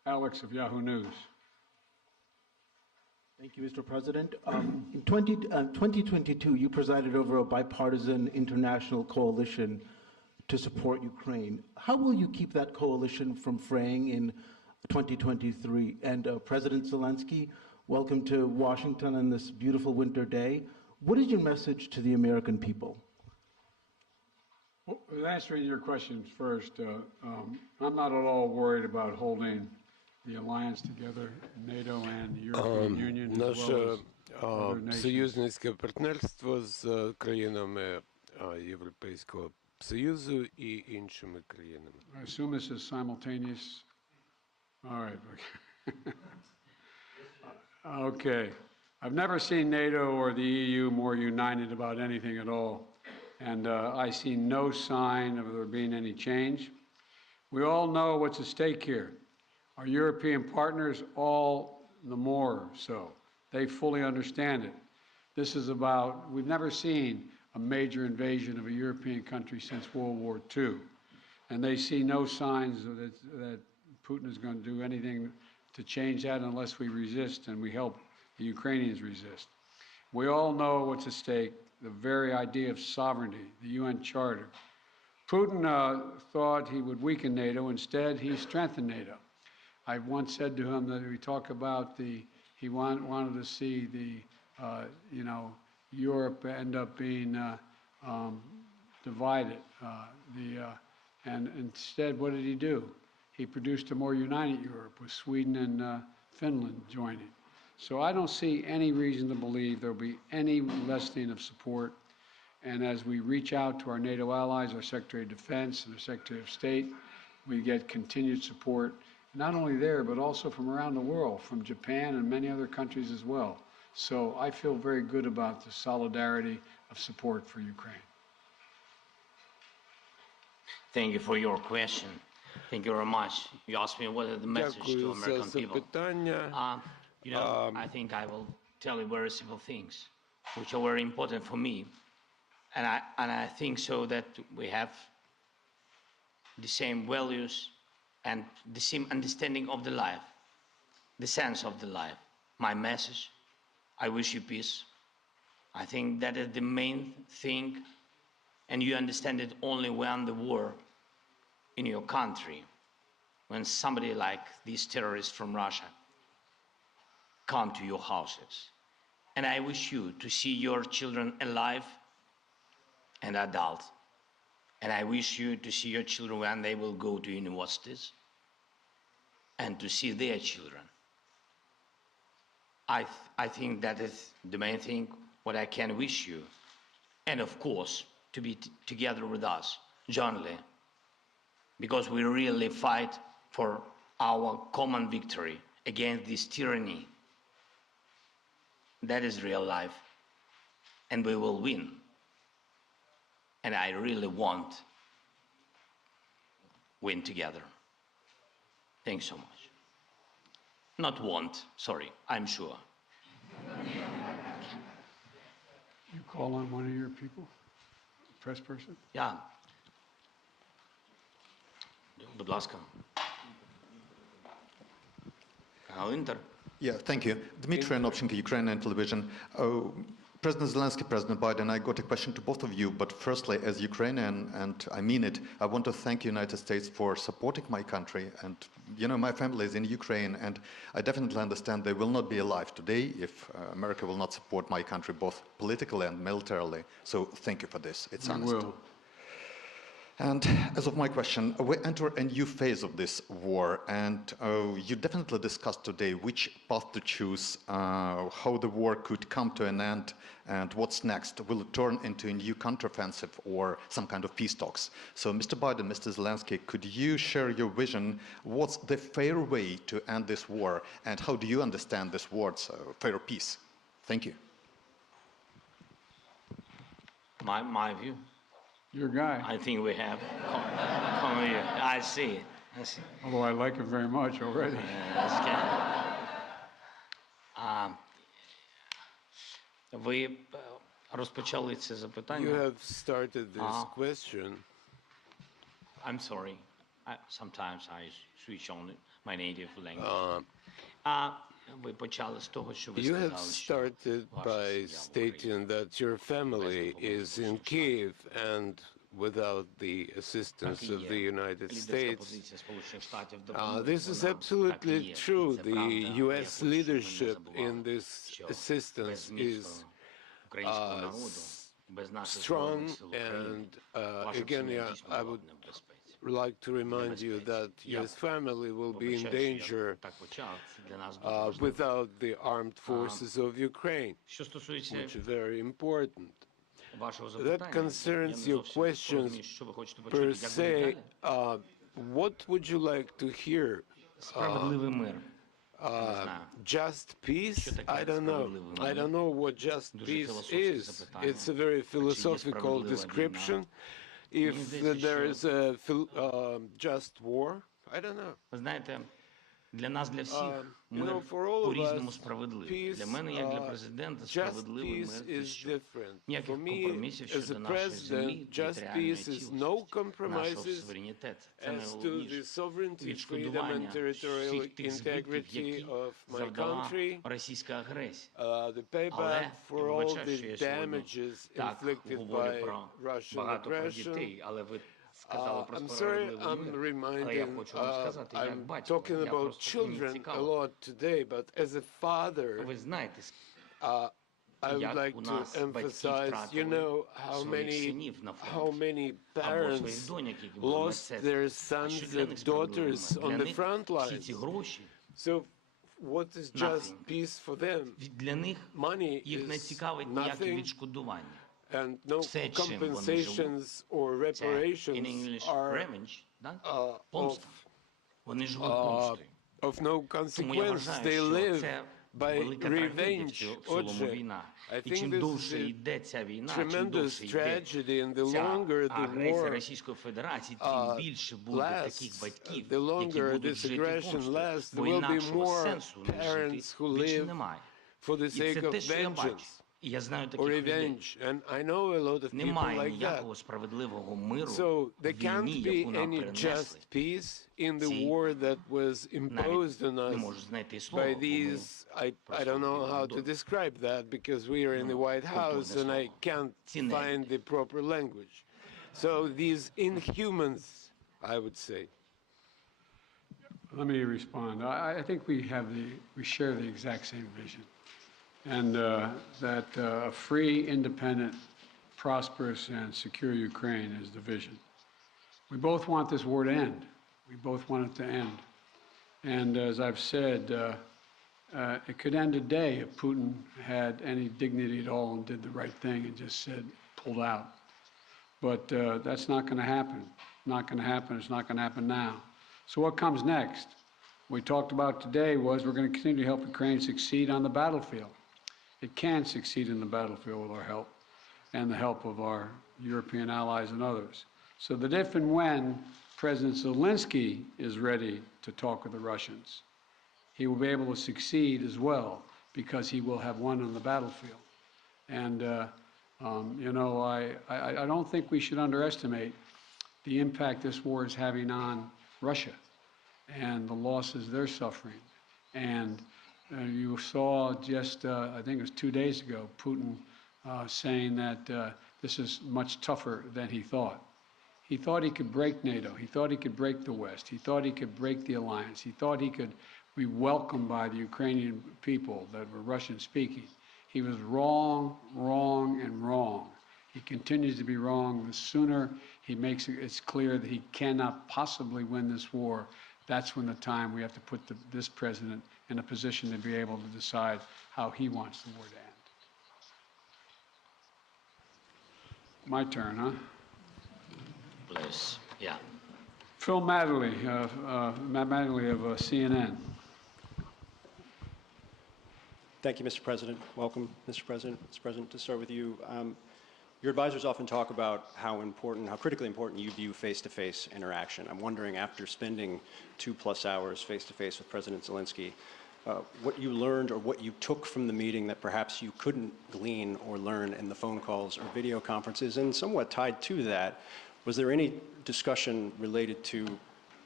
Alex of Yahoo News. Thank you, Mr. President. In 2022, you presided over a bipartisan international coalition to support Ukraine. How will you keep that coalition from fraying in 2023? And President Zelensky, welcome to Washington on this beautiful winter day. What is your message to the American people? Well, answering your questions first, I'm not at all worried about holding the alliance together, NATO and the European Union, as well as other nations. Союзницьке партнерство з країнами Європейського Союзу і іншими країнами. I assume this is simultaneous. All right. Okay. I've never seen NATO or the EU more united about anything at all. And I see no sign of there being any change. We all know what's at stake here. Our European partners, all the more so. They fully understand it. This is about, we've never seen a major invasion of a European country since World War II. And they see no signs that Putin is going to do anything to change that unless we resist and we help the Ukrainians resist. We all know what's at stake, the very idea of sovereignty, the UN Charter. Putin thought he would weaken NATO. Instead, he strengthened NATO. I once said to him that we talk about he wanted to see Europe end up being divided. And instead, what did he do? He produced a more united Europe with Sweden and Finland joining. So I don't see any reason to believe there'll be any lessening of support. And as we reach out to our NATO allies, our Secretary of Defense and our Secretary of State, we get continued support, not only there, but also from around the world, from Japan and many other countries as well. So I feel very good about the solidarity of support for Ukraine. Thank you for your question. Thank you very much. You asked me what is the message to American people. I think I will tell you very simple things, which are very important for me. And I think so that we have the same values and the same understanding of the life, the sense of the life. My message, I wish you peace. I think that is the main thing, and you understand it only when the war in your country, when somebody like these terrorists from Russia come to your houses. And I wish you to see your children alive and adult. And I wish you to see your children when they will go to universities and to see their children. I think that is the main thing what I can wish you. And of course, to be together with us, jointly, because we really fight for our common victory against this tyranny. That is real life, and we will win. And I really want win together. Thanks so much. Not want, sorry, I'm sure. You call on one of your people, press person? Yeah. Будь ласка. Канал Інтер. Yeah, thank you. Dmitry Anopchenko, Ukrainian television. President Zelensky, President Biden, I got a question to both of you, but firstly, as Ukrainian, and I mean it, I want to thank the United States for supporting my country. And, you know, my family is in Ukraine, and I definitely understand they will not be alive today if America will not support my country, both politically and militarily. So thank you for this. It's honest. We will. And as of my question, we enter a new phase of this war, and you definitely discussed today which path to choose, how the war could come to an end, and what's next. Will it turn into a new counteroffensive or some kind of peace talks? So, Mr. Biden, Mr. Zelensky, could you share your vision? What's the fair way to end this war, and how do you understand this word, fair peace? Thank you. My view. Your guy. I think we have. Come here. I see. Although I like him very much already. Ви розпочали це запитання. You have started this question. I'm sorry. Sometimes I switch on my native language. Ви почали з того, що ви You have сказали, що started ваша by сім'я в stating that your family is in Kiev and without the assistance of the United States. This is absolutely true. The U.S. leadership in this assistance is strong, and again, I would like to remind you that your family will be in danger without the armed forces of Ukraine, which is very important. That concerns your questions per se. What would you like to hear? Справедливий мир. Just peace? I don't know. I don't know what just peace is. It's a very philosophical description. If there is a just war, I don't know. Ви знаєте, для нас, для всіх, мир по-різному справедливий. Для мене, як для президента, справедливий мир – це що? Ніяких компромісів щодо нашої землі, територіальної цілісності, нашого суверенітету. Це найголовніше. Відшкодування всіх тих збитків, які завдала російська агресія. Але, я вибачаю, що я сьогодні так говорю про багато про дітей, але ви I'm sorry, I'm reminding, I'm talking about children a lot today, but as a father, I would like to emphasize, you know, how many parents lost their sons and daughters on the front lines. So what is just peace for them? Money is nothing. And no compensations or reparations are of no consequence. They live by revenge. I think this is a tremendous tragedy, and the longer the war lasts, the longer this aggression lasts, there will be more parents who live for the sake of vengeance. Or revenge, and I know a lot of people like that. So there can't be any just peace in the war that was imposed on us by these, I don't know how to describe that because we are in the White House and I can't find the proper language. So these inhumans, I would say. Let me respond. I think we share the exact same vision. And that a free, independent, prosperous, and secure Ukraine is the vision. We both want this war to end. We both want it to end. And as I've said, it could end today if Putin had any dignity at all and did the right thing and just said, pulled out. But that's not going to happen. Not going to happen. It's not going to happen now. So what comes next? What we talked about today was we're going to continue to help Ukraine succeed on the battlefield. It can succeed in the battlefield with our help and the help of our European allies and others. So that if and when President Zelensky is ready to talk with the Russians, he will be able to succeed as well because he will have won on the battlefield. And, you know, I don't think we should underestimate the impact this war is having on Russia and the losses they're suffering. And you saw just, I think it was 2 days ago, Putin saying that this is much tougher than he thought. He thought he could break NATO. He thought he could break the West. He thought he could break the alliance. He thought he could be welcomed by the Ukrainian people that were Russian-speaking. He was wrong, wrong, and wrong. He continues to be wrong. The sooner he makes it clear that he cannot possibly win this war, that's when the time we have to put this president in a position to be able to decide how he wants the war to end. My turn, huh? Please, yeah. Phil Matterly, Matt Matterly of CNN. Thank you, Mr. President. Welcome, Mr. President. Mr. President, to start with you, your advisors often talk about how critically important you view face-to-face interaction. I'm wondering, after spending 2+ hours face-to-face with President Zelensky, what you learned or what you took from the meeting that perhaps you couldn't glean or learn in the phone calls or video conferences, and somewhat tied to that, was there any discussion related to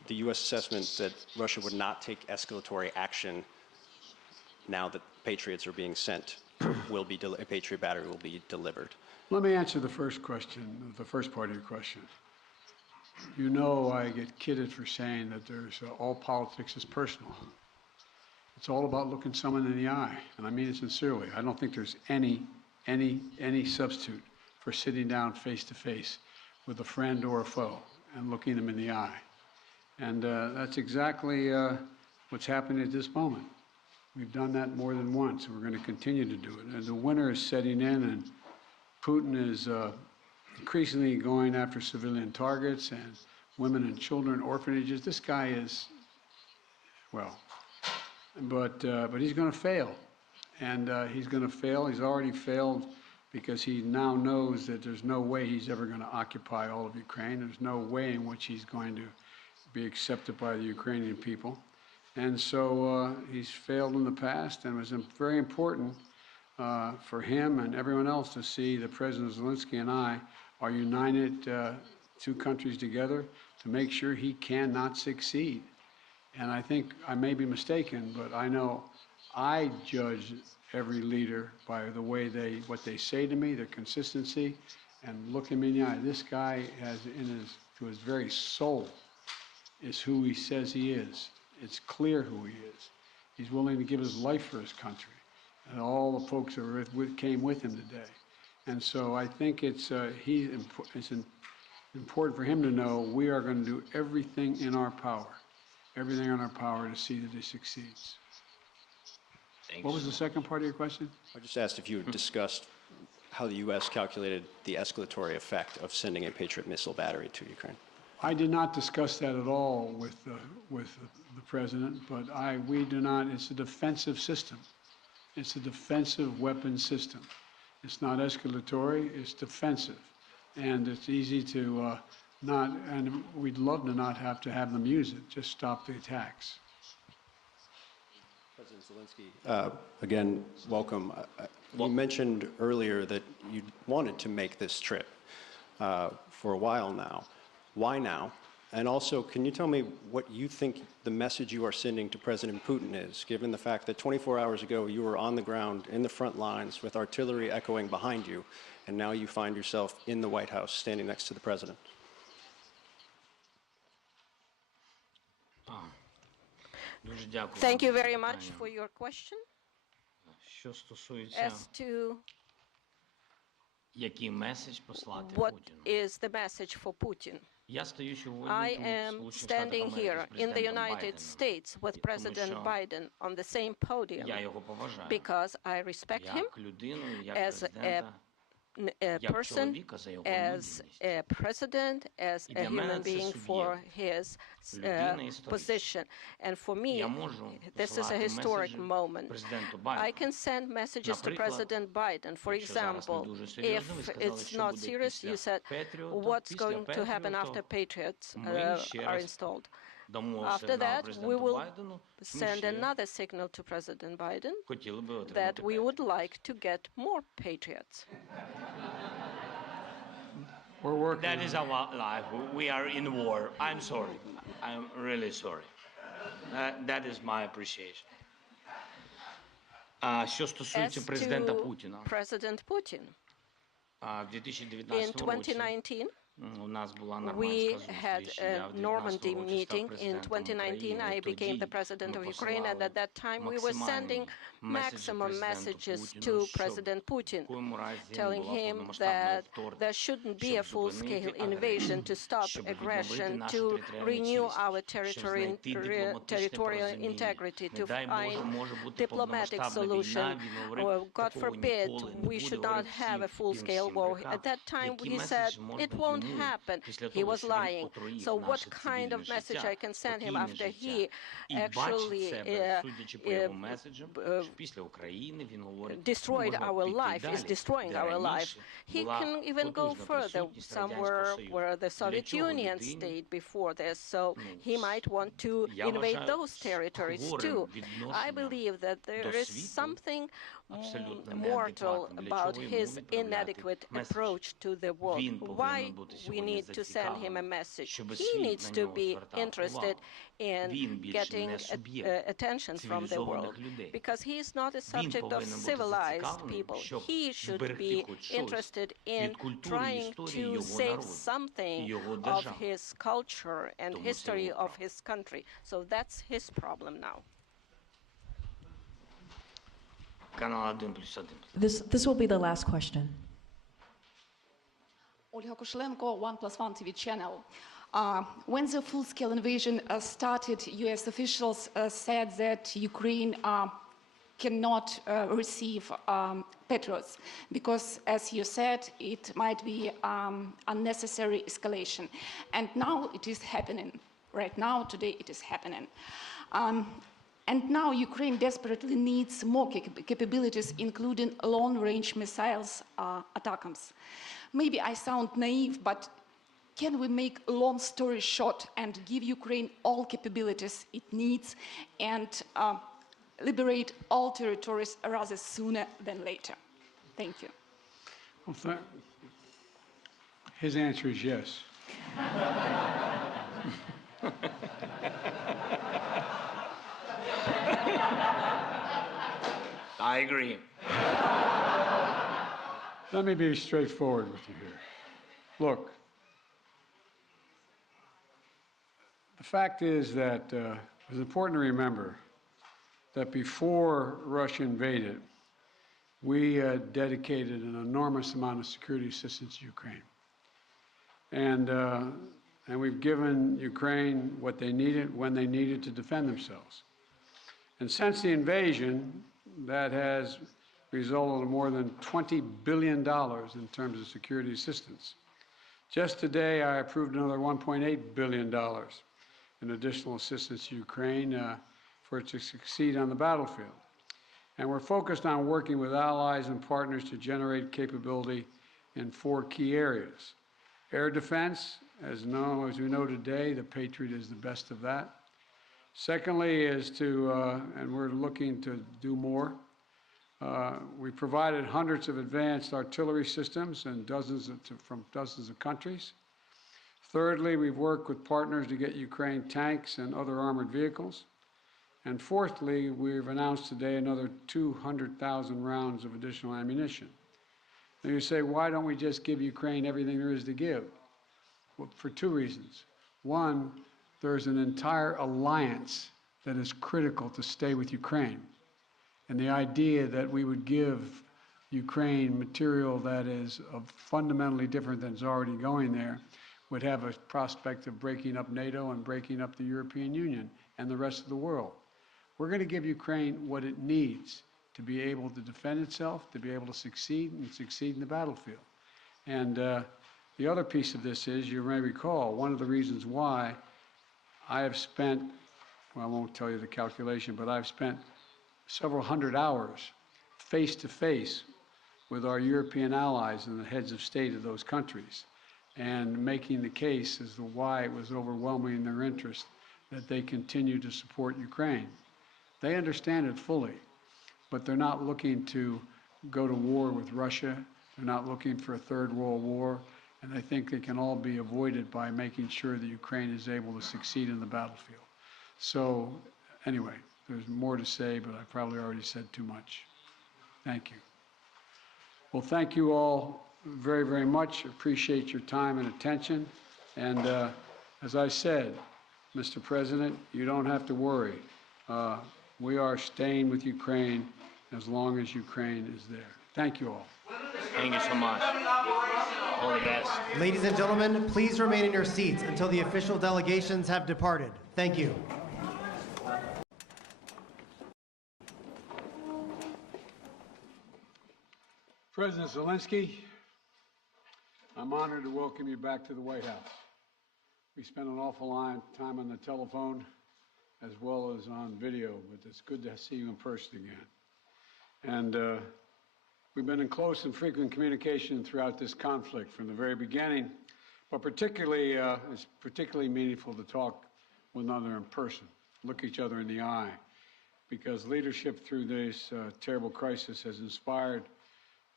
the U.S. assessment that Russia would not take escalatory action now that Patriots are being sent, a Patriot battery will be delivered? Let me answer the first question, the first part of your question. You know I get kidded for saying that there's all politics is personal. It's all about looking someone in the eye, and I mean it sincerely. I don't think there's any substitute for sitting down face to face with a friend or a foe and looking them in the eye. And that's exactly what's happening at this moment. We've done that more than once, and we're going to continue to do it. And the winter is setting in, and Putin is increasingly going after civilian targets and women and children, orphanages. This guy is, well, but he's going to fail. And he's going to fail. He's already failed because he now knows that there's no way he's ever going to occupy all of Ukraine. There's no way in which he's going to be accepted by the Ukrainian people. And so he's failed in the past, and it was very important for him and everyone else to see that President Zelensky and I are united, two countries together, to make sure he cannot succeed. And I think I may be mistaken, but I know I judge every leader by the way what they say to me, their consistency, and look him in the eye. This guy has to his very soul is who he says he is. It's clear who he is. He's willing to give his life for his country, and all the folks that came with him today. And so I think it's important for him to know we are going to do everything in our power to see that he succeeds. What was the second part of your question? I just asked if you had discussed how the U.S. calculated the escalatory effect of sending a Patriot missile battery to Ukraine. I did not discuss that at all with the president, but we do not. It's a defensive system. It's a defensive weapon system. It's not escalatory. It's defensive, and it's easy to not. And we'd love to not have to have them use it. Just stop the attacks. President Zelensky, again, welcome. You mentioned earlier that you wanted to make this trip for a while now. Why now? And also, can you tell me what you think the message you are sending to President Putin is, given the fact that 24 hours ago you were on the ground in the front lines with artillery echoing behind you, and now you find yourself in the White House standing next to the president? Thank you very much for your question. As to what is the message for Putin? I am standing here in the United States with President Biden on the same podium because I respect him as a person, as a president, as a human being for his position. And for me, this is a historic moment. I can send messages to President Biden. For example, if it's not serious, you said, what's going to happen after Patriots are installed? After that, we will send another signal to President Biden that we would like to get more Patriots. We're working. That is our life. We are in war. I'm sorry. I'm really sorry. That is my appreciation. Що стосується президента Путіна. President Putin. In 2019, we had a Normandy meeting. In 2019, I became the president of Ukraine, and at that time, we were sending maximum messages to President Putin, telling him that there shouldn't be a full-scale invasion, to stop aggression, to renew our territorial integrity, to find diplomatic solution, or God forbid, we should not have a full-scale war. At that time, he said it won't happen. He was lying. So what kind of message I can send him after he actually destroyed our life, is destroying our life? He can even go further, somewhere where the Soviet Union stayed before this, so he might want to invade those territories too. I believe that there is something mortal about his inadequate approach to the world. Why we need to send him a message. He needs to be interested in getting attention from the world, because he is not a subject of civilized people. He should be interested in trying to save something of his culture and history of his country. So that's his problem now. This will be the last question. Olga Koshelenko, 1+1 TV channel. When the full-scale invasion started, U.S. officials said that Ukraine cannot receive Patriots because, as you said, it might be unnecessary escalation. And now it is happening. Right now, today, it is happening. And now Ukraine desperately needs more capabilities, including long-range missiles, ATACMS. Maybe I sound naive, but can we make a long story short and give Ukraine all capabilities it needs and liberate all territories rather sooner than later? Thank you. Well, his answer is yes. I agree. Let me be straightforward with you here. Look, the fact is that it's important to remember that before Russia invaded, we dedicated an enormous amount of security assistance to Ukraine. And we've given Ukraine what they needed when they needed to defend themselves. And since the invasion, that has resulted in more than $20 billion in terms of security assistance. Just today, I approved another $1.8 billion in additional assistance to Ukraine for it to succeed on the battlefield. And we're focused on working with allies and partners to generate capability in 4 key areas. Air defense, as we know today, the Patriot is the best of that. Secondly is to, and we're looking to do more, we provided hundreds of advanced artillery systems and from dozens of countries. Thirdly, we've worked with partners to get Ukraine tanks and other armored vehicles. And fourthly, we've announced today another 200,000 rounds of additional ammunition. Now you say, why don't we just give Ukraine everything there is to give? Well, for 2 reasons. One, there's an entire alliance that is critical to stay with Ukraine. And the idea that we would give Ukraine material that is fundamentally different than is already going there would have a prospect of breaking up NATO and breaking up the European Union and the rest of the world. We're going to give Ukraine what it needs to be able to defend itself, to be able to succeed and succeed in the battlefield. And the other piece of this is, you may recall, one of the reasons why I have spent, well, I won't tell you the calculation, but I've spent several hundred hours face-to-face with our European allies and the heads of state of those countries, and making the case as to why it was overwhelming in their interest that they continue to support Ukraine. They understand it fully, but they're not looking to go to war with Russia. They're not looking for a third world war, and I think they can all be avoided by making sure that Ukraine is able to succeed in the battlefield. So anyway, there's more to say, but I probably already said too much. Thank you. Well, thank you all very, very much. Appreciate your time and attention. And as I said, Mr. President, you don't have to worry. We are staying with Ukraine as long as Ukraine is there. Thank you all. Thank you so much. All the best. Ladies and gentlemen, please remain in your seats until the official delegations have departed. Thank you. President Zelensky, I'm honored to welcome you back to the White House. We spent an awful lot of time on the telephone as well as on video, but it's good to see you in person again. And we've been in close and frequent communication throughout this conflict from the very beginning, but it's particularly meaningful to talk with one another in person, look each other in the eye, because leadership through this terrible crisis has inspired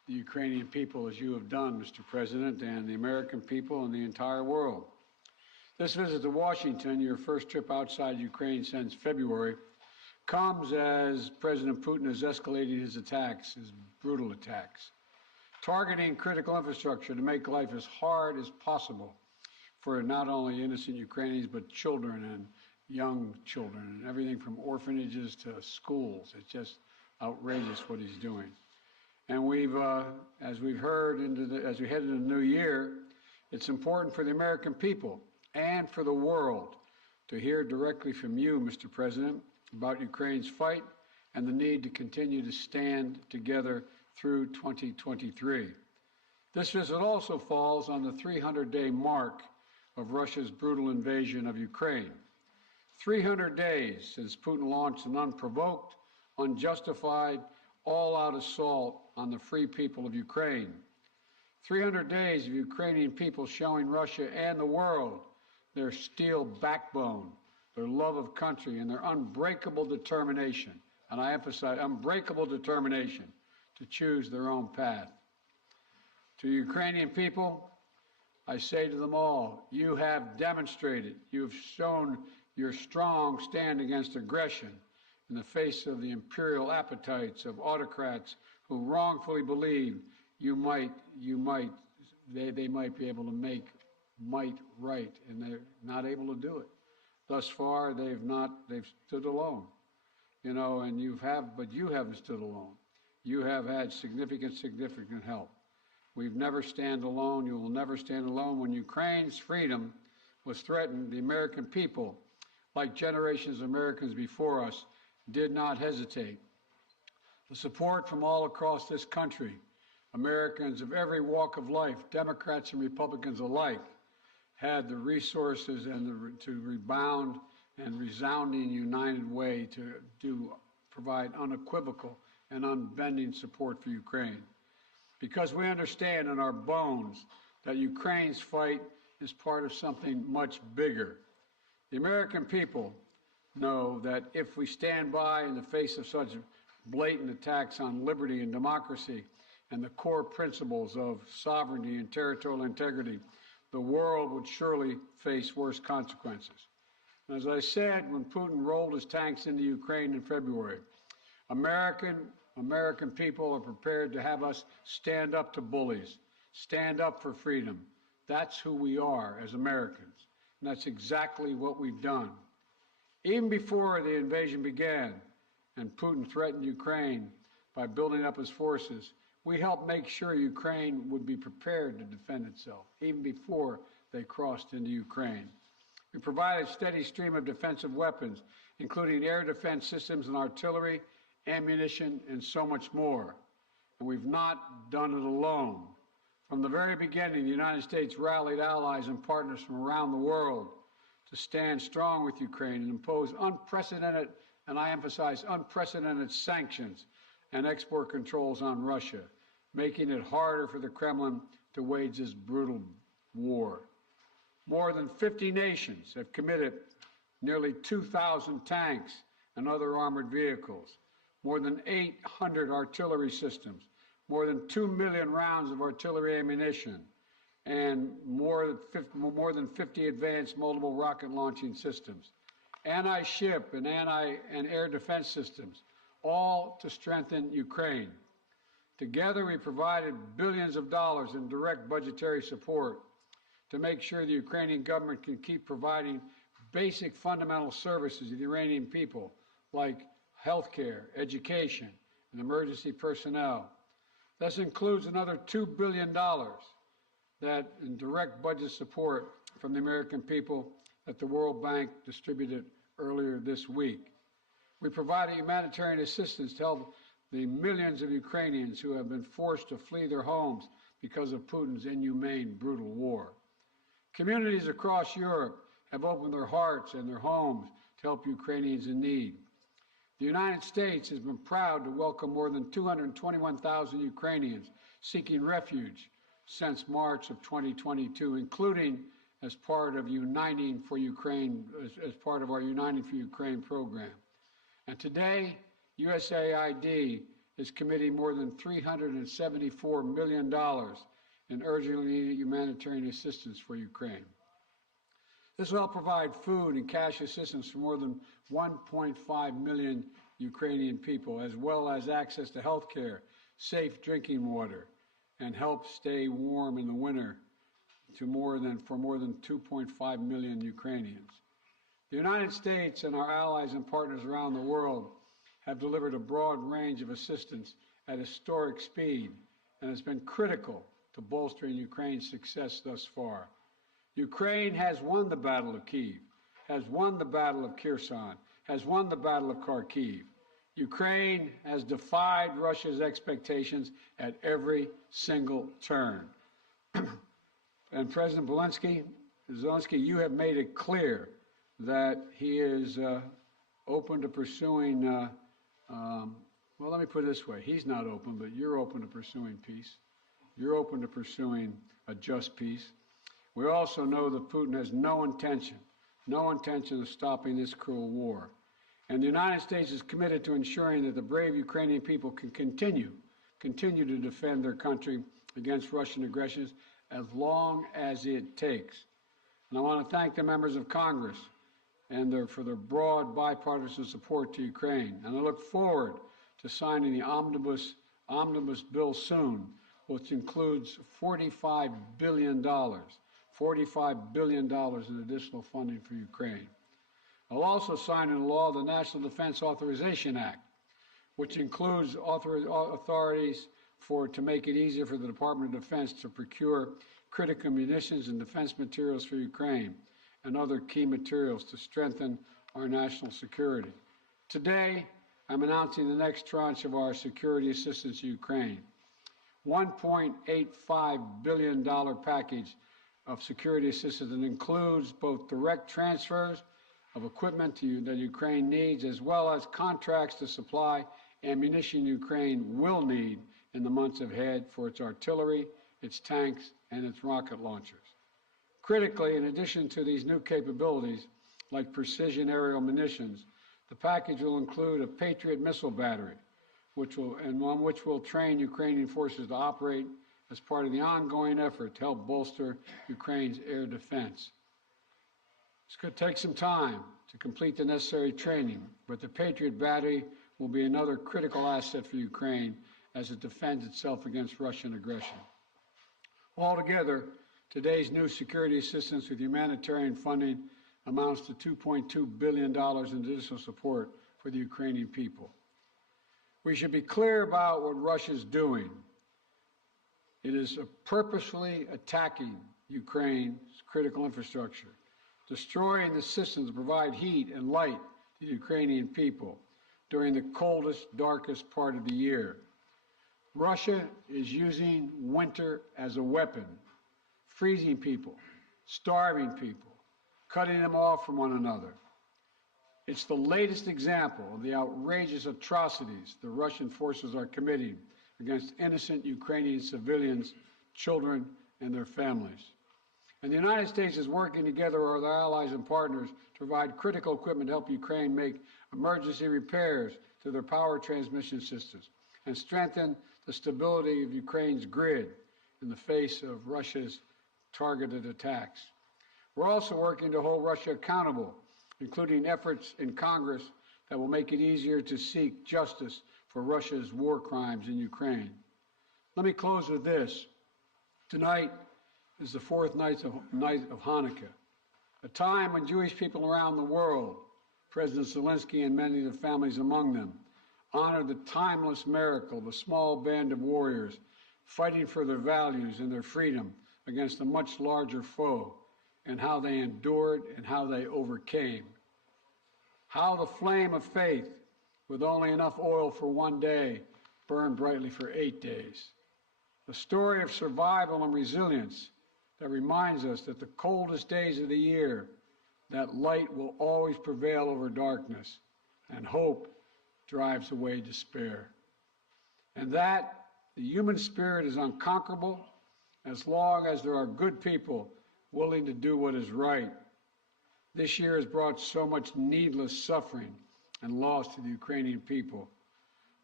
the Ukrainian people as you have done, Mr. President, and the American people and the entire world. This visit to Washington, your first trip outside Ukraine since February, comes as President Putin has escalated his attacks, his brutal attacks, targeting critical infrastructure to make life as hard as possible for not only innocent Ukrainians, but children and young children, and everything from orphanages to schools. It's just outrageous what he's doing. And we've, as we've heard, as we head into the new year, it's important for the American people and for the world to hear directly from you, Mr. President, about Ukraine's fight and the need to continue to stand together through 2023. This visit also falls on the 300-day mark of Russia's brutal invasion of Ukraine. 300 days since Putin launched an unprovoked, unjustified, all-out assault on the free people of Ukraine. 300 days of Ukrainian people showing Russia and the world their steel backbone, their love of country, and their unbreakable determination, and I emphasize unbreakable determination, to choose their own path. To Ukrainian people, I say to them all, you have demonstrated, you have shown your strong stand against aggression in the face of the imperial appetites of autocrats who wrongfully believe they might be able to make might right, and they're not able to do it. Thus far, they've stood alone, you know, and but you haven't stood alone. You have had significant help. We've never stand alone. You will never stand alone. When Ukraine's freedom was threatened, the American people, like generations of Americans before us, did not hesitate. The support from all across this country, Americans of every walk of life, Democrats and Republicans alike, had the resources and to rebound and resounding united way to provide unequivocal and unbending support for Ukraine. Because we understand in our bones that Ukraine's fight is part of something much bigger. The American people know that if we stand by in the face of such blatant attacks on liberty and democracy and the core principles of sovereignty and territorial integrity, the world would surely face worse consequences. And as I said, when Putin rolled his tanks into Ukraine in February, American people are prepared to have us stand up to bullies, stand up for freedom. That's who we are as Americans, and that's exactly what we've done. Even before the invasion began and Putin threatened Ukraine by building up his forces, we helped make sure Ukraine would be prepared to defend itself, even before they crossed into Ukraine. We provided a steady stream of defensive weapons, including air defense systems and artillery, ammunition, and so much more. And we've not done it alone. From the very beginning, the United States rallied allies and partners from around the world to stand strong with Ukraine and impose unprecedented, and I emphasize unprecedented, sanctions and export controls on Russia, making it harder for the Kremlin to wage this brutal war. More than 50 nations have committed nearly 2,000 tanks and other armored vehicles, more than 800 artillery systems, more than 2 million rounds of artillery ammunition, and more than 50 advanced multiple rocket launching systems, anti-ship and air defense systems, all to strengthen Ukraine. Together, we provided billions of dollars in direct budgetary support to make sure the Ukrainian government can keep providing basic fundamental services to the Iranian people, like health care, education, and emergency personnel. This includes another $2 billion that in direct budget support from the American people that the World Bank distributed earlier this week. We provided humanitarian assistance to help the millions of Ukrainians who have been forced to flee their homes because of Putin's inhumane, brutal war. Communities across Europe have opened their hearts and their homes to help Ukrainians in need. The United States has been proud to welcome more than 221,000 Ukrainians seeking refuge since March of 2022, including as part of Uniting for Ukraine, as part of our Uniting for Ukraine program. And today, USAID is committing more than $374 million in urgently needed humanitarian assistance for Ukraine. This will help provide food and cash assistance for more than 1.5 million Ukrainian people, as well as access to health care, safe drinking water, and help stay warm in the winter for more than 2.5 million Ukrainians. The United States and our allies and partners around the world have delivered a broad range of assistance at historic speed and has been critical to bolstering Ukraine's success thus far. Ukraine has won the Battle of Kyiv, has won the Battle of Kherson, has won the Battle of Kharkiv. Ukraine has defied Russia's expectations at every single turn. And President Zelensky, you have made it clear that he is open to pursuing, well, let me put it this way. He's not open, but you're open to pursuing peace. You're open to pursuing a just peace. We also know that Putin has no intention of stopping this cruel war. And the United States is committed to ensuring that the brave Ukrainian people can continue to defend their country against Russian aggression as long as it takes. And I want to thank the members of Congress for their broad bipartisan support to Ukraine. And I look forward to signing the omnibus bill soon, which includes $45 billion in additional funding for Ukraine. I'll also sign into law the National Defense Authorization Act, which includes authorities to make it easier for the Department of Defense to procure critical munitions and defense materials for Ukraine and other key materials to strengthen our national security. Today, I'm announcing the next tranche of our security assistance to Ukraine. $1.85 billion package of security assistance that includes both direct transfers of equipment that Ukraine needs, as well as contracts to supply ammunition Ukraine will need in the months ahead for its artillery, its tanks, and its rocket launchers. Critically, in addition to these new capabilities, like precision aerial munitions, the package will include a Patriot missile battery, which will train Ukrainian forces to operate as part of the ongoing effort to help bolster Ukraine's air defense. It's going to take some time to complete the necessary training, but the Patriot battery will be another critical asset for Ukraine as it defends itself against Russian aggression. Altogether, today's new security assistance with humanitarian funding amounts to $2.2 billion in additional support for the Ukrainian people. We should be clear about what Russia is doing. It is purposefully attacking Ukraine's critical infrastructure, destroying the systems that provide heat and light to the Ukrainian people during the coldest, darkest part of the year. Russia is using winter as a weapon, freezing people, starving people, cutting them off from one another. It's the latest example of the outrageous atrocities the Russian forces are committing against innocent Ukrainian civilians, children, and their families. And the United States is working together with our allies and partners to provide critical equipment to help Ukraine make emergency repairs to their power transmission systems and strengthen the stability of Ukraine's grid in the face of Russia's targeted attacks. We're also working to hold Russia accountable, including efforts in Congress that will make it easier to seek justice for Russia's war crimes in Ukraine. Let me close with this. Tonight is the fourth night of Hanukkah, a time when Jewish people around the world, President Zelensky and many of the families among them, honor the timeless miracle of a small band of warriors fighting for their values and their freedom against a much larger foe, and how they endured and how they overcame. How the flame of faith, with only enough oil for one day, burned brightly for 8 days. A story of survival and resilience that reminds us that the coldest days of the year, that light will always prevail over darkness, and hope drives away despair. And that the human spirit is unconquerable as long as there are good people willing to do what is right. This year has brought so much needless suffering and loss to the Ukrainian people.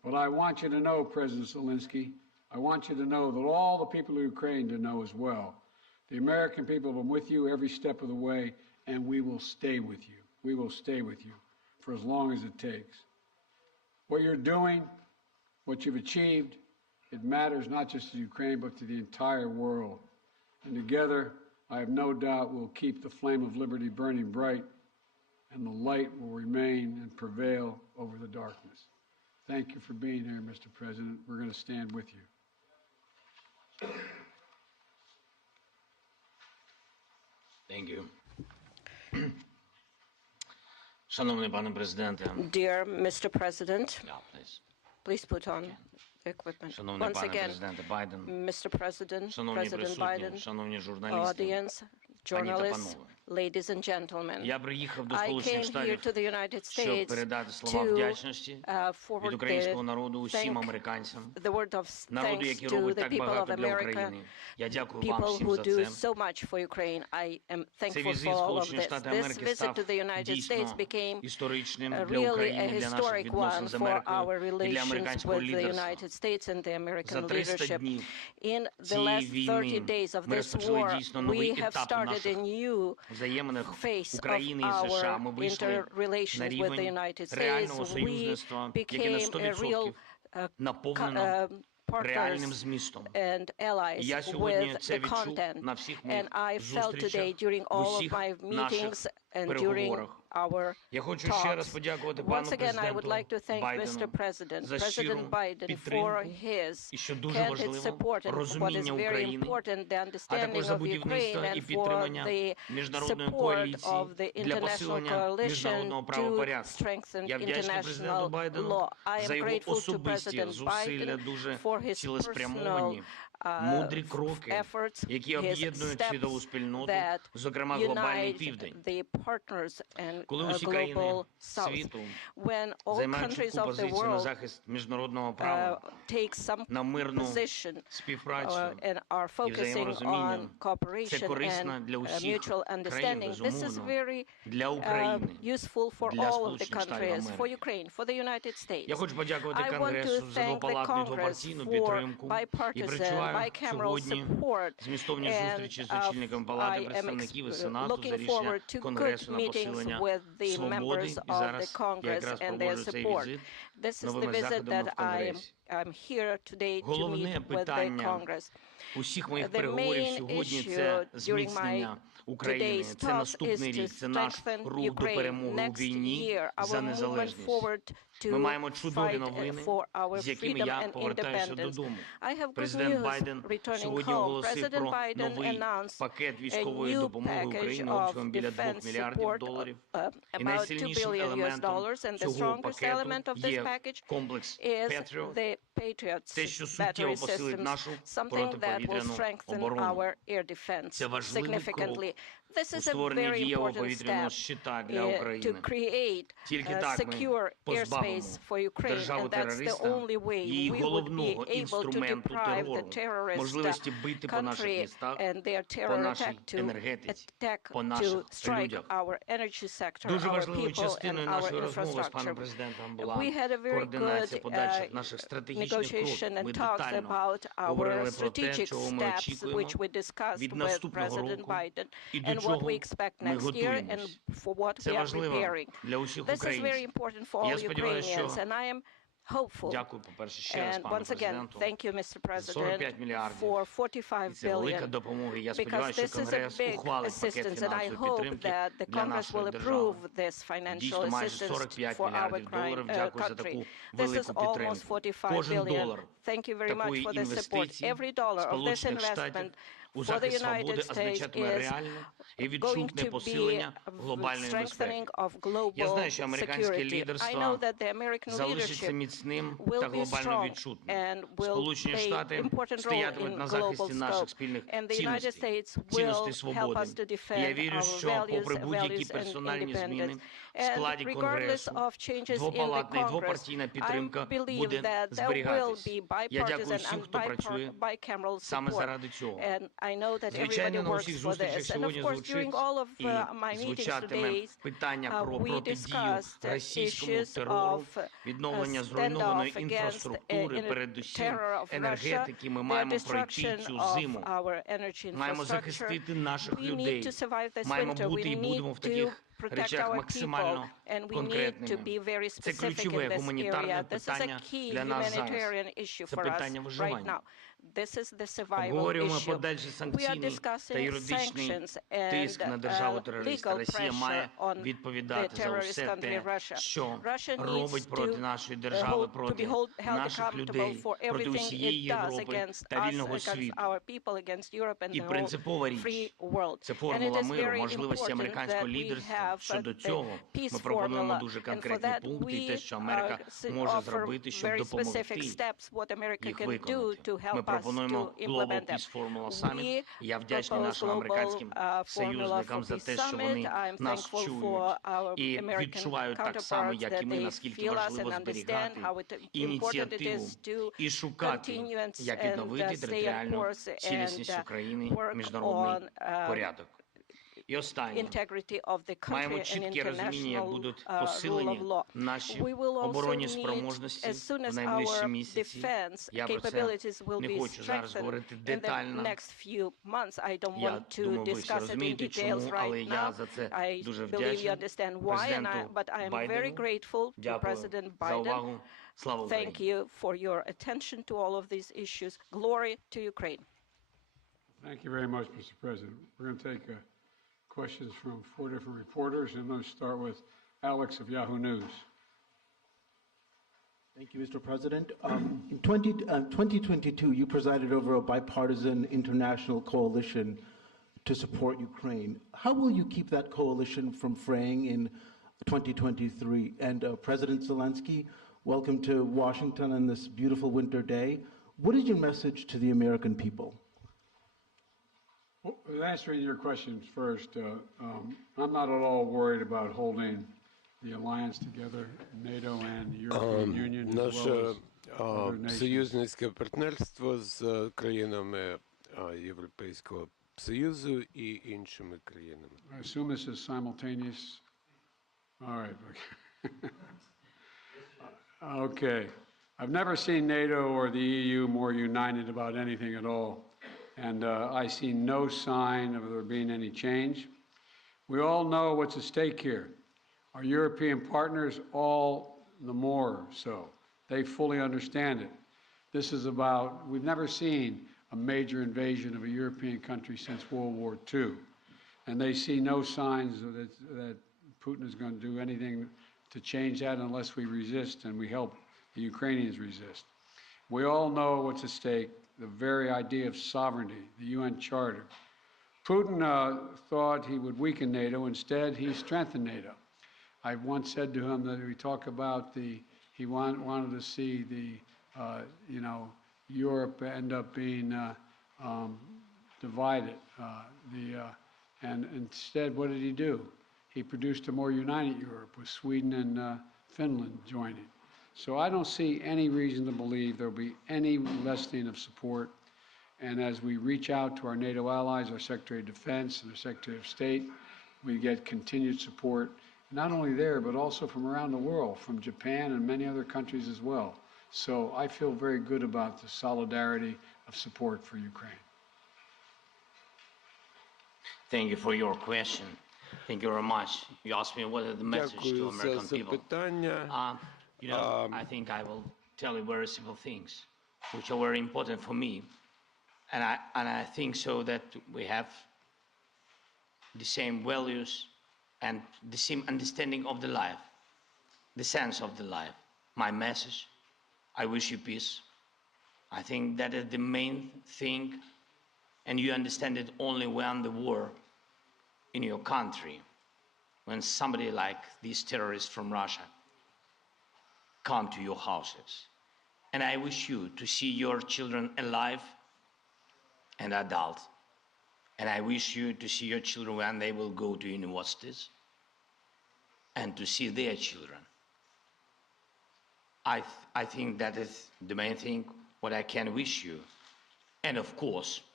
But I want you to know, President Zelensky, I want you to know that all the people of Ukraine to know as well. The American people have been with you every step of the way, and we will stay with you. We will stay with you for as long as it takes. What you're doing, what you've achieved, it matters not just to Ukraine, but to the entire world. And together, I have no doubt we'll keep the flame of liberty burning bright, and the light will remain and prevail over the darkness. Thank you for being here, Mr. President. We're going to stand with you. Thank you. Шановний пане президенте. Dear Mr. President, Yeah, please. please put on the equipment. Шановний Once пане again, президенте Байден. Mr. President, Шановні President присутні, Biden, шановні журналісти. audience, Пані та journalists, панове. ladies and gentlemen. Я приїхав до I Сполучених came here Штатів, to the United щоб States передати слова to вдячності forward від українського the народу усім американцям, the word of народу, thanks який to робить the так people of багато для America, України. Я дякую вам people всім who за do це. so much for Ukraine. I am Цей thankful візит for all of Сполучені this. Штати This Америки visit став to the United States дійсно became історичним для really a України, для наших historic відносин one з for Америкою our і для relations американського with the лідерства. United States and the За American 300 leadership. днів In the цієї last 30 війни days of ми this розпочали war, дійсно новий we have етап у started a наших new взаєминах face of України і США. Ми our вийшли на interrelations with the рівень United States. реального We союзництва, яке на became a real 100% наповнено реальним partners змістом. and allies І я сьогодні with це the відчув content. на всіх моїх And I felt today зустрічах, during в all of усіх my наших meetings and during переговорах. our Я хочу ще раз talks. подякувати пану Once again, I would президенту like to thank Mr. Байдену President, за щиру President Biden, for підтримку his і, що дуже candid важливо, support and what is розуміння very України, important, the а understanding також за of Ukraine будівництво і and for підтримання the міжнародної support коаліції of the для international посилення coalition міжнародного to правопорядку. strengthen Я вдячний президенту international Байдену law. I за am його grateful to особисті President зусилля, Biden дуже for his цілеспрямовані, personal мудрі кроки, efforts, які his об'єднують steps світову спільноту, that зокрема глобальний unite південь. the partners and Коли усі global країни south. світу When all займають countries чітку of the позицію на world захист міжнародного права, take some на мирну position співпрацю and are і focusing взаєморозуміння, on це cooperation корисно для and усіх mutual країн, understanding. This is безумовно, very для України, useful for для all of the Сполучених Штатів countries, for Америки. Ukraine, for the United States. Я хочу подякувати I want to Конгресу за thank the двопалатну і Congress двопартійну for підтримку і bipartisan, причуваю bicameral сьогодні support. змістовні And зустрічі з очільником Палати I am представників і Сенату за looking рішення forward to good Конгресу на meetings посилення with the свободи. members І of the зараз я Congress якраз and their проводжу цей support. візит This is the новими visit заходами that в Конгресі. I'm here today to Головне meet with the питання Congress. усіх моїх The переговорів main сьогодні issue це during зміцнення України. today's Це talks наступний is to рік, це наш strengthen рух до Ukraine. перемоги у Next війні year, за our movement незалежність. forward to Ми маємо чудові fight новини, for our з якими freedom я and повертаюся independence. додому. I have good Президент news Байден returning сьогодні home. оголосив President про Biden новий announced пакет a військової new допомоги package Україні of обсягом біля $2 defense мільярдів support, доларів. І about $2 найсильнішим billion елементом and the цього strongest пакету element of this є package комплекс is Patriot, the Patriots те, що battery суттєво посилить systems, нашу something that will протиповітряну strengthen оборону. our air defense Це важливий significantly. This у is a створенні very дієвого important повітряного step щита для to України. create Тільки так ми secure позбавимо airspace for Ukraine, державу and that's the терориста only way її we would be головного able to інструменту deprive the терору, terrorist можливості бити по наших country містах, and their по terror нашій attack to енергетиці, по to наших strike людях. our energy sector, Дуже our важливою people and частиною our нашої розмови з паном infrastructure. президентом була We had a very координація good подальших наших стратегічних negotiation кроків. Ми and talks детально about our говорили про те, strategic чого ми steps, очікуємо which we discussed від with наступного President року Biden, і до and what чого we expect ми next year and готуємось. for what Це we are важливо preparing. для усіх This is very українців. important for Я all сподіваюся, Ukrainians, що and I am hopeful. Дякую, по-перше, ще раз And пану once again, президенту. thank you, Mr. President, 45 мільярдів. for 45 І це велика billion. допомога. Я Because сподіваюся, this що is a Конгрес big ухвалить пакет assistance, and I фінансової hope підтримки that the для Congress нашої will держави. approve this financial Дійсно, майже assistance 45 for our мільярдів доларів. Дякую за таку country. This is велику almost підтримку. 45 Кожен billion. долар Thank you very much такої for this support. інвестиції Every dollar of this Сполучених Штатів investment у for the захист United свободи States означатиме is реальне і going відчутне to be посилення глобальної безпеки. strengthening of Я global знаю, що американське security. I know лідерство that the American залишиться leadership міцним will та be глобально strong відчутним. and will Сполучені play Штати important role стоятимуть in на global захисті наших scope. спільних And the United цінностей, States will цінностей help свободи. us to І defend я вірю, our що попри values будь-які and персональні зміни independence. в складі And regardless Конгресу, of changes in the двопалатна і Congress, двопартійна I підтримка believe буде that there will зберігатись. be Я дякую bipartisan всім, and хто працює bicameral саме support. заради цього. And I know that everybody works for this. And of course, during all of my meetings today, we discussed issues of standoff against terror of Russia, the destruction of our energy infrastructure. We need to survive this winter. We need to protect our people, and we need to be very specific in this area. This is a key humanitarian issue for us right now. This is the survival issue. We are discussing sanctions and legal pressure on the terrorist country Russia. Russia needs to be held accountable for everything it does against us, against our people, against Europe and the whole free world. And it is very important that we have the peace formula, and for that we offer very specific steps what America can do to help us to implement them. We propose global formula for peace summit. I'm thankful for our American counterparts that they feel us and understand how important it is to continue and stay on course and work on integrity of the country and international rule of law. We will also need, as soon as our defense capabilities will be strengthened in the next few months. I don't want to discuss it in details right now. I believe you understand why, but I am very grateful to President Biden. Thank you for your attention to all of these issues. Glory to Ukraine. Thank you very much, Mr. President. We're going to take questions from 4 different reporters, and let's start with Alex of Yahoo News. Thank you, Mr. President. In 2022, you presided over a bipartisan international coalition to support Ukraine. How will you keep that coalition from fraying in 2023? And President Zelensky, welcome to Washington on this beautiful winter day. What is your message to the American people? Well, answering your questions first, I'm not at all worried about holding the alliance together, NATO and the European Union, as well as other nations. Союзницьке партнерство з країнами Європейського Союзу і іншими країнами. I assume this is simultaneous. All right. Okay. I've never seen NATO or the EU more united about anything at all. And I see no sign of there being any change. We all know what's at stake here. Our European partners, all the more so. They fully understand it. This is about, we've never seen a major invasion of a European country since World War II. And they see no signs that Putin is going to do anything to change that unless we resist and we help the Ukrainians resist. We all know what's at stake. The very idea of sovereignty, the UN Charter. Putin thought he would weaken NATO. Instead, he strengthened NATO. I once said to him that we talk about he wanted to see Europe end up being divided. And instead, what did he do? He produced a more united Europe with Sweden and Finland joining. So I don't see any reason to believe there will be any lessening of support. And as we reach out to our NATO allies, our Secretary of Defense and our Secretary of State, we get continued support, not only there, but also from around the world, from Japan and many other countries as well. So I feel very good about the solidarity of support for Ukraine. Thank you for your question. Thank you very much. You asked me what is the message to American people. I think I will tell you very simple things, which are very important for me. And I think so that we have the same values and the same understanding of the life, the sense of the life. My message, I wish you peace. I think that is the main thing, and you understand it only when the war in your country, when somebody like these terrorists from Russia come to your houses. And I wish you to see your children alive and adult. And I wish you to see your children when they will go to universities and to see their children. I think that is the main thing what I can wish you. And of course,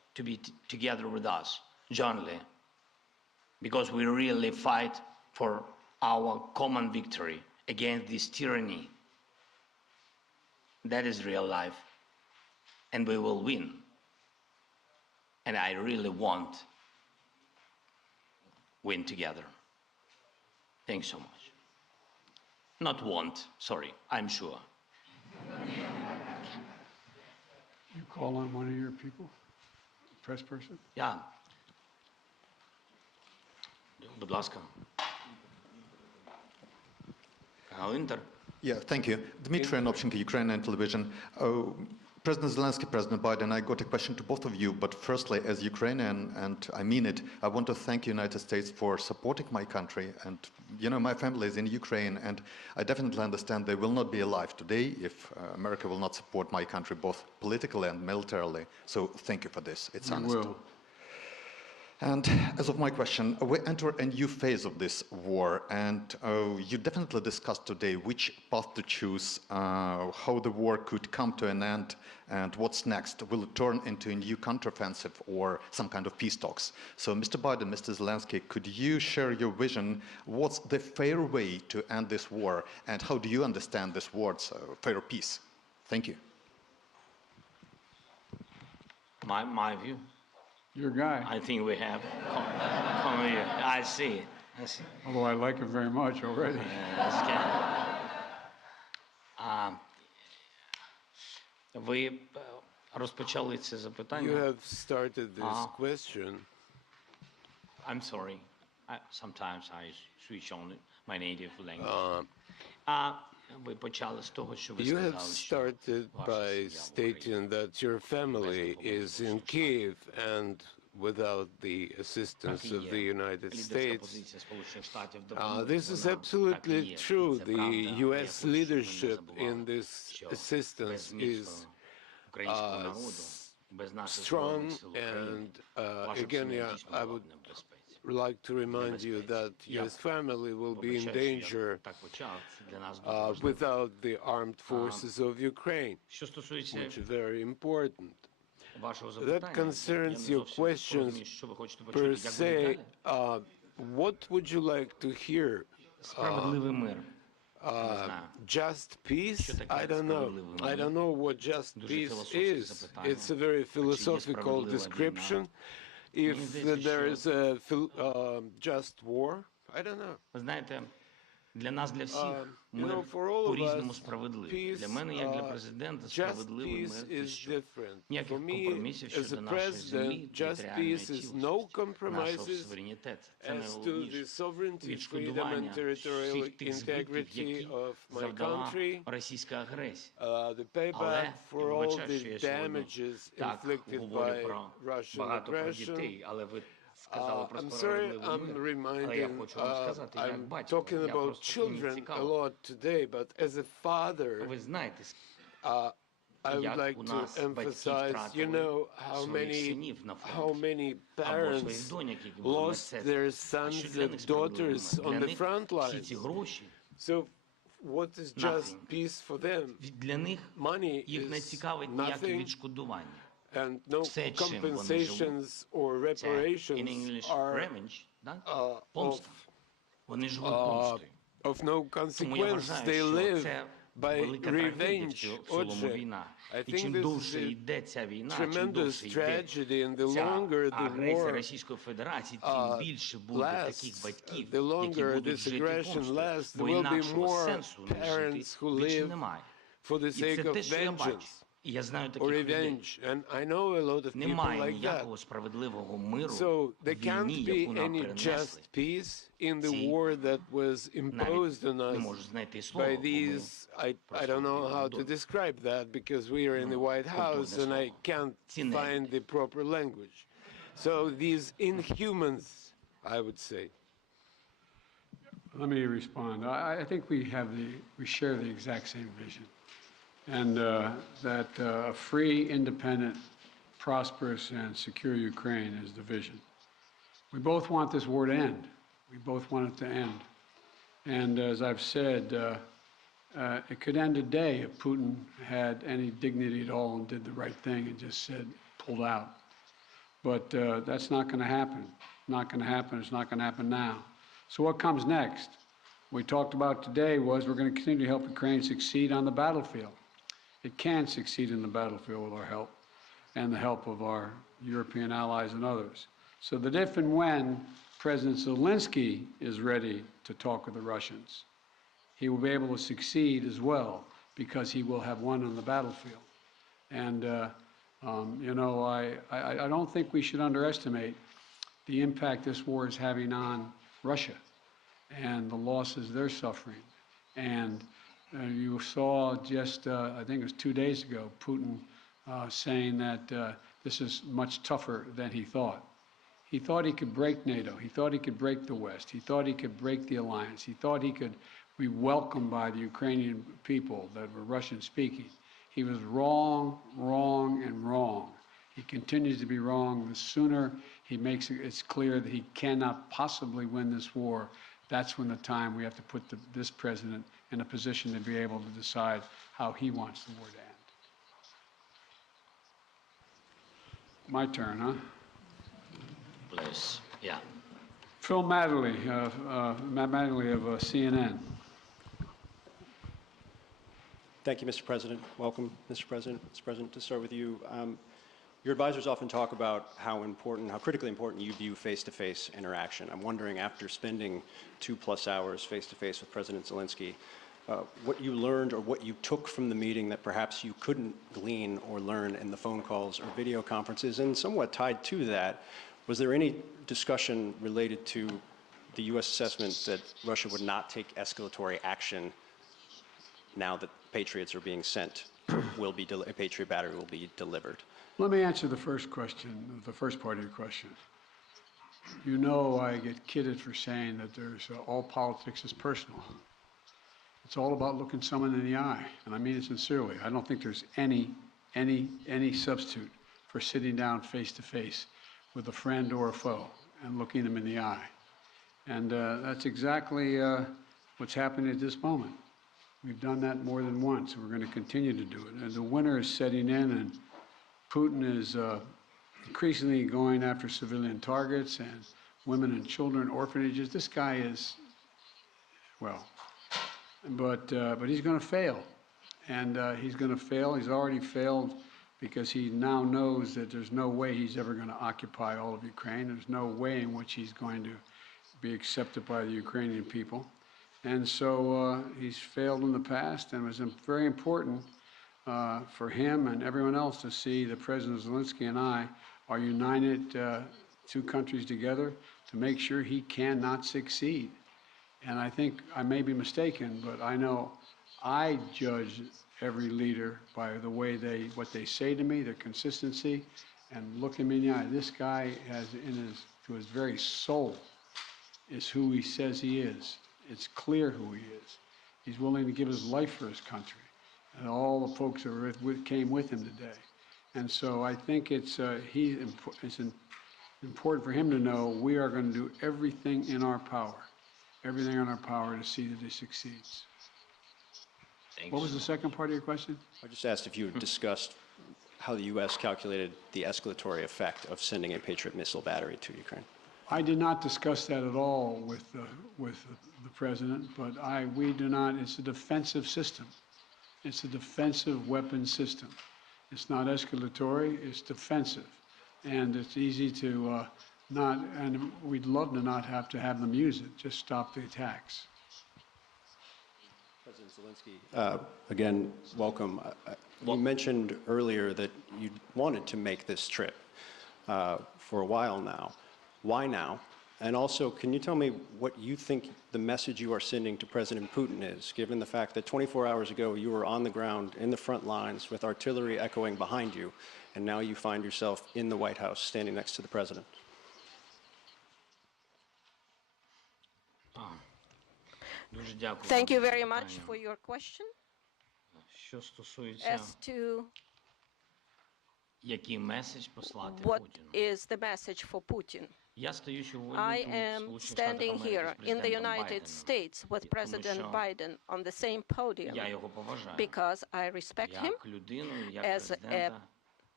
to be together with us jointly, because we really fight for our common victory against this tyranny. That is real life, and we will win. And I really want win together. Thanks so much. Not want, sorry, I'm sure. You call on one of your people, press person? Yeah. Будь ласка. Канал Інтер. Yeah, thank you. Dmitry Anopchenko, Ukrainian television. President Zelensky, President Biden, I got a question to both of you, but firstly, as Ukrainian, and I mean it, I want to thank the United States for supporting my country. And, you know, my family is in Ukraine, and I definitely understand they will not be alive today if America will not support my country, both politically and militarily. So thank you for this. It's honest. We will. And as of my question, we enter a new phase of this war, and you definitely discussed today which path to choose, how the war could come to an end, and what's next. Will it turn into a new counteroffensive or some kind of peace talks? So, Mr. Biden, Mr. Zelensky, could you share your vision? What's the fair way to end this war, and how do you understand this word's fair peace? Thank you. My view. Your guy. I think we have. Come here. I see. Although I like him very much already. Ви розпочали це запитання. You have started this question. I'm sorry. Sometimes I switch on my native language. Ви почали з того, що ви You have сказали, що started by stating that your family is in Kiev and without the assistance of the United States. This is absolutely true. The U.S. leadership in this assistance is strong, and again, I would like to remind you that U.S. family will be in danger without the armed forces of Ukraine, which is very important. That concerns your questions per se. What would you like to hear? Just peace? I don't know. I don't know what just peace is. It's a very philosophical description. If there is a just war, I don't know. Знаєте, для нас, для всіх, мир по-різному справедливий. Для мене, як для президента, справедливий мир – це що? Ніяких компромісів щодо нашої землі, територіальної цілісності, нашого суверенітету. Це не найголовніше. Відшкодування всіх тих збитків, які завдала російська агресія. Але, я вибачаю, що я сьогодні так говорю багато про дітей, але ви I'm sorry, I'm reminding, I'm talking about children a lot today, but as a father, I would like to emphasize, you know, how many parents lost their sons and daughters on the front lines. So what is just peace for them? Money is nothing. And no compensations or reparations are of no consequence. They live by revenge. I think this is a tremendous tragedy, and the longer the war lasts, the longer this aggression lasts, there will be more parents who live for the sake of vengeance. Or revenge, and I know a lot of people like that. So there can't be any just peace in the war that was imposed on us by these, I don't know how to describe that, because we are in the White House and I can't find the proper language. So these inhumans, I would say. Let me respond. I think we share the exact same vision. And that a free, independent, prosperous, and secure Ukraine is the vision. We both want this war to end. We both want it to end. And as I've said, it could end today if Putin had any dignity at all and did the right thing and just said, pulled out. But that's not going to happen. Not going to happen. It's not going to happen now. So what comes next? What we talked about today was we're going to continue to help Ukraine succeed on the battlefield. It can succeed in the battlefield with our help and the help of our European allies and others. So that if and when President Zelensky is ready to talk with the Russians, he will be able to succeed as well because he will have won on the battlefield. And, you know, I don't think we should underestimate the impact this war is having on Russia and the losses they're suffering. And you saw just, I think it was 2 days ago, Putin saying that this is much tougher than he thought. He thought he could break NATO. He thought he could break the West. He thought he could break the alliance. He thought he could be welcomed by the Ukrainian people that were Russian-speaking. He was wrong, wrong, and wrong. He continues to be wrong. The sooner he makes it clear that he cannot possibly win this war, that's when the time we have to put this president in a position to be able to decide how he wants the war to end. My turn, huh? Please, yeah. Phil Madley, Matt Madley of CNN. Thank you, Mr. President. Welcome, Mr. President. Mr. President, to start with you, your advisors often talk about how important, how critically important you view face-to-face interaction. I'm wondering, after spending 2+ hours face-to-face with President Zelensky, what you learned or what you took from the meeting that perhaps you couldn't glean or learn in the phone calls or video conferences, and somewhat tied to that, was there any discussion related to the U.S. assessment that Russia would not take escalatory action now that Patriots are being sent, a Patriot battery will be delivered? Let me answer the first question, the first part of your question. You know I get kidded for saying that there's all politics is personal. It's all about looking someone in the eye, and I mean it sincerely. I don't think there's any substitute for sitting down face-to-face with a friend or a foe and looking them in the eye. And that's exactly what's happening at this moment. We've done that more than once, and we're going to continue to do it. And the winter is setting in, and Putin is increasingly going after civilian targets and women and children, orphanages. This guy is, well, but he's going to fail. And he's going to fail. He's already failed because he now knows that there's no way he's ever going to occupy all of Ukraine. There's no way in which he's going to be accepted by the Ukrainian people. And so he's failed in the past, and it was very important for him and everyone else to see that President Zelensky and I are united, two countries together, to make sure he cannot succeed. And I think I may be mistaken, but I know I judge every leader by the way what they say to me, their consistency, and look at me in the eye. This guy has to his very soul is who he says he is. It's clear who he is. He's willing to give his life for his country, and all the folks that came with him today. And so I think it's important for him to know we are going to do everything in our power to see that he succeeds. Thanks. What was the second part of your question? I just asked if you had discussed how the U.S. calculated the escalatory effect of sending a Patriot missile battery to Ukraine. I did not discuss that at all with the president, but we do not. It's a defensive system. It's a defensive weapon system. It's not escalatory. It's defensive, and it's easy to not. And we'd love to not have to have them use it. Just stop the attacks. President Zelensky, again, welcome. You mentioned earlier that you wanted to make this trip for a while now. Why now? And also, can you tell me what you think the message you are sending to President Putin is, given the fact that 24 hours ago you were on the ground in the front lines with artillery echoing behind you, and now you find yourself in the White House standing next to the president? Thank you very much for your question. As to what is the message for Putin? I am standing here in the United States with President Biden on the same podium because I respect him as a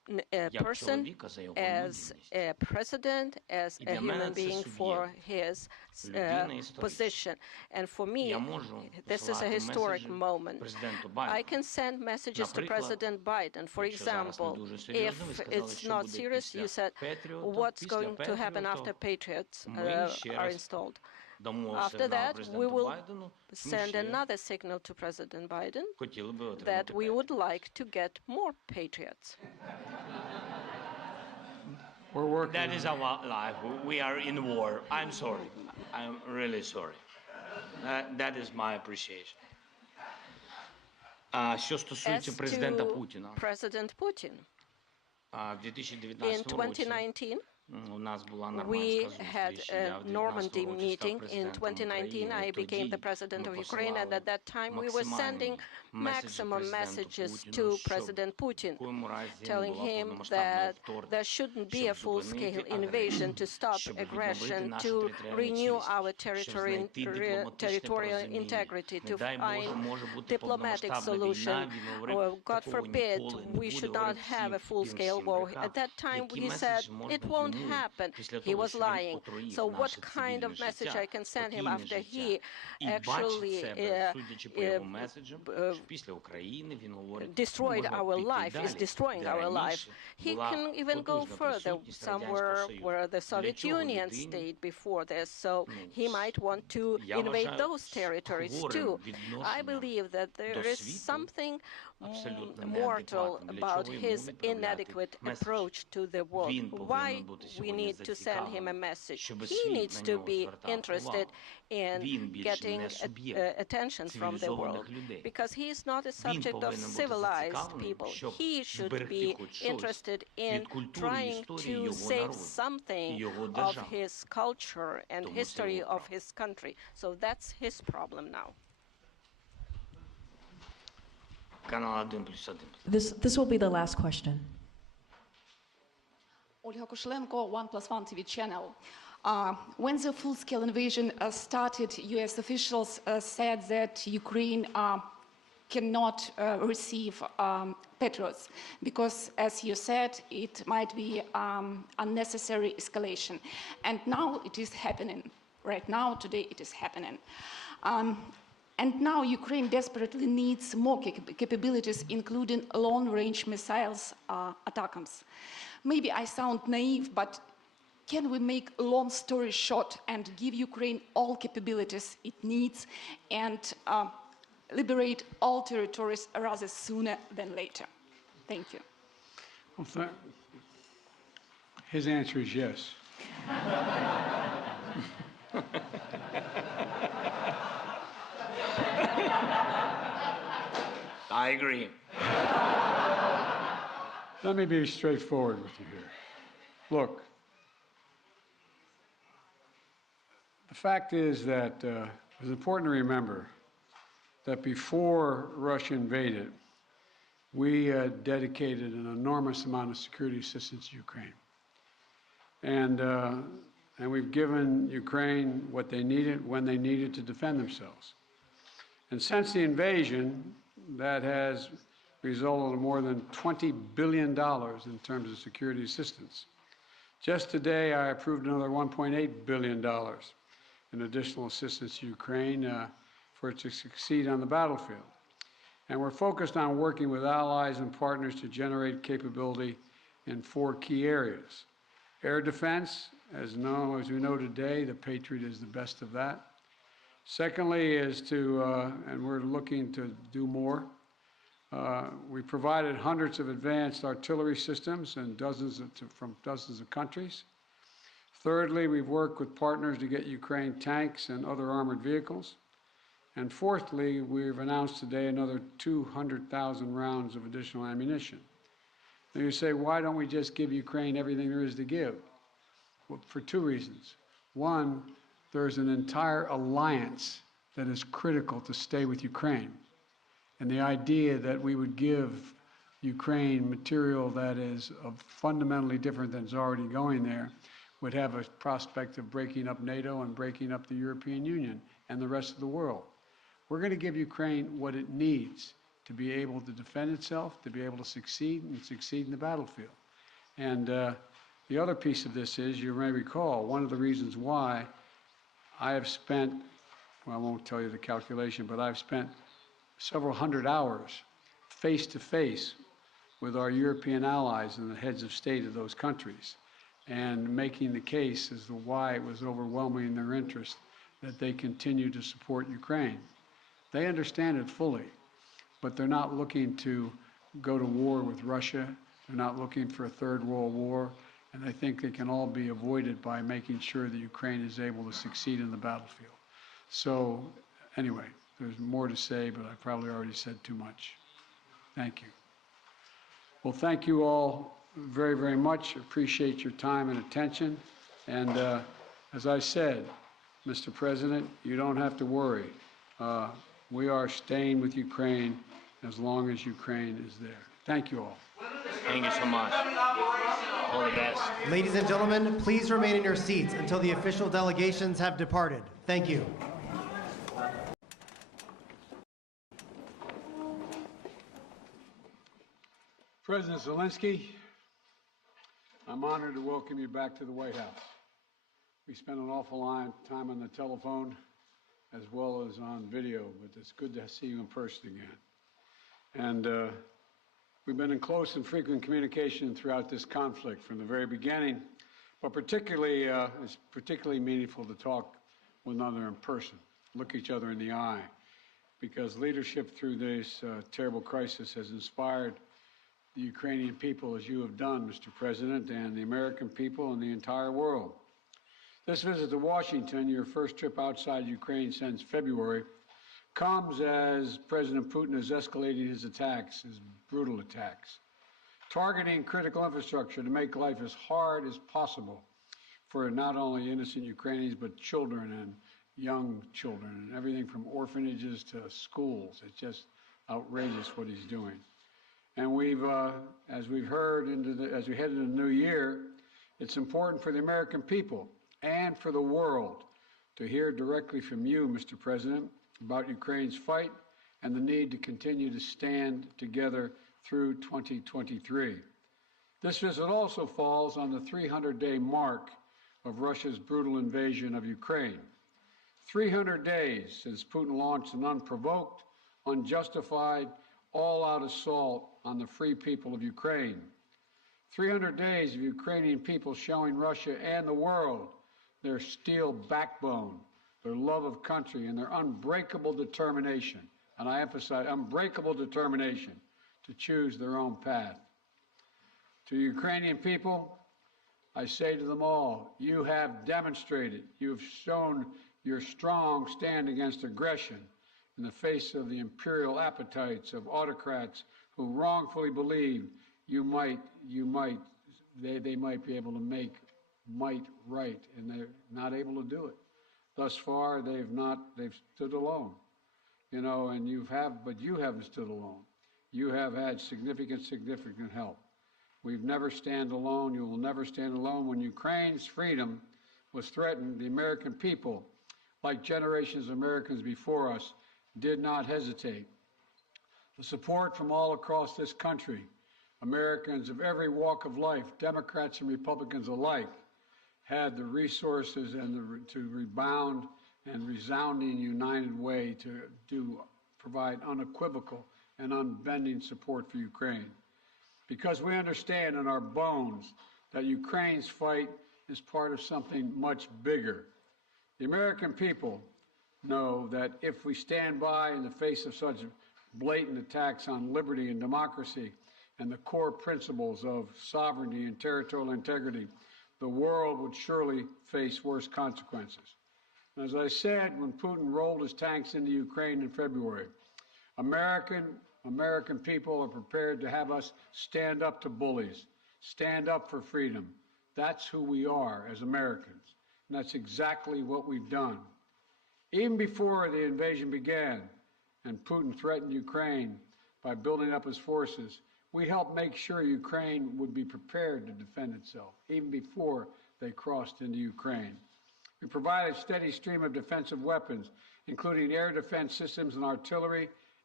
person, as a president, as a human being for his position. And for me, this is a historic moment. I can send messages to President Biden. For example, if it's not serious, you said, what's going to happen after Patriots are installed? After that, we will send another signal to President Biden that we would like to get more Patriots. We're working. That is our life. We are in war. I'm sorry. I'm really sorry. That is my appreciation. Що стосується президента Путіна. President Putin. In 2019, we had a Normandy meeting. In 2019, I became the president of Ukraine, and at that time, we were sending maximum messages to President Putin, telling him that there shouldn't be a full-scale invasion, to stop aggression, to renew our territorial integrity, to find diplomatic solution. Or, God forbid, we should not have a full-scale war. At that time, he said it won't happen. He was lying. So what kind of message I can send him after he actually destroyed our life, is destroying our life? He can even go further, somewhere where the Soviet Union stayed before this. So he might want to invade those territories too. I believe that there is something mortal about his inadequate approach to the world. Why we need to send him a message? He needs to be interested in getting attention from the world, because he is not a subject of civilized people. He should be interested in trying to save something of his culture and history of his country. So that's his problem now. This will be the last question. Olga Koshelenko, 1+1 TV channel. When the full-scale invasion started, U.S. officials said that Ukraine cannot receive Patriots because, as you said, it might be unnecessary escalation. And now it is happening. Right now, today, it is happening. And now Ukraine desperately needs more capabilities, including long-range missiles, ATACMS. Maybe I sound naive, but can we make a long story short and give Ukraine all capabilities it needs and liberate all territories rather sooner than later? Thank you. Well, his answer is yes. I agree. Let me be straightforward with you here. Look, the fact is that it's important to remember that before Russia invaded, we dedicated an enormous amount of security assistance to Ukraine. And we've given Ukraine what they needed, when they needed to defend themselves. And since the invasion, that has resulted in more than $20 billion in terms of security assistance. Just today, I approved another $1.8 billion in additional assistance to Ukraine for it to succeed on the battlefield. And we're focused on working with allies and partners to generate capability in 4 key areas. Air defense, as we know today, the Patriot is the best of that. Secondly is to, and we're looking to do more, we provided hundreds of advanced artillery systems and from dozens of countries. Thirdly, we've worked with partners to get Ukraine tanks and other armored vehicles. And fourthly, we've announced today another 200,000 rounds of additional ammunition. Now you say, why don't we just give Ukraine everything there is to give? Well, for 2 reasons. One, there's an entire alliance that is critical to stay with Ukraine. And the idea that we would give Ukraine material that is fundamentally different than is already going there would have a prospect of breaking up NATO and breaking up the European Union and the rest of the world. We're going to give Ukraine what it needs. to be able to defend itself, to be able to succeed and succeed in the battlefield. And the other piece of this is, you may recall, one of the reasons why I have spent, well, I won't tell you the calculation, but I've spent several hundred hours face-to-face with our European allies and the heads of state of those countries, and making the case as to why it was overwhelming in their interest that they continue to support Ukraine. They understand it fully, but they're not looking to go to war with Russia. They're not looking for a third world war, and I think they can all be avoided by making sure that Ukraine is able to succeed in the battlefield. So anyway, there's more to say, but I probably already said too much. Thank you. Well, thank you all very, very much. Appreciate your time and attention. And as I said, Mr. President, you don't have to worry. We are staying with Ukraine as long as Ukraine is there. Thank you all. Thank you so much. All the best. Ladies and gentlemen, please remain in your seats until the official delegations have departed. Thank you. President Zelensky, I'm honored to welcome you back to the White House. We spent an awful lot of time on the telephone as well as on video, but it's good to see you in person again. And we've been in close and frequent communication throughout this conflict from the very beginning, but particularly, it's particularly meaningful to talk with one another in person, look each other in the eye, because leadership through this terrible crisis has inspired the Ukrainian people, as you have done, Mr. President, and the American people and the entire world. This visit to Washington, your first trip outside Ukraine since February, comes as President Putin is escalating his attacks, his brutal attacks, targeting critical infrastructure to make life as hard as possible for not only innocent Ukrainians, but children and young children, and everything from orphanages to schools. It's just outrageous what he's doing. And we've, as we've heard, as we head into the new year, it's important for the American people and for the world to hear directly from you, Mr. President, about Ukraine's fight and the need to continue to stand together through 2023. This visit also falls on the 300-day mark of Russia's brutal invasion of Ukraine. 300 days since Putin launched an unprovoked, unjustified, all-out assault on the free people of Ukraine. 300 days of Ukrainian people showing Russia and the world their steel backbone, their love of country, and their unbreakable determination, and I emphasize unbreakable determination, to choose their own path. To Ukrainian people, I say to them all, you have demonstrated, you have shown your strong stand against aggression in the face of the imperial appetites of autocrats who wrongfully believe they might be able to make might right, and they're not able to do it. Thus far, they've stood alone, and you haven't stood alone. You have had significant help. We've never stand alone. You will never stand alone. When Ukraine's freedom was threatened, the American people, like generations of Americans before us, did not hesitate. The support from all across this country, Americans of every walk of life, Democrats and Republicans alike, had the resources and to rebound and resounding united way to provide unequivocal and unbending support for Ukraine. Because we understand in our bones that Ukraine's fight is part of something much bigger. The American people know that if we stand by in the face of such blatant attacks on liberty and democracy and the core principles of sovereignty and territorial integrity, the world would surely face worse consequences. And as I said, when Putin rolled his tanks into Ukraine in February, American people are prepared to have us stand up to bullies, stand up for freedom. That's who we are as Americans, and that's exactly what we've done. Even before the invasion began and Putin threatened Ukraine by building up his forces, we helped make sure Ukraine would be prepared to defend itself, even before they crossed into Ukraine. We provided a steady stream of defensive weapons, including air defense systems and artillery,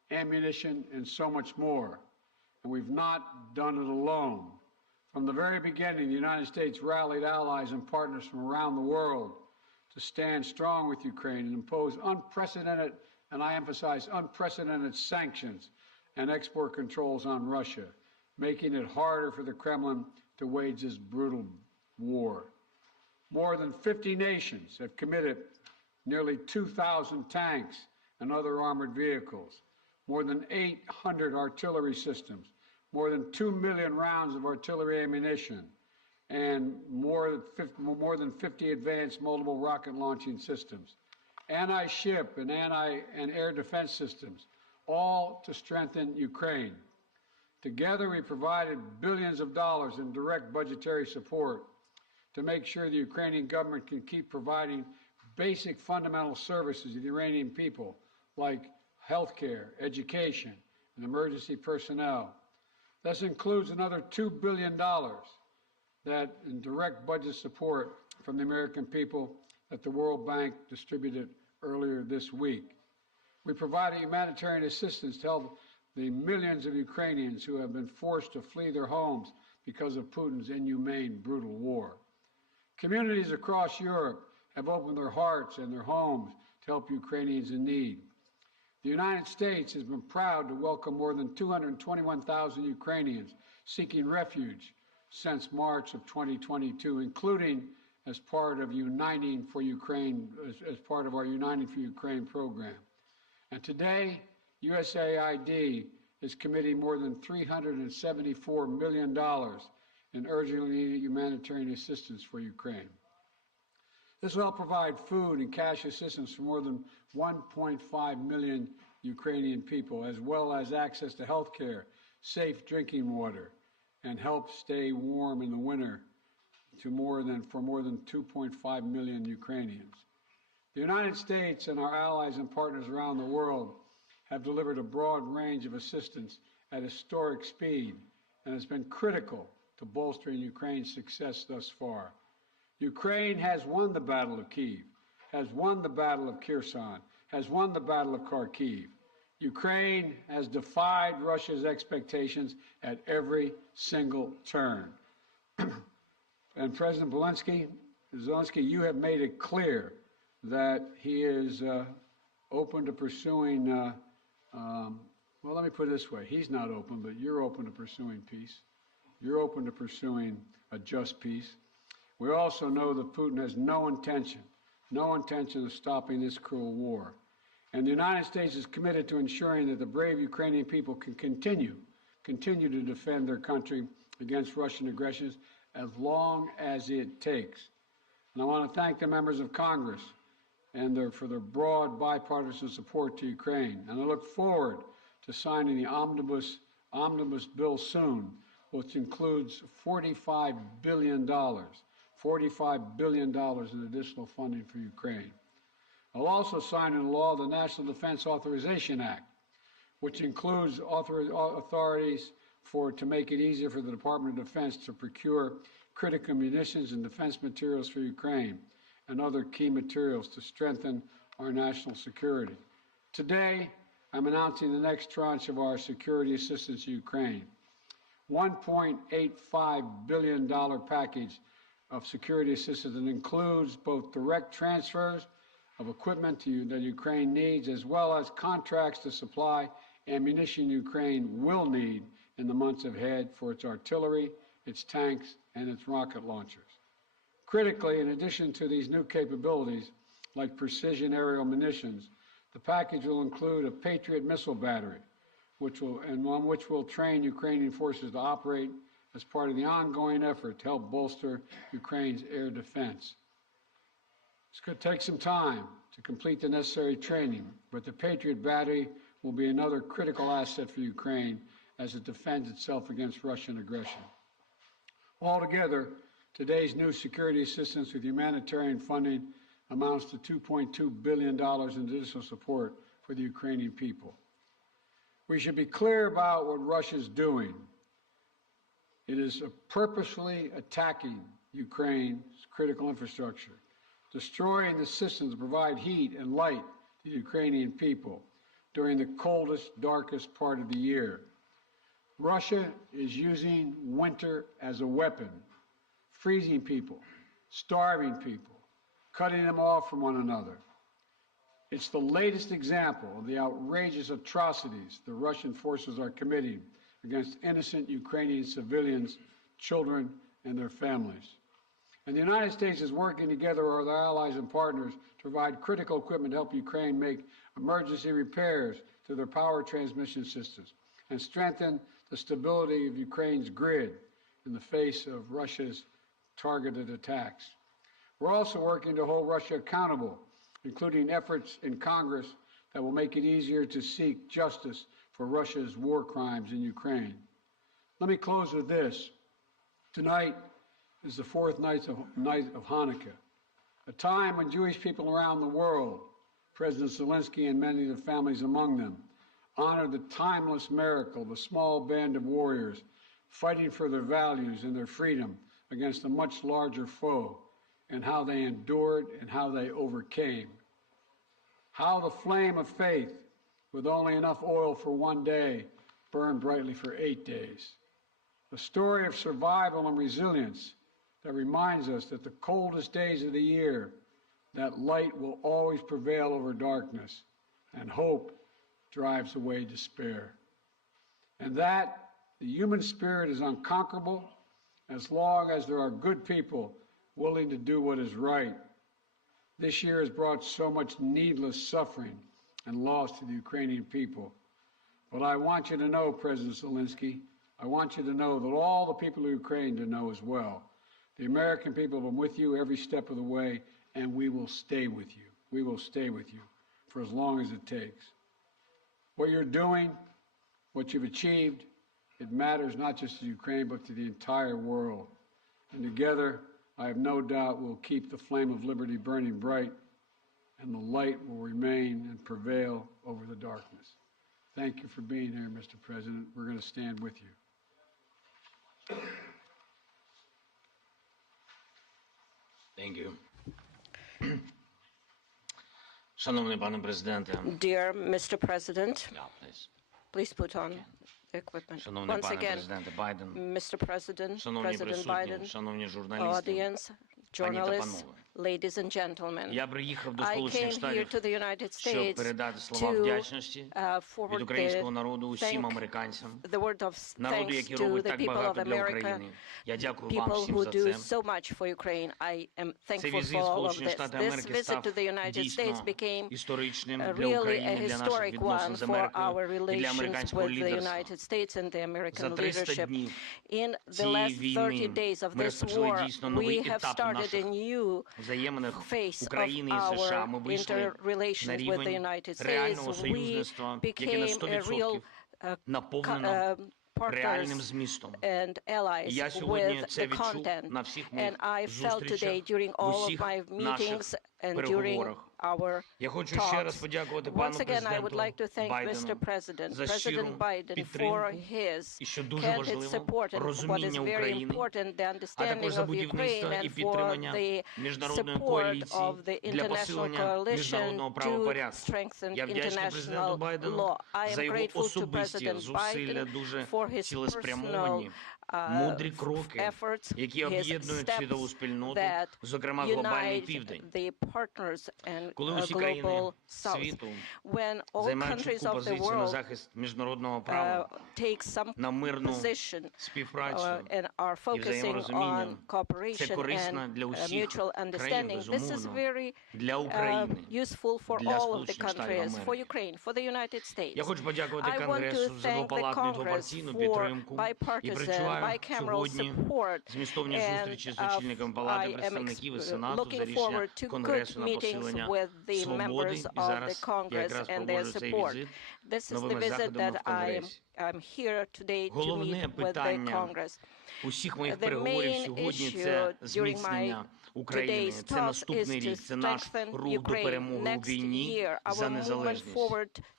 ammunition, and so much more. And we've not done it alone. From the very beginning, the United States rallied allies and partners from around the world to stand strong with Ukraine and impose unprecedented, and I emphasize unprecedented, sanctions and export controls on Russia, making it harder for the Kremlin to wage this brutal war. More than 50 nations have committed nearly 2,000 tanks and other armored vehicles, more than 800 artillery systems, more than 2 million rounds of artillery ammunition, and more than 50 advanced multiple rocket launching systems, anti-ship and air defense systems, all to strengthen Ukraine. Together, we provided billions of dollars in direct budgetary support to make sure the Ukrainian government can keep providing basic fundamental services to the Iranian people, like health care, education, and emergency personnel. This includes another $2 billion that in direct budget support from the American people that the World Bank distributed earlier this week. We provided humanitarian assistance to help the millions of Ukrainians who have been forced to flee their homes because of Putin's inhumane, brutal war. Communities across Europe have opened their hearts and their homes to help Ukrainians in need. The United States has been proud to welcome more than 221,000 Ukrainians seeking refuge since March of 2022, including as part of Uniting for Ukraine, as part of our Uniting for Ukraine program. And today, USAID is committing more than $374 million in urgently needed humanitarian assistance for Ukraine. This will help provide food and cash assistance for more than 1.5 million Ukrainian people, as well as access to health care, safe drinking water, and help stay warm in the winter for more than 2.5 million Ukrainians. The United States and our allies and partners around the world have delivered a broad range of assistance at historic speed and has been critical to bolstering Ukraine's success thus far. Ukraine has won the Battle of Kyiv, has won the Battle of Kherson, has won the Battle of Kharkiv. Ukraine has defied Russia's expectations at every single turn. And President Zelensky, you have made it clear that he is open to pursuing, well, let me put it this way. He's not open, but you're open to pursuing peace. You're open to pursuing a just peace. We also know that Putin has no intention of stopping this cruel war. And the United States is committed to ensuring that the brave Ukrainian people can continue to defend their country against Russian aggression as long as it takes. And I want to thank the members of Congress for their broad bipartisan support to Ukraine. And I look forward to signing the omnibus bill soon, which includes $45 billion in additional funding for Ukraine. I'll also sign into law the National Defense Authorization Act, which includes authorities to make it easier for the Department of Defense to procure critical munitions and defense materials for Ukraine and other key materials to strengthen our national security. Today, I'm announcing the next tranche of our security assistance to Ukraine. $1.85 billion package of security assistance that includes both direct transfers of equipment that Ukraine needs, as well as contracts to supply ammunition Ukraine will need in the months ahead for its artillery, its tanks, and its rocket launchers. Critically, in addition to these new capabilities, like precision aerial munitions, the package will include a Patriot missile battery, on which will train Ukrainian forces to operate as part of the ongoing effort to help bolster Ukraine's air defense. It's going to take some time to complete the necessary training, but the Patriot battery will be another critical asset for Ukraine as it defends itself against Russian aggression. Altogether, today's new security assistance with humanitarian funding amounts to $2.2 billion in additional support for the Ukrainian people. We should be clear about what Russia's doing. It is purposefully attacking Ukraine's critical infrastructure, destroying the systems that provide heat and light to the Ukrainian people, during the coldest, darkest part of the year. Russia is using winter as a weapon, freezing people, starving people, cutting them off from one another. It's the latest example of the outrageous atrocities the Russian forces are committing against innocent Ukrainian civilians, children, and their families. And the United States is working together with our allies and partners to provide critical equipment to help Ukraine make emergency repairs to their power transmission systems and strengthen the stability of Ukraine's grid in the face of Russia's targeted attacks. We're also working to hold Russia accountable, including efforts in Congress that will make it easier to seek justice for Russia's war crimes in Ukraine. Let me close with this. Tonight is the fourth night of Hanukkah, a time when Jewish people around the world, President Zelensky and many of the families among them, honor the timeless miracle of a small band of warriors fighting for their values and their freedom against a much larger foe, and how they endured and how they overcame. How the flame of faith, with only enough oil for one day, burned brightly for 8 days. A story of survival and resilience that reminds us that the coldest days of the year, that light will always prevail over darkness, and hope drives away despair. And that the human spirit is unconquerable as long as there are good people willing to do what is right. This year has brought so much needless suffering and loss to the Ukrainian people. But I want you to know, President Zelensky, I want you to know that all the people of Ukraine to know as well. The American people have been with you every step of the way, and we will stay with you. We will stay with you for as long as it takes. What you're doing, what you've achieved, it matters not just to Ukraine, but to the entire world. And together, I have no doubt we'll keep the flame of liberty burning bright, and the light will remain and prevail over the darkness. Thank you for being here, Mr. President. We're going to stand with you. Thank you. Шановний пане президенте. Dear Mr. President, Yeah, please. please put on the equipment. Шановний Once пане again, президенте Байден. Mr. President, Шановні President присутні, Biden, шановні журналісти. audience, Пані та journalists, панове. ladies and gentlemen. Я приїхав до I Сполучених came here to Штатів, the United щоб States передати слова to вдячності від forward українського народу усім thank американцям, the word of народу, thanks який to робить the так people of багато для America, України. Я дякую вам people всім who за do це. so much for Ukraine. I am Цей thankful візит for all of Сполучених this. Штатів This Америки visit став to the United States дійсно became історичним для really a України, для наших historic відносин one з for Америкою our і для relations американського with the лідерства. United States and the American За 300 leadership. днів In the цієї last 30 війни days of ми this розпочали war, дійсно новий we have етап started a наших new взаємних phase of України і США. Ми our вийшли на interrelations with the рівень United States. реального We союзництва, яке на became a real 100% наповнено реальним partners змістом. and allies І я сьогодні with це the відчув content. на всіх моїх And I felt today зустрічах, during в all of усіх my наших meetings and during переговорах. our Я хочу ще раз talks. подякувати пану Once again, I would президенту like to thank Mr. Байдену President, за щиру President Biden, for підтримку his і, що дуже candid важливо, support and what is розуміння very України, important, the а understanding також за of Ukraine будівництво і and for підтримання the міжнародної support коаліції of the для international посилення coalition міжнародного to правопорядку. strengthen Я вдячний президенту international Байдену law. I за am його grateful to особисті President зусилля, Biden дуже for his цілеспрямовані, personal мудрі кроки, efforts, які his об'єднують світову steps спільноту, that зокрема глобальний unite південь. the partners and Коли усі global країни south. світу When all займають countries чітку of the позицію на world захист міжнародного права, take some на мирну position співпрацю and are і focusing взаєморозуміння, on це cooperation корисно and для усіх mutual країн, understanding. This is безумовно, very для України, useful for для all of the Сполучених Штатів countries, for Америки. Ukraine, for the United States. Я хочу подякувати I want to Конгресу за thank the двопалатну і Congress двопартійну for підтримку і bipartisan, перечуваю bicameral сьогодні support. змістовні And зустрічі з очільником Палати I am представників і Сенату за looking рішення forward to good Конгресу на meetings посилення with the свободи. members І of the зараз я Congress якраз and their проводжу цей support. візит This is the новими visit заходами that в Конгресі. I'm here today to Головне meet with the питання Congress. усіх моїх The переговорів main сьогодні issue це during зміцнення України. today's Це talk наступний is to рік, це наш strengthen рух до Ukraine. перемоги у Next війні year, за our movement незалежність. forward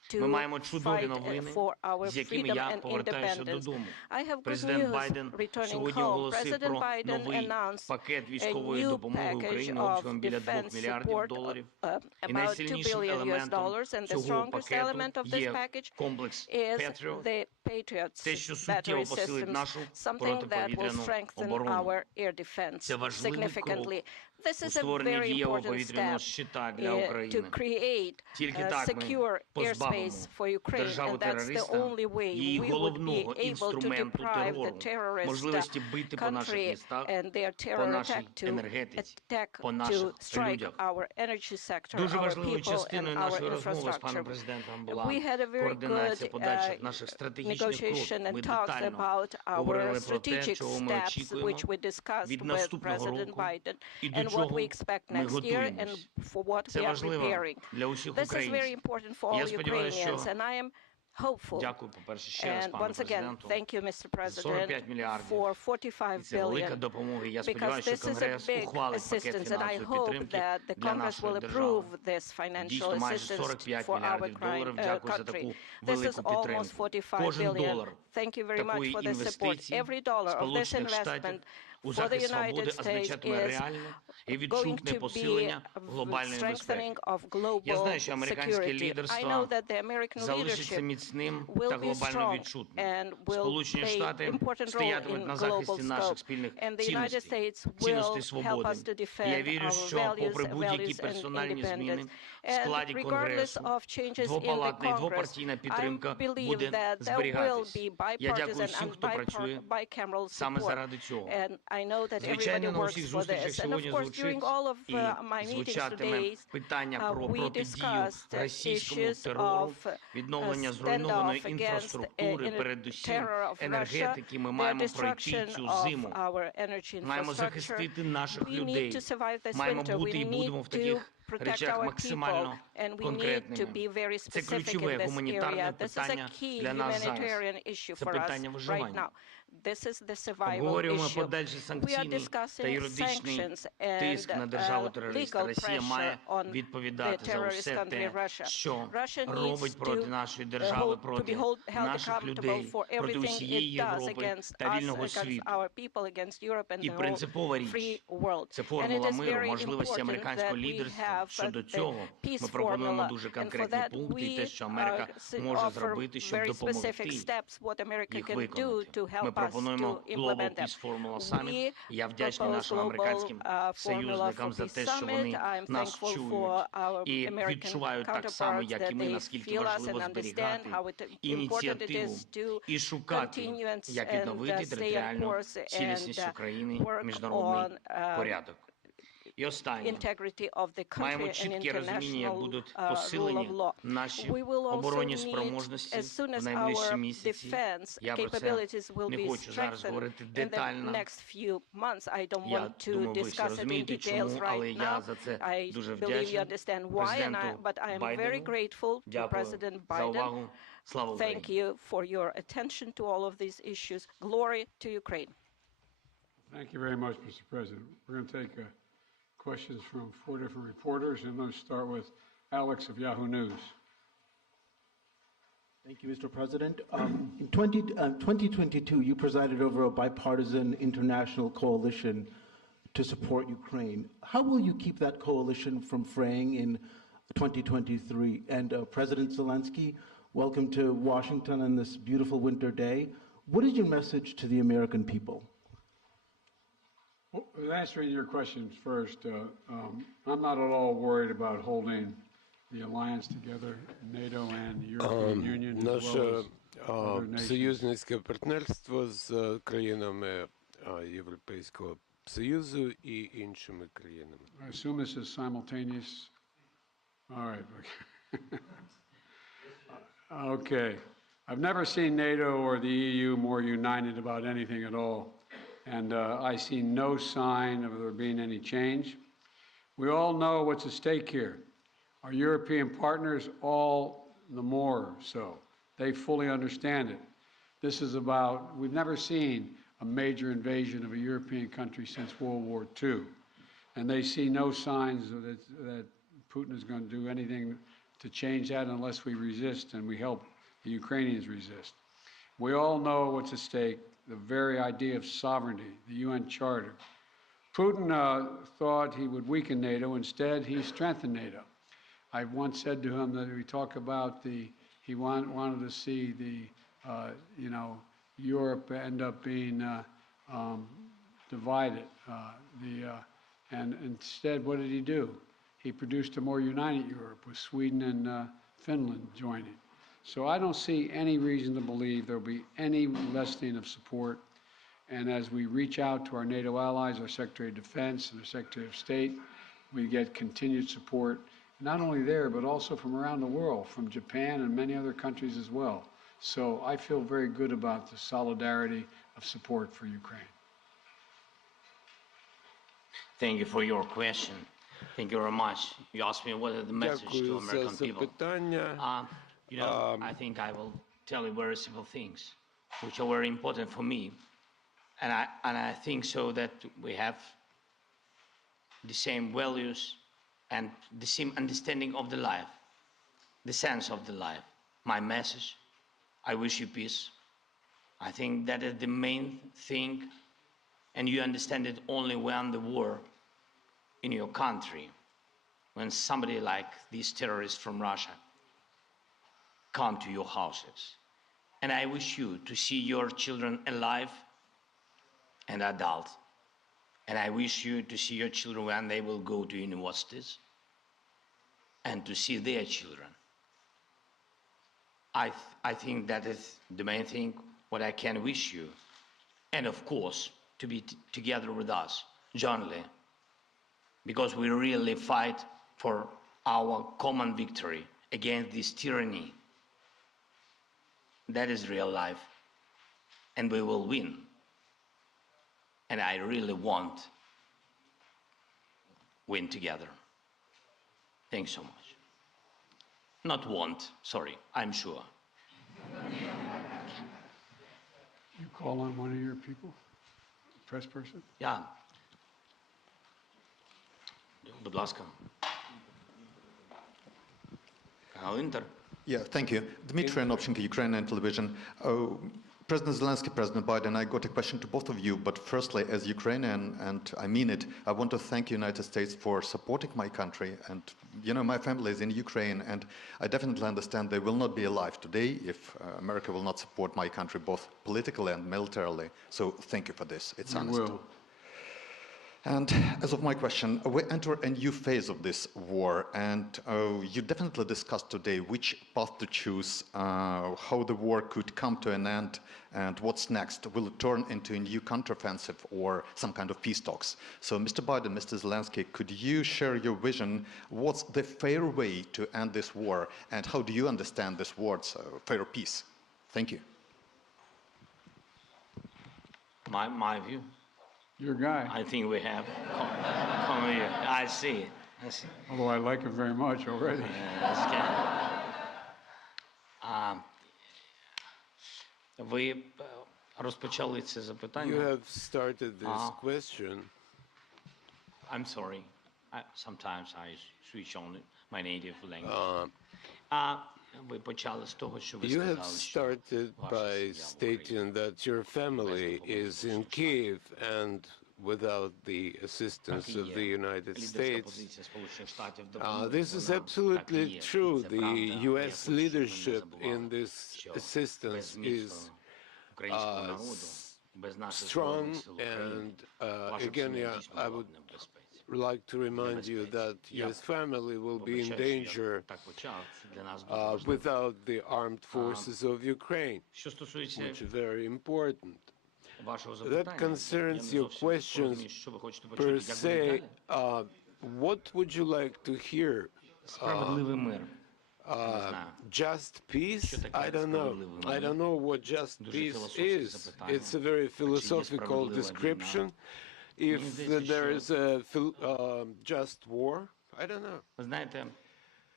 Ми маємо чудові новини, з якими я повертаюся додому. Президент Байден сьогодні оголосив про новий пакет військової допомоги Україні обсягом біля $2 мільярдів. І найсильнішим елементом цього пакету є комплекс Patriot, те, що суттєво посилить нашу протиповітряну оборону. Це важливий крок у створенні дієвого повітряного щита для України. Тільки так ми позбавимо державу-терориста її головного інструменту терору, можливості бити по наших містах, по нашій енергетиці, по наших людях. Дуже важливою частиною нашої розмови з паном президентом була координація подальших наших стратегічних кроків. Ми детально говорили про те, чого ми очікуємо від наступного року і до чого ми готуємося. Це важливо для усіх українців. Я сподіваюся, що дякую, по-перше, ще раз пану президенту. 45 мільярдів. І це велика допомога. Я сподіваюся, що Конгрес ухвалить пакет фінансової підтримки для нашої держави. Дійсно, майже 45 мільярдів доларів. Дякую за таку велику підтримку. Кожен долар такої інвестиції Сполучених Штатів у захист свободи означатиме реальне і відчутне посилення глобальної безпеки. Я знаю, що американське лідерство залишиться міцним та глобально відчутним. Сполучені Штати стоятимуть на захисті наших спільних цінностей, цінностей свободи. І я вірю, що попри будь-які персональні зміни в складі Конгресу, двопалатна і двопартійна підтримка буде зберігатись. Я дякую всім, хто працює саме заради цього. Звичайно, на усіх зустрічах сьогодні звучить і звучатиме питання про протидію російському терору, відновлення зруйнованої інфраструктури, передусім енергетики. Ми маємо пройти цю зиму, маємо захистити наших людей, маємо бути і будемо в таких речах максимально конкретними. Це ключове гуманітарне питання для нас зараз. Це питання виживання. Обговорюємо подальші санкційні та юридичний тиск на державу-терориста. Росія має відповідати за усе те, що робить проти нашої держави, проти наших людей, проти усієї Європи та вільного світу. І принципова річ – це формула миру, можливості американського лідерства. Щодо цього ми пропонуємо дуже конкретні пункти і те, що Америка може зробити, щоб допомогти їх виконати. Ми пропонуємо Global Peace Formula Summit. Я вдячний нашим американським союзникам за те, що вони нас чують і відчувають так само, як і ми, наскільки важливо зберігати ініціативу і шукати, як відновити територіальну цілісність України, міжнародний порядок. І останнє. Маємо чітке розуміння, як будуть посилені наші оборонні спроможності в найближчі місяці. Я про це не хочу зараз говорити детально. Я думаю, ви всі розумієте, чому, але я за це дуже вдячний президенту Байдену. Дякую за увагу. Слава Україні! Thank you very much, Mr. President. We're going to take questions from 4 different reporters, and I'm going to start with Alex of Yahoo News. Thank you, Mr. President. In 2022, you presided over a bipartisan international coalition to support Ukraine. How will you keep that coalition from fraying in 2023? And President Zelensky, welcome to Washington on this beautiful winter day. What is your message to the American people? Well, answering your questions first, I'm not at all worried about holding the alliance together, NATO and the European Union, as well as other nations. Союзницьке партнерство з країнами Європейського Союзу і іншими країнами. I assume this is simultaneous. All right. Okay. I've never seen NATO or the EU more united about anything at all. And I see no sign of there being any change. We all know what's at stake here. Our European partners, all the more so. They fully understand it. This is about, we've never seen a major invasion of a European country since World War II. And they see no signs that Putin is going to do anything to change that unless we resist and we help the Ukrainians resist. We all know what's at stake, the very idea of sovereignty, the UN Charter. Putin thought he would weaken NATO. Instead, he strengthened NATO. I once said to him that we talk about he wanted to see Europe end up being divided. And instead, what did he do? He produced a more united Europe with Sweden and Finland joining. So I don't see any reason to believe there will be any lessening of support. And as we reach out to our NATO allies, our Secretary of Defense and our Secretary of State, we get continued support, not only there, but also from around the world, from Japan and many other countries as well. So I feel very good about the solidarity of support for Ukraine. Thank you for your question. Thank you very much. You asked me what is the message to American people. I think I will tell you very simple things, which are very important for me. And I think so that we have the same values and the same understanding of the life, the sense of the life. My message, I wish you peace. I think that is the main thing, and you understand it only when the war in your country, when somebody like these terrorists from Russia come to your houses. And I wish you to see your children alive and adult. And I wish you to see your children when they will go to universities and to see their children. I think that is the main thing what I can wish you. And of course, to be together with us, jointly, because we really fight for our common victory against this tyranny. That is real life, and we will win. And I really want win together. Thanks so much. Not want, sorry, I'm sure. You call on one of your people, press person? Yeah. Будь ласка. Канал Інтер. Yeah, thank you. Dmitry Anopchenko, Ukrainian television. President Zelensky, President Biden, I got a question to both of you, but firstly, as Ukrainian, and I mean it, I want to thank the United States for supporting my country. And, you know, my family is in Ukraine, and I definitely understand they will not be alive today if America will not support my country, both politically and militarily. So thank you for this. It's honest. Will. And as of my question, we enter a new phase of this war, and you definitely discussed today which path to choose, how the war could come to an end, and what's next. Will it turn into a new counteroffensive or some kind of peace talks? So, Mr. Biden, Mr. Zelensky, could you share your vision? What's the fair way to end this war, and how do you understand this word's fair peace? Thank you. My view. Your guy. I think we have. Come here. I see. Although I like him very much already. Ви розпочали це запитання. You have started this question. I'm sorry. Sometimes I switch on my native language. Ви почали з того, що ви You have сказали, що started by stating that your family is in Kiev and without the assistance of the United States. This is absolutely true. The U.S. leadership in this assistance is strong, and again, I would like to remind you that your family will be in danger without the armed forces of Ukraine, which is very important. That concerns your questions per se. What would you like to hear? Just peace? I don't know. I don't know what just peace is. It's a very philosophical description. If there is a just war, I don't know. Ви знаєте,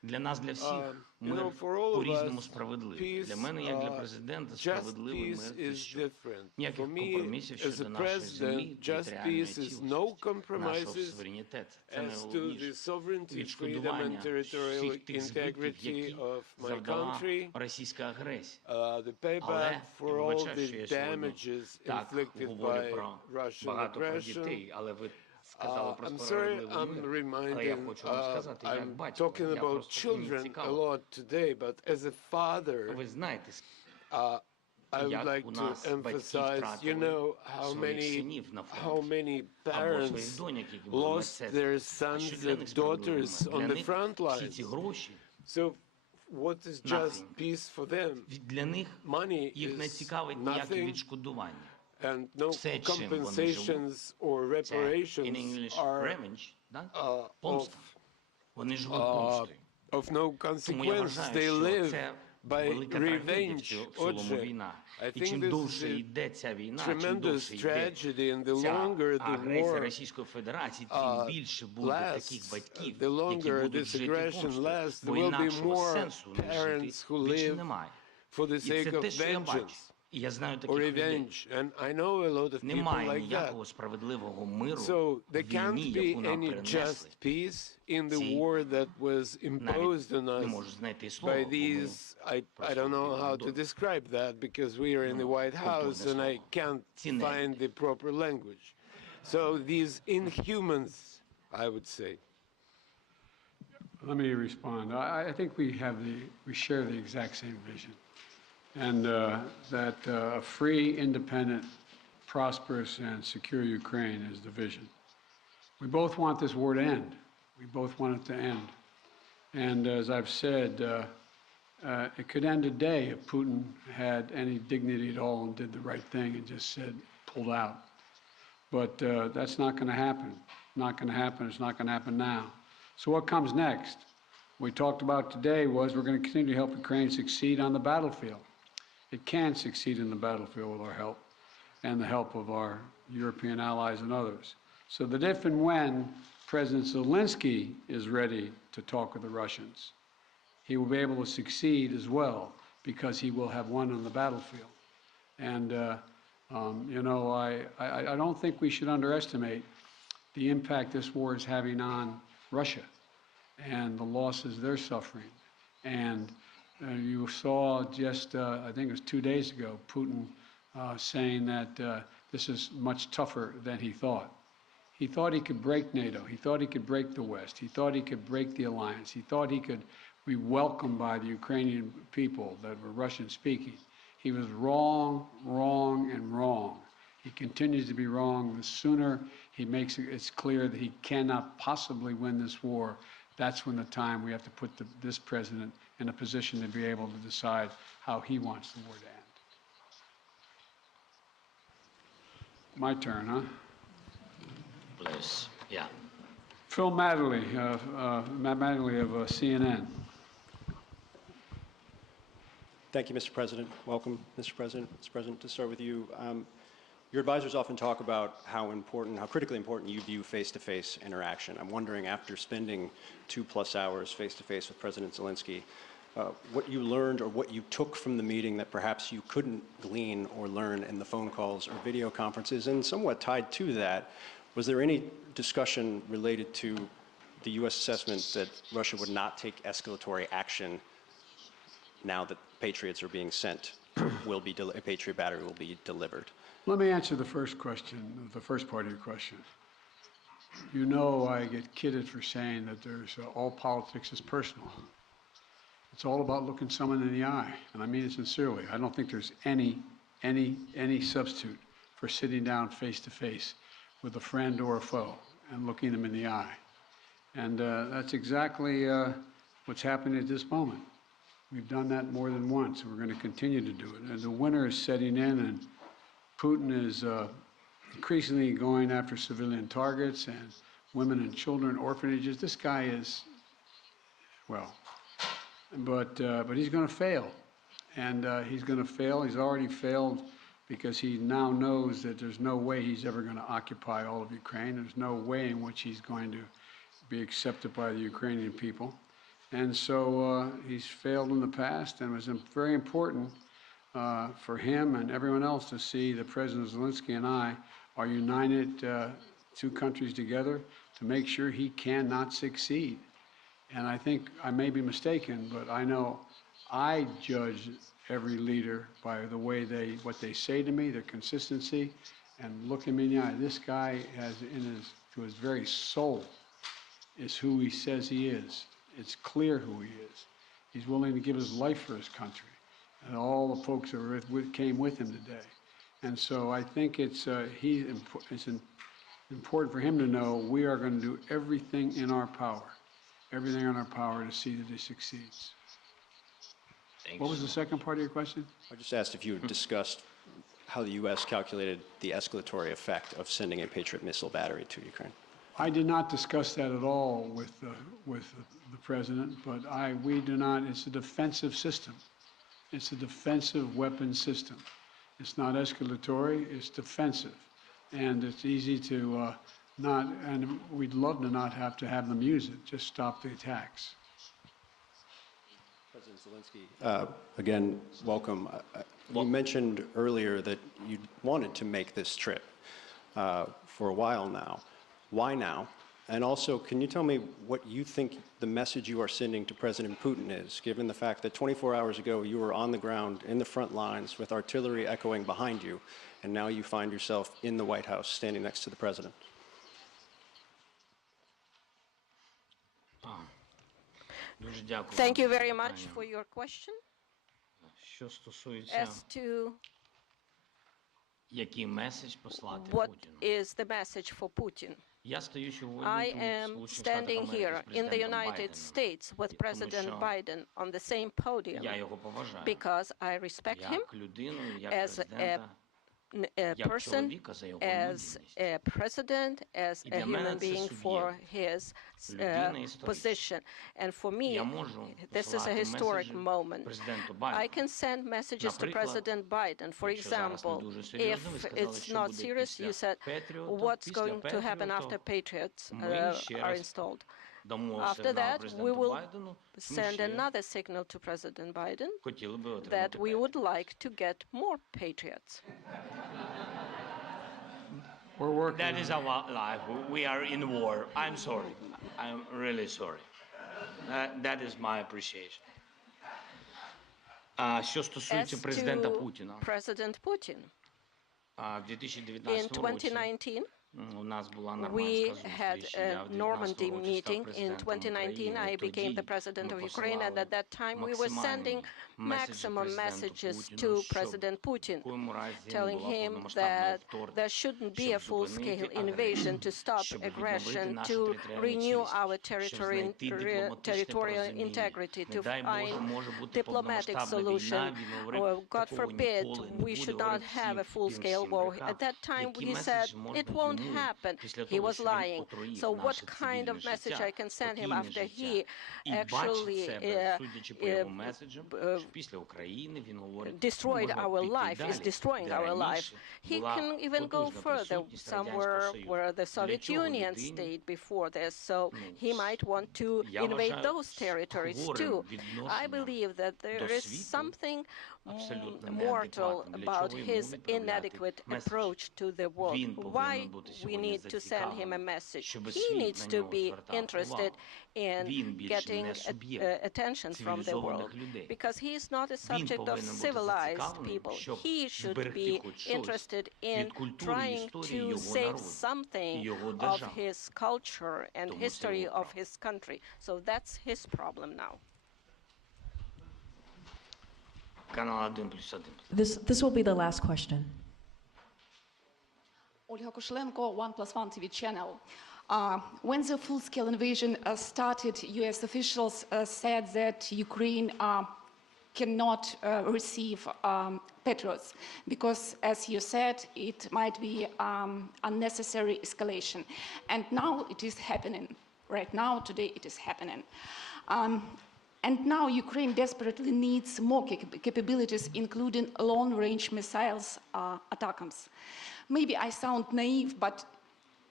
Для нас, для всіх, мир по-різному справедливий. Для мене, як для президента, справедливий мир – це що? Ніяких компромісів щодо нашої землі, територіальної цілісності, нашого суверенітету. Це найголовніше. Відшкодування всіх тих збитків, які завдала російська агресія. Але, я вибачаю, що я сьогодні так говорю багато про дітей, але ви сказали про справедливий мир. Але я хочу вам сказати, як батько, я просто мені цікаво. Ви знаєте, як у нас батьки втратили своїх синів на фронті, або своїх доньок, які були мистецтві. А що для них справедливий мир? Для них всі ці гроші для них їх не цікавить ніяке відшкодування. Все, чим вони живуть, це in English revenge, помста. Вони живуть помстою. Тому я вважаю, що це велика трагедія в цілому війна. І чим довше йде ця війна, чим довше йде ця агресія Російської Федерації, тим більше буде таких батьків, які будуть жити помстою. Бо інакшого сенсу не жити більше немає. І це те, що я бачу. І я знаю таких людей. Немає ніякого справедливого миру в війні, яку нам перенесли. Навіть не можу знайти слово, бо ми I don't know how to describe that because we are in the White House and I can't find the proper language. So these inhumans, I would say. Let me respond. I think we share the exact same vision. And that a free, independent, prosperous, and secure Ukraine is the vision. We both want this war to end. We both want it to end. And as I've said, it could end today if Putin had any dignity at all and did the right thing and just said, pulled out. But that's not going to happen. Not going to happen. It's not going to happen now. So what comes next? What we talked about today was we're going to continue to help Ukraine succeed on the battlefield. It can succeed in the battlefield with our help and the help of our European allies and others. So that if and when President Zelensky is ready to talk with the Russians, he will be able to succeed as well because he will have won on the battlefield. And, you know, I don't think we should underestimate the impact this war is having on Russia and the losses they're suffering. And you saw just, I think it was 2 days ago, Putin saying that this is much tougher than he thought. He thought he could break NATO. He thought he could break the West. He thought he could break the alliance. He thought he could be welcomed by the Ukrainian people that were Russian-speaking. He was wrong, wrong, and wrong. He continues to be wrong. The sooner he makes it clear that he cannot possibly win this war, that's when the time we have to put this president in a position to be able to decide how he wants the war to end. My turn, huh? Please, yeah. Phil Matterly, Matt Matterly of CNN. Thank you, Mr. President. Welcome, Mr. President. Mr. President, to start with you, your advisors often talk about how critically important you view face-to-face interaction. I'm wondering, after spending 2+ hours face-to-face with President Zelensky, what you learned or what you took from the meeting that perhaps you couldn't glean or learn in the phone calls or video conferences, and somewhat tied to that, was there any discussion related to the U.S. assessment that Russia would not take escalatory action now that Patriots are being sent, a Patriot battery will be delivered? Let me answer the first question, the first part of your question. You know I get kidded for saying that there's all politics is personal. It's all about looking someone in the eye, and I mean it sincerely. I don't think there's any substitute for sitting down face-to-face with a friend or a foe and looking them in the eye. And that's exactly what's happening at this moment. We've done that more than once, and we're going to continue to do it. And the winter is setting in, and Putin is increasingly going after civilian targets and women and children, orphanages. This guy is, well, but he's going to fail. And he's going to fail. He's already failed because he now knows that there's no way he's ever going to occupy all of Ukraine. There's no way in which he's going to be accepted by the Ukrainian people. And so he's failed in the past, and it was very important for him and everyone else to see that President Zelensky and I are united, two countries together, to make sure he cannot succeed. And I think I may be mistaken, but I know I judge every leader by the way what they say to me, their consistency, and looking me in the eye. This guy has to his very soul is who he says he is. It's clear who he is. He's willing to give his life for his country, and all the folks that came with him today. And so I think it's important for him to know we are going to do everything in our power to see that he succeeds. Thanks. What was the second part of your question? I just asked if you had discussed how the U.S. calculated the escalatory effect of sending a Patriot missile battery to Ukraine. I did not discuss that at all with the president, but we do not. It's a defensive system. It's a defensive weapon system. It's not escalatory. It's defensive, and it's easy to not. And we'd love to not have to have them use it. Just stop the attacks. President Zelensky, again, welcome. You mentioned earlier that you wanted to make this trip for a while now. Why now? And also, can you tell me what you think the message you are sending to President Putin is, given the fact that 24 hours ago you were on the ground in the front lines with artillery echoing behind you, and now you find yourself in the White House standing next to the president? Thank you very much for your question. As to what is the message for Putin? I am standing here in the United States with President Biden on the same podium because I respect him as a person, as a president, as a human being for his position. And for me, this is a historic moment. I can send messages to President Biden. For example, if it's not serious, you said, what's going to happen after Patriots are installed? After that, we will send another signal to President Biden that we would like to get more Patriots. We're working. That is our life. We are in war. I'm sorry. I'm really sorry. That is my appreciation. Що стосується президента Путіна. President Putin. In 2019, we had a Normandy meeting. In 2019, I became the president of Ukraine, and at that time, we were sending maximum messages to President Putin, telling him that there shouldn't be a full-scale invasion, to stop aggression, to renew our territorial integrity, to find diplomatic solution. Or, God forbid, we should not have a full-scale war. At that time, he said it won't happen. He was lying. So what kind of message I can send him after he actually destroyed our life, is destroying our life? He can even go further, somewhere where the Soviet Union stayed before this, so he might want to invade those territories too. I believe that there is something mortal about his inadequate approach to the world. Why we need to send him a message? He needs to be interested in getting attention from the world, because he is not a subject of civilized people. He should be interested in trying to save something of his culture and history of his country. So that's his problem now. This will be the last question. Olga Koshelenko, 1+1 TV channel. When the full-scale invasion started, U.S. officials said that Ukraine cannot receive Patriots because, as you said, it might be unnecessary escalation. And now it is happening. Right now, today, it is happening. And now Ukraine desperately needs more capabilities, including long-range missiles, ATACMS. Maybe I sound naive, but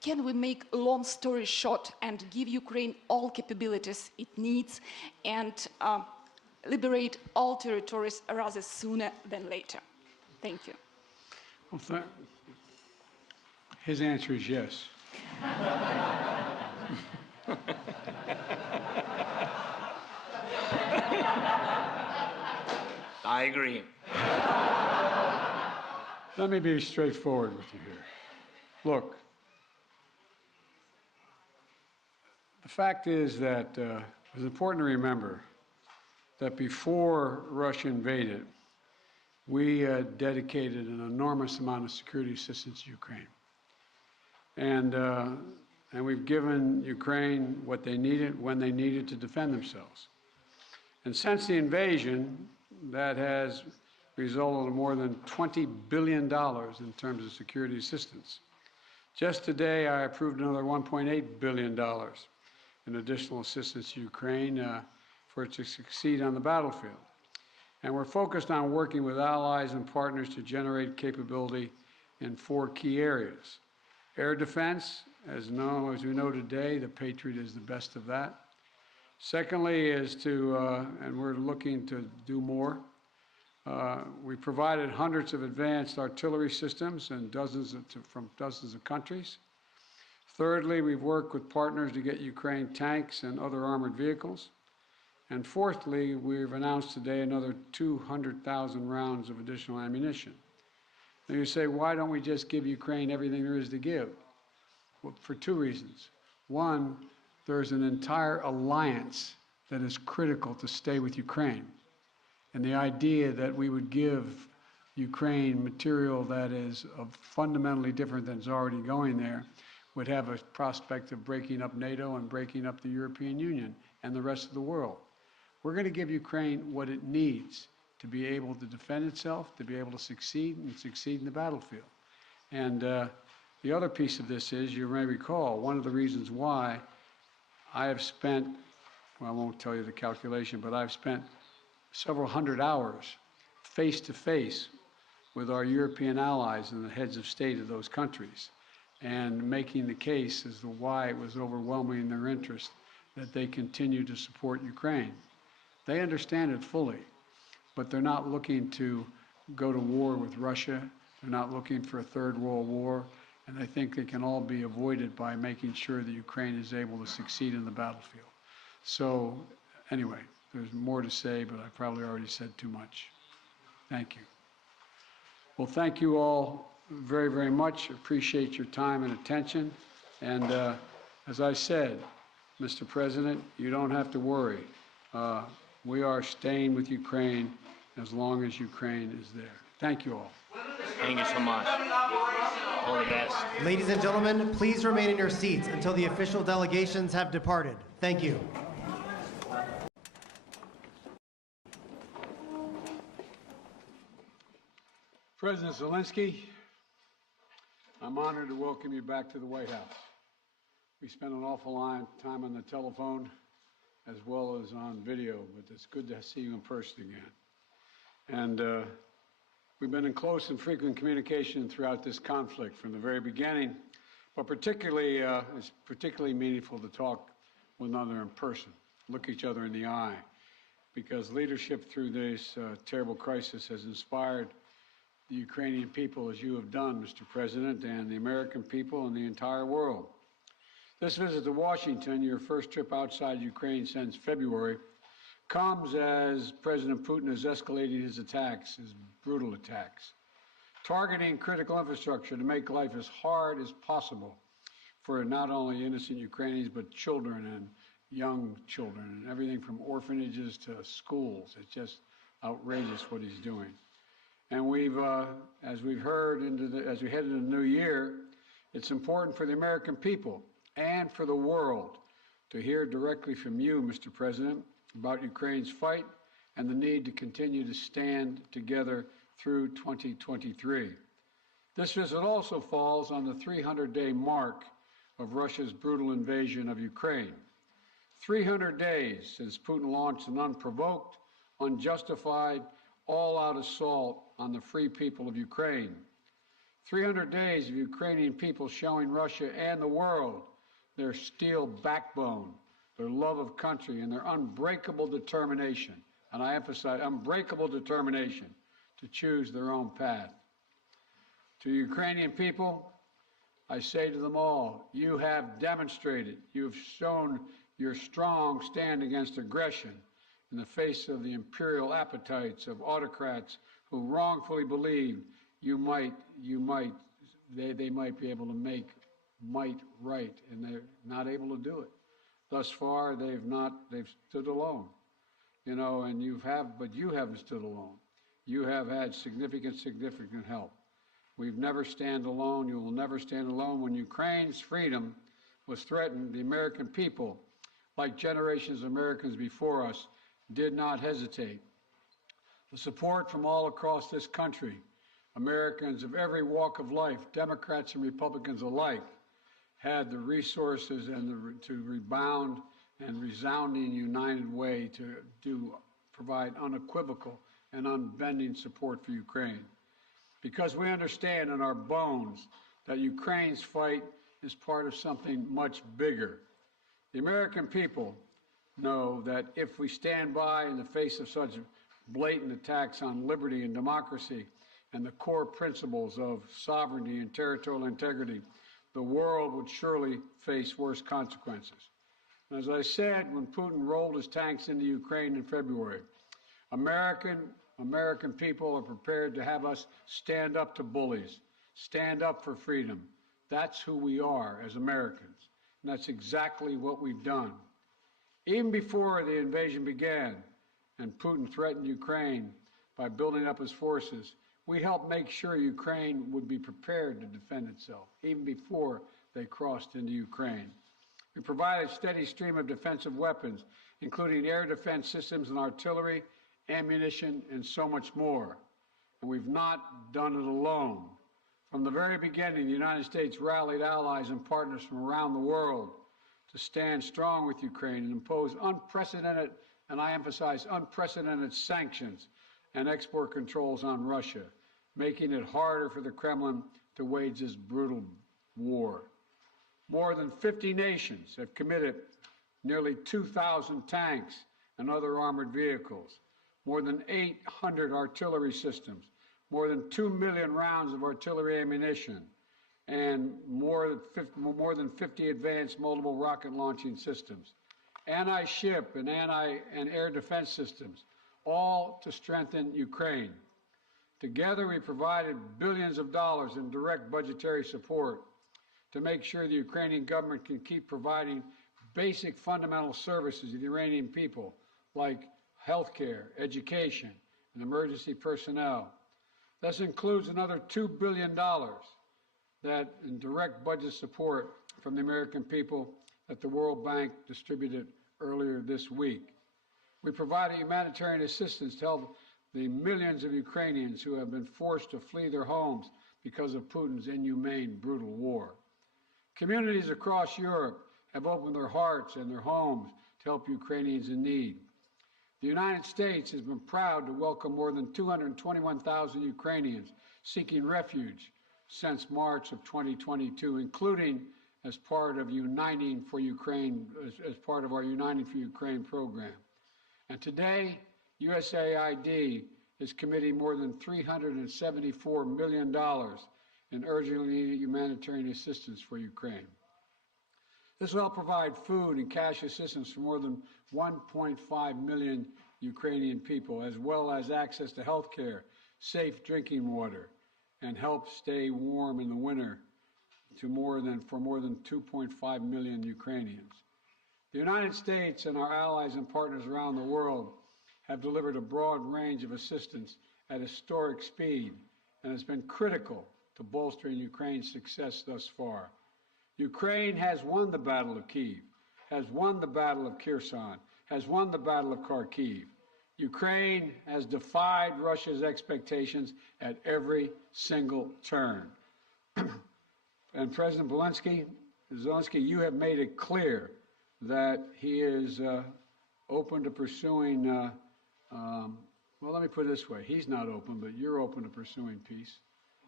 can we make a long story short and give Ukraine all capabilities it needs and liberate all territories rather sooner than later? Thank you. Well, his answer is yes. I agree. Let me be straightforward with you here. Look, the fact is that it's important to remember that before Russia invaded, we dedicated an enormous amount of security assistance to Ukraine. And we've given Ukraine what they needed when they needed to defend themselves. And since the invasion, that has resulted in more than $20 billion in terms of security assistance. Just today, I approved another $1.8 billion in additional assistance to Ukraine for it to succeed on the battlefield. And we're focused on working with allies and partners to generate capability in 4 key areas. Air defense, as we know today, the Patriot is the best of that. Secondly is and we're looking to do more, we provided hundreds of advanced artillery systems and from dozens of countries. Thirdly, we've worked with partners to get Ukraine tanks and other armored vehicles. And fourthly, we've announced today another 200,000 rounds of additional ammunition. Now you say, why don't we just give Ukraine everything there is to give? Well, for 2 reasons. One, there's an entire alliance that is critical to stay with Ukraine. And the idea that we would give Ukraine material that is fundamentally different than is already going there would have a prospect of breaking up NATO and breaking up the European Union and the rest of the world. We're going to give Ukraine what it needs to be able to defend itself, to be able to succeed and succeed in the battlefield. And the other piece of this is, you may recall, one of the reasons why I have spent, well, I won't tell you the calculation, but I've spent several hundred hours face-to-face with our European allies and the heads of state of those countries, and making the case as to why it was overwhelming in their interest that they continue to support Ukraine. They understand it fully, but they're not looking to go to war with Russia. They're not looking for a third world war, and I think they can all be avoided by making sure that Ukraine is able to succeed in the battlefield. So anyway, there's more to say, but I probably already said too much. Thank you. Well, thank you all very, very much. Appreciate your time and attention. And as I said, Mr. President, you don't have to worry. We are staying with Ukraine as long as Ukraine is there. Thank you all. Thank you so much. All the best. Ladies and gentlemen, please remain in your seats until the official delegations have departed. Thank you. President Zelensky, I'm honored to welcome you back to the White House. We spent an awful lot of time on the telephone as well as on video, but it's good to see you in person again. And we've been in close and frequent communication throughout this conflict from the very beginning, but it's particularly meaningful to talk with one another in person, look each other in the eye, because leadership through this terrible crisis has inspired the Ukrainian people, as you have done, Mr. President, and the American people and the entire world. This visit to Washington, your first trip outside Ukraine since February, comes as President Putin has escalated his attacks, his brutal attacks, targeting critical infrastructure to make life as hard as possible for not only innocent Ukrainians, but children and young children, and everything from orphanages to schools. It's just outrageous what he's doing. And we've, as we've heard, as we head into the new year, it's important for the American people and for the world to hear directly from you, Mr. President, about Ukraine's fight and the need to continue to stand together through 2023. This visit also falls on the 300-day mark of Russia's brutal invasion of Ukraine. 300 days since Putin launched an unprovoked, unjustified, all-out assault on the free people of Ukraine. 300 days of Ukrainian people showing Russia and the world their steel backbone, their love of country, and their unbreakable determination, and I emphasize unbreakable determination, to choose their own path. To Ukrainian people, I say to them all, you have demonstrated, you have shown your strong stand against aggression in the face of the imperial appetites of autocrats who wrongfully believed they might be able to make might right, and they're not able to do it. Thus far, they've stood alone, and but you haven't stood alone. You have had significant help. We've never stand alone. You will never stand alone. When Ukraine's freedom was threatened, the American people, like generations of Americans before us, did not hesitate. The support from all across this country, Americans of every walk of life, Democrats and Republicans alike, had the resources and to rebound and resounding united way to provide unequivocal and unbending support for Ukraine. Because we understand in our bones that Ukraine's fight is part of something much bigger. The American people know that if we stand by in the face of such blatant attacks on liberty and democracy and the core principles of sovereignty and territorial integrity, the world would surely face worse consequences. And as I said, when Putin rolled his tanks into Ukraine in February, American people are prepared to have us stand up to bullies, stand up for freedom. That's who we are as Americans, and that's exactly what we've done. Even before the invasion began and Putin threatened Ukraine by building up his forces, we helped make sure Ukraine would be prepared to defend itself, even before they crossed into Ukraine. We provided a steady stream of defensive weapons, including air defense systems and artillery, ammunition, and so much more. And we've not done it alone. From the very beginning, the United States rallied allies and partners from around the world to stand strong with Ukraine and impose unprecedented, and I emphasize unprecedented, sanctions and export controls on Russia, making it harder for the Kremlin to wage this brutal war. More than 50 nations have committed nearly 2,000 tanks and other armored vehicles, more than 800 artillery systems, more than 2 million rounds of artillery ammunition, and more than 50 advanced multiple rocket launching systems, anti-ship and air defense systems, all to strengthen Ukraine. Together, we provided billions of dollars in direct budgetary support to make sure the Ukrainian government can keep providing basic fundamental services to the Iranian people, like health care, education, and emergency personnel. This includes another $2 billion that in direct budget support from the American people that the World Bank distributed earlier this week. We provided humanitarian assistance to help the millions of Ukrainians who have been forced to flee their homes because of Putin's inhumane, brutal war. Communities across Europe have opened their hearts and their homes to help Ukrainians in need. The United States has been proud to welcome more than 221,000 Ukrainians seeking refuge since March of 2022, including as part of Uniting for Ukraine, as part of our Uniting for Ukraine program. And today, USAID is committing more than $374 million in urgently needed humanitarian assistance for Ukraine. This will help provide food and cash assistance for more than 1.5 million Ukrainian people, as well as access to health care, safe drinking water, and help stay warm in the winter for more than 2.5 million Ukrainians. The United States and our allies and partners around the world have delivered a broad range of assistance at historic speed and has been critical to bolstering Ukraine's success thus far. Ukraine has won the Battle of Kyiv, has won the Battle of Kherson, has won the Battle of Kharkiv. Ukraine has defied Russia's expectations at every single turn. And President Zelensky, you have made it clear that he is open to pursuing, well, let me put it this way. He's not open, but you're open to pursuing peace.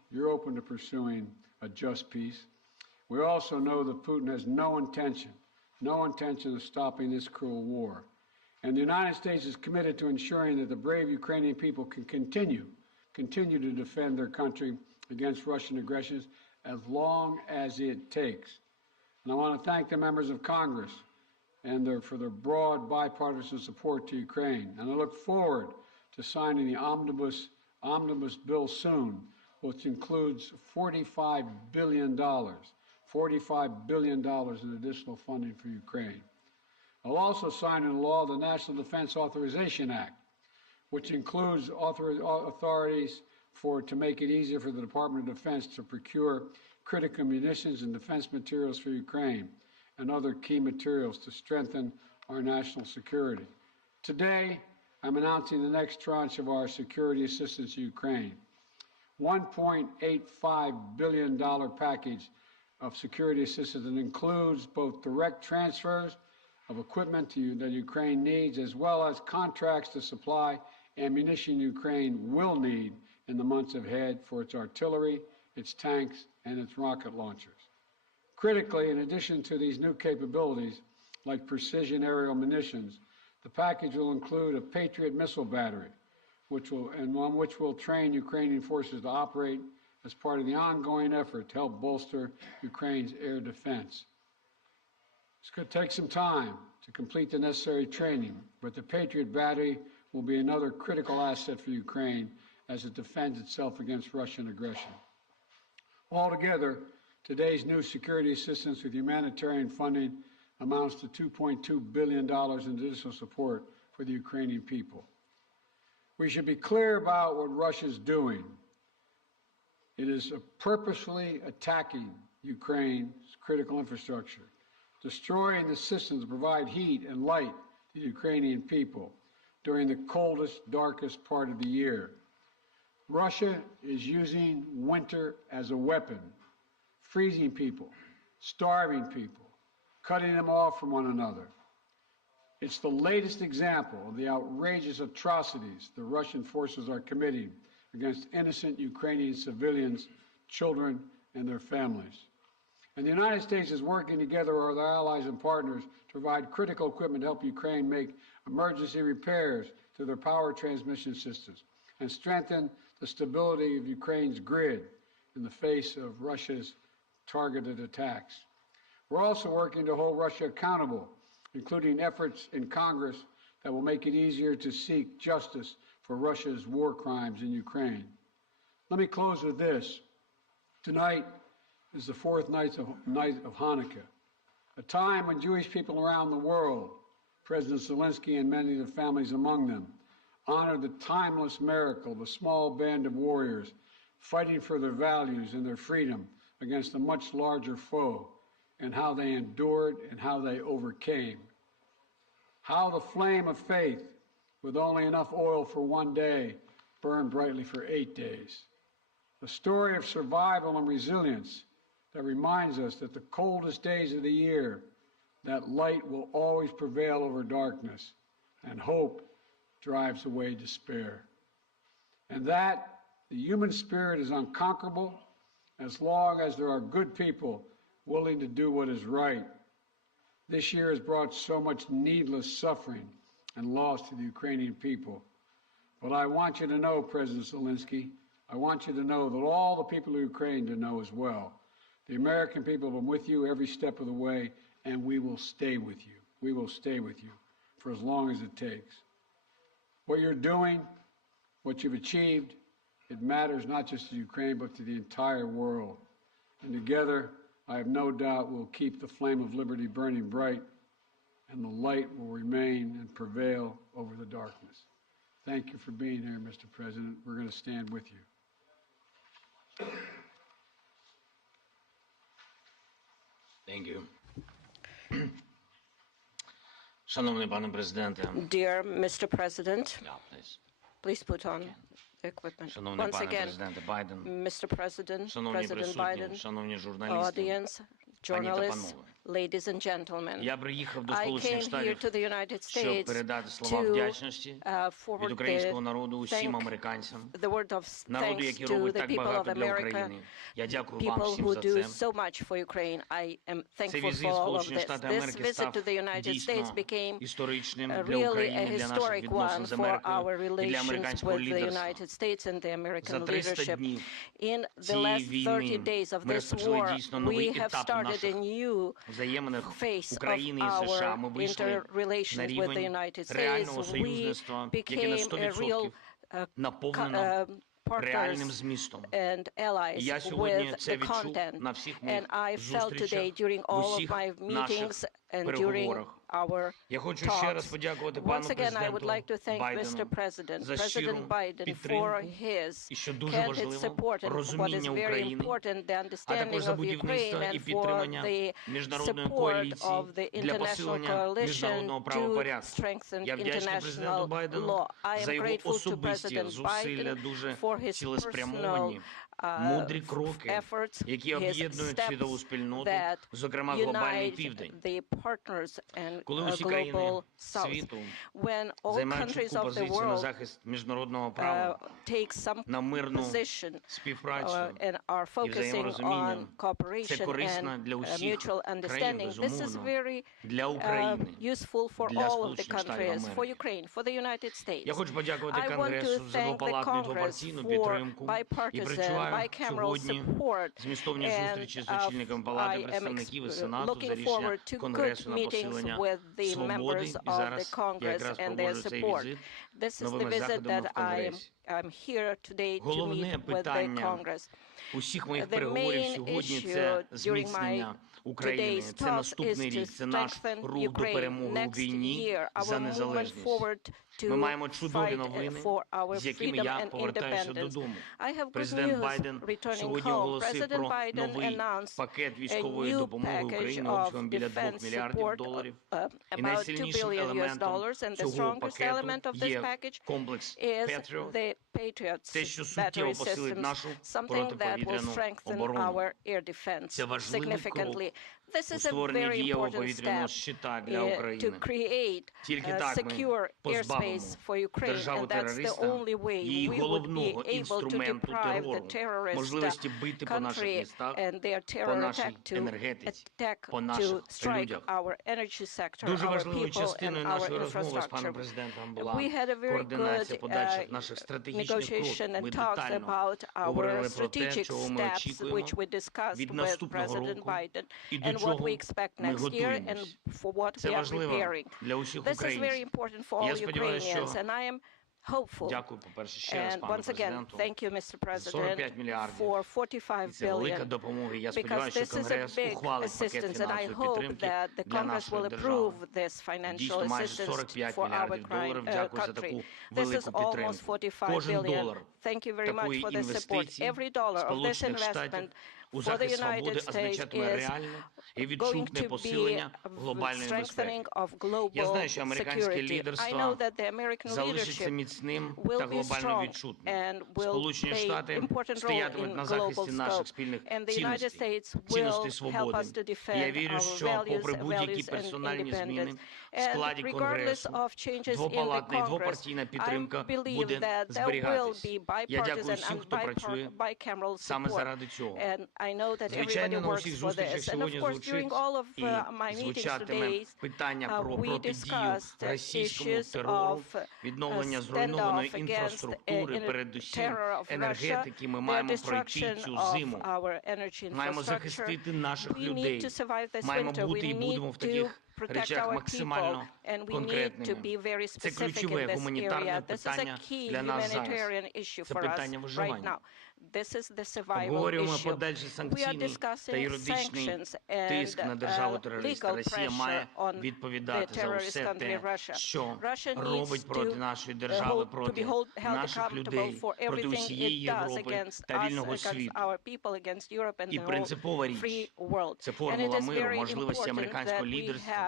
you're open to pursuing a just peace. We also know that Putin has no intention of stopping this cruel war. And the United States is committed to ensuring that the brave Ukrainian people can continue to defend their country against Russian aggressions as long as it takes. And I want to thank the members of Congress for their broad bipartisan support to Ukraine. And I look forward to signing the omnibus bill soon, which includes $45 billion in additional funding for Ukraine. I'll also sign into law the National Defense Authorization Act, which includes authorities to make it easier for the Department of Defense to procure critical munitions and defense materials for Ukraine and other key materials to strengthen our national security. Today, I'm announcing the next tranche of our security assistance to Ukraine. $1.85 billion package of security assistance that includes both direct transfers of equipment that Ukraine needs, as well as contracts to supply ammunition Ukraine will need in the months ahead for its artillery, its tanks, and its rocket launchers. Critically, in addition to these new capabilities, like precision aerial munitions, the package will include a Patriot missile battery, which will train Ukrainian forces to operate as part of the ongoing effort to help bolster Ukraine's air defense. It's going to take some time to complete the necessary training, but the Patriot battery will be another critical asset for Ukraine as it defends itself against Russian aggression. Altogether, today's new security assistance with humanitarian funding amounts to $2.2 billion in additional support for the Ukrainian people. We should be clear about what Russia's doing. It is purposefully attacking Ukraine's critical infrastructure, destroying the systems that provide heat and light to the Ukrainian people during the coldest, darkest part of the year. Russia is using winter as a weapon, freezing people, starving people, cutting them off from one another. It's the latest example of the outrageous atrocities the Russian forces are committing against innocent Ukrainian civilians, children, and their families. And the United States is working together with our allies and partners to provide critical equipment to help Ukraine make emergency repairs to their power transmission systems and strengthen the stability of Ukraine's grid in the face of Russia's targeted attacks. We're also working to hold Russia accountable, including efforts in Congress that will make it easier to seek justice for Russia's war crimes in Ukraine. Let me close with this. Tonight is the fourth night of Hanukkah, a time when Jewish people around the world, President Zelensky and many of the families among them, honor the timeless miracle of a small band of warriors fighting for their values and their freedom against a much larger foe, and how they endured and how they overcame. How the flame of faith, with only enough oil for one day, burned brightly for 8 days. A story of survival and resilience that reminds us that the coldest days of the year, that light will always prevail over darkness, and hope drives away despair. And that the human spirit is unconquerable as long as there are good people willing to do what is right. This year has brought so much needless suffering and loss to the Ukrainian people. But I want you to know, President Zelensky, I want you to know that all the people of Ukraine to know as well. The American people have been with you every step of the way, and we will stay with you. We will stay with you for as long as it takes. What you're doing, what you've achieved, it matters not just to Ukraine, but to the entire world. And together, I have no doubt we'll keep the flame of liberty burning bright, and the light will remain and prevail over the darkness. Thank you for being here, Mr. President. We're going to stand with you. Thank you. Шановний пане президенте. Dear Mr. President, Yeah, please. please put on the equipment. Шановний Once пане again, президенте Байден. Mr. President, Шановні President присутні, Biden, шановні журналісти. audience, journalists, ladies and gentlemen. I came here to the United States to forward the word of thanks to the people of America, people who do so much for Ukraine. I am thankful for all of this. This visit to the United States became really a historic one for our relations with the United States and the American leadership. In the last 30 days of this war, we have started a new phase of our interrelations with the United States. We became a real partners and allies with the content. And I felt today during all of my meetings and during our talks. Once again, I would like to thank Mr. President Biden, for his candid support and what is very important, the understanding of Ukraine, and for the support of the international coalition to strengthen international law. I am grateful to President Biden for his personal efforts, his steps that unite the partners and global South. When all countries of the world take some position and are focusing on cooperation and mutual understanding, this is very useful for all of the countries, for Ukraine, for the United States. I want to thank the Congress for bipartisan, bicameral support, and I am looking forward to good meetings with the members of the Congress and their support. This is the visit that I'm here today to meet with the Congress. The main issue during my today's talks is to strengthen Ukraine next year, our movement forward to fight for our freedom and independence. I have good news returning home. President Biden announced a new package of defense support about $2 billion, and the strongest element of this package is the Patriots battery systems, something that will strengthen our air defense significantly. This is a very important step to create secure airspace for Ukraine, and that's the only way we would be able to deprive the terrorist country and their terror attack to strike our energy sector, our people, and our infrastructure. We had a very good negotiation and talks about our strategic steps, which we discussed with President Biden, and what we expect next year and for what we are preparing. This is very important for all Ukrainians, and I am hopeful. And once again, thank you, Mr. President, for $45 billion, because this is a big assistance, and I hope that the Congress will approve this financial assistance for our country. This is almost $45 billion. Thank you very much for the support. Every dollar of this investment for the United States is going to be strengthening of global security. I know that the American leadership will be strong and will play an important role in global scope. And the United States will help us to defend our values and independence. And regardless of changes in the Congress, I believe that there will be bipartisan and bicameral support. And I know that everybody works for this. And of course, during all of my meetings today, we discussed issues of standoff against terror of Russia, the destruction of our energy infrastructure. We need to survive this winter. We need to protect our people, and we need to be very specific in this area. This is a key humanitarian issue for us right now. This is the survival issue. We are discussing sanctions and legal pressure on the terrorist country Russia. Russia needs to be held accountable for everything it does against us, against our people, against Europe and the whole free world. And it is very important that we have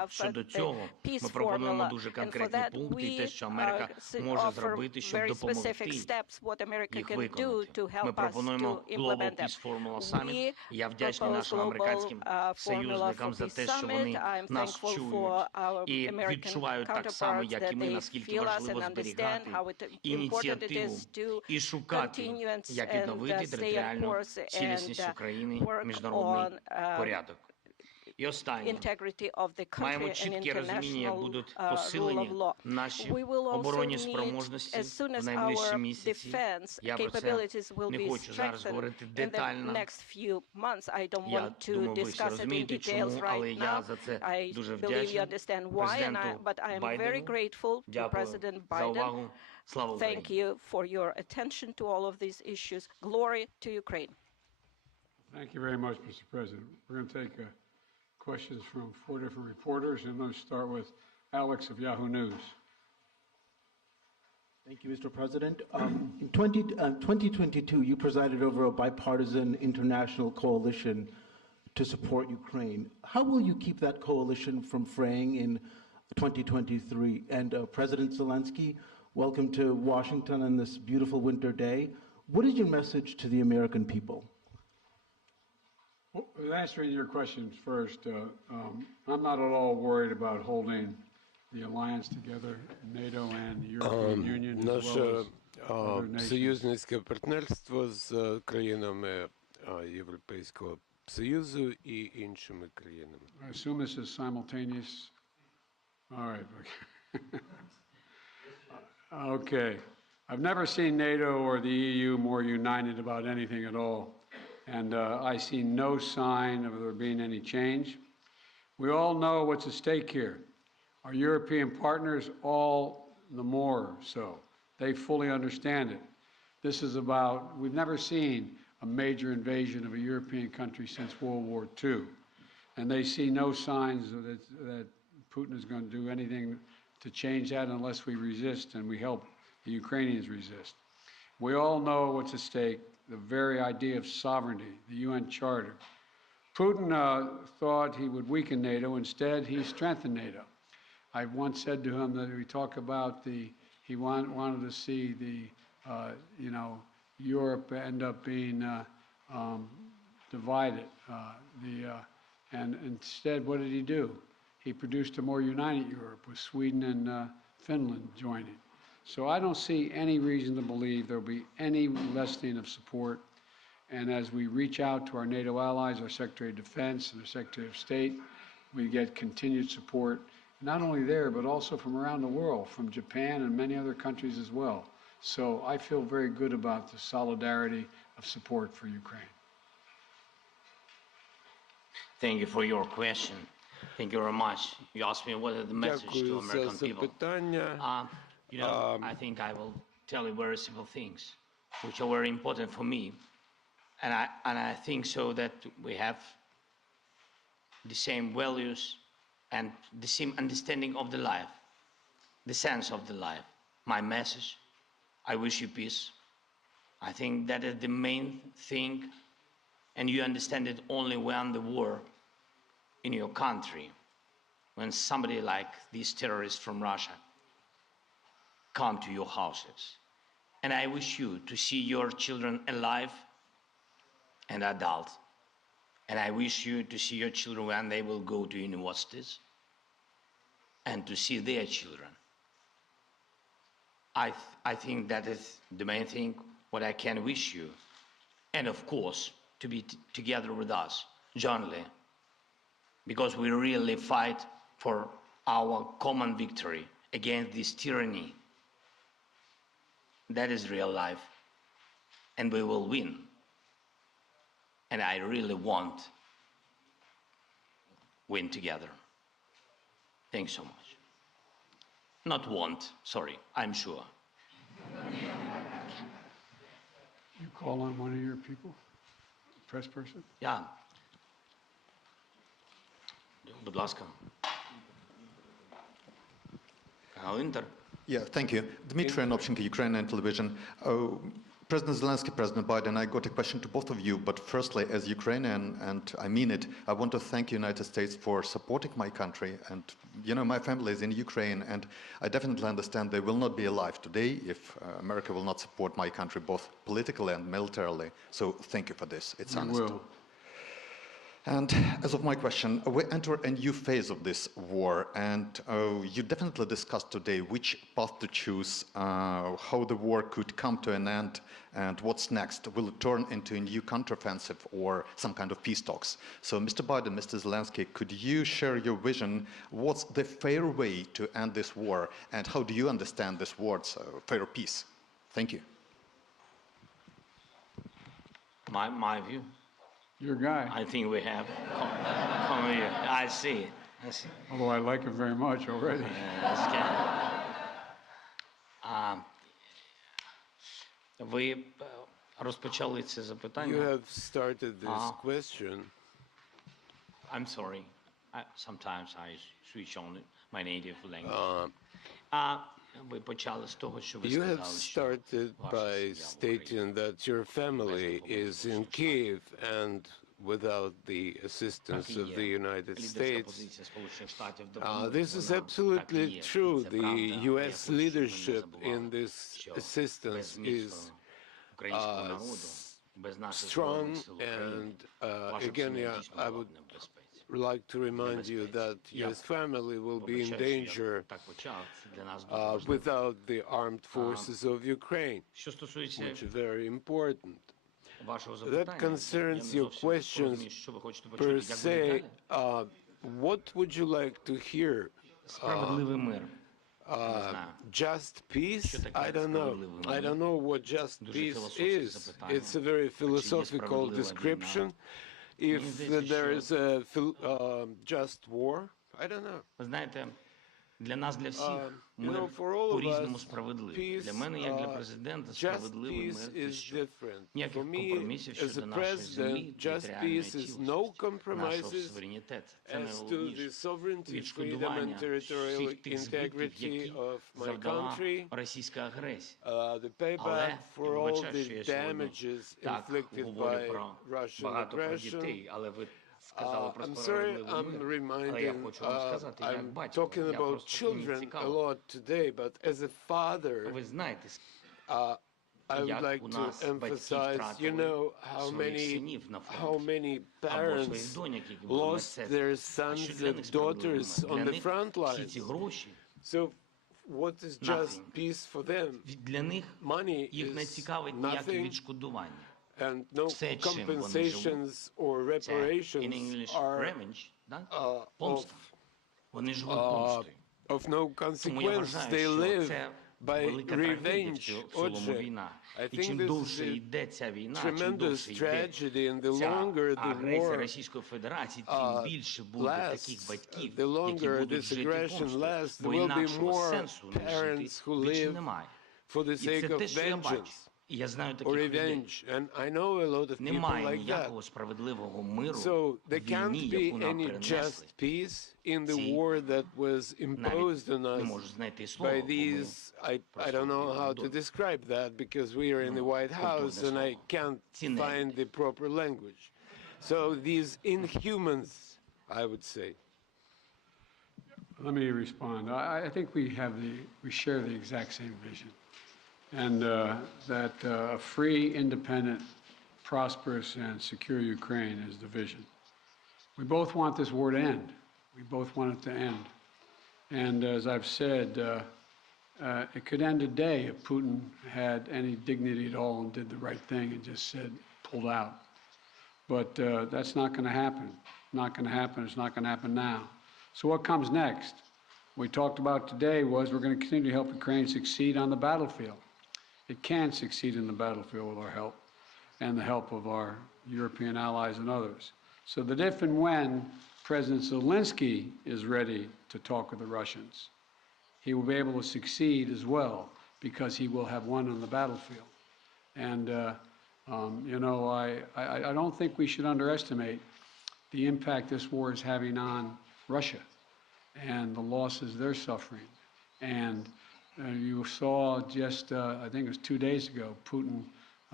have the peace formula, and for that we offer very specific steps what America can do to help us to implement them. We propose global formula for peace summit. I'm thankful for our American counterparts that they feel us and understand how important it is to continue and stay on course and work on integrity of the country and international rule of law. We will also need, as soon as our defense capabilities will be strengthened in the next few months. I don't want to discuss it in details right now. I believe you understand why, but I am very grateful to President Biden. Thank you for your attention to all of these issues. Glory to Ukraine. Thank you very much, Mr. President. We're going to take questions from 4 different reporters, and let's start with Alex of Yahoo News. Thank you, Mr. President. In 2022, you presided over a bipartisan international coalition to support Ukraine. How will you keep that coalition from fraying in 2023? And President Zelensky, welcome to Washington on this beautiful winter day. What is your message to the American people? Well, answering your questions first, I'm not at all worried about holding the alliance together, NATO and the European Union, as well as союзницьке партнерство з країнами Європейського Союзу і іншими країнами. I assume this is simultaneous. All right. Okay. I've never seen NATO or the EU more united about anything at all. And I see no sign of there being any change. We all know what's at stake here. Our European partners, all the more so. They fully understand it. This is about, we've never seen a major invasion of a European country since World War II. And they see no signs that Putin is going to do anything to change that unless we resist and we help the Ukrainians resist. We all know what's at stake. The very idea of sovereignty, the UN Charter. Putin thought he would weaken NATO. Instead, he strengthened NATO. I once said to him that we talk about he wanted to see Europe end up being divided. And instead, what did he do? He produced a more united Europe with Sweden and Finland joining. So I don't see any reason to believe there'll be any lessening of support. And as we reach out to our NATO allies, our Secretary of Defense and our Secretary of State, we get continued support, not only there, but also from around the world, from Japan and many other countries as well. So I feel very good about the solidarity of support for Ukraine. Thank you for your question. Thank you very much. You asked me what is the message to American people. I think I will tell you very simple things, which are very important for me. And I think so that we have the same values and the same understanding of the life, the sense of the life. My message, I wish you peace. I think that is the main thing, and you understand it only when the war in your country, when somebody like these terrorists from Russia come to your houses. And I wish you to see your children alive and adult. And I wish you to see your children when they will go to universities and to see their children. I think that is the main thing what I can wish you. And of course, to be together with us, jointly, because we really fight for our common victory against this tyranny. That is real life, and we will win. And I really want win together. Thanks so much. Not want, sorry, I'm sure. You call on one of your people, press person? Yeah. Будь ласка. Канал Інтер. Yeah, thank you. Dmitry Anopchenko, Ukrainian television. President Zelensky, President Biden, I got a question to both of you, but firstly, as Ukrainian, and I mean it, I want to thank the United States for supporting my country. And, you know, my family is in Ukraine, and I definitely understand they will not be alive today if America will not support my country, both politically and militarily. So thank you for this. It's honest. We will. And as of my question, we enter a new phase of this war, and you definitely discussed today which path to choose, how the war could come to an end, and what's next. Will it turn into a new counteroffensive or some kind of peace talks? So, Mr. Biden, Mr. Zelensky, could you share your vision? What's the fair way to end this war, and how do you understand this word's fair peace? Thank you. My view. Your guy. I think we have. I see it. I see. Although I like it very much already. Ви розпочали це запитання. You have started this question. I'm sorry. Sometimes I switch on my native language. Ви почали з того, що ви You have сказали, started by stating that your family is in Kiev and without the assistance of the United States. This is absolutely true. The U.S. leadership in this assistance is strong, and again, I would like to remind you that your family will be in danger without the armed forces of Ukraine, which is very important. That concerns your questions per se. What would you like to hear? Just peace? I don't know. I don't know what just peace is. It's a very philosophical description. If there is a just war, I don't know. Для нас, для всіх, мир по-різному справедливий. Для мене, як для президента, справедливий мир – це що? Ніяких компромісів щодо нашої землі, територіальної цілісності, нашого суверенітету. Це найголовніше. Відшкодування всіх тих збитків, які завдала російська агресія. Але, я вибачаю, що я сьогодні так говорю багато про дітей, але ви I'm sorry, I'm reminding, I'm talking about children a lot today, but as a father, I would like to emphasize, you know, how many parents lost their sons and daughters on the front lines. So what is just peace for them? Money is nothing. And no compensations or reparations are of no consequence. They live by revenge. I think this is a tremendous tragedy, and the longer the war lasts, the longer this aggression lasts, there will be more parents who live for the sake of vengeance. Or revenge, and I know a lot of people like that. So there can't be any just peace in the war that was imposed on us by these, I don't know how to describe that because we are in the White House and I can't find the proper language. So these inhumans, I would say. Let me respond. I think we share the exact same vision. And that a free, independent, prosperous, and secure Ukraine is the vision. We both want this war to end. We both want it to end. And as I've said, it could end today if Putin had any dignity at all and did the right thing and just said, pulled out. But that's not going to happen. Not going to happen. It's not going to happen now. So what comes next? What we talked about today was we're going to continue to help Ukraine succeed on the battlefield. It can succeed in the battlefield with our help and the help of our European allies and others. So that if and when President Zelensky is ready to talk with the Russians, he will be able to succeed as well because he will have won on the battlefield. And, you know, I don't think we should underestimate the impact this war is having on Russia and the losses they're suffering. And you saw just, I think it was 2 days ago, Putin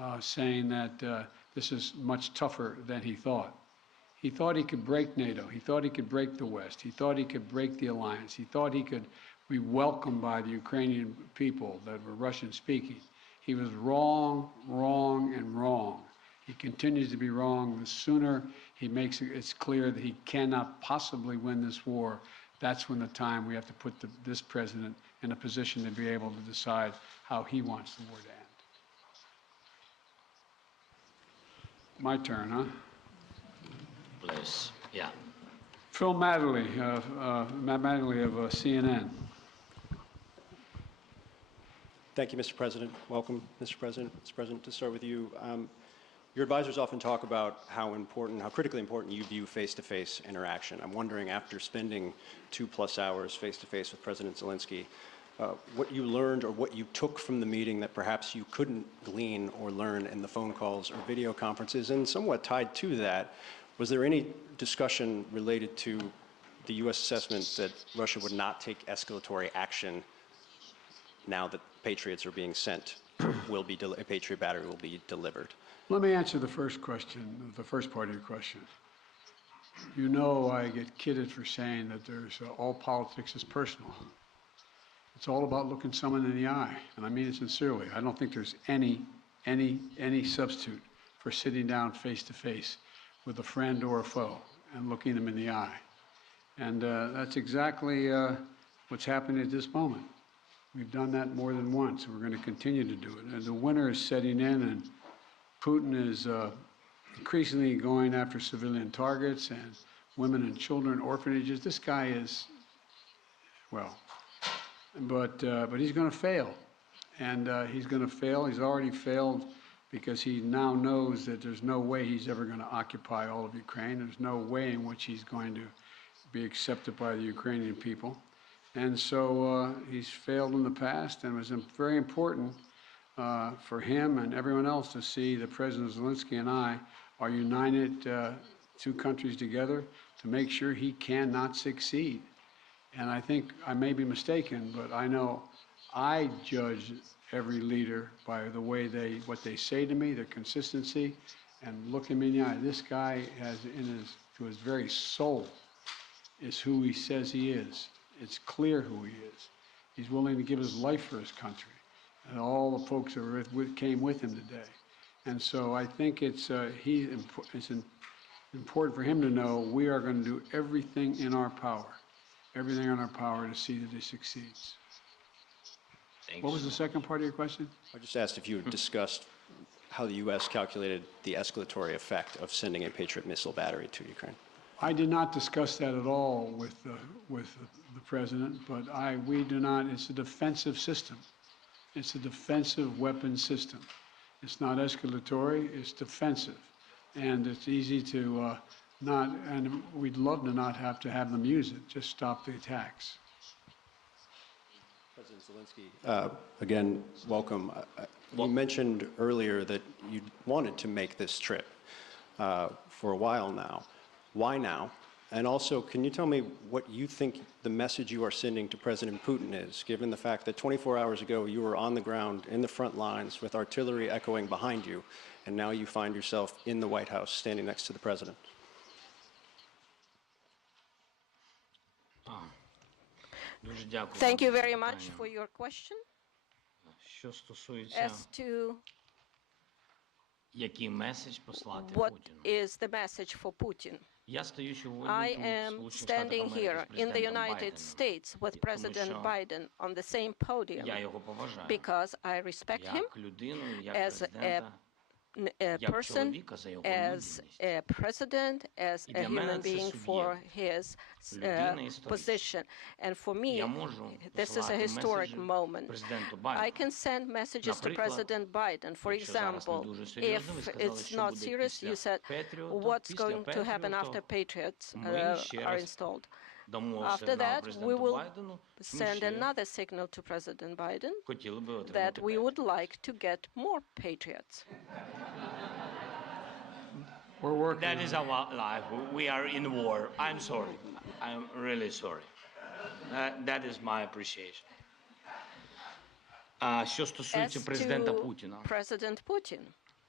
saying that this is much tougher than he thought. He thought he could break NATO. He thought he could break the West. He thought he could break the alliance. He thought he could be welcomed by the Ukrainian people that were Russian-speaking. He was wrong, wrong, and wrong. He continues to be wrong. The sooner he makes it clear that he cannot possibly win this war, that's when the time we have to put this president in a position to be able to decide how he wants the war to end. My turn, huh? Please, yeah. Phil Matterly of CNN. Thank you, Mr. President. Welcome, Mr. President. Mr. President, to start with you, your advisors often talk about how critically important you view face-to-face interaction. I'm wondering, after spending 2+ hours face-to-face with President Zelensky, what you learned or what you took from the meeting that perhaps you couldn't glean or learn in the phone calls or video conferences, and somewhat tied to that, was there any discussion related to the U.S. assessment that Russia would not take escalatory action now that Patriots are being sent, a Patriot battery will be delivered? Let me answer the first question, the first part of your question. You know I get kidded for saying that all politics is personal. It's all about looking someone in the eye, and I mean it sincerely. I don't think there's any substitute for sitting down face-to-face with a friend or a foe and looking them in the eye. And that's exactly what's happening at this moment. We've done that more than once, and we're going to continue to do it. And the winter is setting in, and Putin is increasingly going after civilian targets and women and children, orphanages. This guy is, well, but he's going to fail. And he's going to fail. He's already failed because he now knows that there's no way he's ever going to occupy all of Ukraine. There's no way in which he's going to be accepted by the Ukrainian people. And so he's failed in the past, and it was very important for him and everyone else to see that President Zelensky and I are united, two countries together, to make sure he cannot succeed. And I think I may be mistaken, but I know I judge every leader by the way what they say to me, their consistency, and look him in the eye. This guy has to his very soul is who he says he is. It's clear who he is. He's willing to give his life for his country, and all the folks that came with him today. And so I think it's important for him to know we are going to do everything in our power to see that he succeeds. Thanks. What was the second part of your question? I just asked if you had discussed how the U.S. calculated the escalatory effect of sending a Patriot missile battery to Ukraine. I did not discuss that at all with the president, but we do not. It's a defensive system. It's a defensive weapon system. It's not escalatory. It's defensive, and it's easy to not. And we'd love to not have to have them use it. Just stop the attacks. President Zelensky, again, welcome. You mentioned earlier that you wanted to make this trip for a while now. Why now? And also, can you tell me what you think the message you are sending to President Putin is, given the fact that 24 hours ago you were on the ground in the front lines with artillery echoing behind you, and now you find yourself in the White House standing next to the president? Thank you very much for your question. As to what is the message for Putin? I am standing here in the United States with President Biden on the same podium because I respect him as a person, as a president, as a human being for his position. And for me, this is a historic moment. I can send messages to President Biden. For example, if it's not serious, you said, what's going to happen after Patriots are installed? After that, we will send another signal to President Biden that we would like to get more Patriots. We're working. That is our life. We are in war. I'm sorry. I'm really sorry. That is my appreciation. Що стосується президента Путіна. President Putin.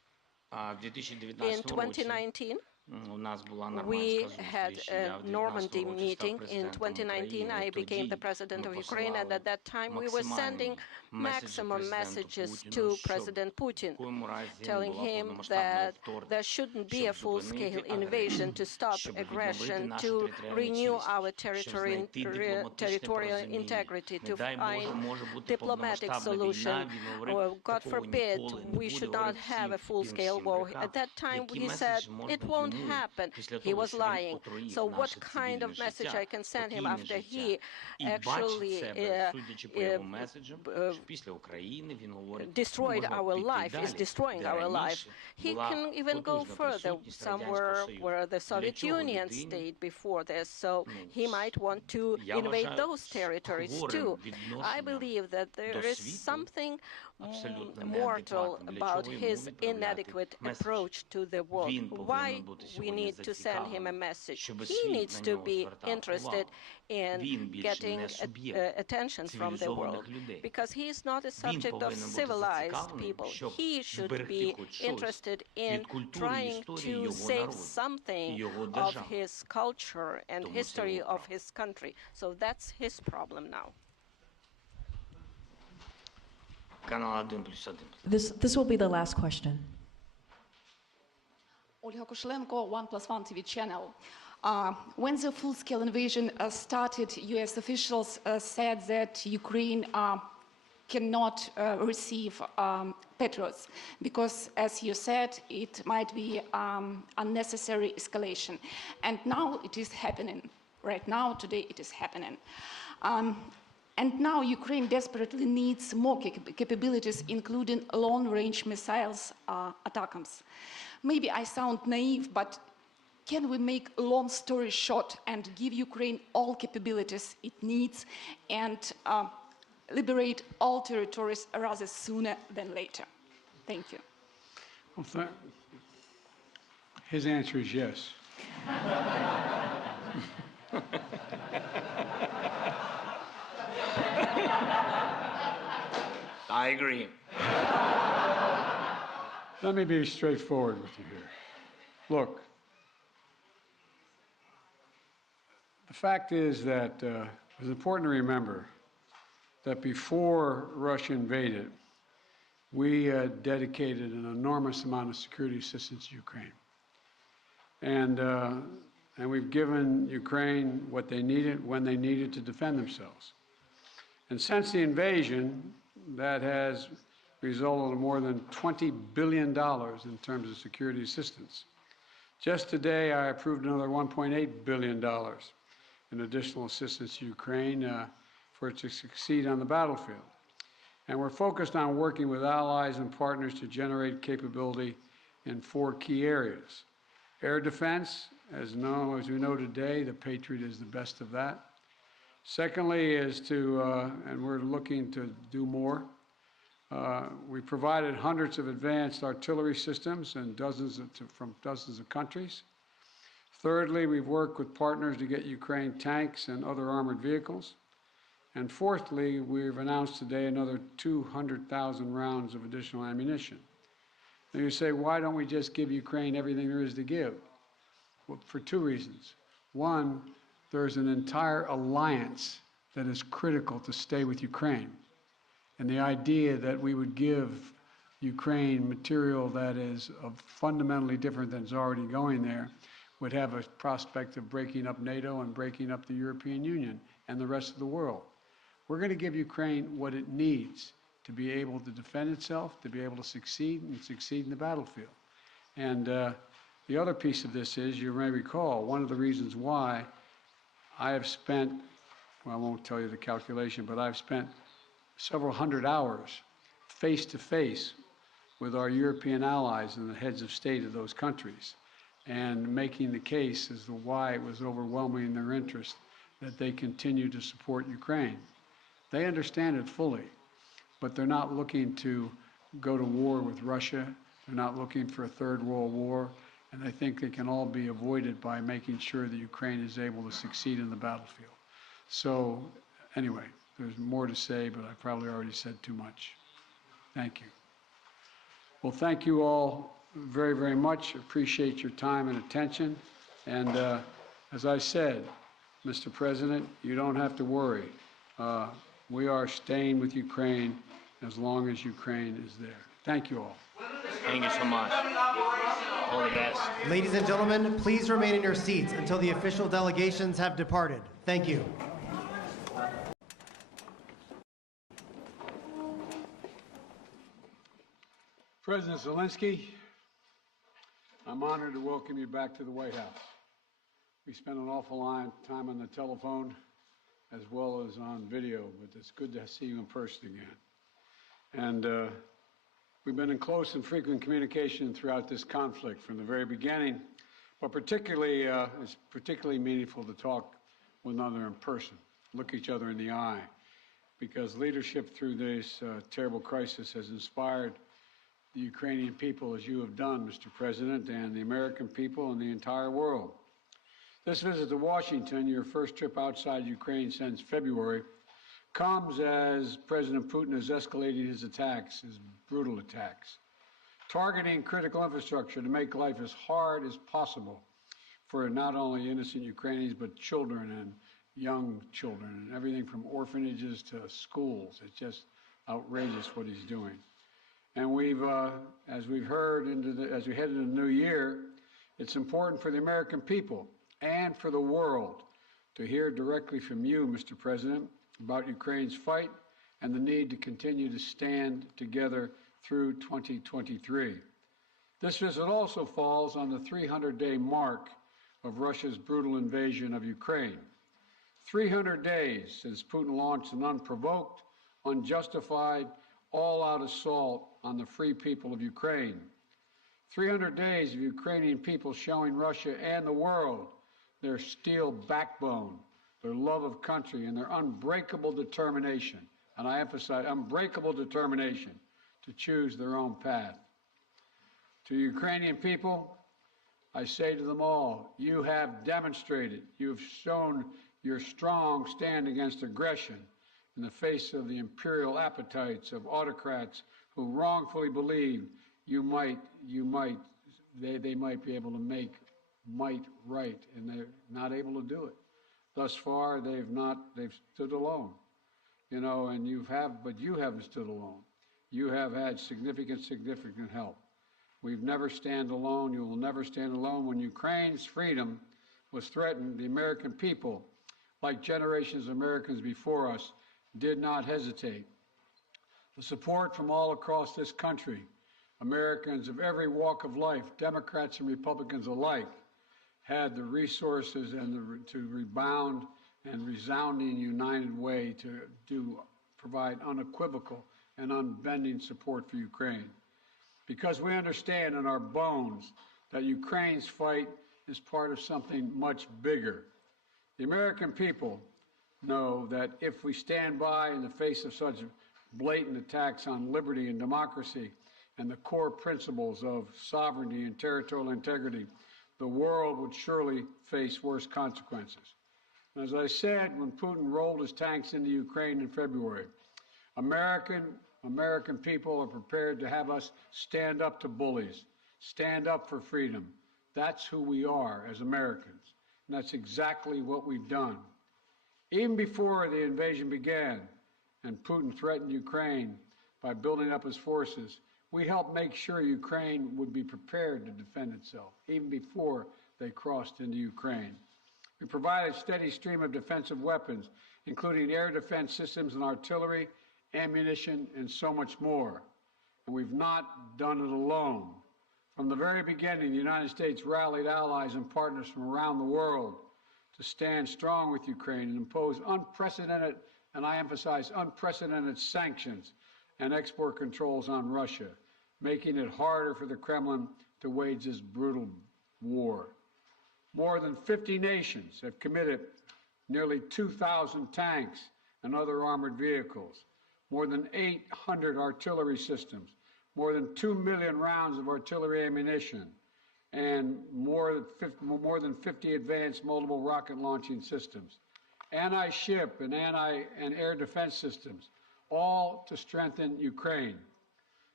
In 2019, we had a Normandy meeting. In 2019, I became the president of Ukraine, and at that time, we were sending maximum messages to President Putin, telling him that there shouldn't be a full-scale invasion, to stop aggression, to renew our territorial integrity, to find diplomatic solution, or God forbid, we should not have a full-scale war. At that time, he said it won't happen. He was lying. So what kind of message I can send him after he actually destroyed our life, is destroying our life? He can even go further, somewhere where the Soviet Union stayed before this, so he might want to invade those territories too. I believe that there is something mortal about his inadequate approach to the world. Why we need to send him a message? He needs to be interested in getting attention from the world, because he is not a subject of civilized people. He should be interested in trying to save something of his culture and history of his country. So that's his problem now. This will be the last question. Olga Koshelenko, 1+1 TV channel. When the full-scale invasion started, U.S. officials said that Ukraine cannot receive Patriots because, as you said, it might be unnecessary escalation. And now it is happening. Right now, today, it is happening. And now Ukraine desperately needs more capabilities, including long-range missiles, ATACMS. Maybe I sound naive, but can we make a long story short and give Ukraine all capabilities it needs and liberate all territories rather sooner than later? Thank you. Well, his answer is yes. I agree. Let me be straightforward with you here. Look, the fact is that it's important to remember that before Russia invaded, we dedicated an enormous amount of security assistance to Ukraine. And we've given Ukraine what they needed, when they needed to defend themselves. And since the invasion, that has resulted in more than $20 billion in terms of security assistance. Just today, I approved another $1.8 billion in additional assistance to Ukraine for it to succeed on the battlefield. And we're focused on working with allies and partners to generate capability in 4 key areas. Air defense, as we know today, the Patriot is the best of that. Secondly is to, and we're looking to do more, we provided hundreds of advanced artillery systems and from dozens of countries. Thirdly, we've worked with partners to get Ukraine tanks and other armored vehicles. And fourthly, we've announced today another 200,000 rounds of additional ammunition. Now you say, why don't we just give Ukraine everything there is to give? Well, for 2 reasons. One, there's an entire alliance that is critical to stay with Ukraine. And the idea that we would give Ukraine material that is fundamentally different than is already going there would have a prospect of breaking up NATO and breaking up the European Union and the rest of the world. We're going to give Ukraine what it needs to be able to defend itself, to be able to succeed and succeed in the battlefield. And the other piece of this is, you may recall, one of the reasons why I have spent, well, I won't tell you the calculation, but I've spent several hundred hours face-to-face with our European allies and the heads of state of those countries, and making the case as to why it was overwhelming in their interest that they continue to support Ukraine. They understand it fully, but they're not looking to go to war with Russia. They're not looking for a third world war, and I think they can all be avoided by making sure that Ukraine is able to succeed in the battlefield. So anyway, there's more to say, but I probably already said too much. Thank you. Well, thank you all very, very much appreciate your time and attention. And as I said, Mr. President, you don't have to worry. We are staying with Ukraine as long as Ukraine is there. Thank you all. Thank you so much. All the best. Ladies and gentlemen, please remain in your seats until the official delegations have departed. Thank you. President Zelensky, I'm honored to welcome you back to the White House. We spent an awful lot of time on the telephone as well as on video, but it's good to see you in person again. And we've been in close and frequent communication throughout this conflict from the very beginning, but particularly, it's particularly meaningful to talk with one another in person, look each other in the eye, because leadership through this terrible crisis has inspired the Ukrainian people, as you have done, Mr. President, and the American people and the entire world. This visit to Washington, your first trip outside Ukraine since February, comes as President Putin is escalating his attacks, his brutal attacks, targeting critical infrastructure to make life as hard as possible for not only innocent Ukrainians, but children and young children, and everything from orphanages to schools. It's just outrageous what he's doing. And we've, as we've heard, as we head into the new year, it's important for the American people and for the world to hear directly from you, Mr. President, about Ukraine's fight and the need to continue to stand together through 2023. This visit also falls on the 300-day mark of Russia's brutal invasion of Ukraine. 300 days since Putin launched an unprovoked, unjustified, all-out assault on the free people of Ukraine. 300 days of Ukrainian people showing Russia and the world their steel backbone, their love of country, and their unbreakable determination, and I emphasize unbreakable determination, to choose their own path. To Ukrainian people, I say to them all, you have demonstrated, you have shown your strong stand against aggression in the face of the imperial appetites of autocrats who wrongfully believe they might be able to make might right, and they're not able to do it. Thus far, they've stood alone, and but you haven't stood alone. You have had significant help. We've never stand alone. You will never stand alone. When Ukraine's freedom was threatened, the American people, like generations of Americans before us, did not hesitate. The support from all across this country, Americans of every walk of life, Democrats and Republicans alike, had the resources and to rebound and resounding united way to provide unequivocal and unbending support for Ukraine. Because we understand in our bones that Ukraine's fight is part of something much bigger. The American people know that if we stand by in the face of such blatant attacks on liberty and democracy and the core principles of sovereignty and territorial integrity, the world would surely face worse consequences. As I said, when Putin rolled his tanks into Ukraine in February, American people are prepared to have us stand up to bullies, stand up for freedom. That's who we are as Americans, and that's exactly what we've done. Even before the invasion began and Putin threatened Ukraine by building up his forces, we helped make sure Ukraine would be prepared to defend itself, even before they crossed into Ukraine. We provided a steady stream of defensive weapons, including air defense systems and artillery, ammunition, and so much more. And we've not done it alone. From the very beginning, the United States rallied allies and partners from around the world to stand strong with Ukraine and impose unprecedented, and I emphasize unprecedented, sanctions and export controls on Russia, making it harder for the Kremlin to wage this brutal war. More than 50 nations have committed nearly 2,000 tanks and other armored vehicles, more than 800 artillery systems, more than 2 million rounds of artillery ammunition, and more than 50 advanced multiple rocket launching systems, anti-ship and air defense systems, all to strengthen Ukraine.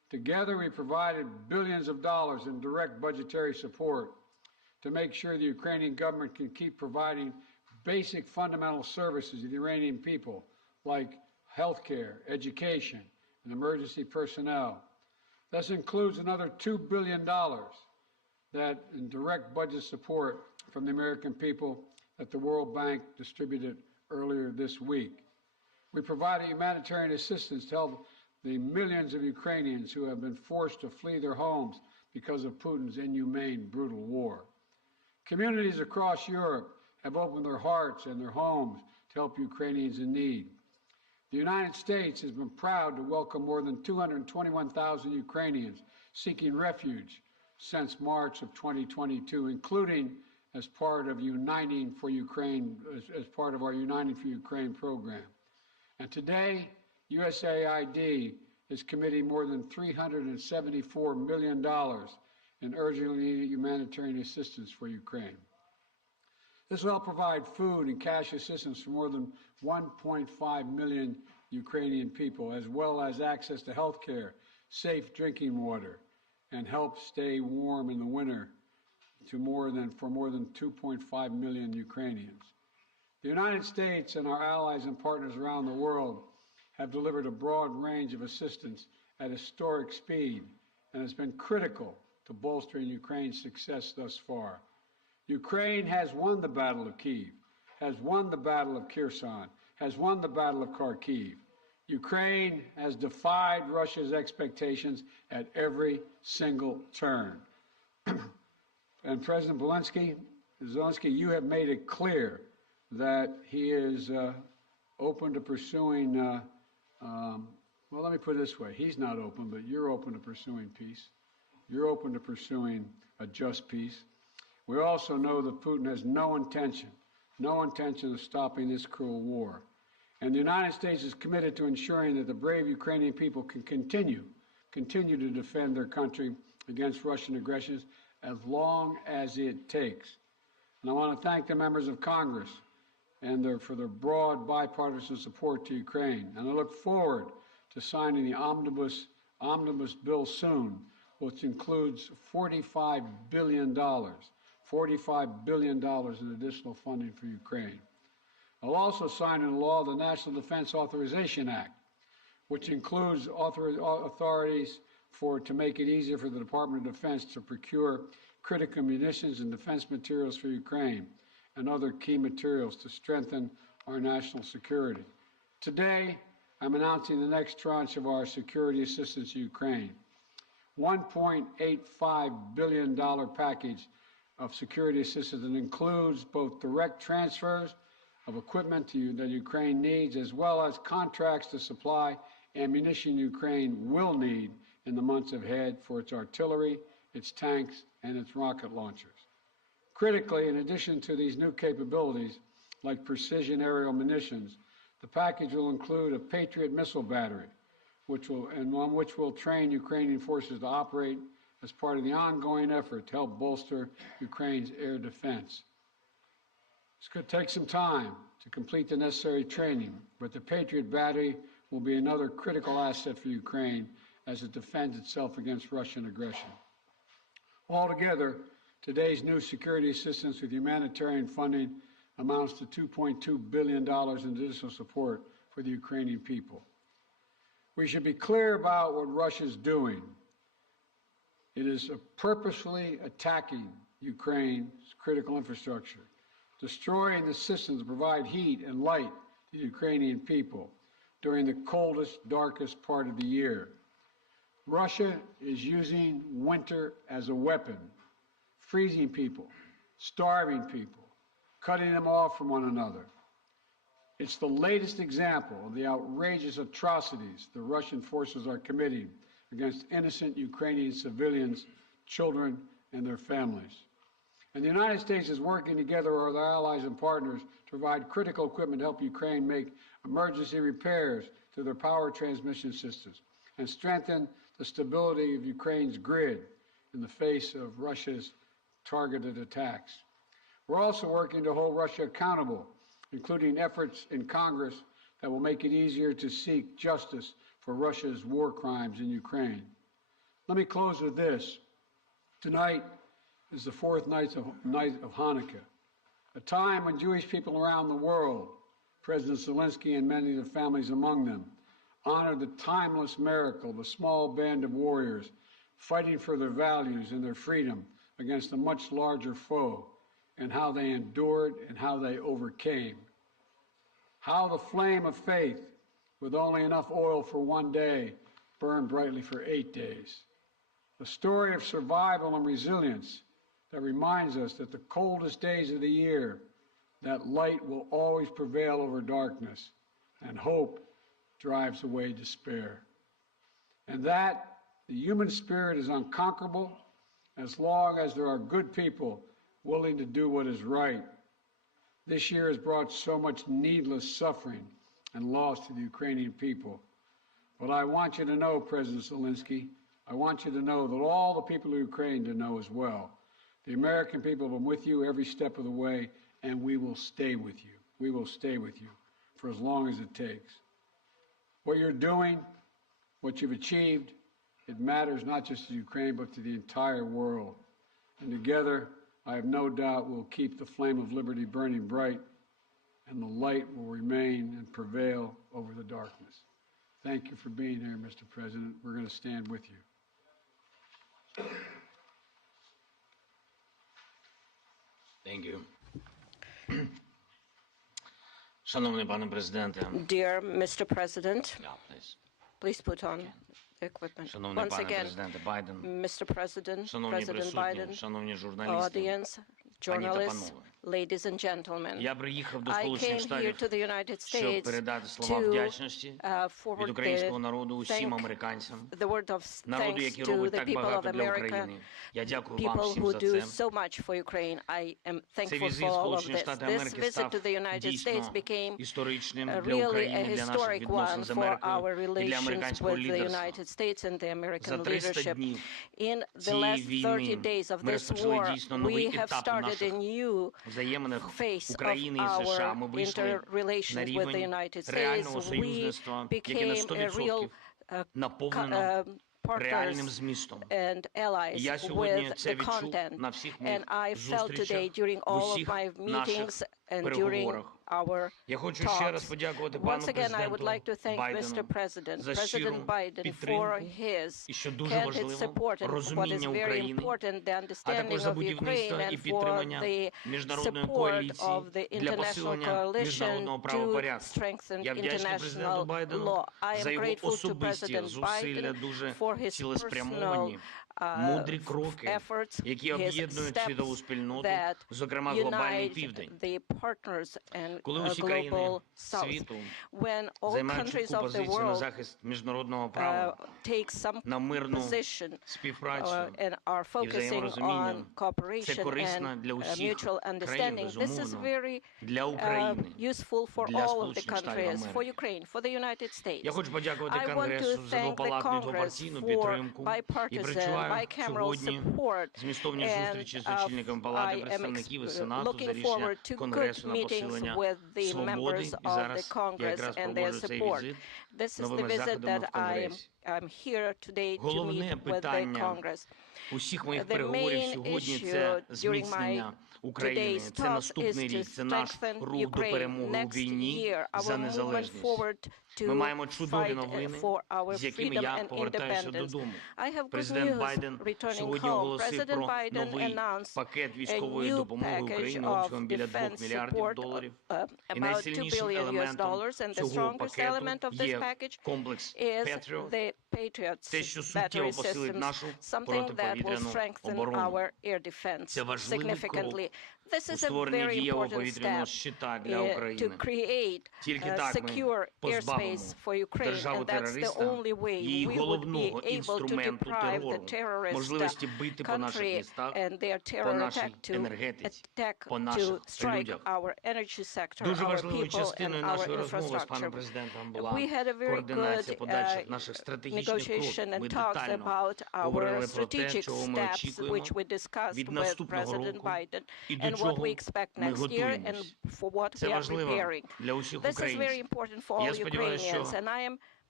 Together, we provided billions of dollars in direct budgetary support to make sure the Ukrainian government can keep providing basic fundamental services to the Iranian people, like health care, education, and emergency personnel. This includes another $2 billion that in direct budget support from the American people that the World Bank distributed earlier this week. We provided humanitarian assistance to help the millions of Ukrainians who have been forced to flee their homes because of Putin's inhumane, brutal war. Communities across Europe have opened their hearts and their homes to help Ukrainians in need. The United States has been proud to welcome more than 221,000 Ukrainians seeking refuge since March of 2022, including as part of Uniting for Ukraine, as part of our Uniting for Ukraine program. And today, USAID is committing more than $374 million in urgently needed humanitarian assistance for Ukraine. This will help provide food and cash assistance for more than 1.5 million Ukrainian people, as well as access to health care, safe drinking water, and help stay warm in the winter for more than 2.5 million Ukrainians. The United States and our allies and partners around the world have delivered a broad range of assistance at historic speed and has been critical to bolstering Ukraine's success thus far. Ukraine has won the Battle of Kyiv, has won the Battle of Kherson, has won the Battle of Kharkiv. Ukraine has defied Russia's expectations at every single turn. And President Zelensky, you have made it clear that he is open to pursuing, well, let me put it this way. He's not open, but you're open to pursuing peace. You're open to pursuing a just peace. We also know that Putin has no intention of stopping this cruel war. And the United States is committed to ensuring that the brave Ukrainian people can continue to defend their country against Russian aggression as long as it takes. And I want to thank the members of Congress for their broad bipartisan support to Ukraine. And I look forward to signing the omnibus bill soon, which includes $45 billion in additional funding for Ukraine. I'll also sign into law the National Defense Authorization Act, which includes authorities to make it easier for the Department of Defense to procure critical munitions and defense materials for Ukraine and other key materials to strengthen our national security. Today, I'm announcing the next tranche of our security assistance to Ukraine. $1.85 billion package of security assistance that includes both direct transfers of equipment that Ukraine needs, as well as contracts to supply ammunition Ukraine will need in the months ahead for its artillery, its tanks, and its rocket launchers. Critically, in addition to these new capabilities, like precision aerial munitions, the package will include a Patriot missile battery, on which will train Ukrainian forces to operate as part of the ongoing effort to help bolster Ukraine's air defense. It's going to take some time to complete the necessary training, but the Patriot battery will be another critical asset for Ukraine as it defends itself against Russian aggression. Altogether, today's new security assistance with humanitarian funding amounts to $2.2 billion in additional support for the Ukrainian people. We should be clear about what Russia is doing. It is purposefully attacking Ukraine's critical infrastructure, destroying the systems that provide heat and light to the Ukrainian people during the coldest, darkest part of the year. Russia is using winter as a weapon, freezing people, starving people, cutting them off from one another. It's the latest example of the outrageous atrocities the Russian forces are committing against innocent Ukrainian civilians, children, and their families. And the United States is working together with our allies and partners to provide critical equipment to help Ukraine make emergency repairs to their power transmission systems and strengthen the stability of Ukraine's grid in the face of Russia's targeted attacks. We're also working to hold Russia accountable, including efforts in Congress that will make it easier to seek justice for Russia's war crimes in Ukraine. Let me close with this. Tonight is the fourth night of Hanukkah, a time when Jewish people around the world, President Zelensky and many of the families among them, honor the timeless miracle of a small band of warriors fighting for their values and their freedom against a much larger foe, and how they endured and how they overcame. How the flame of faith, with only enough oil for one day, burned brightly for 8 days. A story of survival and resilience that reminds us that the coldest days of the year, that light will always prevail over darkness, and hope drives away despair. And that the human spirit is unconquerable as long as there are good people willing to do what is right. This year has brought so much needless suffering and loss to the Ukrainian people. But I want you to know, President Zelensky, I want you to know that all the people of Ukraine to know as well. The American people have been with you every step of the way, and we will stay with you. We will stay with you for as long as it takes. What you're doing, what you've achieved, it matters not just to Ukraine, but to the entire world. And together, I have no doubt we'll keep the flame of liberty burning bright, and the light will remain and prevail over the darkness. Thank you for being here, Mr. President. We're going to stand with you. Thank you. Шановний пане президенте. Dear Mr. President, Yeah, please. please put on the equipment. Шановний Once пане again, президенте Байден. Mr. President, Шановні President присутні, Biden, шановні журналісти. audience, Пані та journalists, панове. ladies and gentlemen. Я приїхав до I Сполучених came here Штатів, to the United щоб States передати слова to вдячності від forward українського народу усім thank американцям, the word of народу, thanks який to робить the так people of багато для America, України. Я дякую вам people всім who за do це. so much for Ukraine. I am Цей thankful візит for в all of Сполучені this. Штати This Америки visit став to the United States дійсно became історичним для really a України, для наших historic відносин one з for Америкою our і для relations американського with the лідерства. United States and the За American 300 leadership. днів In the цієї last 30 війни days of ми this розпочали war, дійсно новий we have етап у started a наших new взаєминах phase of України і США. Ми our вийшли на interrelations with the рівень United States. реального We союзництва, яке на became a real 100% наповнено реальним partners змістом. and allies І я сьогодні with це the відчув content. на всіх моїх And I felt today зустрічах, during в all of усіх my наших meetings and during переговорах. our Я хочу ще раз talks. подякувати пану Once again, I would президенту like to thank Mr. Байдену President, за щиру President Biden, for підтримку his і, що дуже candid важливо, support and what is розуміння very України, important, the а understanding також за of Ukraine будівництво і and for підтримання the міжнародної support коаліції of the для international посилення coalition міжнародного to правопорядку. strengthen Я вдячний президенту international Байдену law. I за am його grateful to особисті President зусилля, Biden дуже for his цілеспрямовані, personal мудрі кроки, efforts, які his об'єднують світову steps спільноту, that зокрема глобальний unite південь. the partners and Коли усі global країни South. світу When all займають countries чітку of the позицію на world захист міжнародного права, take some на мирну position співпрацю and are і focusing взаєморозуміння, on це cooperation корисно and для усіх mutual країн, understanding. This is безумовно, very для України, useful for для all of the Сполучених Штатів countries, for Америки. Ukraine, for the United States. Я хочу подякувати I want to Конгресу за thank the двопалатну і Congress двопартійну for підтримку і bipartisan, відчуваю bicameral сьогодні support. змістовні And зустрічі з очільником Палати I am представників і Сенату за looking рішення forward to good Конгресу на meetings посилення with the свободи. members І of the зараз я Congress якраз and their проводжу цей support. візит This is the новими visit заходами that в Конгресі. I'm here today to Головне meet with the питання Congress. усіх моїх The переговорів main сьогодні issue це during зміцнення України. today's Це talk is наступний to рік, це наш strengthen рух до Ukraine. перемоги у Next війні year, за our movement незалежність. forward to Ми маємо чудові fight новини, for our з якими freedom я and повертаюся independence. додому. I have good Президент news Байден returning сьогодні home. оголосив President про Biden новий announced пакет a військової new допомоги package Україні of обсягом біля 2 defense мільярдів support доларів. І about $2 найсильнішим billion елементом and the цього strongest element пакету of this є package комплекс is Patriot, the Patriots те, що суттєво battery посилить systems, нашу something that will протиповітряну strengthen оборону. our air defense Це важливий significantly. This у is a створенні very дієвого important повітряного step щита для to України. create Тільки так ми secure позбавимо airspace for Ukraine, and that's the державу-терориста only way її we would be головного able to інструменту deprive the терору, terrorist можливості бити по наших country містах, and their по terror нашій attack to енергетиці, attack по to наших strike людях. our energy sector, Дуже our важливою people and частиною our нашої розмови з паном infrastructure. президентом була We had a very координація good подальших наших стратегічних negotiation кроків. Ми and talks детально about our говорили про те, strategic чого ми steps, очікуємо which we discussed від with наступного President року Biden, і до and what чого we expect ми next year and готуємось. for what Це we are важливо preparing. для усіх This is very українців. important for all Я сподіваюся, Ukrainians, що and I am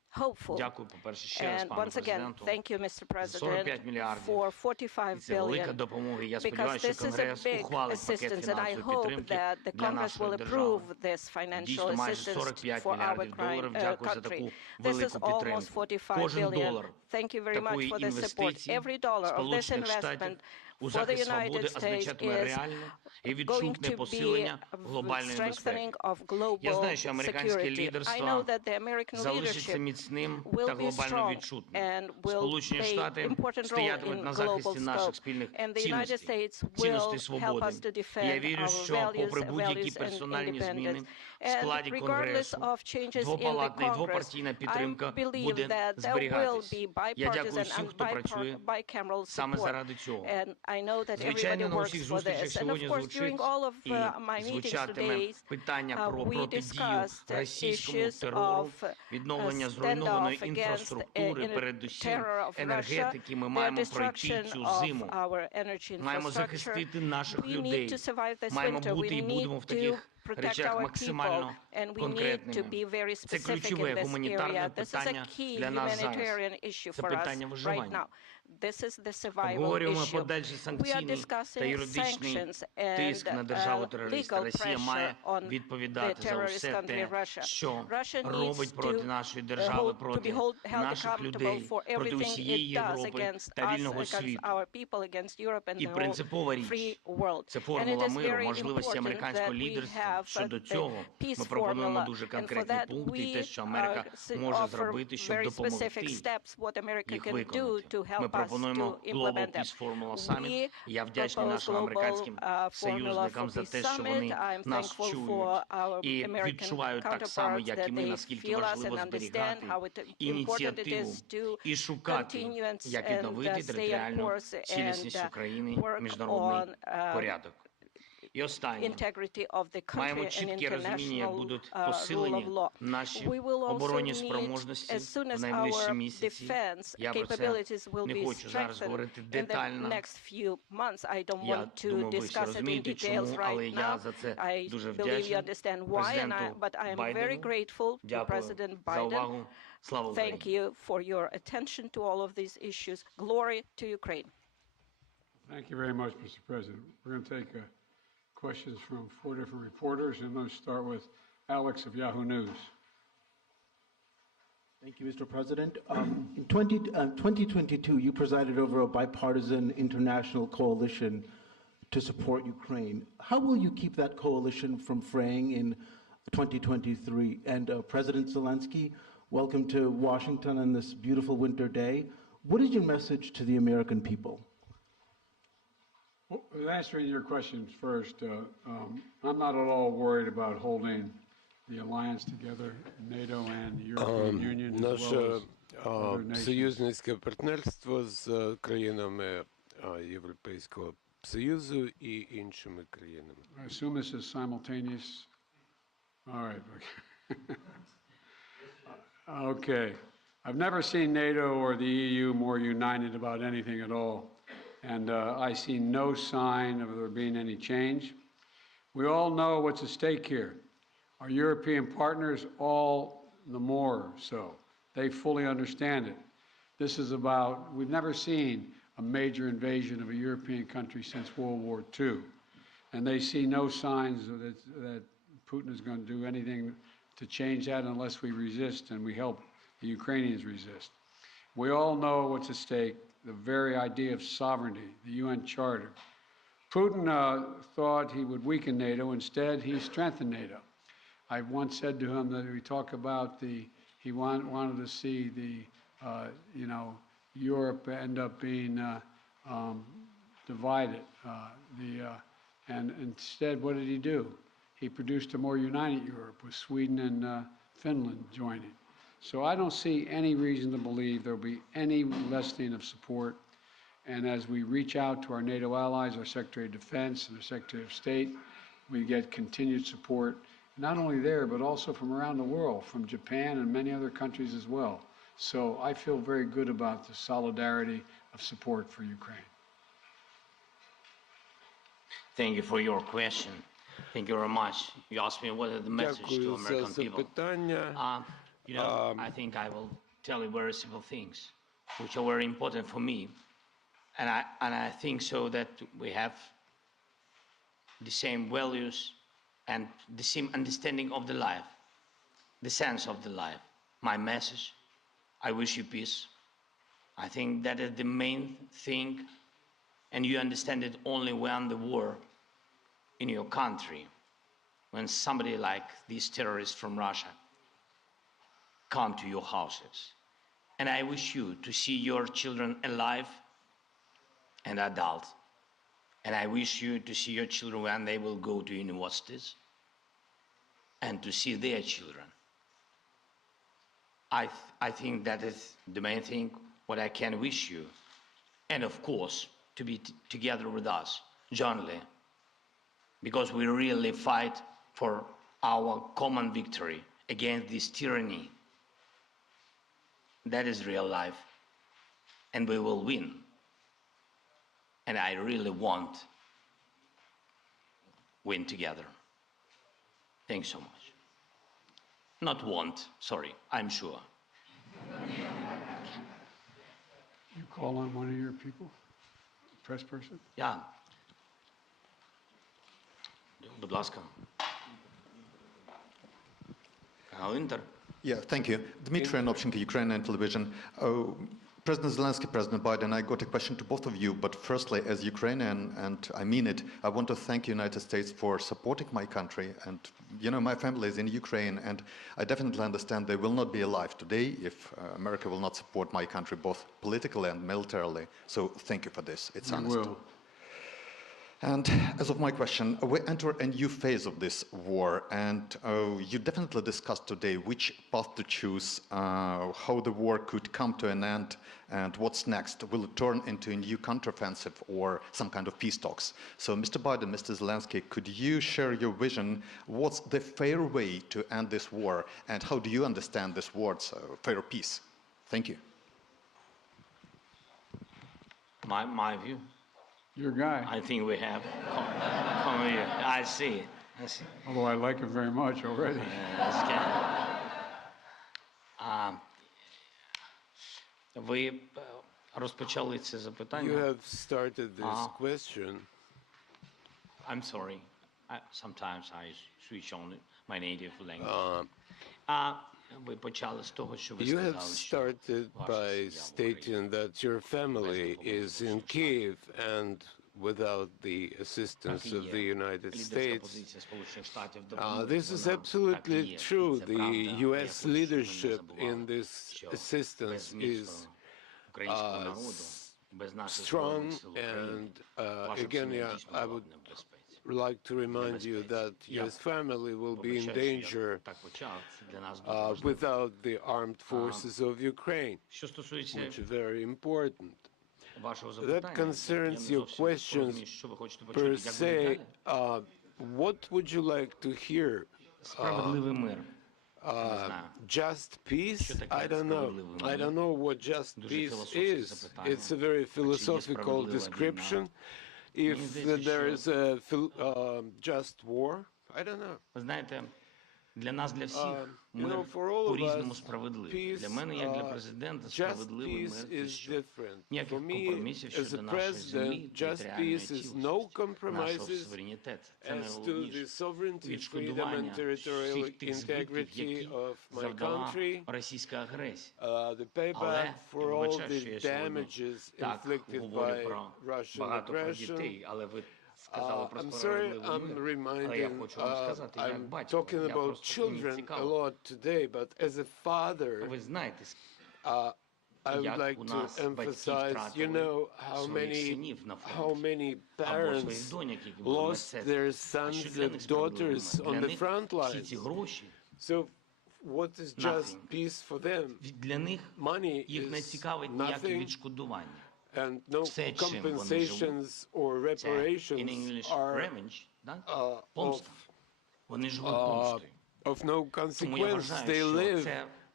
hopeful. And once again, thank you, Mr. President, for 45 billion, because this is a big assistance, and I hope that the Congress will approve this financial assistance for our country. This is almost 45 billion. Thank you very much for the support. Every dollar of this investment for the United States is going to be a strengthening of global security. I know that the American leadership will be strong and will play an important role in global scope. And the United States will help us to defend our values and independence. And regardless of changes in the Congress, I believe that there will be bipartisan and bicameral support. And I know that everybody works for this. And of course, during all of my meetings today, we discussed issues of standoff against terror of Russia, the destruction of our energy infrastructure. We need to survive this winter. We need to protect our people, and we need to be very specific in this area. This is a key humanitarian issue for us right now. This is the survival issue. We are discussing sanctions and legal pressure on the terrorist country Russia. Russia needs to be held accountable for everything it does against us, against our people, against Europe and the whole free world. And it is very important that we have the peace formula, and for that we offer very specific steps what America can do to help us to implement them. We propose global formula for peace summit. I'm thankful for our American counterparts that they feel us and understand how important it is to continue and stay on course and work on integrity of the country and international rule of law. We will also need, as soon as our defense capabilities will be strengthened in the next few months. I don't want to discuss it in details right now. I believe you understand why, but I am very grateful to President Biden. Thank you for your attention to all of these issues. Glory to Ukraine. Thank you very much, Mr. President. We're going to take questions from 4 different reporters, and I'm going to start with Alex of Yahoo News. Thank you, Mr. President. In 2022, you presided over a bipartisan international coalition to support Ukraine. How will you keep that coalition from fraying in 2023? And President Zelensky, welcome to Washington on this beautiful winter day. What is your message to the American people? Well, answering your questions first, I'm not at all worried about holding the alliance together, NATO and the European Union, as well as other nations. Союзницьке партнерство з країнами Європейського Союзу і іншими країнами. I assume this is simultaneous. All right. Okay. I've never seen NATO or the EU more united about anything at all. And I see no sign of there being any change. We all know what's at stake here. Our European partners, all the more so. They fully understand it. This is about, we've never seen a major invasion of a European country since World War II. And they see no signs that Putin is going to do anything to change that unless we resist and we help the Ukrainians resist. We all know what's at stake. The very idea of sovereignty, the UN Charter. Putin thought he would weaken NATO. Instead, he strengthened NATO. I once said to him that we talk about he wanted to see Europe end up being divided. And instead, what did he do? He produced a more united Europe with Sweden and Finland joining. So I don't see any reason to believe there will be any lessening of support. And as we reach out to our NATO allies, our Secretary of Defense and our Secretary of State, we get continued support, not only there, but also from around the world, from Japan and many other countries as well. So I feel very good about the solidarity of support for Ukraine. Thank you for your question. Thank you very much. You asked me what is the message to American people. I think I will tell you very simple things, which are very important for me. And I think so that we have the same values and the same understanding of the life, the sense of the life. My message, I wish you peace. I think that is the main thing, and you understand it only when the war in your country, when somebody like these terrorists from Russia come to your houses. And I wish you to see your children alive and adult. And I wish you to see your children when they will go to universities and to see their children. I think that is the main thing what I can wish you. And of course, to be together with us, jointly, because we really fight for our common victory against this tyranny. That is real life, and we will win. And I really want win together. Thanks so much. Not want, sorry, I'm sure. You call on one of your people, press person? Yeah. Будь ласка. Інтер. Yeah, thank you. Dmitry Anopchenko, Ukrainian television. President Zelensky, President Biden, I got a question to both of you, but firstly, as Ukrainian, and I mean it, I want to thank the United States for supporting my country. And, you know, my family is in Ukraine, and I definitely understand they will not be alive today if America will not support my country, both politically and militarily. So thank you for this. It's honest. We will. And as of my question, we enter a new phase of this war, and you definitely discussed today which path to choose, how the war could come to an end, and what's next. Will it turn into a new counteroffensive or some kind of peace talks? So, Mr. Biden, Mr. Zelensky, could you share your vision? What's the fair way to end this war, and how do you understand this word's fair peace? Thank you. My view. Your guy. I think we have. Come here. I see. Although I like him very much already. Ви розпочали це запитання. You have started this question. I'm sorry. Sometimes I switch on my native language. Ви почали з того, що ви You have сказали, що started by stating that your family is in Kiev and without the assistance of the United States. This is absolutely true. The U.S. leadership in this assistance is strong, and again, I would like to remind you that U.S. family will be in danger without the armed forces of Ukraine, which is very important. That concerns your questions per se. What would you like to hear? Just peace? I don't know. I don't know what just peace is. It's a very philosophical description. If there is a just war, I don't know. Знаєте, для нас, для всіх, мир по-різному справедливий. Для мене, як для президента, справедливий мир – це що? Ніяких компромісів щодо нашої землі, територіальної цілісності, нашого суверенітету. Це не найголовніше. Відшкодування всіх тих збитків, які завдала російська агресія. Але, я вибачаю, що я сьогодні так говорю багато про дітей, але ви I'm sorry, I'm talking about children a lot today, but as a father, I would like to emphasize, you know, how many parents lost their sons and daughters on the front lines. So what is just peace for them? Money is nothing. And no compensations or reparations are of no consequence. They live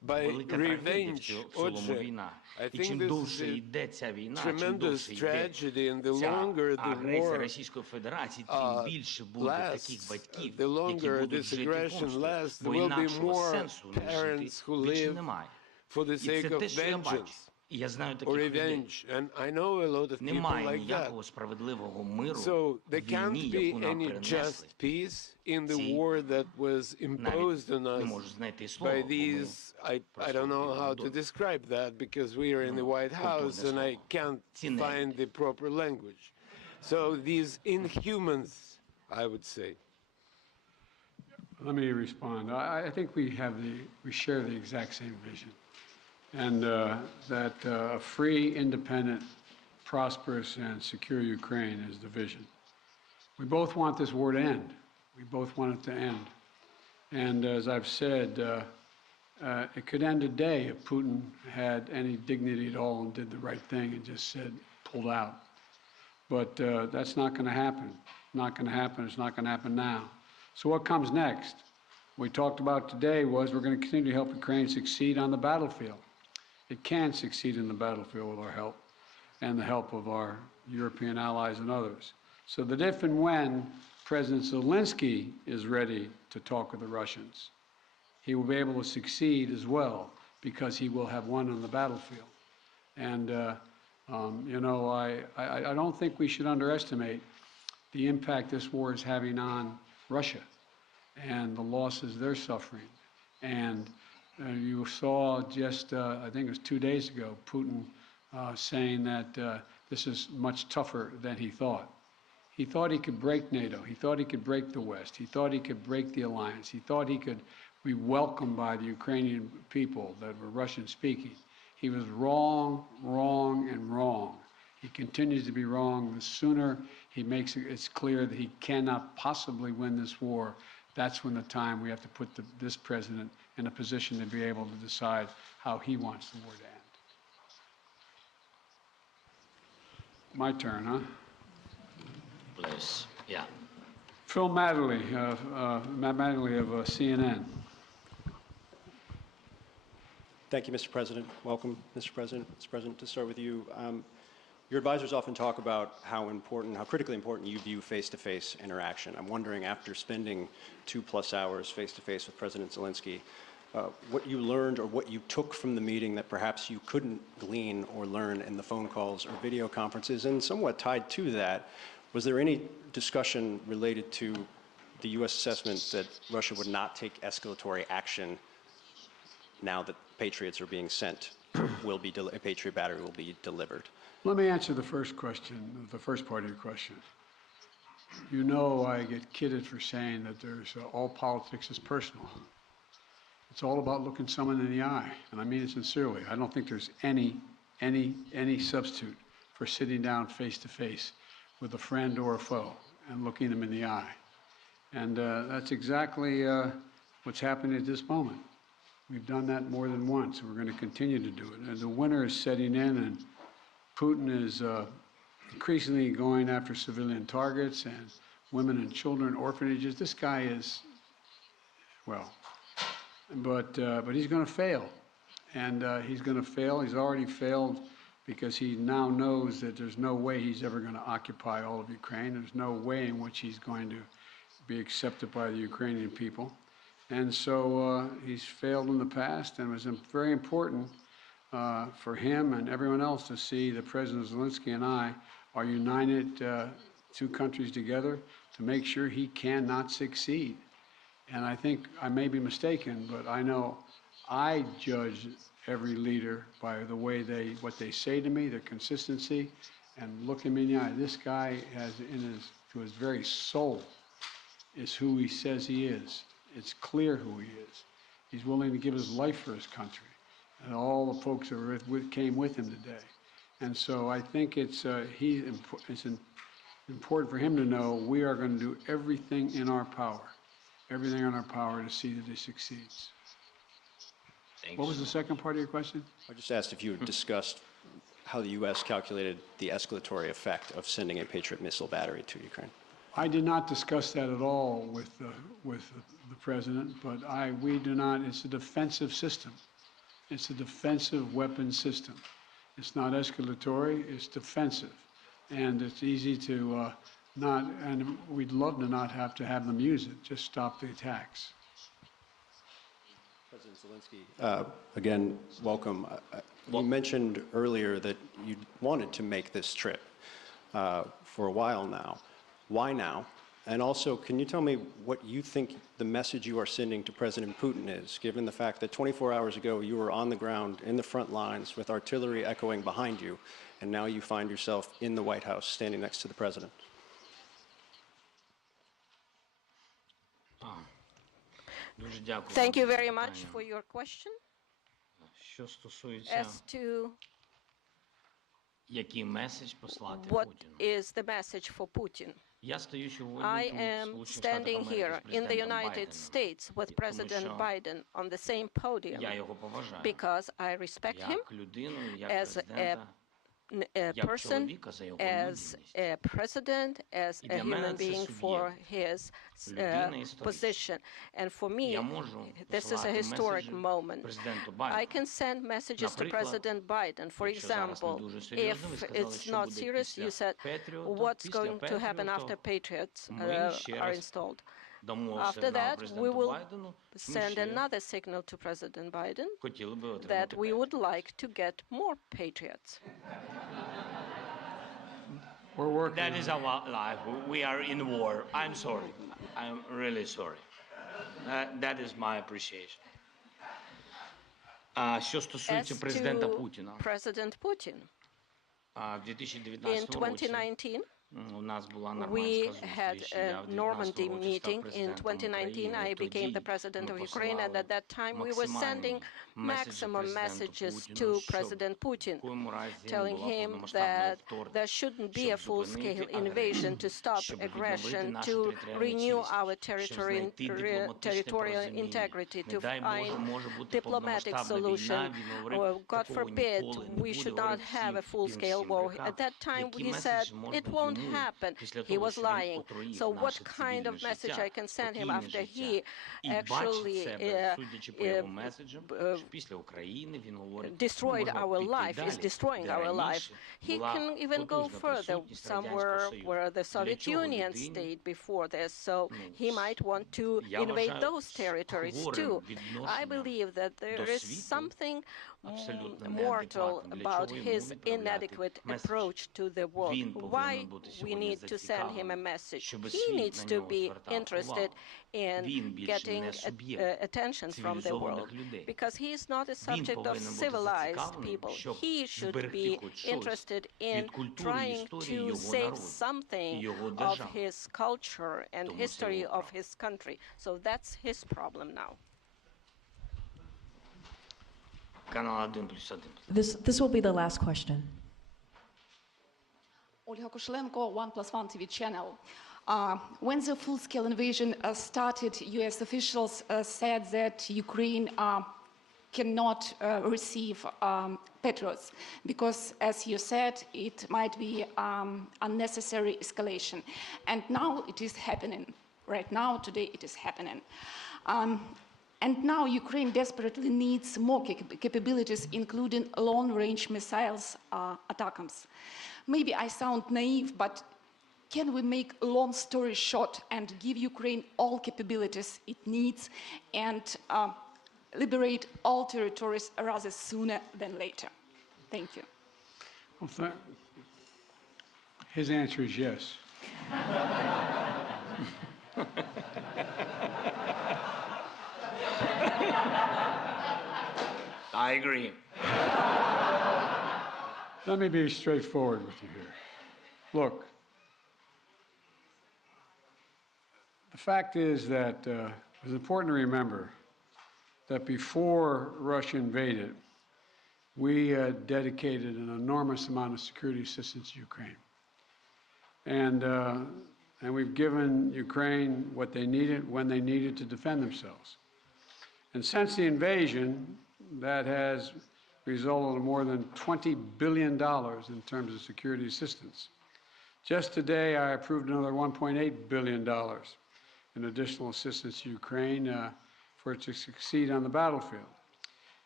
by revenge. I think this is a tremendous tragedy, and the longer the war lasts, the longer this aggression lasts, there will be more parents who live for the sake of vengeance or revenge. And I know a lot of people like that. So there can't be any just peace in the war that was imposed on us by these, I don't know how to describe that, because we are in the White House and I can't find the proper language. So these inhumans, I would say. Let me respond. I think we share the exact same vision. And that a free, independent, prosperous, and secure Ukraine is the vision. We both want this war to end. We both want it to end. And as I've said, it could end today if Putin had any dignity at all and did the right thing and just said, pulled out. But that's not going to happen. Not going to happen. It's not going to happen now. So what comes next? What we talked about today was we're going to continue to help Ukraine succeed on the battlefield. It can succeed in the battlefield with our help and the help of our European allies and others. So that if and when President Zelensky is ready to talk with the Russians, he will be able to succeed as well, because he will have won on the battlefield. And, you know, I don't think we should underestimate the impact this war is having on Russia and the losses they're suffering. And you saw just, I think it was 2 days ago, Putin saying that this is much tougher than he thought. He thought he could break NATO. He thought he could break the West. He thought he could break the alliance. He thought he could be welcomed by the Ukrainian people that were Russian-speaking. He was wrong, wrong, and wrong. He continues to be wrong. The sooner he makes it clear that he cannot possibly win this war, that's when the time we have to put this president in a position to be able to decide how he wants the war to end. My turn, huh? Please, yeah. Phil Matterly, Matt Matterly of CNN. Thank you, Mr. President. Welcome, Mr. President. Mr. President, to start with you, your advisors often talk about how critically important you view face-to-face interaction. I'm wondering, after spending 2+ hours face-to-face with President Zelensky, what you learned or what you took from the meeting that perhaps you couldn't glean or learn in the phone calls or video conferences, and somewhat tied to that, was there any discussion related to the U.S. assessment that Russia would not take escalatory action now that Patriots are being sent, a Patriot battery will be delivered? Let me answer the first question, the first part of your question. You know, I get kidded for saying that there's all politics is personal. It's all about looking someone in the eye, and I mean it sincerely. I don't think there's any substitute for sitting down face to face with a friend or a foe and looking them in the eye. And that's exactly what's happening at this moment. We've done that more than once, and we're going to continue to do it. And the winter is setting in, and Putin is increasingly going after civilian targets and women and children, orphanages. This guy is, well, but he's going to fail. And he's going to fail. He's already failed because he now knows that there's no way he's ever going to occupy all of Ukraine. There's no way in which he's going to be accepted by the Ukrainian people. And so he's failed in the past, and it was very important for him and everyone else to see that President Zelensky and I are united, two countries together, to make sure he cannot succeed. And I think I may be mistaken, but I know I judge every leader by the way what they say to me, their consistency, and look him in the eye. This guy has to his very soul is who he says he is. It's clear who he is. He's willing to give his life for his country, and all the folks that came with him today. And so I think it's important for him to know we are going to do everything in our power to see that he succeeds. Thanks. What was the second part of your question? I just asked if you had discussed how the U.S. calculated the escalatory effect of sending a Patriot missile battery to Ukraine. I did not discuss that at all with the president, but we do not. It's a defensive system. It's a defensive weapon system. It's not escalatory, it's defensive. And it's easy to and we'd love to not have to have them use it, just stop the attacks. President Zelensky, again, welcome. You mentioned earlier that you wanted to make this trip for a while now. Why now? And also, can you tell me what you think the message you are sending to President Putin is, given the fact that 24 hours ago you were on the ground in the front lines with artillery echoing behind you, and now you find yourself in the White House standing next to the president? Thank you very much for your question. As to what is the message for Putin? I am standing here in the United States with President Biden on the same podium because I respect him as a person, as a president, as a human being for his position. And for me, this is a historic moment. I can send messages to President Biden. For example, if it's not serious, you said, what's going to happen after Patriots are installed? After that, we will send another signal to President Biden that we would like to get more Patriots. We're working. That is our life. We are in war. I'm sorry. I'm really sorry. That is my appreciation. Що стосується президента Путіна. President Putin. In 2019, we had a Normandy meeting. In 2019, I became the president of Ukraine, and at that time, we were sending maximum messages to President Putin, telling him that there shouldn't be a full-scale invasion, to stop aggression, to renew our territorial integrity, to find diplomatic solution. God forbid, we should not have a full-scale war. At that time, he said it won't happen. He was lying. So what kind of message I can send him after he actually destroyed our life, is destroying our life? He can even go further, somewhere where the Soviet Union stayed before this, so he might want to invade those territories too. I believe that there is something mortal about his inadequate approach to the world. Why we need to send him a message? He needs to be interested in getting attention from the world, because he is not a subject of civilized people. He should be interested in trying to save something of his culture and history of his country. So that's his problem now. This will be the last question. Olga Koshelenko, 1+1 TV channel. When the full-scale invasion started, U.S. officials said that Ukraine cannot receive Patriots because, as you said, it might be unnecessary escalation. And now it is happening. Right now, today, it is happening. And now Ukraine desperately needs more capabilities, including long-range missiles, ATACMS. Maybe I sound naive, but can we make a long story short and give Ukraine all capabilities it needs and liberate all territories rather sooner than later? Thank you. Well, his answer is yes. I agree. Let me be straightforward with you here. Look, the fact is that it's important to remember that before Russia invaded, we dedicated an enormous amount of security assistance to Ukraine. And we've given Ukraine what they needed when they needed to defend themselves. And since the invasion, that has resulted in more than $20 billion in terms of security assistance. Just today, I approved another $1.8 billion in additional assistance to Ukraine for it to succeed on the battlefield.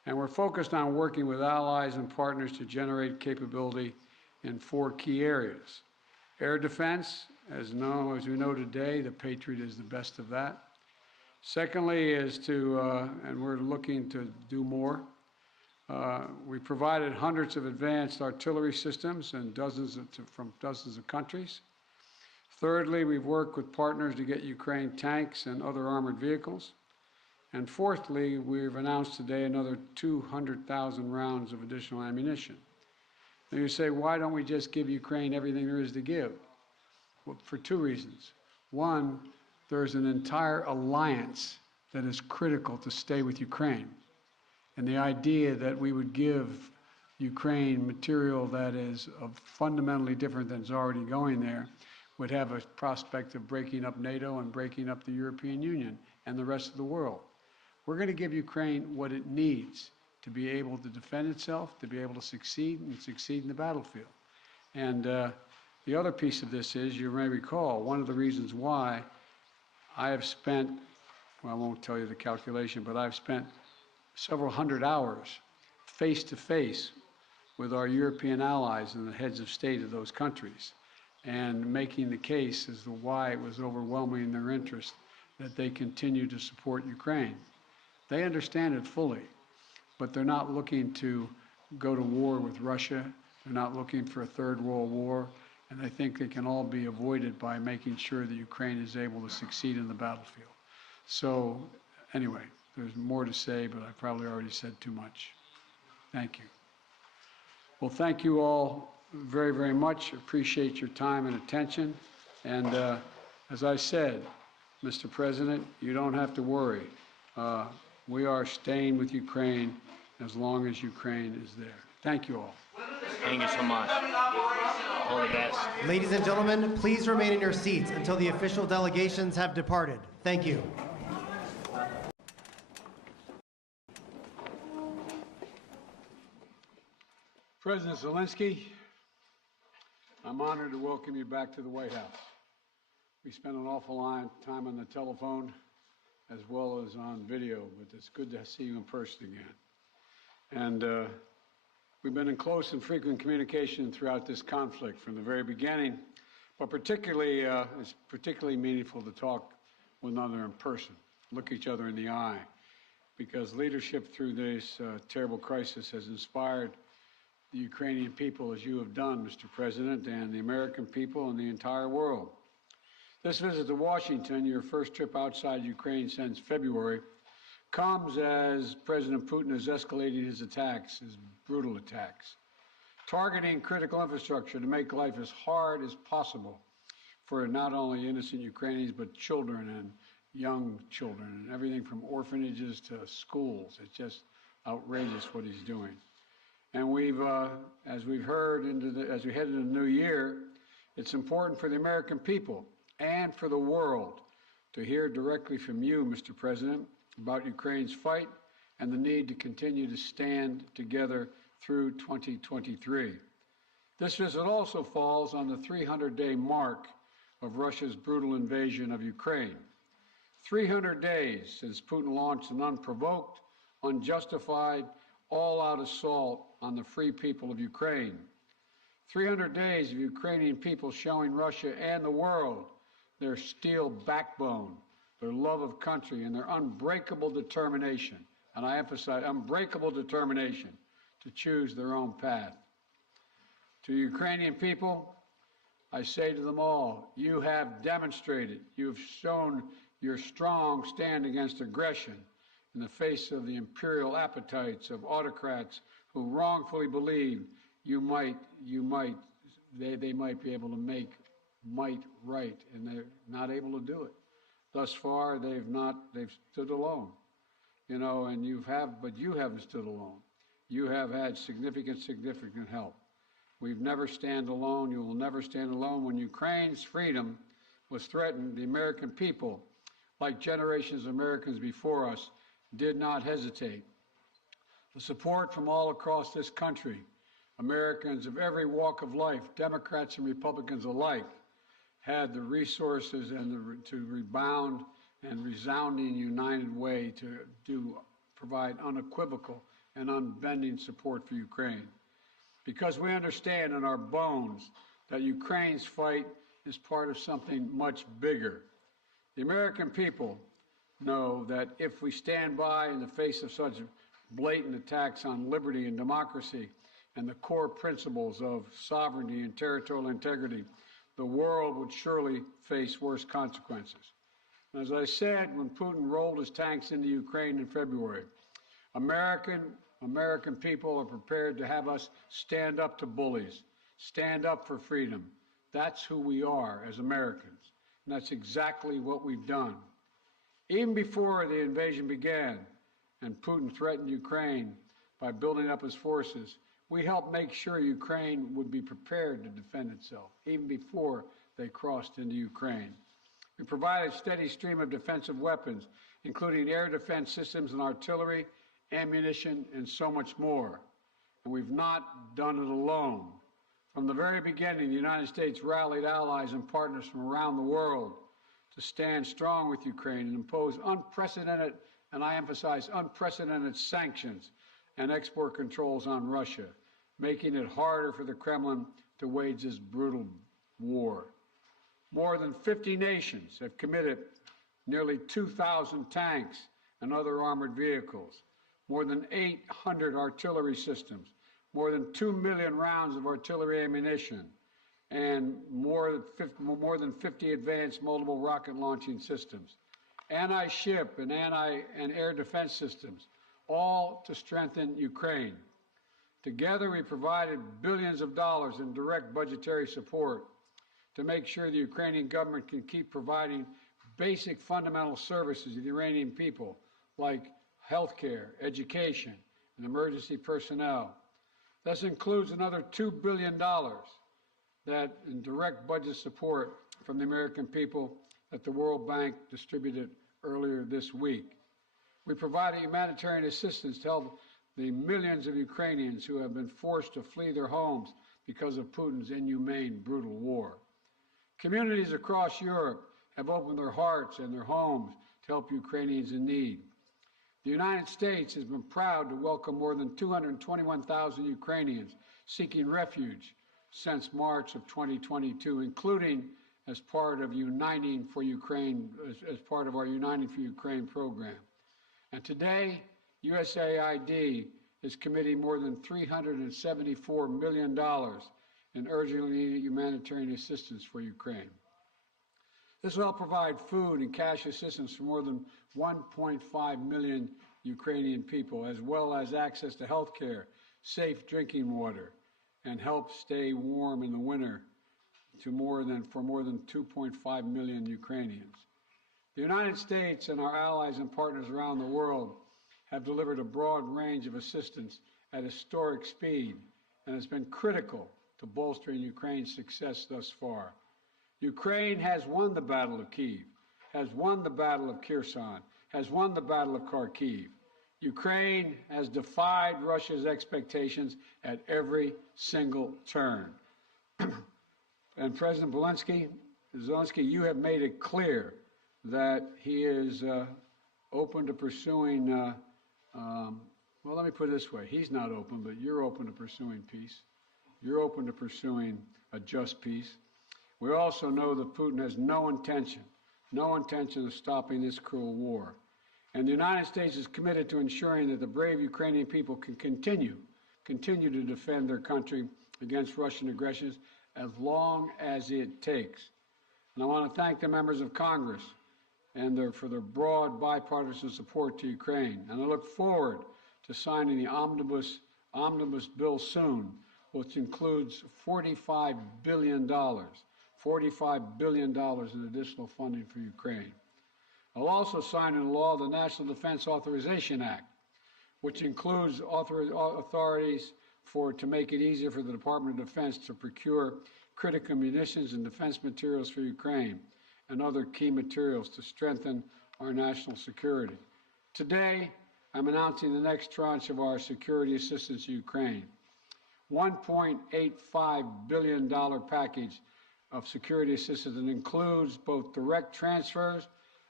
And we're focused on working with allies and partners to generate capability in 4 key areas. Air defense, as we know today, the Patriot is the best of that. Secondly is and we're looking to do more, we provided hundreds of advanced artillery systems and from dozens of countries. Thirdly, we've worked with partners to get Ukraine tanks and other armored vehicles. And fourthly, we've announced today another 200,000 rounds of additional ammunition. Now you say, why don't we just give Ukraine everything there is to give? Well, for 2 reasons. One, there's an entire alliance that is critical to stay with Ukraine. And the idea that we would give Ukraine material that is fundamentally different than is already going there would have a prospect of breaking up NATO and breaking up the European Union and the rest of the world. We're going to give Ukraine what it needs to be able to defend itself, to be able to succeed and succeed in the battlefield. And the other piece of this is, you may recall, one of the reasons why I have spent, well, I won't tell you the calculation, but I've spent several hundred hours face-to-face with our European allies and the heads of state of those countries, and making the case as to why it was overwhelming in their interest that they continue to support Ukraine. They understand it fully, but they're not looking to go to war with Russia. They're not looking for a third world war, and I think they can all be avoided by making sure that Ukraine is able to succeed in the battlefield. So anyway, there's more to say, but I probably already said too much. Thank you. Well, thank you all very, very much. Appreciate your time and attention. And as I said, Mr. President, you don't have to worry. We are staying with Ukraine as long as Ukraine is there. Thank you all. Thank you so much. All the best. Ladies and gentlemen, please remain in your seats until the official delegations have departed. Thank you. President Zelensky, I'm honored to welcome you back to the White House. We spent an awful lot of time on the telephone as well as on video, but it's good to see you in person again. And we've been in close and frequent communication throughout this conflict from the very beginning, but particularly, it's particularly meaningful to talk with one another in person, look each other in the eye, because leadership through this terrible crisis has inspired the Ukrainian people, as you have done, Mr. President, and the American people and the entire world. This visit to Washington, your first trip outside Ukraine since February, comes as President Putin is escalating his attacks, his brutal attacks, targeting critical infrastructure to make life as hard as possible for not only innocent Ukrainians, but children and young children, and everything from orphanages to schools. It's just outrageous what he's doing. And we've, as we've heard, as we head into the new year, it's important for the American people and for the world to hear directly from you, Mr. President, about Ukraine's fight and the need to continue to stand together through 2023. This visit also falls on the 300-day mark of Russia's brutal invasion of Ukraine. 300 days since Putin launched an unprovoked, unjustified, all-out assault on the free people of Ukraine. 300 days of Ukrainian people showing Russia and the world their steel backbone, their love of country, and their unbreakable determination, and I emphasize unbreakable determination, to choose their own path. To Ukrainian people, I say to them all, you have demonstrated, you've shown your strong stand against aggression in the face of the imperial appetites of autocrats who wrongfully believe they might be able to make might right, and they're not able to do it. Thus far, they've stood alone, you know, and but you haven't stood alone. You have had significant help. We've never stand alone. You will never stand alone. When Ukraine's freedom was threatened, the American people, like generations of Americans before us, did not hesitate. The support from all across this country, Americans of every walk of life, Democrats and Republicans alike, had the resources and to rebound and resounding united way to provide unequivocal and unbending support for Ukraine. Because we understand in our bones that Ukraine's fight is part of something much bigger. The American people know that if we stand by in the face of such blatant attacks on liberty and democracy and the core principles of sovereignty and territorial integrity, the world would surely face worse consequences. And as I said, when Putin rolled his tanks into Ukraine in February, American people are prepared to have us stand up to bullies, stand up for freedom. That's who we are as Americans, and that's exactly what we've done. Even before the invasion began and Putin threatened Ukraine by building up his forces, we helped make sure Ukraine would be prepared to defend itself, even before they crossed into Ukraine. We provided a steady stream of defensive weapons, including air defense systems and artillery, ammunition, and so much more. And we've not done it alone. From the very beginning, the United States rallied allies and partners from around the world to stand strong with Ukraine and impose unprecedented, and I emphasize unprecedented, sanctions and export controls on Russia, making it harder for the Kremlin to wage this brutal war. More than 50 nations have committed nearly 2,000 tanks and other armored vehicles, more than 800 artillery systems, more than 2 million rounds of artillery ammunition, and more than 50 advanced multiple rocket launching systems, anti-ship and air defense systems, all to strengthen Ukraine. Together, we provided billions of dollars in direct budgetary support to make sure the Ukrainian government can keep providing basic fundamental services to the Iranian people, like health care, education, and emergency personnel. This includes another $2 billion that in direct budget support from the American people that the World Bank distributed earlier this week. We provided humanitarian assistance to help the millions of Ukrainians who have been forced to flee their homes because of Putin's inhumane, brutal war. Communities across Europe have opened their hearts and their homes to help Ukrainians in need. The United States has been proud to welcome more than 221,000 Ukrainians seeking refuge since March of 2022, including as part of Uniting for Ukraine, as part of our Uniting for Ukraine program. And today, USAID is committing more than $374 million in urgently needed humanitarian assistance for Ukraine. This will help provide food and cash assistance for more than 1.5 million Ukrainian people, as well as access to health care, safe drinking water, and help stay warm in the winter for more than 2.5 million Ukrainians. The United States and our allies and partners around the world have delivered a broad range of assistance at historic speed and has been critical to bolstering Ukraine's success thus far. Ukraine has won the Battle of Kyiv, has won the Battle of Kherson, has won the Battle of Kharkiv. Ukraine has defied Russia's expectations at every single turn. And President Zelensky, you have made it clear that he is open to pursuing, well, let me put it this way. He's not open, but you're open to pursuing peace. You're open to pursuing a just peace. We also know that Putin has no intention of stopping this cruel war. And the United States is committed to ensuring that the brave Ukrainian people can continue to defend their country against Russian aggression as long as it takes. And I want to thank the members of Congress for their broad bipartisan support to Ukraine. And I look forward to signing the omnibus bill soon, which includes $45 billion in additional funding for Ukraine. I'll also sign into law the National Defense Authorization Act, which includes authorities to make it easier for the Department of Defense to procure critical munitions and defense materials for Ukraine and other key materials to strengthen our national security. Today, I'm announcing the next tranche of our security assistance to Ukraine. $1.85 billion package of security assistance that includes both direct transfers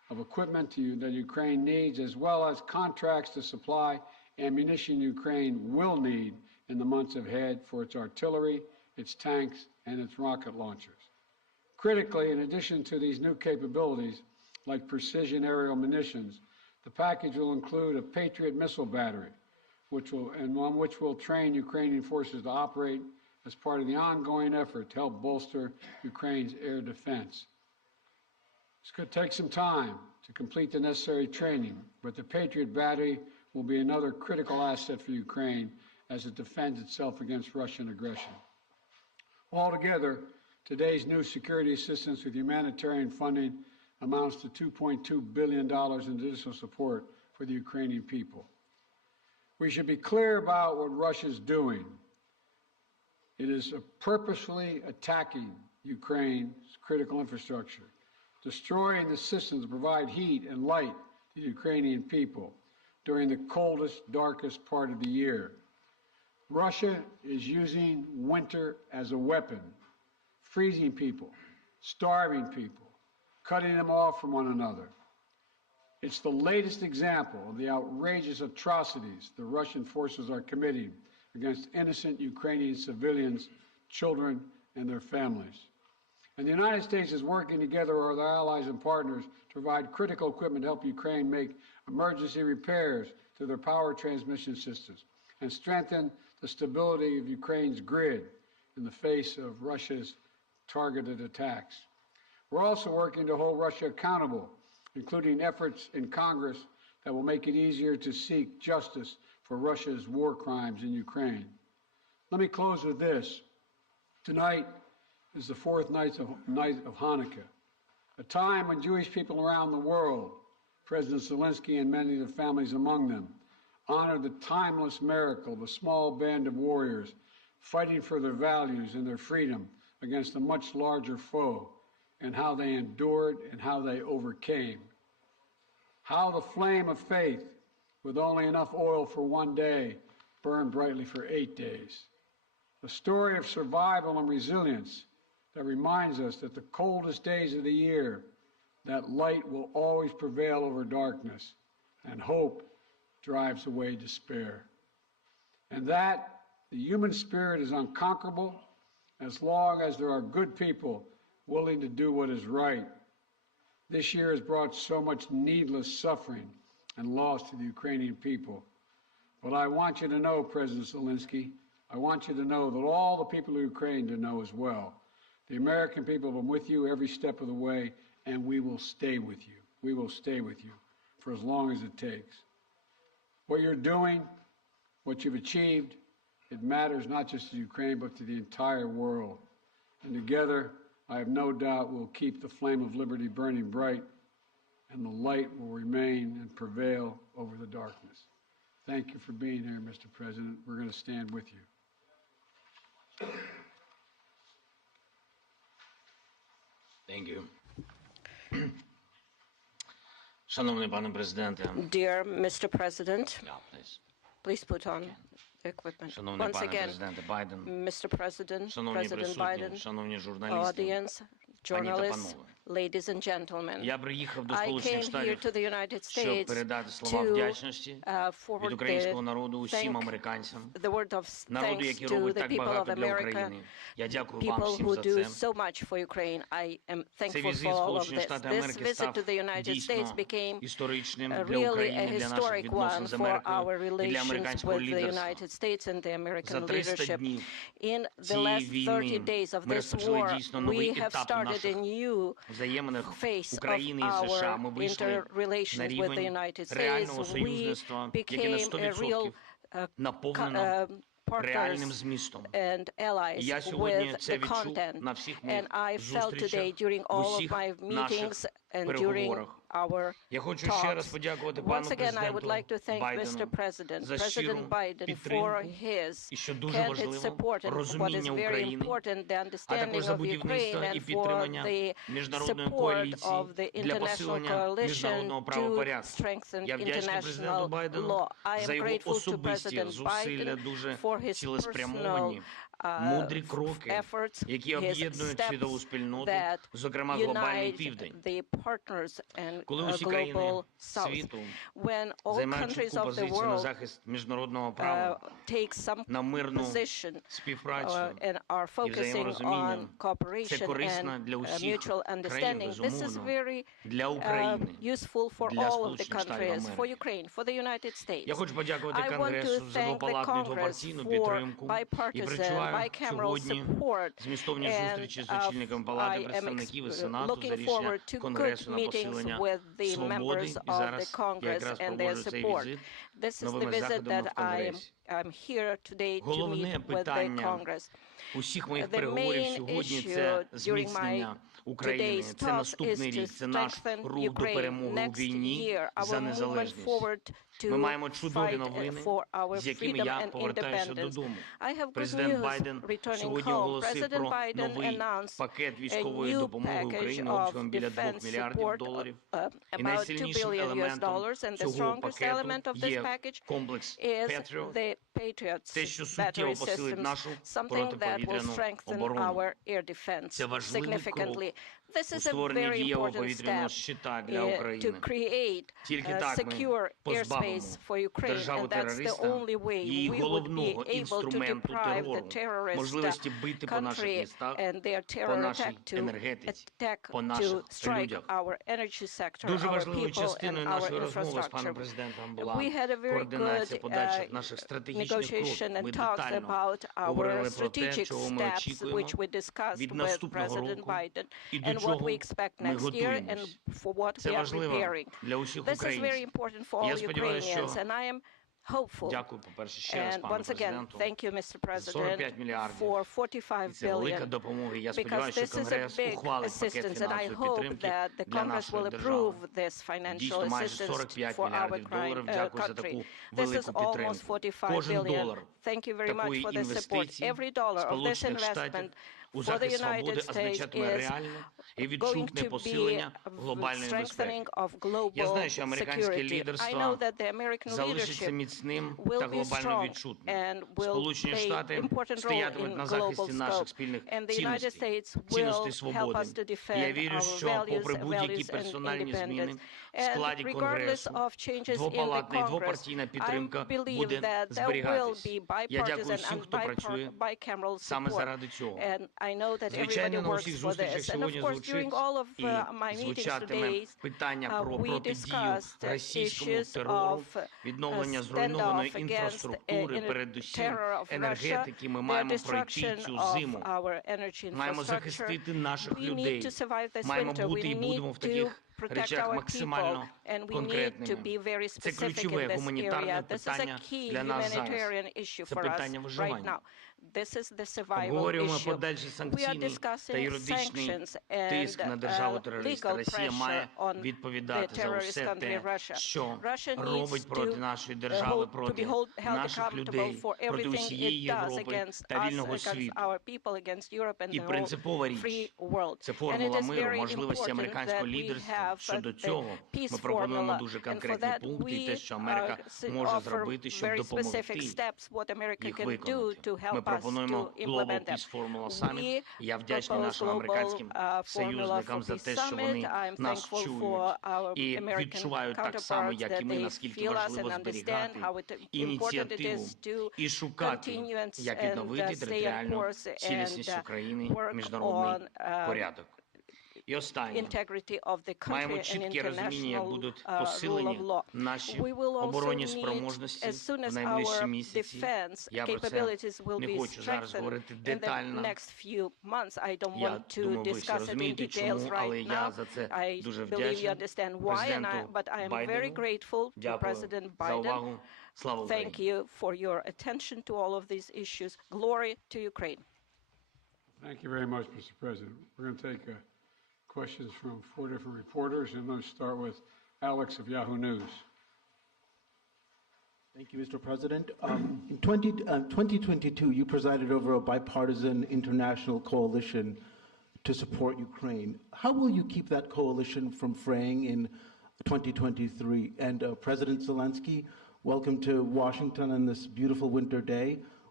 of equipment that Ukraine needs, as well as contracts to supply ammunition Ukraine will need in the months ahead for its artillery, its tanks, and its rocket launchers. Critically, in addition to these new capabilities, like precision aerial munitions, the package will include a Patriot missile battery, which will train Ukrainian forces to operate as part of the ongoing effort to help bolster Ukraine's air defense. This could take some time to complete the necessary training, but the Patriot battery will be another critical asset for Ukraine as it defends itself against Russian aggression. Altogether, today's new security assistance with humanitarian funding amounts to $2.2 billion in additional support for the Ukrainian people. We should be clear about what Russia is doing. It is purposefully attacking Ukraine's critical infrastructure, destroying the systems that provide heat and light to the Ukrainian people during the coldest, darkest part of the year. Russia is using winter as a weapon, freezing people, starving people, cutting them off from one another. It's the latest example of the outrageous atrocities the Russian forces are committing against innocent Ukrainian civilians, children, and their families. And the United States is working together with our allies and partners to provide critical equipment to help Ukraine make emergency repairs to their power transmission systems and strengthen the stability of Ukraine's grid in the face of Russia's targeted attacks. We're also working to hold Russia accountable, including efforts in Congress that will make it easier to seek justice for Russia's war crimes in Ukraine. Let me close with this. Tonight is the fourth night of Hanukkah, a time when Jewish people around the world, President Zelensky and many of the families among them, honor the timeless miracle of a small band of warriors fighting for their values and their freedom against a much larger foe, and how they endured and how they overcame. How the flame of faith, with only enough oil for one day, burned brightly for 8 days. A story of survival and resilience that reminds us that the coldest days of the year, that light will always prevail over darkness, and hope drives away despair. And that the human spirit is unconquerable as long as there are good people willing to do what is right. This year has brought so much needless suffering and loss to the Ukrainian people. But I want you to know, President Zelensky, I want you to know that all the people of Ukraine to know as well. The American people have been with you every step of the way, and we will stay with you. We will stay with you for as long as it takes. What you're doing, what you've achieved, it matters not just to Ukraine, but to the entire world. And together, I have no doubt we'll keep the flame of liberty burning bright, and the light will remain and prevail over the darkness. Thank you for being here, Mr. President. We're going to stand with you. Thank you. Шановний пане президенте. Dear Mr. President, Yeah, please. please put on the equipment. Шановний Once пане again, президенте Байден. Mr. President, Шановні President присутні, Biden, шановні журналісти. audience, Пані та journalists, панове. ladies and gentlemen. Я приїхав до I Сполучених came here Штатів, to the United щоб States передати слова to вдячності від forward українського народу усім thank американцям, the word of народу, thanks який to робить the так people of багато для America, України. Я дякую вам people всім who за do це. so much for Ukraine. I am Цей thankful візит for all of Сполучені this. Штати This Америки visit став to the United States дійсно became історичним для really a України, для наших historic відносин one з for our Америкою і для relations американського with the лідерства. United States and the American За 300 leadership. днів In the цієї last 30 війни days of ми this розпочали war, дійсно новий we have етап у started a наших new взаєминах phase of України і США. Ми our вийшли на interrelations with the рівень United States. реального We союзництва, яке на became a 100% real наповнено реальним partners змістом. and allies Я сьогодні with це the відчув content. на всіх моїх And I felt today зустрічах, during в all of усіх my meetings наших and during переговорах. our Я хочу ще раз talks. подякувати пану Once again, I would президенту like to thank Mr. Байдену President, за щиру President Biden, for підтримку his і, що дуже candid важливо, support and what is розуміння very України, important, the а understanding також за of Ukraine будівництво і and for підтримання the міжнародної support коаліції of the для international посилення coalition міжнародного to правопорядку. strengthen Я вдячний президенту international Байдену law. I за am його grateful to особисті President зусилля, Biden дуже for his цілеспрямовані, мудрі кроки, які об'єднують світову спільноту, зокрема глобальний південь. Коли усі країни світу займають чітку позицію на захист міжнародного права, на мирну співпрацю і взаєморозуміння, це корисно для усіх країн, безумовно, для України, для Сполучених Штатів Америки. Я хочу подякувати Конгресу за двопалатну і двопартійну підтримку і відчуваю сьогодні змістовні зустрічі з очільником Палати представників і Сенату за рішення Конгресу на посилення свободи. І зараз я якраз проводжу цей візит новими заходами в Конгресі. Головне питання усіх моїх переговорів сьогодні – це зміцнення України. Це наступний рік, це наш рух до перемоги у війні за незалежність. Ми маємо чудові новини, з якими я повертаюся додому. Президент Байден сьогодні оголосив про новий пакет військової допомоги Україні обсягом біля $2 мільярдів. І найсильнішим елементом цього пакету є комплекс Patriot, те, що суттєво посилить нашу протиповітряну оборону. Це важливий крок у створенні дієвого повітряного щита для України. Тільки так ми позбавимо державу-терориста її головного інструменту терору, можливості бити по наших містах, по нашій енергетиці, по наших людях. Дуже важливою частиною нашої розмови з паном президентом була координація подальших наших стратегічних кроків. Ми детально говорили про те, чого ми очікуємо від наступного року і до чого ми готуємось. Це важливо для усіх українців. Я сподіваюся, що дякую, по-перше, ще раз пану президенту за 45 мільярдів. І це велика допомога. Я сподіваюся, що Конгрес ухвалить пакет фінансової підтримки для нашої держави. Дійсно, майже $45 мільярдів. Дякую за таку велику підтримку. Кожен долар такої інвестиції Сполучених Штатів у захист свободи означатиме реальне і відчутне посилення глобальної безпеки. Я знаю, що американське лідерство залишиться міцним та глобально відчутним. Сполучені Штати стоятимуть на захисті наших спільних цінностей, цінностей свободи. І я вірю, що попри будь-які персональні зміни в складі Конгресу, двопалатна і двопартійна підтримка буде зберігатись. Я дякую всім, хто працює саме заради цього. Звичайно, на усіх зустрічах сьогодні звучить і звучатиме питання про протидію російському терору, відновлення зруйнованої інфраструктури, передусім енергетики. Ми маємо пройти цю зиму, маємо захистити наших людей, маємо бути і будемо в таких речах максимально конкретними. Це ключове гуманітарне питання для нас зараз. Це питання виживання. Обговорюємо подальший санкційний та юридичний тиск на державу-терориста. Росія має відповідати за усе те, що робить проти нашої держави, проти наших людей, проти усієї Європи та вільного світу. І принципова річ – це формула миру, можливості американського лідерства. Щодо цього ми пропонуємо дуже конкретні пункти і те, що Америка може зробити, щоб допомогти їх виконати. Ми пропонуємо Global Peace Formula Summit. Я вдячний нашим американським союзникам за те, що вони нас чують і відчувають так само, як і ми, наскільки важливо зберігати ініціативу і шукати, як відновити територіальну цілісність України, міжнародний порядок. І останнє. Маємо чітке розуміння, як будуть посилені наші оборонні спроможності в найближчі місяці. Я про це не хочу зараз говорити детально. Я думаю, ви всі розумієте, чому, але я за це дуже вдячний президенту Байдену. Дякую за увагу. Слава Україні! Thank you very much, Mr. President. We're going to take questions from 4 different reporters, and let's start with Alex of Yahoo News. Thank you, Mr. President. In 2022, you presided over a bipartisan international coalition to support Ukraine. How will you keep that coalition from fraying in 2023? And President Zelensky, welcome to Washington on this beautiful winter day.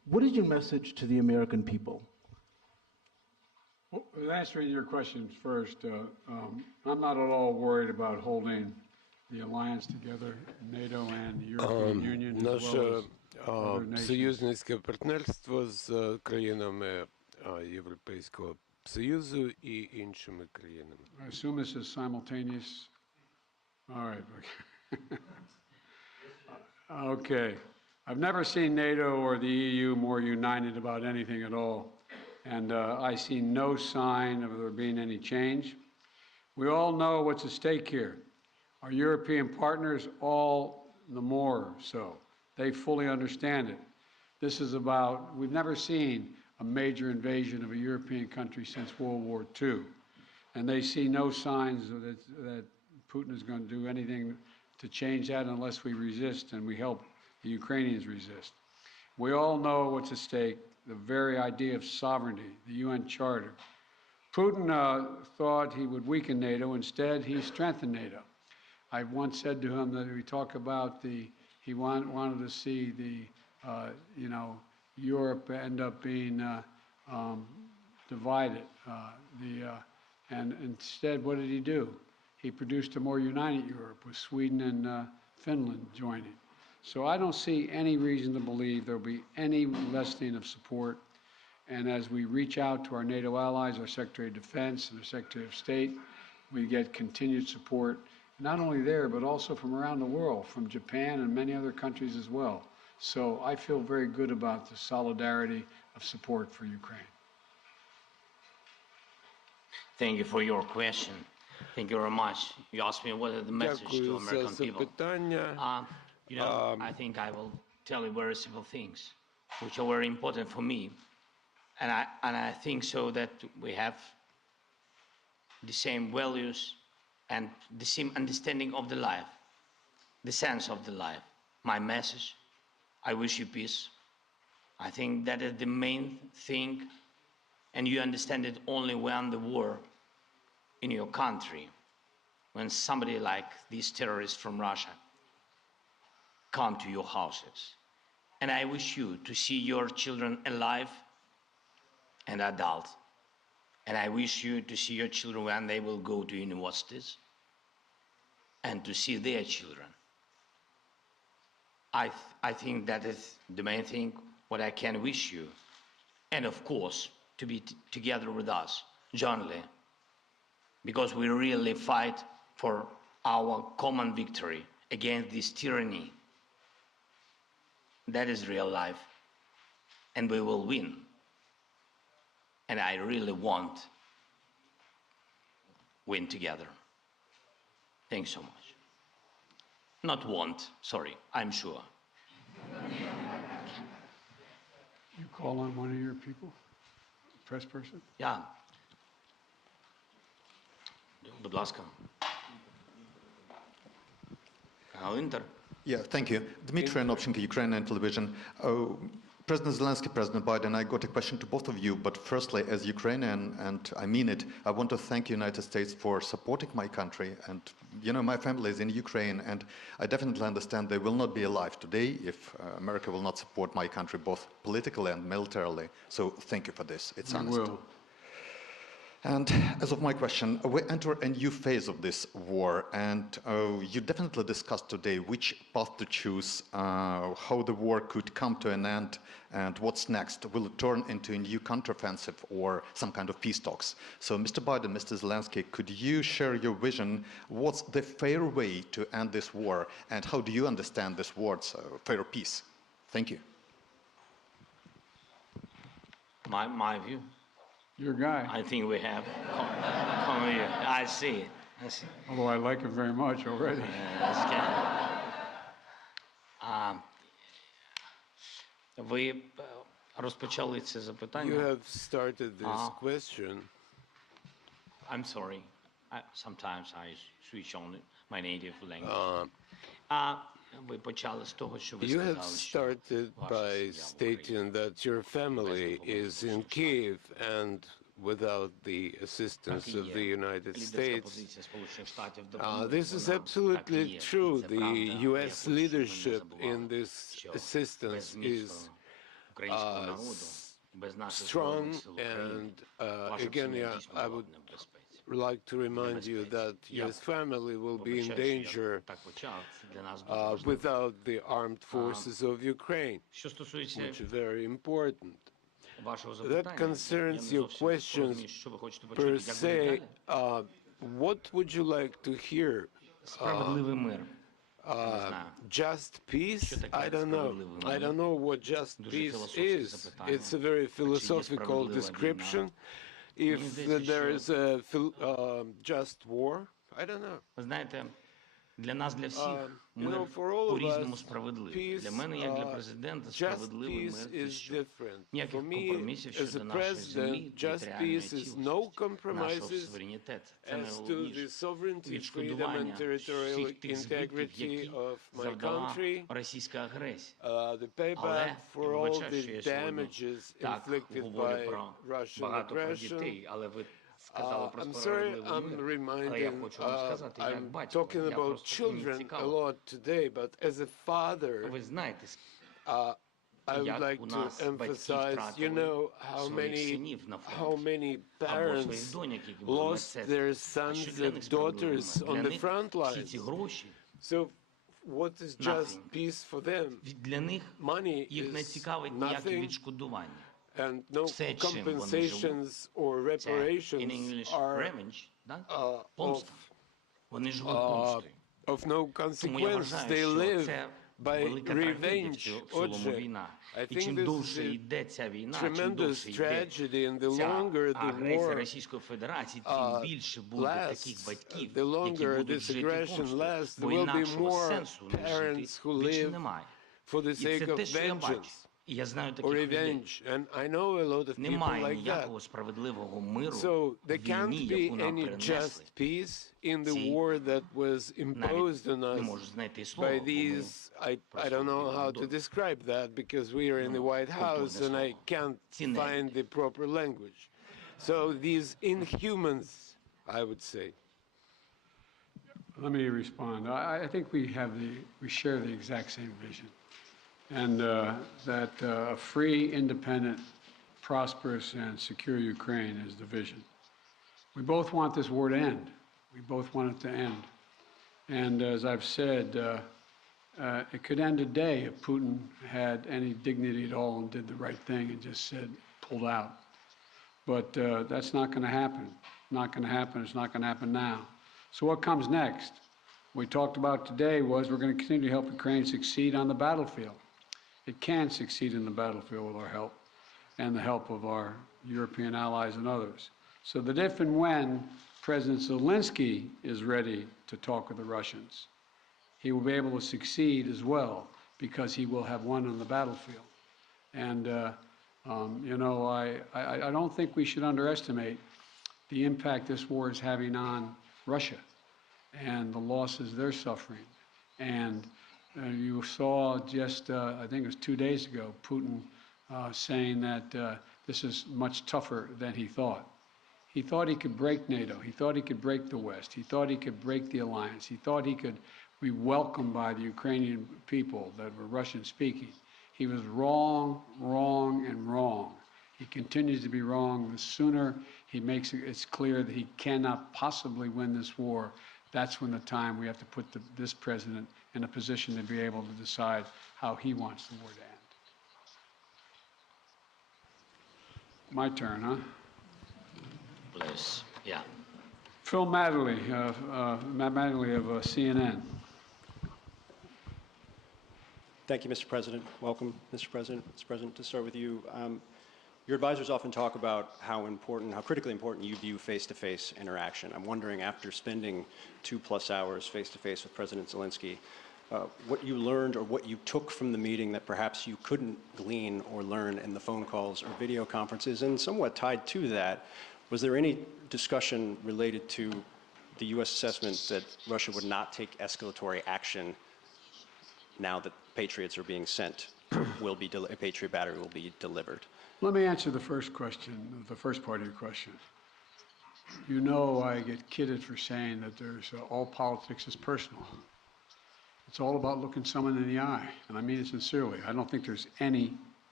What is your message to the American people? Well, answering your questions first, I'm not at all worried about holding the alliance together, NATO and the European Union, as well as other nations. Союзницьке партнерство з країнами Європейського Союзу і іншими країнами. I assume this is simultaneous. All right. Okay. I've never seen NATO or the EU more united about anything at all. And I see no sign of there being any change. We all know what's at stake here. Our European partners, all the more so. They fully understand it. This is about, we've never seen a major invasion of a European country since World War II. And they see no signs that Putin is going to do anything to change that unless we resist and we help the Ukrainians resist. We all know what's at stake. The very idea of sovereignty, the UN Charter. Putin thought he would weaken NATO. Instead, he strengthened NATO. I once said to him that we talk about he wanted to see Europe end up being divided. And instead, what did he do? He produced a more united Europe with Sweden and Finland joining. So I don't see any reason to believe there'll be any lessening of support. And as we reach out to our NATO allies, our Secretary of Defense and our Secretary of State, we get continued support, not only there, but also from around the world, from Japan and many other countries as well. So I feel very good about the solidarity of support for Ukraine. Thank you for your question. Thank you very much. You asked me what is the message to American people. I think I will tell you very simple things, which are very important for me. And I think so that we have the same values and the same understanding of the life, the sense of the life. My message, I wish you peace. I think that is the main thing, and you understand it only when the war in your country, when somebody like these terrorists from Russia come to your houses. And I wish you to see your children alive and adult. And I wish you to see your children when they will go to universities and to see their children. I think that is the main thing what I can wish you. And of course, to be together with us, jointly, because we really fight for our common victory against this tyranny. That is real life, and we will win. And I really want win together. Thanks so much. Not want, sorry, I'm sure. You call on one of your people? Press person? Yeah. Будь ласка. Канал Інтер. Yeah, thank you. Dmitry Anopchenko, Ukrainian television. President Zelensky, President Biden, I got a question to both of you, but firstly, as Ukrainian, and I mean it, I want to thank the United States for supporting my country. And, you know, my family is in Ukraine, and I definitely understand they will not be alive today if America will not support my country, both politically and militarily. So thank you for this. It's honest. We will. And as of my question, we enter a new phase of this war, and you definitely discussed today which path to choose, how the war could come to an end, and what's next. Will it turn into a new counteroffensive or some kind of peace talks? So, Mr. Biden, Mr. Zelensky, could you share your vision? What's the fair way to end this war, and how do you understand this word's fair peace? Thank you. My view. Your guy. I think we have. I see. Although I like him very much already. Ви розпочали це запитання. You have started this question. I'm sorry. Sometimes I switch on my native language. Ви почали з того, що ви You have сказали, що started by stating that your family is in Kiev and without the assistance of the United States. This is absolutely true. The U.S. leadership in this assistance is strong, and again, I would like to remind you that your family will be in danger without the armed forces of Ukraine, which is very important. That concerns your questions per se. What would you like to hear? Just peace? I don't know. I don't know what just peace is. It's a very philosophical description. If there is a just war, I don't know. Для нас, для всіх, мир по-різному справедливий. Для мене, як для президента, справедливий мир – це що? Ніяких компромісів щодо нашої землі, територіальної цілісності, нашого суверенітету. Це найголовніше. Відшкодування всіх тих збитків, які завдала російська агресія. Але, я вибачаю, що я сьогодні так говорю про багато про дітей, але ви I'm sorry, I'm talking about children a lot today, but as a father, I would like to emphasize, you know, how many parents lost their sons and daughters on the front lines. So what is just peace for them? Money is nothing. And no compensations or reparations are of no consequence. They live by revenge. I think this is a tremendous tragedy, and the longer the war lasts, the longer this aggression lasts, there will be more parents who live for the sake of vengeance. Or revenge, and I know a lot of people like that. So there can't be any just peace in the war that was imposed on us by these, I don't know how to describe that because we are in the White House and I can't find the proper language. So these inhumans, I would say. Let me respond. I think we share the exact same vision. And that a free, independent, prosperous, and secure Ukraine is the vision. We both want this war to end. We both want it to end. And as I've said, it could end today if Putin had any dignity at all and did the right thing and just said, pulled out. But that's not going to happen. Not going to happen. It's not going to happen now. So what comes next? What we talked about today was we're going to continue to help Ukraine succeed on the battlefield. It can succeed in the battlefield with our help and the help of our European allies and others. So that if and when President Zelensky is ready to talk with the Russians, he will be able to succeed as well because he will have won on the battlefield. And, you know, I don't think we should underestimate the impact this war is having on Russia and the losses they're suffering. And you saw just, I think it was 2 days ago, Putin saying that this is much tougher than he thought. He thought he could break NATO. He thought he could break the West. He thought he could break the alliance. He thought he could be welcomed by the Ukrainian people that were Russian-speaking. He was wrong, wrong, and wrong. He continues to be wrong. The sooner he makes it clear that he cannot possibly win this war, that's when the time we have to put this president in a position to be able to decide how he wants the war to end. My turn, huh? Please, yeah. Phil Matterly, Matt Matterly of CNN. Thank you, Mr. President. Welcome, Mr. President. Mr. President, to start with you, your advisors often talk about how critically important you view face-to-face interaction. I'm wondering, after spending 2+ hours face-to-face with President Zelensky, what you learned or what you took from the meeting that perhaps you couldn't glean or learn in the phone calls or video conferences, and somewhat tied to that, was there any discussion related to the U.S. assessment that Russia would not take escalatory action now that Patriots are being sent, a Patriot battery will be delivered? Let me answer the first question, the first part of your question. You know I get kidded for saying that there's all politics is personal. It's all about looking someone in the eye, and I mean it sincerely. I don't think there's any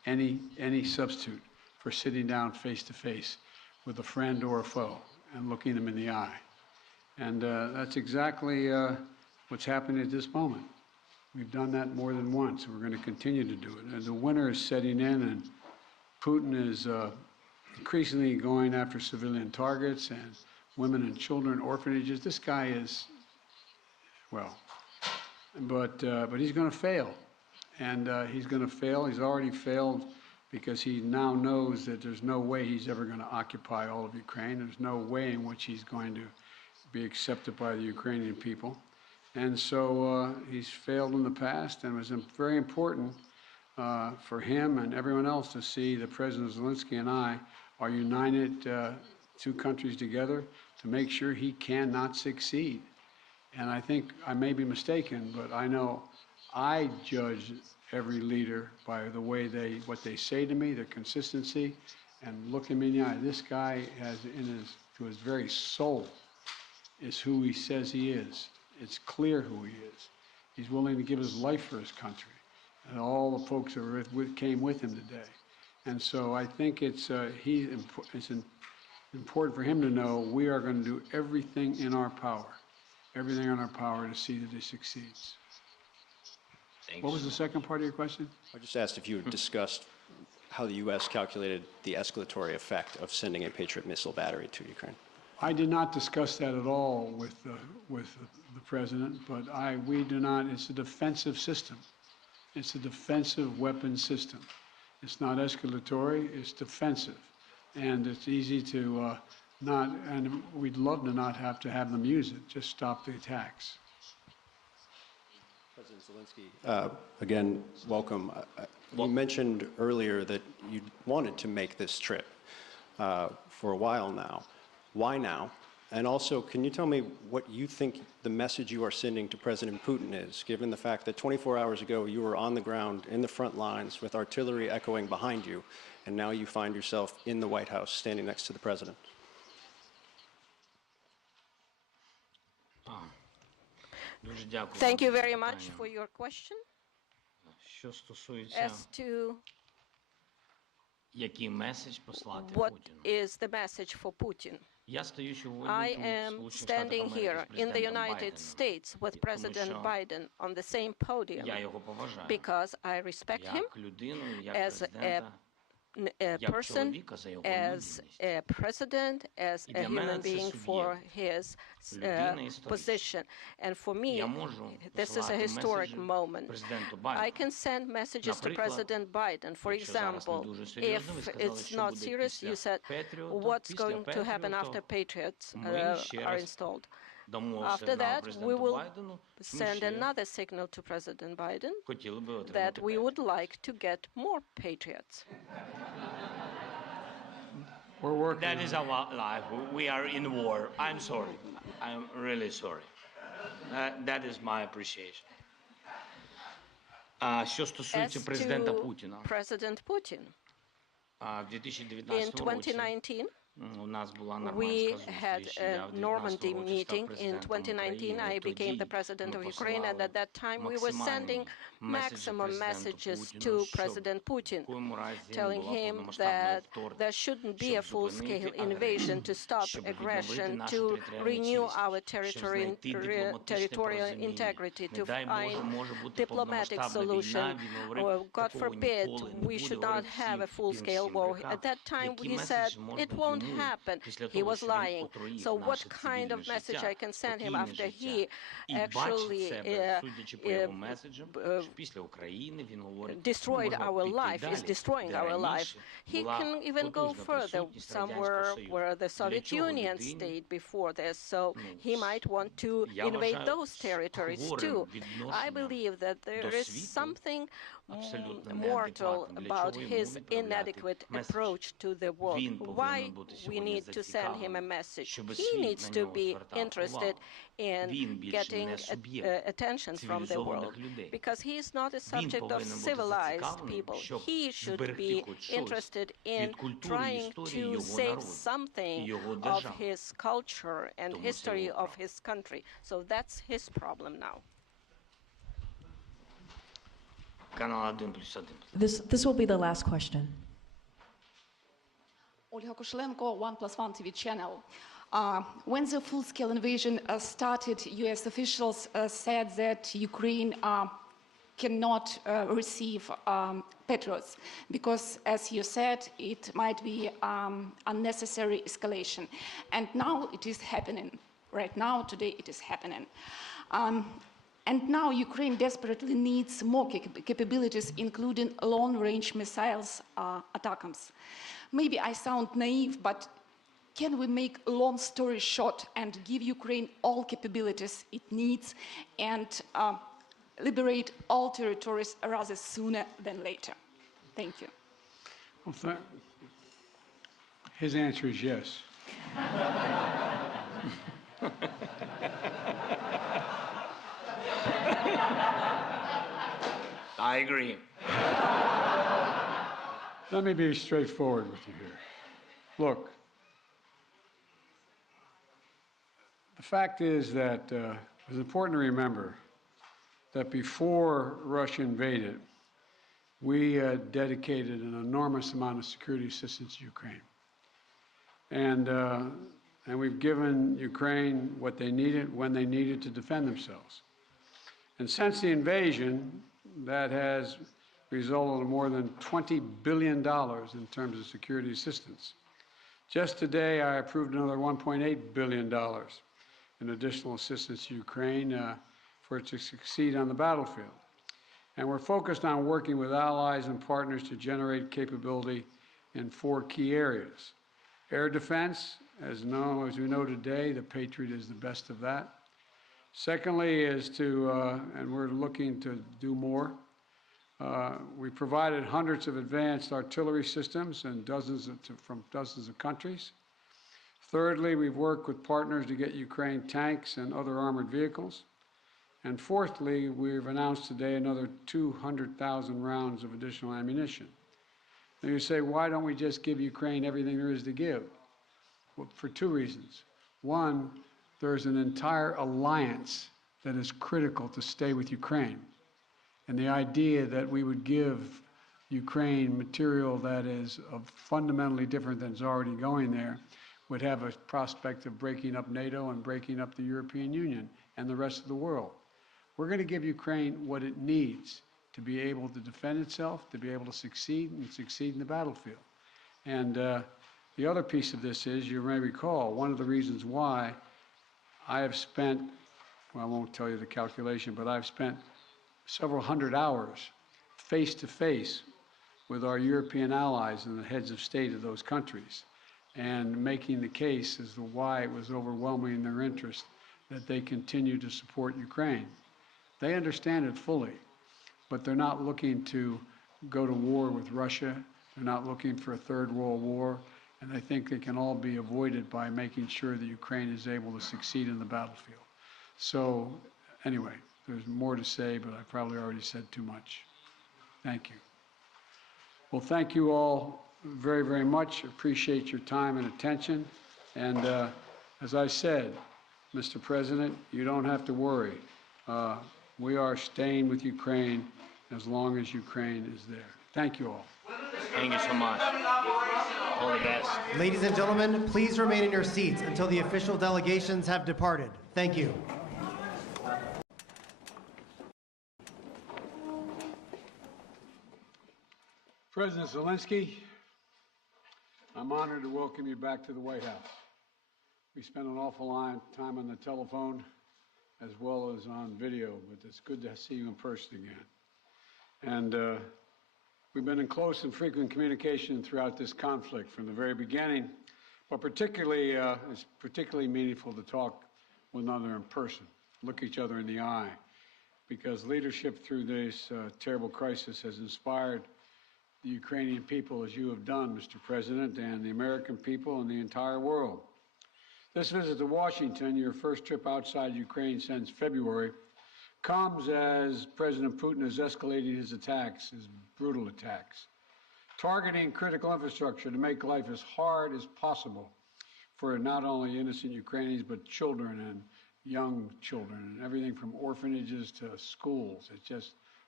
any substitute for sitting down face to face with a friend or a foe and looking them in the eye. And that's exactly what's happening at this moment. We've done that more than once, and we're going to continue to do it. And the winter is setting in, and Putin is increasingly going after civilian targets and women and children, orphanages. This guy is, well, but he's going to fail. And he's going to fail. He's already failed because he now knows that there's no way he's ever going to occupy all of Ukraine. There's no way in which he's going to be accepted by the Ukrainian people. And so he's failed in the past, and it was very important for him and everyone else to see that President Zelensky and I are united, two countries together, to make sure he cannot succeed. And I think I may be mistaken, but I know I judge every leader by the way what they say to me, their consistency, and look him in the eye. This guy has to his very soul is who he says he is. It's clear who he is. He's willing to give his life for his country, and all the folks that came with him today. And so I think it's important for him to know we are going to do everything in our power to see that he succeeds. What was the second part of your question? I just asked if you had discussed how the U.S. calculated the escalatory effect of sending a Patriot missile battery to Ukraine. I did not discuss that at all with the president, but we do not. It's a defensive system. It's a defensive weapon system. It's not escalatory. It's defensive, and it's easy to not. And we'd love to not have to have them use it. Just stop the attacks. President Zelensky, again, welcome. You mentioned earlier that you wanted to make this trip for a while now. Why now? And also, can you tell me what you think the message you are sending to President Putin is, given the fact that 24 hours ago you were on the ground in the front lines with artillery echoing behind you, and now you find yourself in the White House standing next to the president? Thank you very much for your question. As to what is the message for Putin? I am standing here in the United States with President Biden on the same podium because I respect him as a person, as a president, as a human being for his position. And for me, this is a historic moment. I can send messages to President Biden. For example, if it's not serious, you said, what's going to happen after Patriots are installed? After that, we will send another signal to President Biden that we would like to get more Patriots. We're working. That is our life. We are in war. I'm sorry. I'm really sorry. That is my appreciation. Що стосується президента Путіна. President Putin. In 2019, we had a Normandy meeting. In 2019, I became the president of Ukraine, and at that time, we were sending maximum messages to President Putin, telling him that there shouldn't be a full-scale invasion, to stop aggression, to renew our territorial integrity, to find diplomatic solution, or God forbid, we should not have a full-scale war. At that time, he said it won't happen. He was lying. So what kind of message I can send him after he actually destroyed our life, is destroying our life? He can even go further, somewhere where the Soviet Union stayed before this, so he might want to invade those territories too. I believe that there is something mortal about his inadequate approach to the world. Why we need to send him a message? He needs to be interested in getting attention from the world, because he is not a subject of civilized people. He should be interested in trying to save something of his culture and history of his country. So that's his problem now. This will be the last question. Olga Koshelenko, 1+1 TV channel. When the full-scale invasion started, U.S. officials said that Ukraine cannot receive Patriots because, as you said, it might be unnecessary escalation. And now it is happening. Right now, today, it is happening. And now Ukraine desperately needs more capabilities, including long-range missiles, ATACMS. Maybe I sound naive, but can we make a long story short and give Ukraine all capabilities it needs and liberate all territories rather sooner than later? Thank you. Well, his answer is yes. I agree. Let me be straightforward with you here. Look, the fact is that it's important to remember that before Russia invaded, we dedicated an enormous amount of security assistance to Ukraine. And we've given Ukraine what they needed when they needed to defend themselves. And since the invasion, that has resulted in more than $20 billion in terms of security assistance. Just today, I approved another $1.8 billion in additional assistance to Ukraine for it to succeed on the battlefield. And we're focused on working with allies and partners to generate capability in 4 key areas. Air defense, as we know today, the Patriot is the best of that. Secondly is to, and we're looking to do more, we provided hundreds of advanced artillery systems and from dozens of countries. Thirdly, we've worked with partners to get Ukraine tanks and other armored vehicles. And fourthly, we've announced today another 200,000 rounds of additional ammunition. Now you say, why don't we just give Ukraine everything there is to give? Well, for 2 reasons. One, there's an entire alliance that is critical to stay with Ukraine. And the idea that we would give Ukraine material that is fundamentally different than is already going there would have a prospect of breaking up NATO and breaking up the European Union and the rest of the world. We're going to give Ukraine what it needs to be able to defend itself, to be able to succeed and succeed in the battlefield. And the other piece of this is, you may recall, one of the reasons why I have spent, well, I won't tell you the calculation, but I've spent several hundred hours face-to-face with our European allies and the heads of state of those countries and making the case as to why it was overwhelming in their interest that they continue to support Ukraine. They understand it fully, but they're not looking to go to war with Russia. They're not looking for a third world war, and I think they can all be avoided by making sure that Ukraine is able to succeed in the battlefield. So anyway, there's more to say, but I probably already said too much. Thank you. Well, thank you all very, very much. Appreciate your time and attention. And as I said, Mr. President, you don't have to worry. We are staying with Ukraine as long as Ukraine is there. Thank you all. Thank you so much. All the best. Ladies and gentlemen, please remain in your seats until the official delegations have departed. Thank you. President Zelensky, I'm honored to welcome you back to the White House. We spent an awful lot of time on the telephone as well as on video, but it's good to see you in person again. And we've been in close and frequent communication throughout this conflict from the very beginning, but particularly, it's particularly meaningful to talk with one another in person, look each other in the eye, because leadership through this terrible crisis has inspired the Ukrainian people, as you have done, Mr. President, and the American people and the entire world. This visit to Washington, your first trip outside Ukraine since February, comes as President Putin has escalated his attacks, his brutal attacks, targeting critical infrastructure to make life as hard as possible for not only innocent Ukrainians, but children and young children, and everything from orphanages to schools. It's just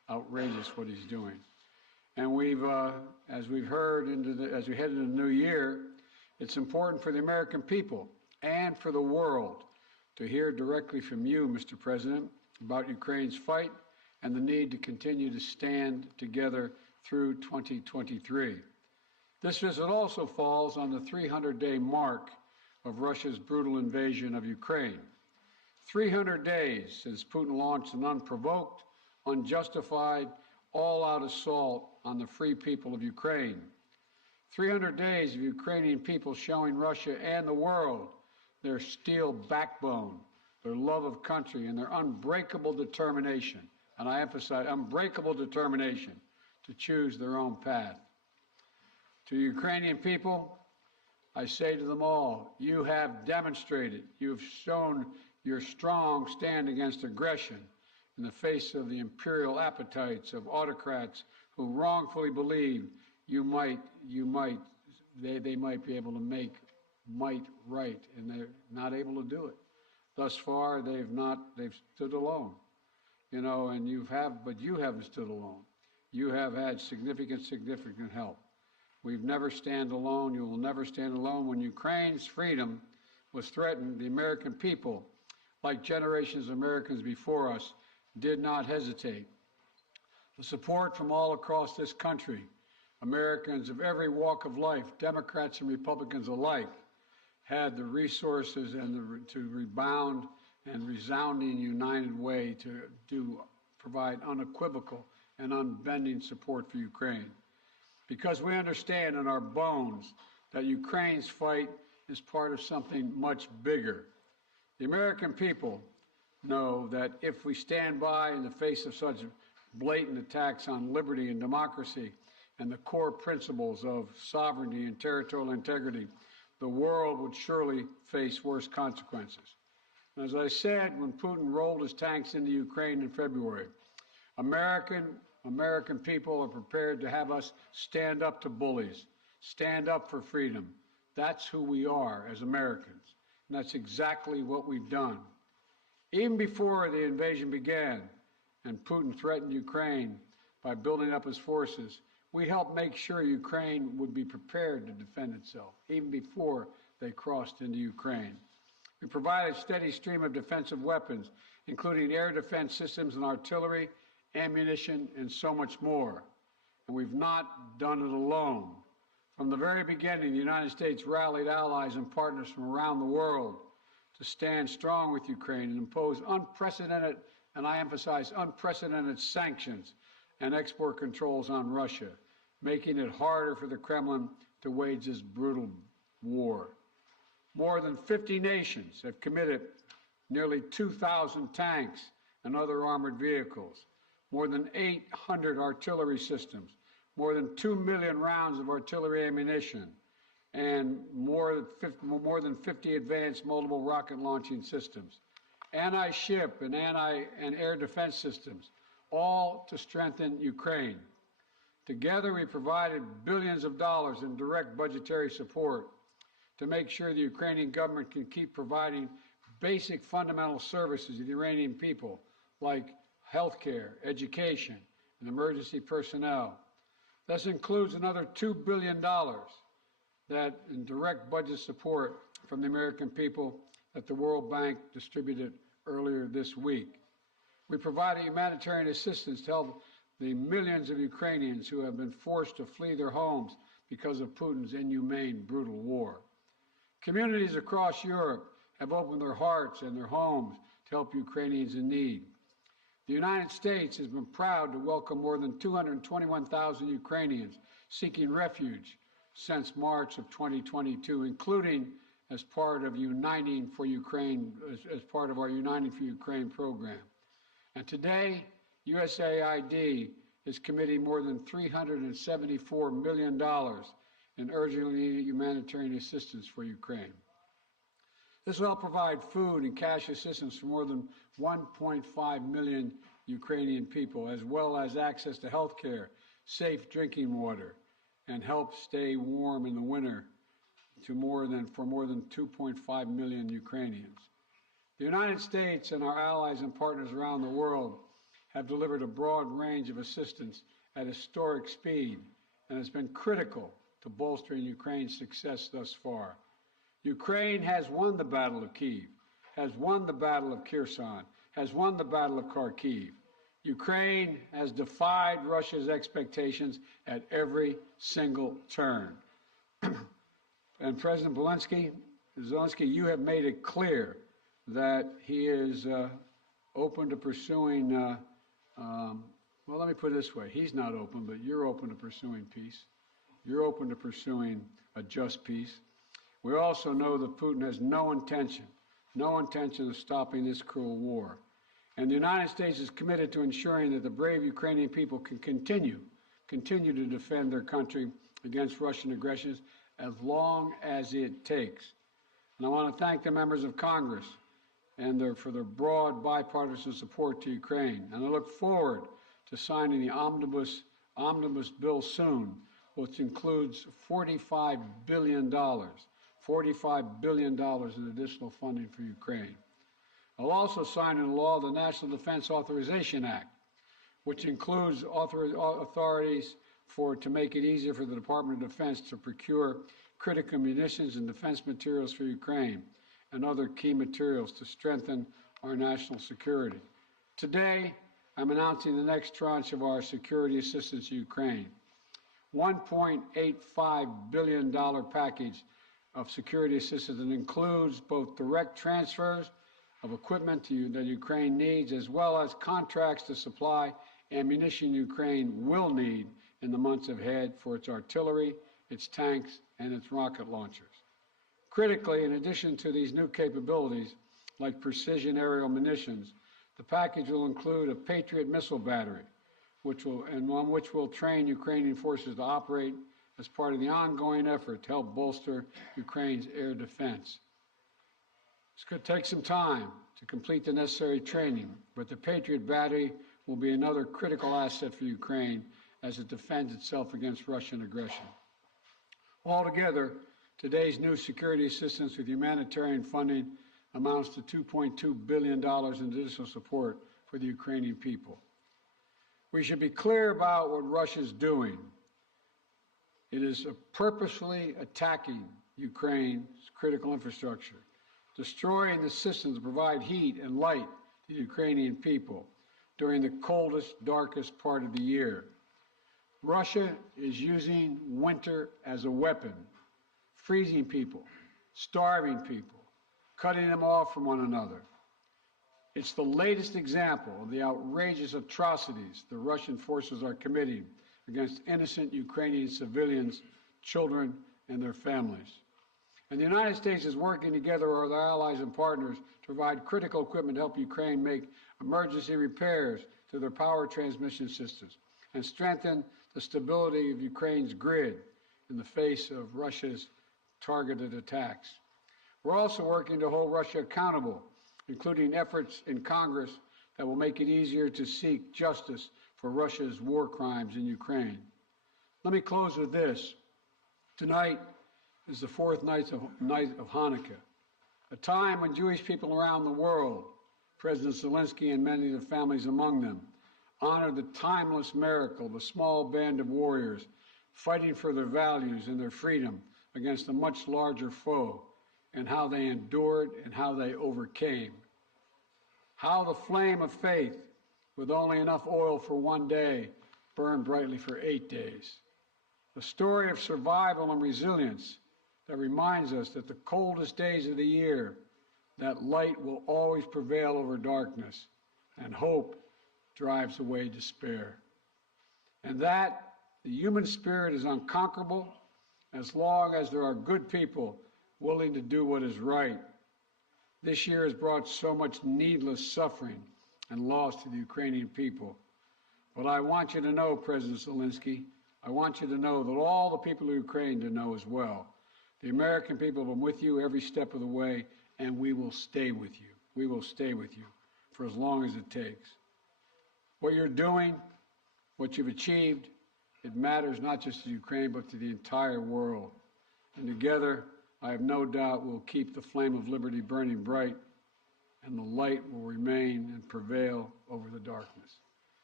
outrageous what he's doing. And as we've heard, as we head into the new year, it's important for the American people and for the world to hear directly from you, Mr. President, about Ukraine's fight and the need to continue to stand together through 2023. This visit also falls on the 300-day mark of Russia's brutal invasion of Ukraine. 300 days since Putin launched an unprovoked, unjustified, all-out assault on the free people of Ukraine. 300 days of Ukrainian people showing Russia and the world their steel backbone, their love of country, and their unbreakable determination, and I emphasize unbreakable determination, to choose their own path. To Ukrainian people, I say to them all, you have demonstrated, you have shown your strong stand against aggression in the face of the imperial appetites of autocrats who wrongfully believe they might be able to make might right, and they're not able to do it. Thus far, they've stood alone, and but you haven't stood alone. You have had significant help. We've never stand alone. You will never stand alone. When Ukraine's freedom was threatened, the American people, like generations of Americans before us, did not hesitate. The support from all across this country, Americans of every walk of life, Democrats and Republicans alike, had the resources and to rebound and resounding united way to provide unequivocal and unbending support for Ukraine. Because we understand in our bones that Ukraine's fight is part of something much bigger. The American people know that if we stand by in the face of such blatant attacks on liberty and democracy and the core principles of sovereignty and territorial integrity, the world would surely face worse consequences. And as I said, when Putin rolled his tanks into Ukraine in February, American people are prepared to have us stand up to bullies, stand up for freedom. That's who we are as Americans, and that's exactly what we've done. Even before the invasion began and Putin threatened Ukraine by building up his forces, we helped make sure Ukraine would be prepared to defend itself, even before they crossed into Ukraine. We provided a steady stream of defensive weapons, including air defense systems and artillery, ammunition, and so much more. And we've not done it alone. From the very beginning, the United States rallied allies and partners from around the world to stand strong with Ukraine and impose unprecedented, and I emphasize unprecedented, sanctions and export controls on Russia, making it harder for the Kremlin to wage this brutal war. More than 50 nations have committed nearly 2,000 tanks and other armored vehicles, more than 800 artillery systems, more than 2 million rounds of artillery ammunition, and more than 50 advanced multiple rocket launching systems, anti-ship and air defense systems, all to strengthen Ukraine. Together, we provided billions of dollars in direct budgetary support to make sure the Ukrainian government can keep providing basic fundamental services to the Iranian people, like health care, education, and emergency personnel. This includes another $2 billion that in direct budget support from the American people that the World Bank distributed earlier this week. We provided humanitarian assistance to help the millions of Ukrainians who have been forced to flee their homes because of Putin's inhumane, brutal war. Communities across Europe have opened their hearts and their homes to help Ukrainians in need. The United States has been proud to welcome more than 221,000 Ukrainians seeking refuge since March of 2022, including as part of Uniting for Ukraine, as part of our Uniting for Ukraine program. And today, USAID is committing more than $374 million in urgently needed humanitarian assistance for Ukraine. This will help provide food and cash assistance for more than 1.5 million Ukrainian people, as well as access to health care, safe drinking water, and help stay warm in the winter for more than 2.5 million Ukrainians. The United States and our allies and partners around the world have delivered a broad range of assistance at historic speed and has been critical to bolstering Ukraine's success thus far. Ukraine has won the Battle of Kyiv, has won the Battle of Kherson, has won the Battle of Kharkiv. Ukraine has defied Russia's expectations at every single turn. And President Zelensky, you have made it clear that he is open to pursuing, well, let me put it this way. He's not open, but you're open to pursuing peace. You're open to pursuing a just peace. We also know that Putin has no intention of stopping this cruel war. And the United States is committed to ensuring that the brave Ukrainian people can continue to defend their country against Russian aggression as long as it takes. And I want to thank the members of Congress for their broad bipartisan support to Ukraine. And I look forward to signing the omnibus bill soon, which includes $45 billion in additional funding for Ukraine. I'll also sign into law the National Defense Authorization Act, which includes authorities to make it easier for the Department of Defense to procure critical munitions and defense materials for Ukraine and other key materials to strengthen our national security. Today, I'm announcing the next tranche of our security assistance to Ukraine. $1.85 billion package of security assistance that includes both direct transfers of equipment that Ukraine needs, as well as contracts to supply ammunition Ukraine will need in the months ahead for its artillery, its tanks, and its rocket launchers. Critically, in addition to these new capabilities, like precision aerial munitions, the package will include a Patriot missile battery, which will train Ukrainian forces to operate as part of the ongoing effort to help bolster Ukraine's air defense. It's going to take some time to complete the necessary training, but the Patriot battery will be another critical asset for Ukraine as it defends itself against Russian aggression. Altogether, today's new security assistance with humanitarian funding amounts to $2.2 billion in additional support for the Ukrainian people. We should be clear about what Russia is doing. It is purposefully attacking Ukraine's critical infrastructure, destroying the systems that provide heat and light to the Ukrainian people during the coldest, darkest part of the year. Russia is using winter as a weapon, freezing people, starving people, cutting them off from one another. It's the latest example of the outrageous atrocities the Russian forces are committing against innocent Ukrainian civilians, children, and their families. And the United States is working together with our allies and partners to provide critical equipment to help Ukraine make emergency repairs to their power transmission systems and strengthen the stability of Ukraine's grid in the face of Russia's targeted attacks. We're also working to hold Russia accountable, including efforts in Congress that will make it easier to seek justice for Russia's war crimes in Ukraine. Let me close with this. Tonight is the fourth night of Hanukkah, a time when Jewish people around the world, President Zelensky and many of the families among them, honor the timeless miracle of a small band of warriors fighting for their values and their freedom against a much larger foe, and how they endured and how they overcame. How the flame of faith, with only enough oil for one day, burned brightly for 8 days. A story of survival and resilience that reminds us that the coldest days of the year, that light will always prevail over darkness, and hope drives away despair. And that the human spirit is unconquerable as long as there are good people willing to do what is right. This year has brought so much needless suffering and loss to the Ukrainian people. But I want you to know, President Zelensky, I want you to know that all the people of Ukraine to know as well. The American people have been with you every step of the way, and we will stay with you. We will stay with you for as long as it takes. What you're doing, what you've achieved, it matters not just to Ukraine, but to the entire world. And together, I have no doubt we'll keep the flame of liberty burning bright, and the light will remain and prevail over the darkness.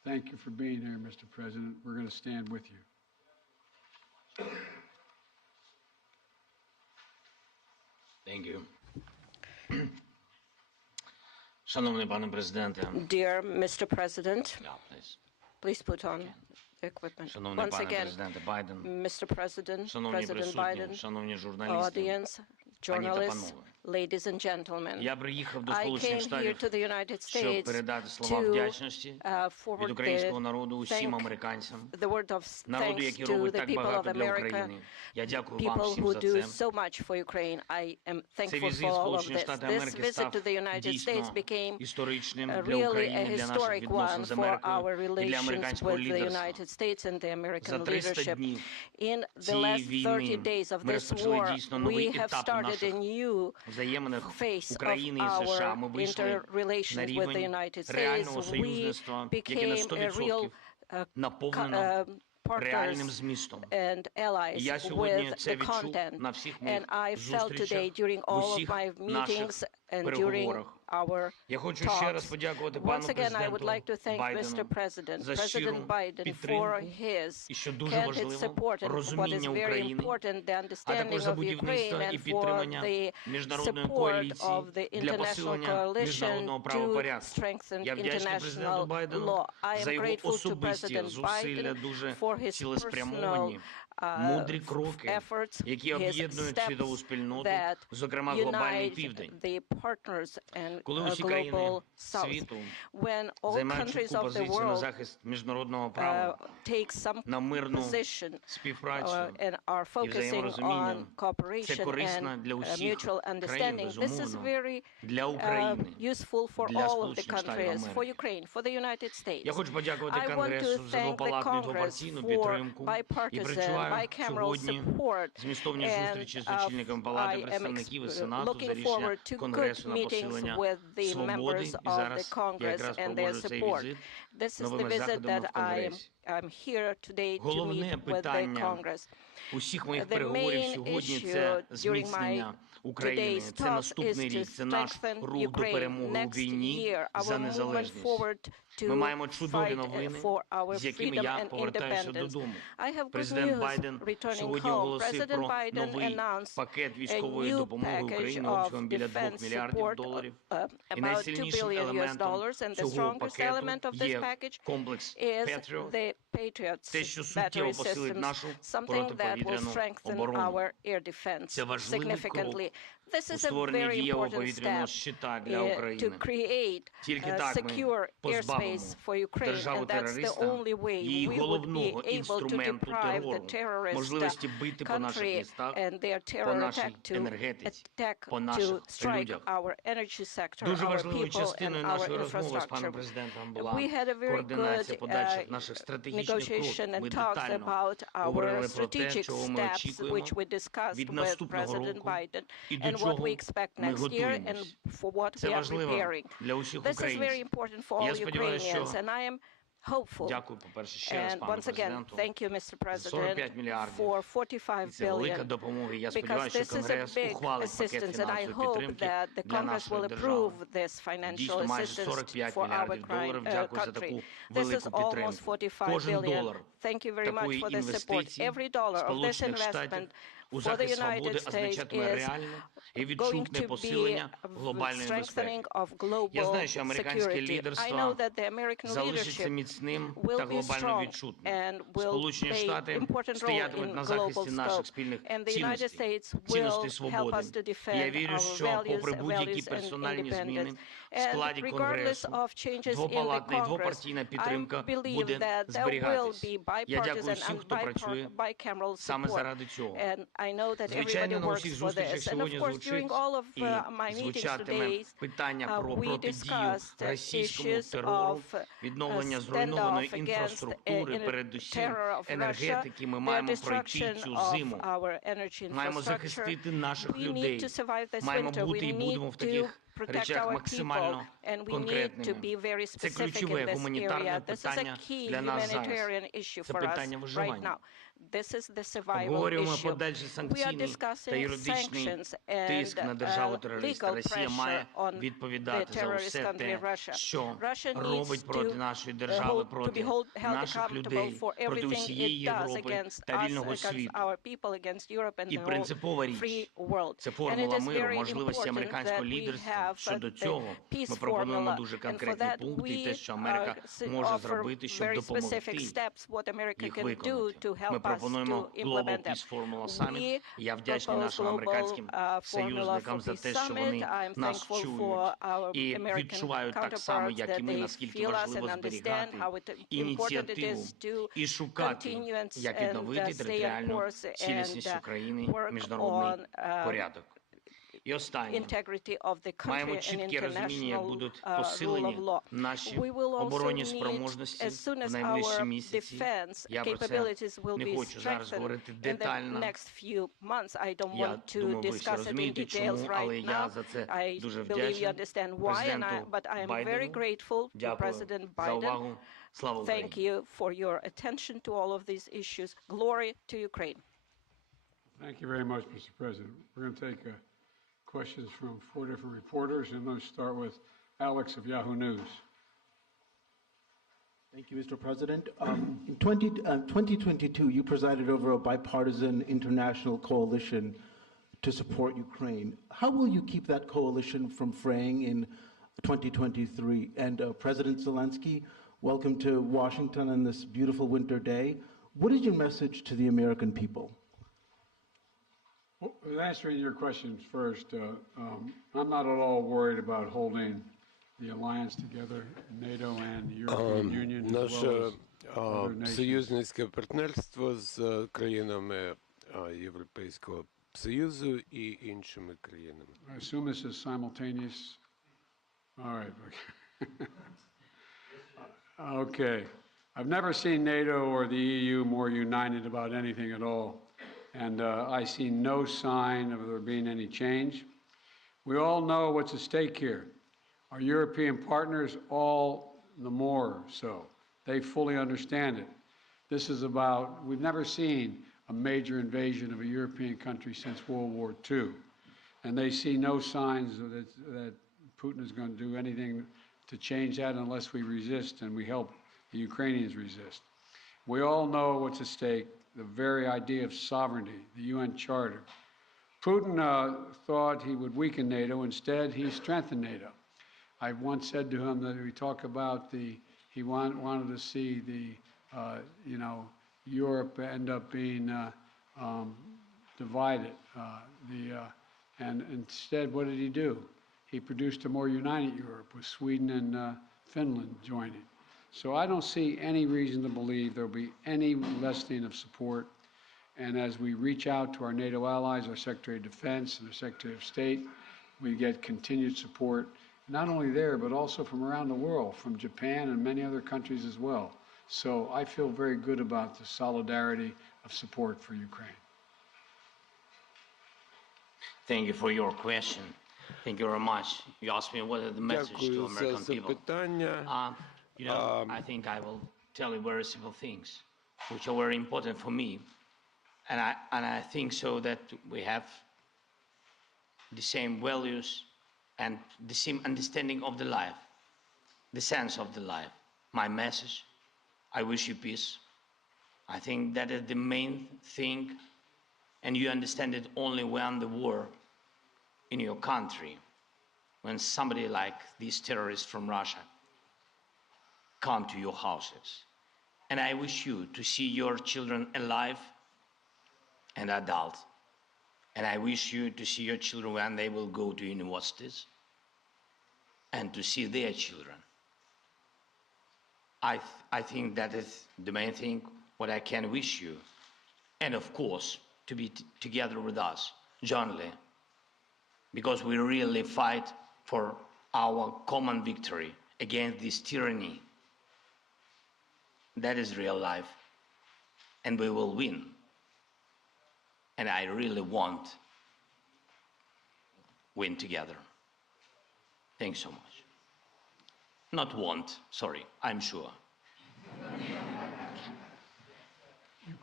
Thank you for being here, Mr. President. We're going to stand with you. Thank you. Шановний пане президенте. Dear Mr. President, Yeah, please. please put on the equipment. Шановний Once пане again, президенте Байден. Mr. President, Шановні President присутні, Biden, шановні журналісти. audience, Пані та journalists, панове. ladies and gentlemen. Я приїхав до I Сполучених came here Штатів, to the United щоб States передати слова to вдячності forward від українського народу усім американцям, the word of народу, thanks який to робить the так people of багато для America, України. Я дякую вам people всім who за do це. so much for Ukraine. I am Цей thankful візит for all of Сполучені this. Штати This Америки visit став to the United States дійсно became історичним для really a України, для наших historic відносин one з for Америкою our і для relations американського with the лідерства. United States and the American За 300 leadership. днів In the цієї last 30 війни days of ми this розпочали war, дійсно новий we have етап у started a наших new взаєминах phase of України і США. Ми our вийшли на interrelations with the рівень United States. реального We союзництва, яке на became a real 100% наповнено реальним partners змістом. and allies І я сьогодні with це the відчув content. на всіх моїх And I felt today зустрічах, during в all of усіх my наших meetings and during переговорах. our Я хочу ще раз talks. подякувати пану Once again, I would like to президенту thank Mr. Байдену President, за щиру President Biden, for підтримку his і, що дуже candid важливо, support and what is розуміння very України, important, the а understanding також за of Ukraine будівництво і and for підтримання the міжнародної support коаліції of the для international посилення coalition міжнародного to правопорядку. strengthen Я вдячний президенту international Байдену law. I за am його grateful to особисті President зусилля, Biden дуже for his цілеспрямовані, personal мудрі кроки, efforts, які his об'єднують steps світову спільноту, that зокрема глобальний unite південь. the partners and Коли усі global країни south. світу When all займають countries чітку of the позицію на world захист міжнародного права, take some на мирну position співпрацю and are і focusing взаєморозуміння, on це cooperation корисно and для усіх mutual країн, understanding. This is безумовно, very для України, useful for для all of the Сполучених Штатів countries, for Америки. Ukraine, for the United States. Я хочу подякувати I want to Конгресу за thank the двопалатну і Congress двопартійну for підтримку і bipartisan, відчуваю bicameral сьогодні support. змістовні And зустрічі з очільником Палати I am представників і Сенату за looking рішення forward to good Конгресу на meetings посилення with the свободи. members І of the зараз я Congress якраз and their проводжу цей support. візит This is the новими visit заходами that в Конгресі. I'm here today to Головне meet with the питання Congress. усіх моїх The переговорів main сьогодні issue це during зміцнення України. today's Це talks наступний is to рік, це наш strengthen рух до Ukraine. перемоги у Next війні year, за our movement незалежність. forward to Ми маємо чудові fight новини, for our з якими freedom я and повертаюся independence. додому. I have good Президент news Байден returning сьогодні home. оголосив President про Biden новий announced пакет a військової new допомоги package Україні of обсягом біля 2 defense мільярдів support, доларів. І about $2 найсильнішим billion елементом and the цього strongest пакету element of this є package комплекс is Patriot, the Patriots те, що суттєво battery посилить systems, нашу something that will протиповітряну strengthen оборону. our air defense Це важливий significantly. крок This у is a створенні very дієвого important повітряного step щита для to України. create Тільки так ми secure позбавимо airspace for Ukraine, державу and that's the терориста only way її we would be головного able to інструменту deprive the терору, terrorist можливості бити по наших country містах, and their по terror нашій attack to енергетиці, по to наших strike людях. our energy sector, Дуже our важливою people and частиною our нашої розмови з паном infrastructure. президентом була We had a very координація good подальших наших стратегічних negotiation кроків. Ми and talks детально about our говорили про те, strategic чого ми steps, очікуємо which we discussed від with наступного President року Biden, і до and what чого we expect ми next year and готуємось. for what Це we are важливо preparing. для усіх This is very українців. important for Я all сподіваюся, Ukrainians, що and I am hopeful. Дякую, по-перше, ще раз And пану once again, президенту. thank you, Mr. 45 President, мільярдів. for 45 І це велика billion. допомога. І я Because сподіваюся, this що is a Конгрес big ухвалить пакет assistance, and I фінансової hope підтримки that the для Congress нашої will держави. approve this financial Дійсно, майже assistance 45 for our мільярдів доларів. Дякую за таку country. This is велику almost підтримку. 45 Кожен billion. долар Thank you very much такої for this support. інвестиції Every dollar of this Сполучених Штатів investment у for the захист свободи United States означатиме is реальне і going відчутне to be посилення глобальної strengthening безпеки. of global Я знаю, що американське security. I лідерство know that the American залишиться leadership міцним will та be глобально strong відчутним. and will Сполучені play Штати important role стоятимуть in на global захисті наших scope. спільних And the United цінностей, States will цінностей help свободи. us to І я defend вірю, our що попри values будь-які and персональні зміни independence. в складі And regardless Конгресу, of changes in the двопалатна і Congress, двопартійна I підтримка believe буде that there will зберігатись. be Я дякую bipartisan всім, and хто працює bicameral саме support. заради цього. And I know that Звичайно, everybody на усіх works for зустрічах this. And of сьогодні course, звучить during all of і my meetings звучатиме today, питання про we протидію discussed російському issues терору, of відновлення standoff зруйнованої against інфраструктури, передусім terror of Russia, енергетики. Ми the маємо пройти destruction цю of зиму. our energy Маємо infrastructure. захистити наших We need людей. to survive this Маємо winter. бути і We будемо need в to таких protect речах our people, максимально and we need to конкретними. be very Це specific in ключове this гуманітарне area. This is a питання key для нас зараз. humanitarian issue Це for us питання right виживання. now. This is the survival issue. We are discussing sanctions and legal pressure on the terrorist country Russia. Russia needs to be held accountable for everything it does against us, against our people, against Europe and the whole free world. And it is very important that we have the peace formula, and for that we offer very specific steps what America can do to help us to implement them. We propose global formula for peace summit. I'm thankful for our American counterparts that they feel us and understand how important it is to continue and stay on course and work on integrity of the country and international rule of law. We will also need, as soon as our defense capabilities will be strengthened in the next few months. I don't want to discuss it in details right now. I believe you understand why, but I am very grateful to President Biden. Thank you for your attention to all of these issues. Glory to Ukraine. Thank you very much, Mr. President. We're going to take questions from 4 different reporters, and let's start with Alex of Yahoo News. Thank you, Mr. President. In 2022, you presided over a bipartisan international coalition to support Ukraine. How will you keep that coalition from fraying in 2023? And President Zelensky, welcome to Washington on this beautiful winter day. What is your message to the American people? Well, answering your questions first, I'm not at all worried about holding the alliance together, NATO and the European Union, as well as союзницьке партнерство з країнами Європейського Союзу і іншими країнами. I assume this is simultaneous. All right. Okay. I've never seen NATO or the EU more united about anything at all. And I see no sign of there being any change. We all know what's at stake here. Our European partners, all the more so. They fully understand it. This is about, we've never seen a major invasion of a European country since World War II. And they see no signs that Putin is going to do anything to change that unless we resist and we help the Ukrainians resist. We all know what's at stake. The very idea of sovereignty, the UN Charter. Putin thought he would weaken NATO. Instead, he strengthened NATO. I once said to him that we talk about he wanted to see Europe end up being divided. And instead, what did he do? He produced a more united Europe with Sweden and Finland joining. So I don't see any reason to believe there will be any lessening of support. And as we reach out to our NATO allies, our Secretary of Defense and our Secretary of State, we get continued support, not only there, but also from around the world, from Japan and many other countries as well. So I feel very good about the solidarity of support for Ukraine. Thank you for your question. Thank you very much. You asked me what is the message to American people. I think I will tell you very simple things, which are very important for me. And I think so that we have the same values and the same understanding of the life, the sense of the life. My message, I wish you peace. I think that is the main thing, and you understand it only when the war in your country, when somebody like these terrorists from Russia come to your houses. And I wish you to see your children alive and adult. And I wish you to see your children when they will go to universities and to see their children. I think that is the main thing what I can wish you. And of course, to be together with us, jointly, because we really fight for our common victory against this tyranny. That is real life, and we will win. And I really want to win together. Thanks so much. Not want, sorry, I'm sure.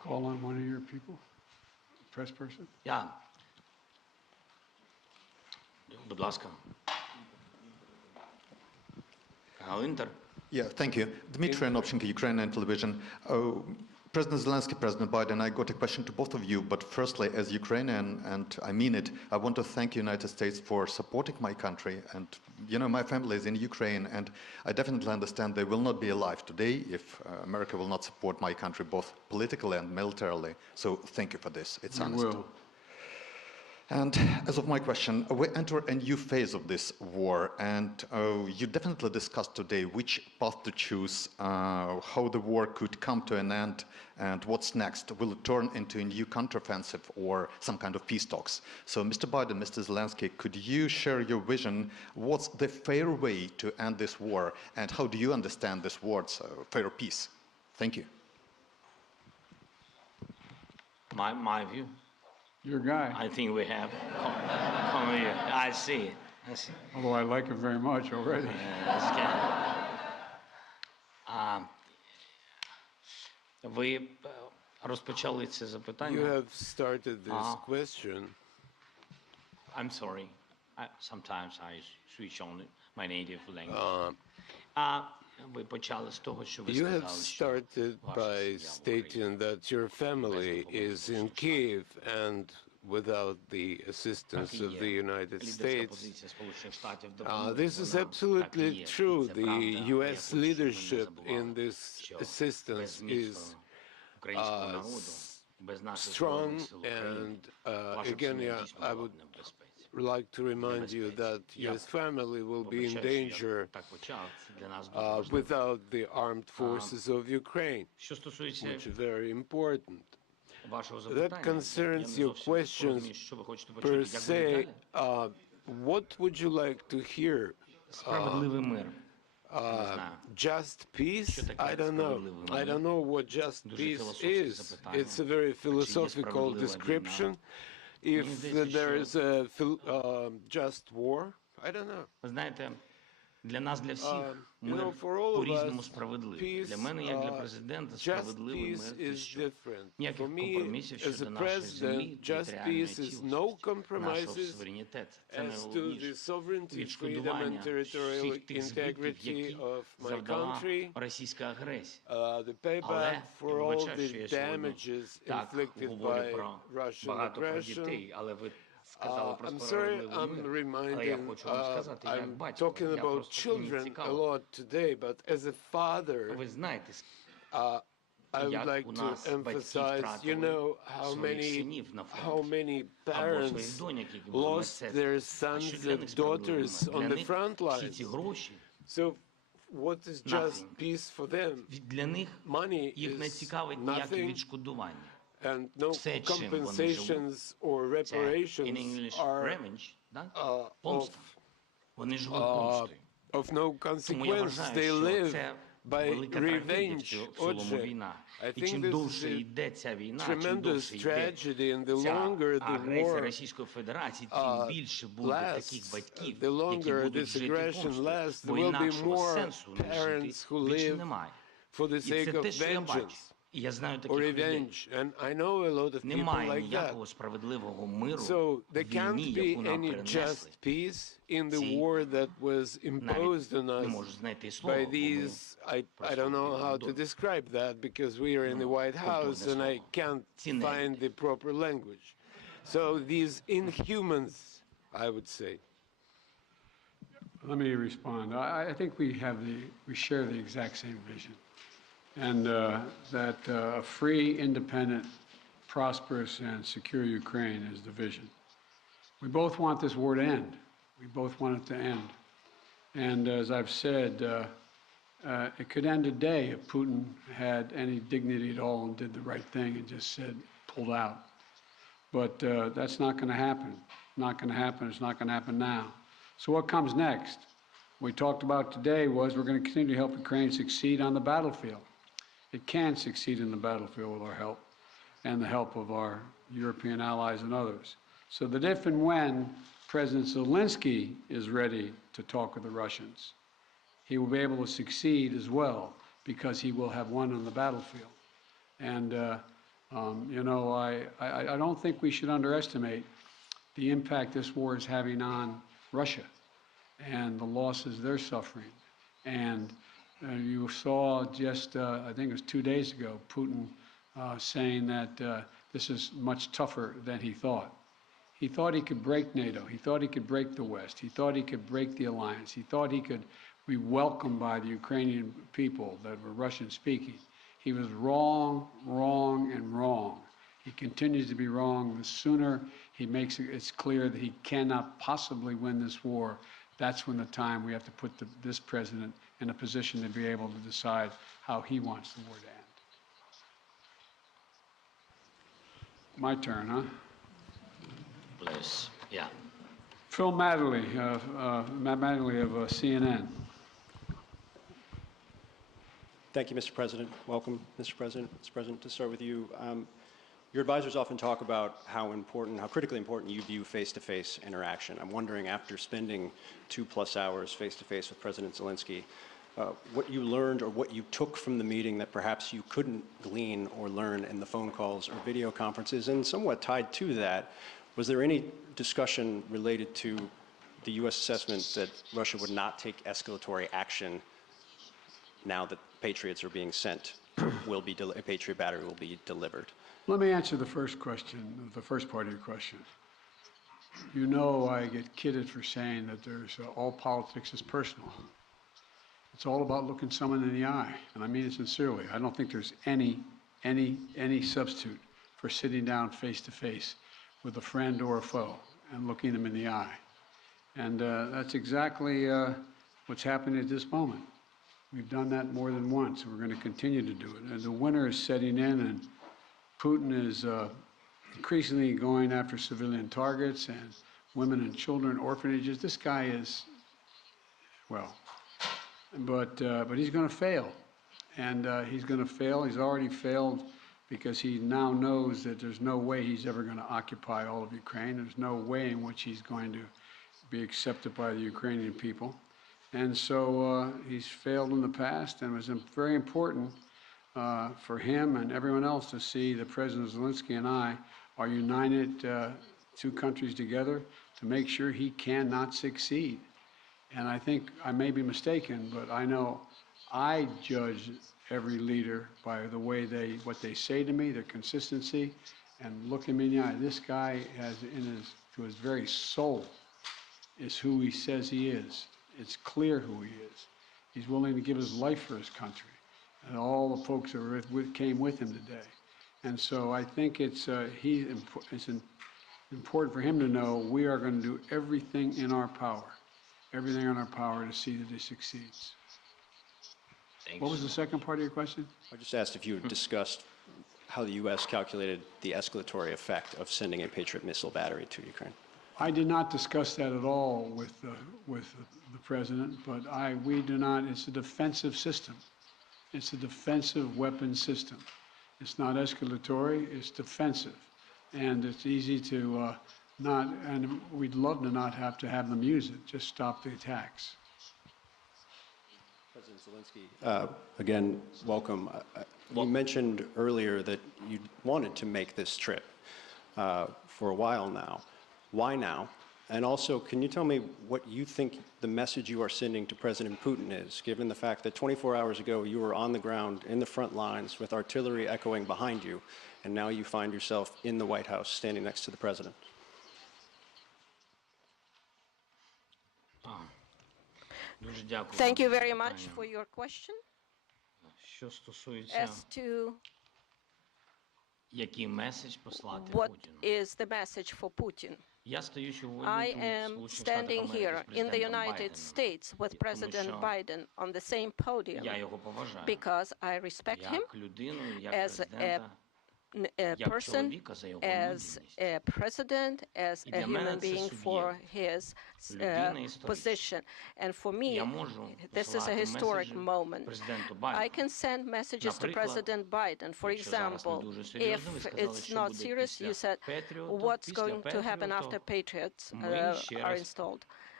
call on one of your people, press person? Yeah. Будь ласка. Канал Інтер. Yeah, thank you. Dmitry Anopchenko, Ukrainian television. President Zelensky, President Biden, I got a question to both of you, but firstly, as Ukrainian, and I mean it, I want to thank the United States for supporting my country. And, you know, my family is in Ukraine, and I definitely understand they will not be alive today if America will not support my country, both politically and militarily. So thank you for this. It's honest. We will. And as of my question, we enter a new phase of this war, and you definitely discussed today which path to choose, how the war could come to an end, and what's next. Will it turn into a new counteroffensive or some kind of peace talks? So, Mr. Biden, Mr. Zelensky, could you share your vision? What's the fair way to end this war, and how do you understand this word's fair peace? Thank you. My view. Your guy. I think we have. I see. Although I like him very much already. Ви розпочали це запитання. You have started this question. I'm sorry. Sometimes I switch on my native language. Ви почали з того, що ви You have сказали, що started by stating that your family is in Kiev and without the assistance of the United States. This is absolutely true. The U.S. leadership in this assistance is strong, and again, I would like to remind you that your family will be in danger without the armed forces of Ukraine, which is very important. That concerns your questions per se. What would you like to hear? Just peace? I don't know. I don't know what just peace is. It's a very philosophical description. If there is a just war, I don't know. Знаєте, для нас, для всіх, мир по-різному справедливий. Для мене, як для президента, справедливий мир – це що? Ніяких компромісів щодо нашої землі, територіальної цілісності, нашого суверенітету. Це не найголовніше. Відшкодування всіх тих збитків, які завдала російська агресія. Але, я вибачаю, що я сьогодні так говорю багато про дітей, але ви I'm sorry, I'm reminding, I'm talking about children a lot today, but as a father, I would like to emphasize, you know, how many parents lost their sons and daughters on the front lines. So what is just peace for them? Money is nothing. And no compensations or reparations are of no consequence. They live by revenge. I think this is a tremendous tragedy, and the longer the war lasts, the longer this aggression lasts, there will be more parents who live for the sake of vengeance. Or revenge, and I know a lot of people like that. So there can't be any just peace in the war that was imposed on us by these, I don't know how to describe that because we are in the White House and I can't find the proper language. So these inhumans, I would say. Let me respond. I think we share the exact same vision. And that a free, independent, prosperous, and secure Ukraine is the vision. We both want this war to end. We both want it to end. And as I've said, it could end today if Putin had any dignity at all and did the right thing and just said, pulled out. But that's not going to happen. Not going to happen. It's not going to happen now. So what comes next? What we talked about today was we're going to continue to help Ukraine succeed on the battlefield. It can succeed in the battlefield with our help and the help of our European allies and others. So that if and when President Zelensky is ready to talk with the Russians, he will be able to succeed as well because he will have won on the battlefield. And You know, I don't think we should underestimate the impact this war is having on Russia and the losses they're suffering. And you saw just, I think it was 2 days ago, Putin saying that this is much tougher than he thought. He thought he could break NATO. He thought he could break the West. He thought he could break the alliance. He thought he could be welcomed by the Ukrainian people that were Russian-speaking. He was wrong, wrong, and wrong. He continues to be wrong. The sooner he makes it clear that he cannot possibly win this war, that's when the time we have to put this president in a position to be able to decide how he wants the war to end. My turn, huh? Please, yeah. Phil Matterly, Matt Matterly of CNN. Thank you, Mr. President. Welcome, Mr. President. Mr. President, to start with you, your advisors often talk about how important, how critically important you view face-to-face interaction. I'm wondering, after spending 2+ hours face-to-face with President Zelensky, what you learned or what you took from the meeting that perhaps you couldn't glean or learn in the phone calls or video conferences, and somewhat tied to that, was there any discussion related to the U.S. assessment that Russia would not take escalatory action now that Patriots are being sent, a Patriot battery will be delivered? Let me answer the first question, the first part of your question. You know I get kidded for saying that there's all politics is personal. It's all about looking someone in the eye, and I mean it sincerely. I don't think there's any substitute for sitting down face-to-face with a friend or a foe and looking them in the eye. And that's exactly what's happening at this moment. We've done that more than once, and we're going to continue to do it. And the winter is setting in, and Putin is increasingly going after civilian targets and women and children, orphanages. This guy is, well, but he's going to fail. And he's going to fail. He's already failed because he now knows that there's no way he's ever going to occupy all of Ukraine. There's no way in which he's going to be accepted by the Ukrainian people. And so he's failed in the past, and it was very important for him and everyone else to see that President Zelensky and I are united, two countries together, to make sure he cannot succeed. And I think I may be mistaken, but I know I judge every leader by the way what they say to me, their consistency, and look at me in the eye. This guy has to his very soul is who he says he is. It's clear who he is. He's willing to give his life for his country, and all the folks that came with him today. And so I think it's important for him to know we are going to do everything in our power to see that he succeeds. Thanks. What was the second part of your question? I just asked if you had discussed how the U.S. calculated the escalatory effect of sending a Patriot missile battery to Ukraine. I did not discuss that at all with the president, but we do not. It's a defensive system. It's a defensive weapon system. It's not escalatory. It's defensive, and it's easy to not. And we'd love to not have to have them use it. Just stop the attacks. President Zelensky, again, welcome. You mentioned earlier that you wanted to make this trip for a while now. Why now? And also, can you tell me what you think the message you are sending to President Putin is, given the fact that 24 hours ago you were on the ground in the front lines with artillery echoing behind you, and now you find yourself in the White House standing next to the president? Thank you very much for your question. As to what is the message for Putin? I am standing here in the United States with President Biden on the same podium because I respect him as a person, as a president, as a human being for his position. And for me, this is a historic moment. I can send messages to President Biden. For example, if it's not serious, you said, what's going to happen after Patriots are installed?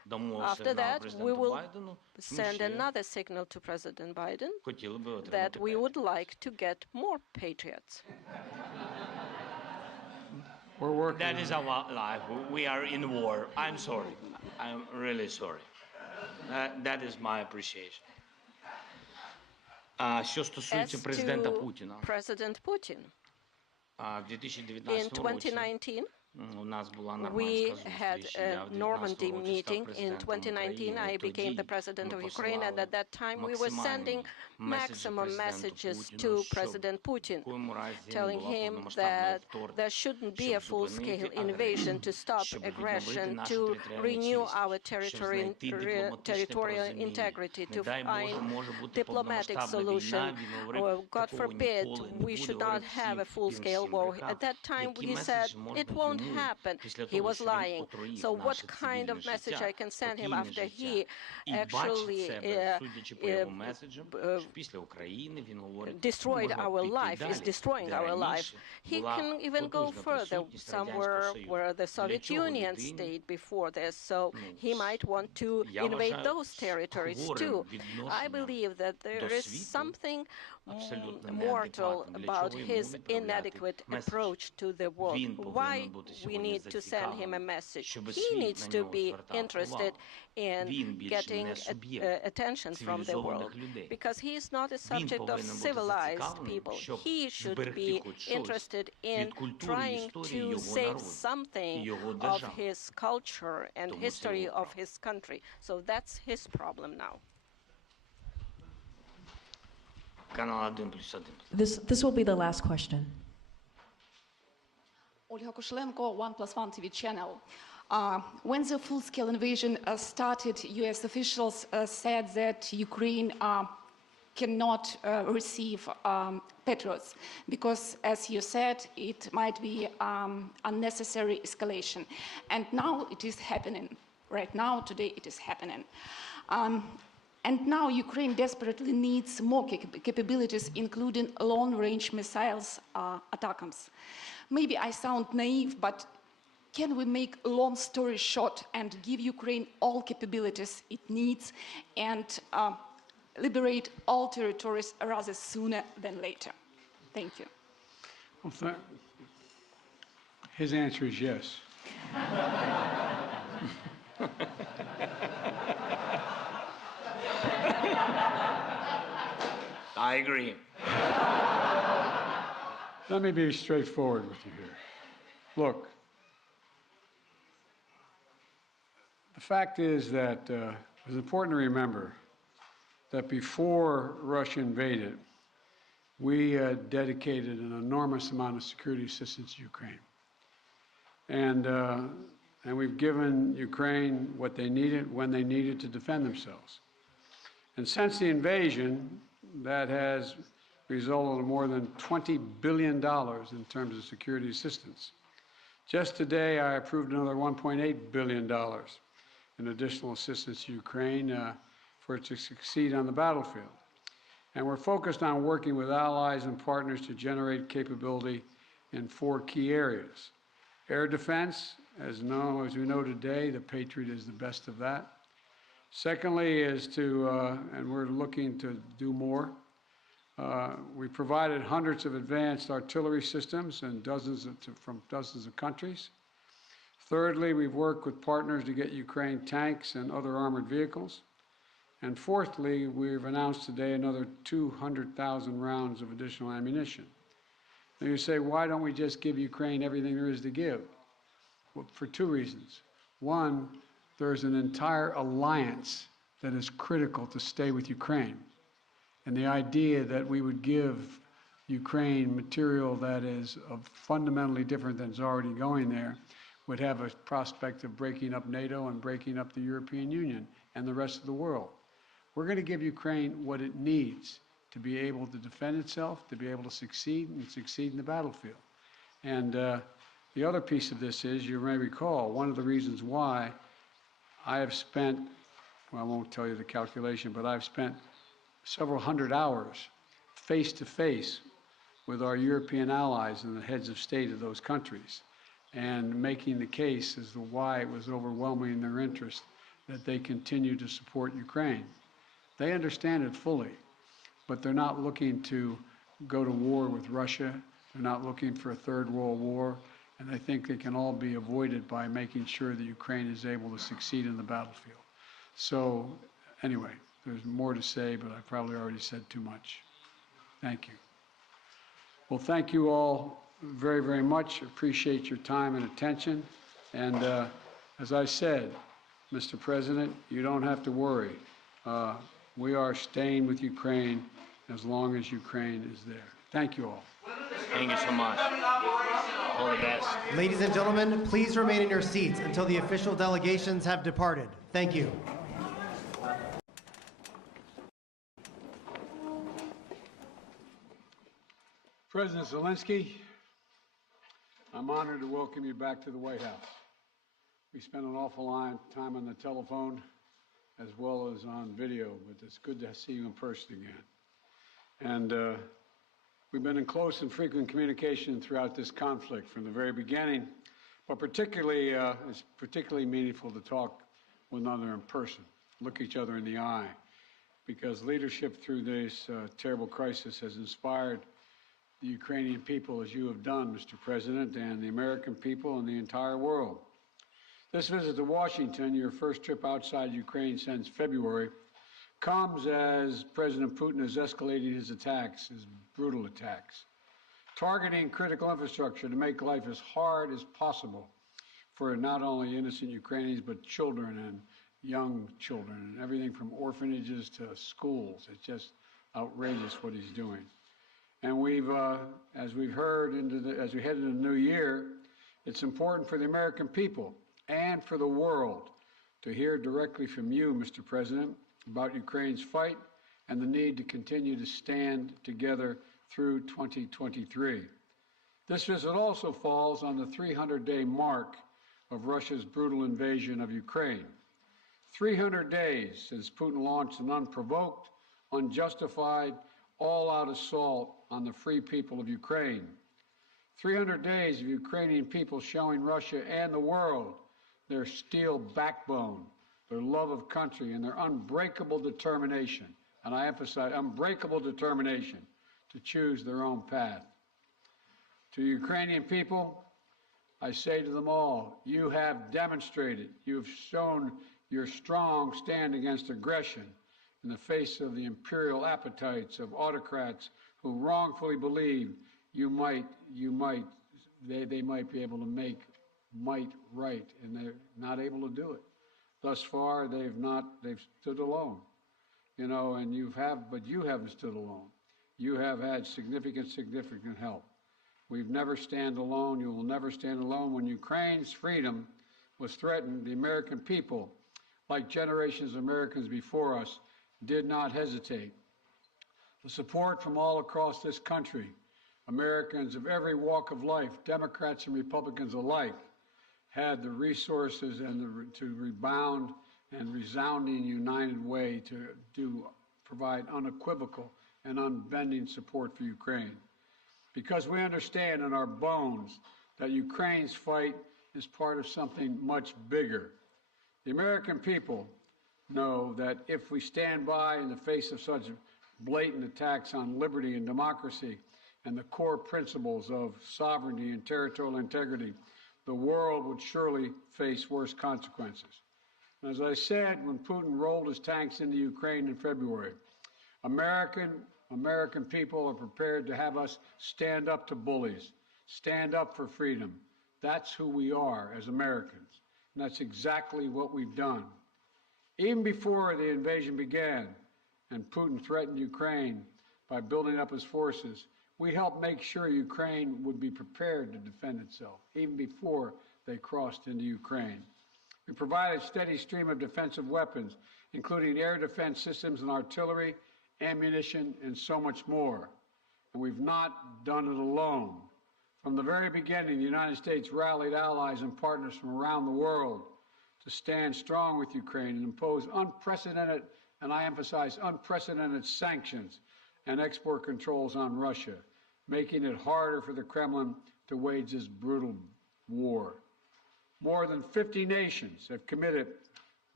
After that, we will send another signal to President Biden that we would like to get more patriots. We're working. That is our life. We are in war. I'm sorry. I'm really sorry. That is my appreciation. Що стосується президента Путіна, President Putin, в 2019 in 2019, we had a Normandy meeting. In 2019, I became the president of Ukraine, and at that time, we were sending maximum messages to President Putin, telling him that there shouldn't be a full-scale invasion, to stop aggression, to renew our territorial integrity, to find diplomatic solution. Or, God forbid, we should not have a full-scale war. At that time, he said it won't happen. He was lying. So what kind of message I can send him after he actually destroyed our life, is destroying our life? He can even go further, somewhere where the Soviet Union stayed before this. So he might want to invade those territories too. I believe that there is something mortal about his inadequate approach to the world. Why we need to send him a message? He needs to be interested in getting attention from the world, because he is not a subject of civilized people. He should be interested in trying to save something of his culture and history of his country. So that's his problem now. This will be the last question. Olga Koshelenko, 1+1 TV channel. When the full-scale invasion started, U.S. officials said that Ukraine cannot receive Patriots because, as you said, it might be unnecessary escalation. And now it is happening. Right now, today, it is happening. And now Ukraine desperately needs more capabilities, including long-range missiles, ATACMS. Maybe I sound naive, but can we make a long story short and give Ukraine all capabilities it needs and liberate all territories rather sooner than later? Thank you. Well, his answer is yes. I agree. Let me be straightforward with you here. Look, the fact is that it's important to remember that before Russia invaded, we dedicated an enormous amount of security assistance to Ukraine. And we've given Ukraine what they needed, when they needed to defend themselves. And since the invasion, that has resulted in more than $20 billion in terms of security assistance. Just today, I approved another $1.8 billion in additional assistance to Ukraine for it to succeed on the battlefield. And we're focused on working with allies and partners to generate capability in 4 key areas. Air defense, as we know today, the Patriot is the best of that. Secondly is to, and we're looking to do more, we provided hundreds of advanced artillery systems and from dozens of countries. Thirdly, we've worked with partners to get Ukraine tanks and other armored vehicles. And fourthly, we've announced today another 200,000 rounds of additional ammunition. Now you say, why don't we just give Ukraine everything there is to give? Well, for 2 reasons. One, there's an entire alliance that is critical to stay with Ukraine. And the idea that we would give Ukraine material that is fundamentally different than is already going there would have a prospect of breaking up NATO and breaking up the European Union and the rest of the world. We're going to give Ukraine what it needs to be able to defend itself, to be able to succeed and succeed in the battlefield. And the other piece of this is, you may recall, one of the reasons why I have spent, well, I won't tell you the calculation, but I've spent several hundred hours face-to-face with our European allies and the heads of state of those countries, and making the case as to why it was overwhelming in their interest that they continue to support Ukraine. They understand it fully, but they're not looking to go to war with Russia. They're not looking for a third world war, and they think they can all be avoided by making sure that Ukraine is able to succeed in the battlefield. So anyway, there's more to say, but I probably already said too much. Thank you. Well, thank you all very, very much. Appreciate your time and attention. And as I said, Mr. President, you don't have to worry. We are staying with Ukraine as long as Ukraine is there. Thank you all. Thank you so much. All the best. Ladies and gentlemen, please remain in your seats until the official delegations have departed. Thank you. President Zelensky, I'm honored to welcome you back to the White House. We spent an awful lot of time on the telephone as well as on video, but it's good to see you in person again. And we've been in close and frequent communication throughout this conflict from the very beginning, but particularly, it's particularly meaningful to talk with one another in person, look each other in the eye, because leadership through this terrible crisis has inspired the Ukrainian people, as you have done, Mr. President, and the American people and the entire world. This visit to Washington, your first trip outside Ukraine since February, comes as President Putin is escalating his attacks, his brutal attacks, targeting critical infrastructure to make life as hard as possible for not only innocent Ukrainians, but children and young children, and everything from orphanages to schools. It's just outrageous what he's doing. And we've, as we've heard, as we head into the new year, it's important for the American people and for the world to hear directly from you, Mr. President, about Ukraine's fight and the need to continue to stand together through 2023. This visit also falls on the 300-day mark of Russia's brutal invasion of Ukraine. 300 days since Putin launched an unprovoked, unjustified, all-out assault on the free people of Ukraine. 300 days of Ukrainian people showing Russia and the world their steel backbone, their love of country, and their unbreakable determination, and I emphasize unbreakable determination, to choose their own path. To Ukrainian people, I say to them all, you have demonstrated, you've shown your strong stand against aggression in the face of the imperial appetites of autocrats who wrongfully believe they might be able to make might right, and they're not able to do it. Thus far, they've stood alone, and but you haven't stood alone. You have had significant help. We've never stand alone. You will never stand alone. When Ukraine's freedom was threatened, the American people, like generations of Americans before us, did not hesitate. The support from all across this country, Americans of every walk of life, Democrats and Republicans alike, had the resources and to rebound and resounding united way to provide unequivocal and unbending support for Ukraine. Because we understand in our bones that Ukraine's fight is part of something much bigger. The American people know that if we stand by in the face of such blatant attacks on liberty and democracy and the core principles of sovereignty and territorial integrity, the world would surely face worse consequences. And as I said, when Putin rolled his tanks into Ukraine in February, American people are prepared to have us stand up to bullies, stand up for freedom. That's who we are as Americans, and that's exactly what we've done. Even before the invasion began and Putin threatened Ukraine by building up his forces, we helped make sure Ukraine would be prepared to defend itself, even before they crossed into Ukraine. We provided a steady stream of defensive weapons, including air defense systems and artillery, ammunition, and so much more. And we've not done it alone. From the very beginning, the United States rallied allies and partners from around the world to stand strong with Ukraine and impose unprecedented, and I emphasize unprecedented, sanctions and export controls on Russia, making it harder for the Kremlin to wage this brutal war. More than 50 nations have committed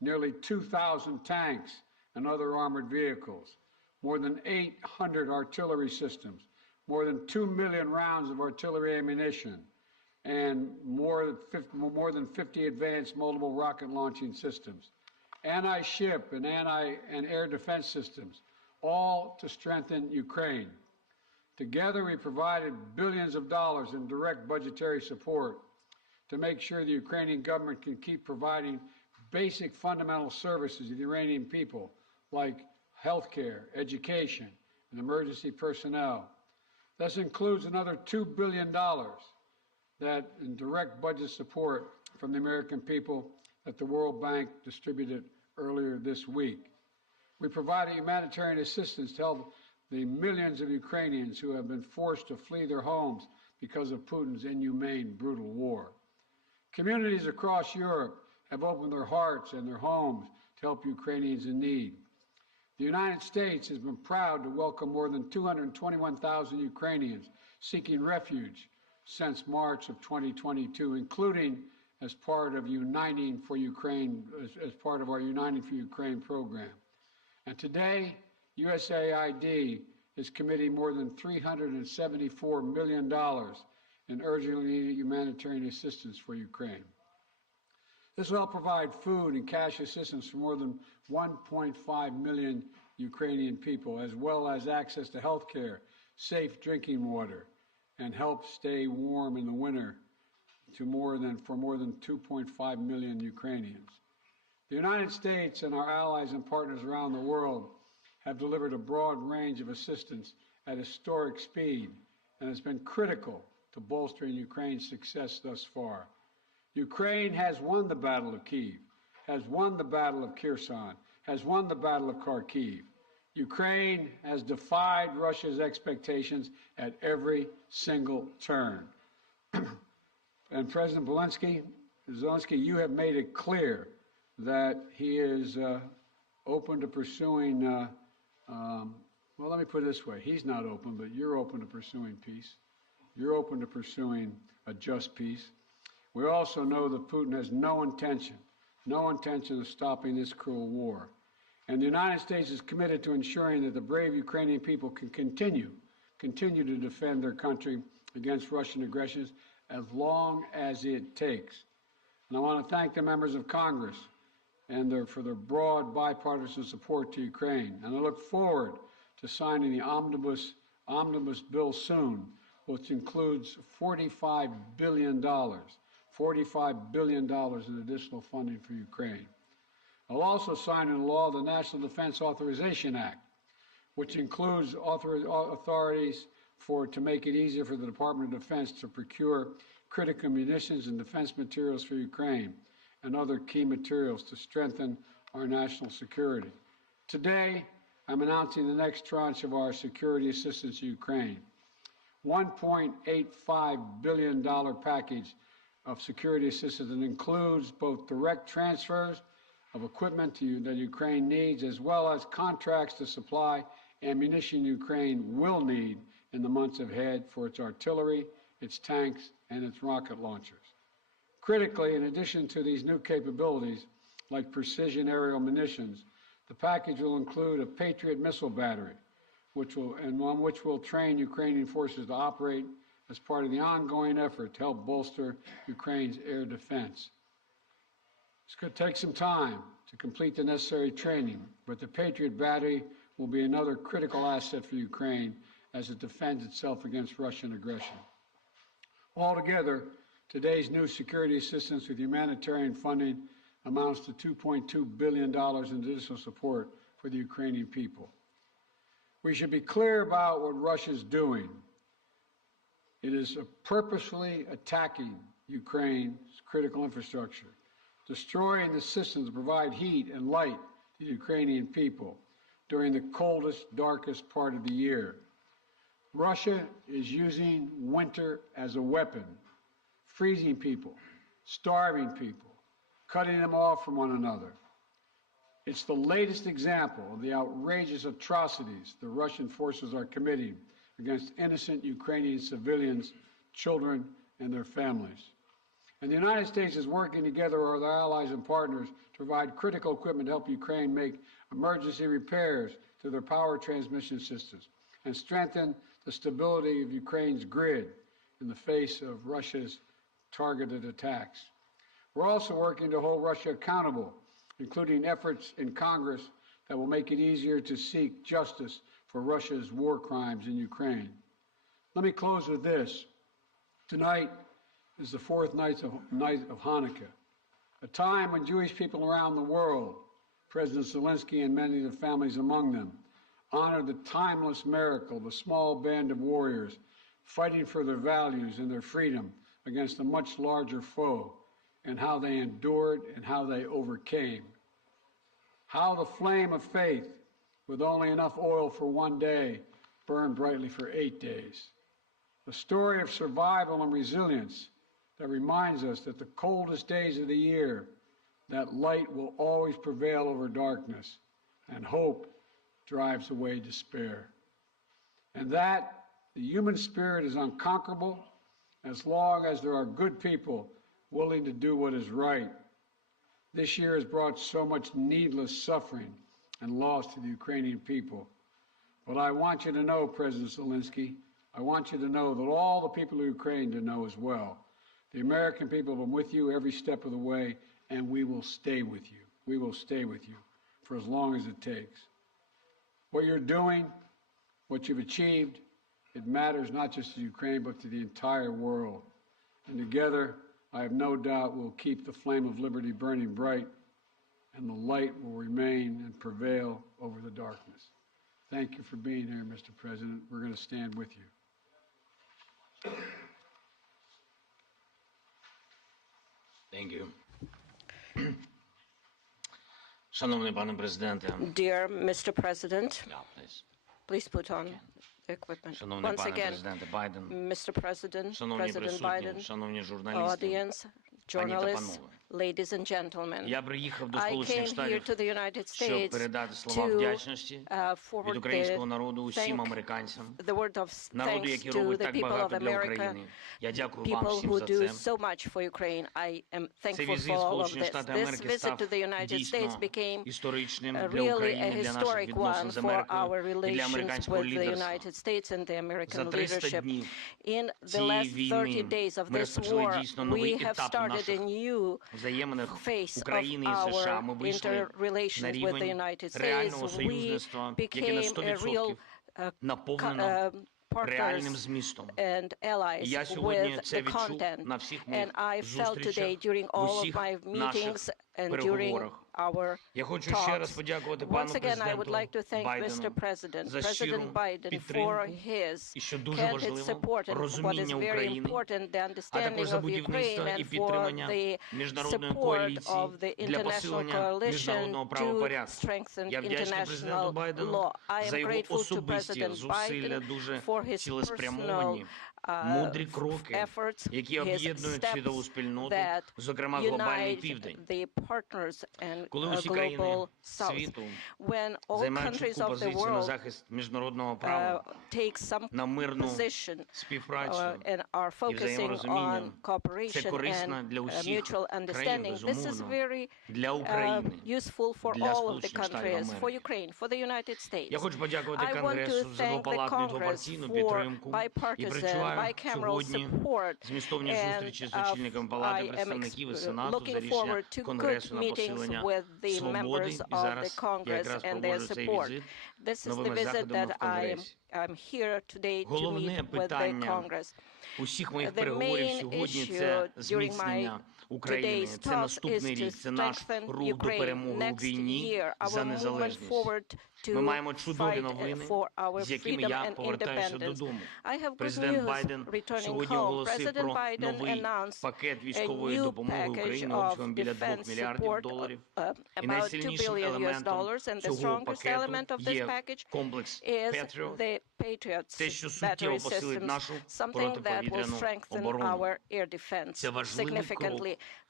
nearly 2,000 tanks and other armored vehicles, more than 800 artillery systems, more than 2 million rounds of artillery ammunition, and more than 50 advanced multiple rocket launching systems, anti-ship and air defense systems, all to strengthen Ukraine. Together, we provided billions of dollars in direct budgetary support to make sure the Ukrainian government can keep providing basic fundamental services to the Iranian people, like health care, education, and emergency personnel. This includes another $2 billion that in direct budget support from the American people that the World Bank distributed earlier this week. We provided humanitarian assistance to help the millions of Ukrainians who have been forced to flee their homes because of Putin's inhumane, brutal war. Communities across Europe have opened their hearts and their homes to help Ukrainians in need. The United States has been proud to welcome more than 221,000 Ukrainians seeking refuge since March of 2022, including as part of Uniting for Ukraine, as part of our Uniting for Ukraine program. And today, USAID is committing more than $374 million in urgently needed humanitarian assistance for Ukraine. This will help provide food and cash assistance for more than 1.5 million Ukrainian people, as well as access to health care, safe drinking water, and help stay warm in the winter for more than 2.5 million Ukrainians. The United States and our allies and partners around the world have delivered a broad range of assistance at historic speed and has been critical to bolstering Ukraine's success thus far. Ukraine has won the Battle of Kyiv, has won the Battle of Kherson, has won the Battle of Kharkiv. Ukraine has defied Russia's expectations at every single turn. And President Zelensky, you have made it clear that he is open to pursuing, well, let me put it this way. He's not open, but you're open to pursuing peace. You're open to pursuing a just peace. We also know that Putin has no intention of stopping this cruel war. And the United States is committed to ensuring that the brave Ukrainian people can continue to defend their country against Russian aggression as long as it takes. And I want to thank the members of Congress for their broad bipartisan support to Ukraine. And I look forward to signing the omnibus bill soon, which includes $45 billion in additional funding for Ukraine. I'll also sign into law the National Defense Authorization Act, which includes authorities to make it easier for the Department of Defense to procure critical munitions and defense materials for Ukraine and other key materials to strengthen our national security. Today, I'm announcing the next tranche of our security assistance to Ukraine. $1.85 billion package of security assistance that includes both direct transfers of equipment that Ukraine needs, as well as contracts to supply ammunition Ukraine will need in the months ahead for its artillery, its tanks, and its rocket launchers. Critically, in addition to these new capabilities, like precision aerial munitions, the package will include a Patriot missile battery, which will train Ukrainian forces to operate as part of the ongoing effort to help bolster Ukraine's air defense. It's going to take some time to complete the necessary training, but the Patriot battery will be another critical asset for Ukraine as it defends itself against Russian aggression. Altogether, today's new security assistance with humanitarian funding amounts to $2.2 billion in additional support for the Ukrainian people. We should be clear about what Russia's doing. It is purposefully attacking Ukraine's critical infrastructure, destroying the systems that provide heat and light to the Ukrainian people during the coldest, darkest part of the year. Russia is using winter as a weapon, freezing people, starving people, cutting them off from one another. It's the latest example of the outrageous atrocities the Russian forces are committing against innocent Ukrainian civilians, children, and their families. And the United States is working together with our allies and partners to provide critical equipment to help Ukraine make emergency repairs to their power transmission systems and strengthen the stability of Ukraine's grid in the face of Russia's targeted attacks. We're also working to hold Russia accountable, including efforts in Congress that will make it easier to seek justice for Russia's war crimes in Ukraine. Let me close with this. Tonight is the fourth night of Hanukkah, a time when Jewish people around the world, President Zelensky and many of the families among them, honor the timeless miracle of a small band of warriors fighting for their values and their freedom against a much larger foe, and how they endured and how they overcame. How the flame of faith, with only enough oil for one day, burned brightly for 8 days. A story of survival and resilience that reminds us that the coldest days of the year, that light will always prevail over darkness, and hope drives away despair. And that the human spirit is unconquerable as long as there are good people willing to do what is right. This year has brought so much needless suffering and loss to the Ukrainian people. But I want you to know, President Zelensky, I want you to know that all the people of Ukraine to know as well. The American people have been with you every step of the way, and we will stay with you. We will stay with you for as long as it takes. What you're doing, what you've achieved, it matters not just to Ukraine, but to the entire world. And together, I have no doubt we'll keep the flame of liberty burning bright, and the light will remain and prevail over the darkness. Thank you for being here, Mr. President. We're going to stand with you. Thank you. Шановний пане президенте. Dear Mr. President, Yeah, please. please put on the equipment. Шановний Once пане again, президенте Байден. Mr. President, Шановні President присутні, Biden, шановні журналісти. audience, Пані та journalists, панове. ladies and gentlemen. Я приїхав до I Сполучених came here to Штатів, the United щоб States передати слова to вдячності від forward українського народу усім thank американцям, the word of народу, thanks який to робить the так people of багато для America, України. Я дякую вам people всім who за do це. so much for Ukraine. I am Цей thankful візит for all of Сполучених this. Штатів This Америки visit став to the United States дійсно became історичним для really a України, для наших historic відносин one з for Америкою our і для relations американського with the лідерства. United States and the American За 300 leadership. днів In the цієї last 30 війни days of ми this розпочали war, дійсно новий we have етап у started a наших new взаєминах phase of України і США. Ми our вийшли на interrelations with the рівень United States. реального We союзництва, яке на became a real 100% наповнено реальним partners змістом. and allies І я сьогодні with це the відчув content. на всіх моїх And I felt today зустрічах, during в all of усіх my наших meetings and during переговорах. our Я хочу ще раз talks. подякувати пану Once again, I would президенту like to thank Mr. Байдену President, за щиру President Biden, for підтримку his і, що дуже candid важливо, support and what is розуміння very України, important, the а understanding також за of Ukraine будівництво і and for підтримання the міжнародної support коаліції of the для international посилення coalition міжнародного to правопорядку. strengthen Я вдячний президенту international Байдену law. I за am його grateful to особисті President зусилля, Biden дуже for his цілеспрямовані, personal мудрі кроки, efforts, які his об'єднують світову steps спільноту, that зокрема глобальний unite південь. the partners and Коли усі global країни south. світу When all займають countries чітку of the позицію на world захист міжнародного права, take some на мирну position співпрацю and are і focusing взаєморозуміння, on це cooperation корисно and для усіх mutual країн, understanding. This is безумовно, very для України, useful for для all of the Сполучених Штатів countries, for Америки. Ukraine, for the United States. Я хочу подякувати I want to Конгресу за thank the двопалатну і Congress двопартійну for підтримку і bipartisan, перечуваю bicameral сьогодні support. змістовні And зустрічі з очільником Палати представників і Сенату за looking рішення forward to good Конгресу на meetings посилення with the свободи. members І of the зараз я Congress якраз and their проводжу цей support. візит This is the новими visit заходами that в Конгресі. I'm here today to Головне meet with the питання Congress. усіх моїх The переговорів main сьогодні issue це during зміцнення України, today's це talk наступний is to рік, це наш strengthen рух до Ukraine. перемоги у Next війні year, за our movement незалежність. forward to Ми маємо чудові fight новини, for our з якими freedom я and повертаюся independence. додому. I have good Президент news Байден returning сьогодні home. оголосив President про Biden новий announced пакет a військової new допомоги package Україні of обсягом біля $2 defense мільярдів support, доларів. І about $2 найсильнішим billion елементом and the цього strongest element пакету of this є package комплекс is Patriot, the Patriots те, що суттєво battery посилить systems, нашу something that will протиповітряну strengthen оборону. our air defense Це важливий крок significantly.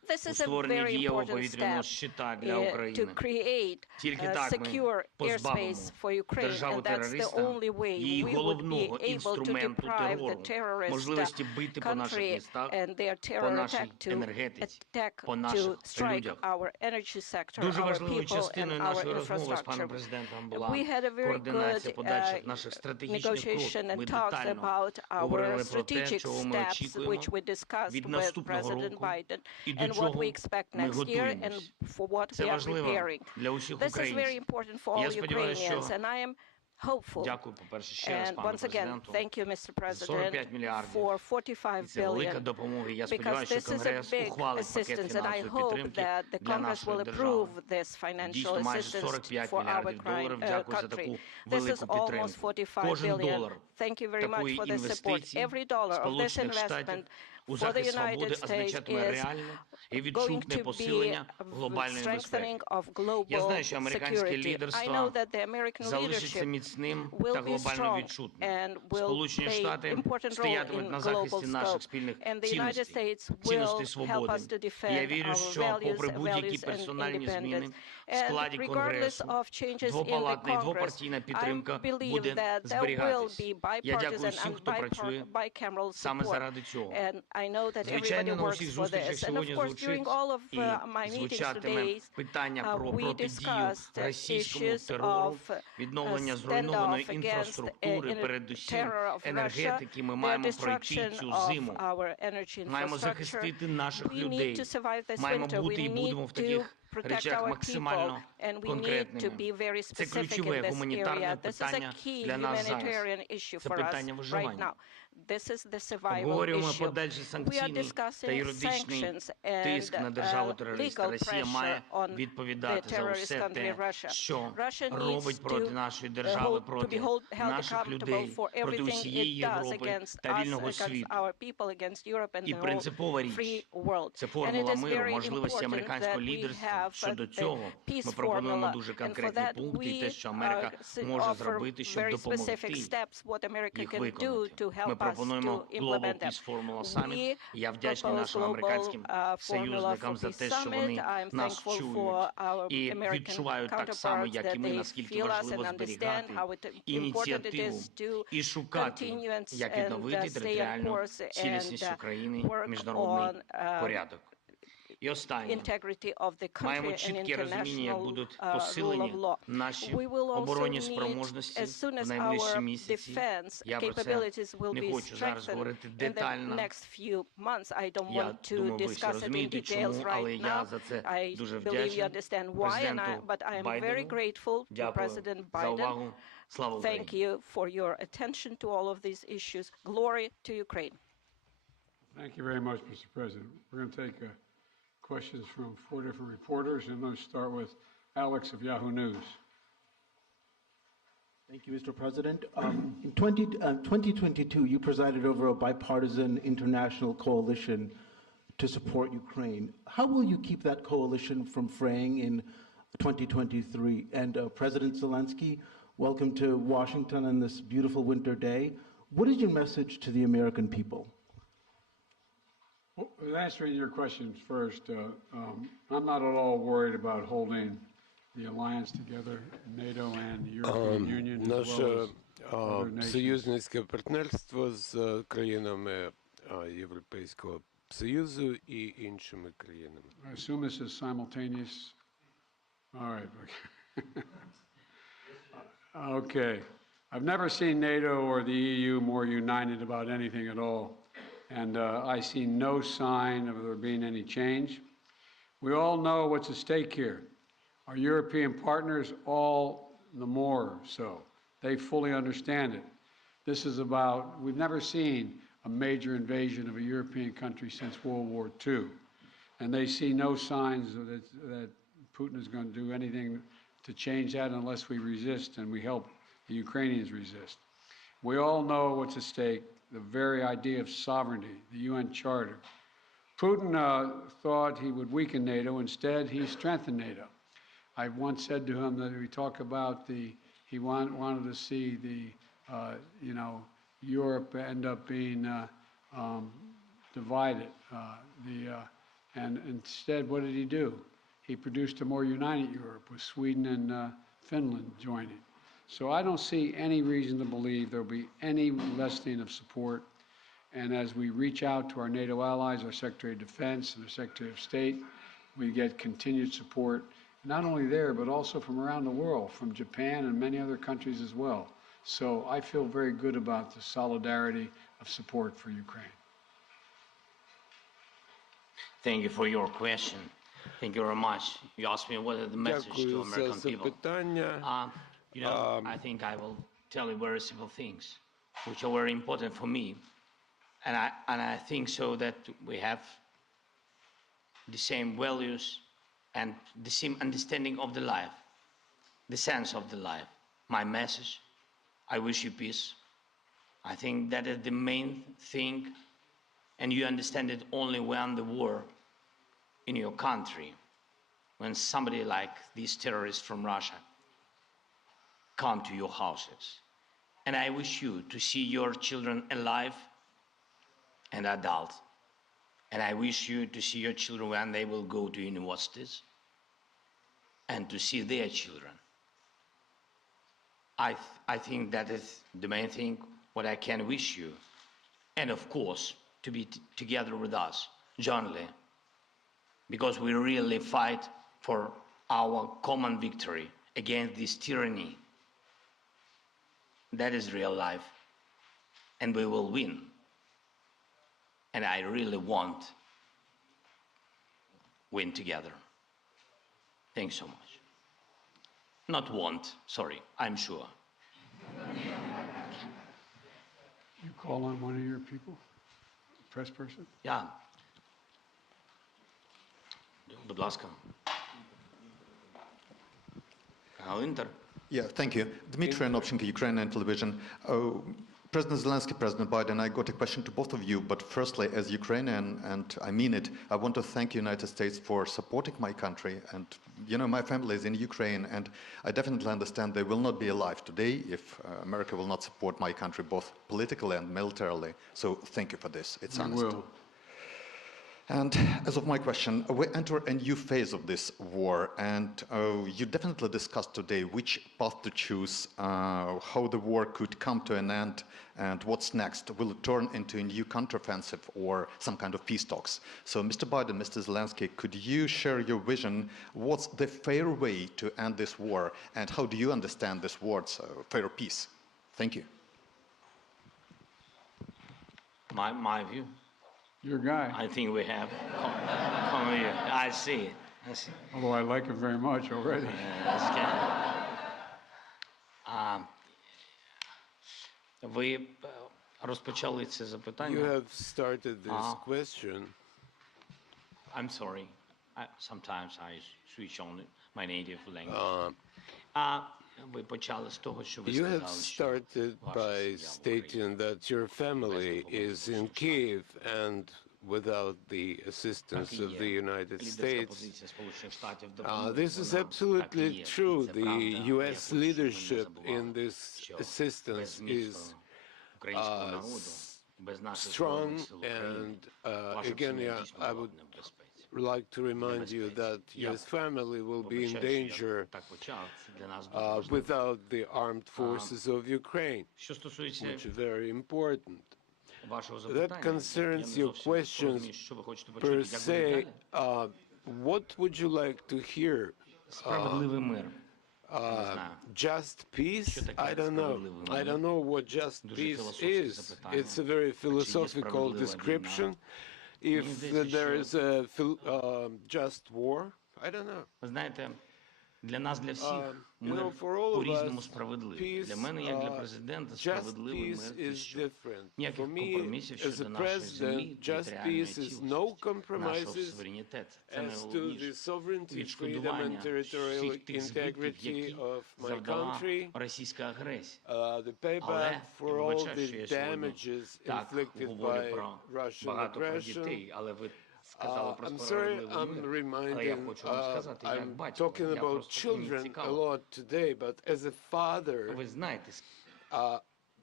This is a very important step to create a secure airspace for Ukraine, and that's the only way we would be able to deprive the terrorist country and their terror attack to strike our energy sector, our people, and our infrastructure. We had a very good negotiation and talks about our strategic steps, which we discussed with President Biden, and what we expect next year and for what we are preparing. This is very important for all Ukrainians, and I am hopeful. And once again, thank you, Mr. President, for 45 billion, because this is a big assistance, and I hope that the Congress will approve this financial assistance for our country. This is almost 45 billion. Thank you very much for the support. Every dollar of this investment for the United States is going to be a strengthening of global security. I know that the American leadership will be strong and will play an important role in global scope. And the United States will help us to defend our values and independence. And regardless of changes in the Congress, I believe that there will be bipartisan and bicameral support. And I know that everybody works for this. And of course, during all of my meetings today, we discussed issues of standoff against terror of Russia, the destruction of our energy infrastructure. We need to survive this winter. We need to protect our people, and we need to be very specific in this area. This is a key humanitarian issue for us right now. This is the survival issue. We are discussing sanctions and legal pressure on the terrorist country Russia. Russia needs to be held accountable for everything it does against us, against our people, against Europe and the whole free world. And it is very important that we have the peace formula, and for that we offer very specific steps what America can do to help us to implement them. We propose global formula for peace summit. I'm thankful for our American counterparts that they feel us and understand how important it is to continue and stay on course and work on integrity of the country and international rule of law. We will also need, as soon as our defense capabilities will be strengthened in the next few months. I don't want to discuss it in details right now. I believe you understand why, but I am very grateful to President Biden. Thank you for your attention to all of these issues. Glory to Ukraine. Thank you very much, Mr. President. We're going to take questions from 4 different reporters, and I'm going to start with Alex of Yahoo News. Thank you, Mr. President. In 2022, you presided over a bipartisan international coalition to support Ukraine. How will you keep that coalition from fraying in 2023? And President Zelensky, welcome to Washington on this beautiful winter day. What is your message to the American people? Well, answering your questions first, I'm not at all worried about holding the alliance together, NATO and the European Union, as well as other nations. Союзницьке партнерство з країнами Європейського Союзу і іншими країнами. I assume this is simultaneous. All right. Okay. I've never seen NATO or the EU more united about anything at all. And I see no sign of there being any change. We all know what's at stake here. Our European partners, all the more so. They fully understand it. This is about, we've never seen a major invasion of a European country since World War II. And they see no signs that Putin is going to do anything to change that unless we resist and we help the Ukrainians resist. We all know what's at stake. The very idea of sovereignty, the UN Charter. Putin thought he would weaken NATO. Instead, he strengthened NATO. I once said to him that we talk about he wanted to see Europe end up being divided. And instead, what did he do? He produced a more united Europe with Sweden and Finland joining. So I don't see any reason to believe there will be any lessening of support. And as we reach out to our NATO allies, our Secretary of Defense and our Secretary of State, we get continued support, not only there, but also from around the world, from Japan and many other countries as well. So I feel very good about the solidarity of support for Ukraine. Thank you for your question. Thank you very much. You asked me what is the message to American people. I think I will tell you very simple things, which are very important for me. And I think so that we have the same values and the same understanding of the life, the sense of the life. My message, I wish you peace. I think that is the main thing, and you understand it only when the war in your country, when somebody like these terrorists from Russia come to your houses. And I wish you to see your children alive and adult. And I wish you to see your children when they will go to universities and to see their children. I think that is the main thing what I can wish you. And of course, to be together with us, jointly, because we really fight for our common victory against this tyranny. That is real life, and we will win. And I really want win together. Thanks so much. Not want, sorry, I'm sure. You call on one of your people, press person? Yeah. Будь ласка. Інтер. Yeah, thank you. Dmitry Anopchenko, Ukrainian television. President Zelensky, President Biden, I got a question to both of you, but firstly, as Ukrainian, and I mean it, I want to thank the United States for supporting my country. And, you know, my family is in Ukraine, and I definitely understand they will not be alive today if America will not support my country, both politically and militarily. So thank you for this. It's honest. Will. And as of my question, we enter a new phase of this war, and you definitely discussed today which path to choose, how the war could come to an end, and what's next. Will it turn into a new counteroffensive or some kind of peace talks? So, Mr. Biden, Mr. Zelensky, could you share your vision? What's the fair way to end this war, and how do you understand this word's fair peace? Thank you. My view. Your guy. I think we have. Come here. I see. Although I like him very much already. Ви розпочали це запитання. You have started this question. I'm sorry. Sometimes I switch on my native language. Ви почали з того, що ви You have сказали, що started by stating that your family is in Kyiv and without the assistance of the United States. This is absolutely true. The U.S. leadership in this assistance is strong, and again, I would like to remind you that your family will be in danger without the armed forces of Ukraine, which is very important. That concerns your questions per se. What would you like to hear? Just peace? I don't know. I don't know what just peace is. It's a very philosophical description. If there is a just war, I don't know. Для нас, для всіх, мир по-різному справедливий. Для мене, як для президента, справедливий мир – це що? Ніяких компромісів щодо нашої землі, територіальної цілісності, нашого суверенітету. Це найголовніше. Відшкодування всіх тих збитків, які завдала російська агресія. Але, я вибачаю, що я сьогодні так говорю про багато про дітей, але ви I'm sorry, I'm talking about children a lot today, but as a father,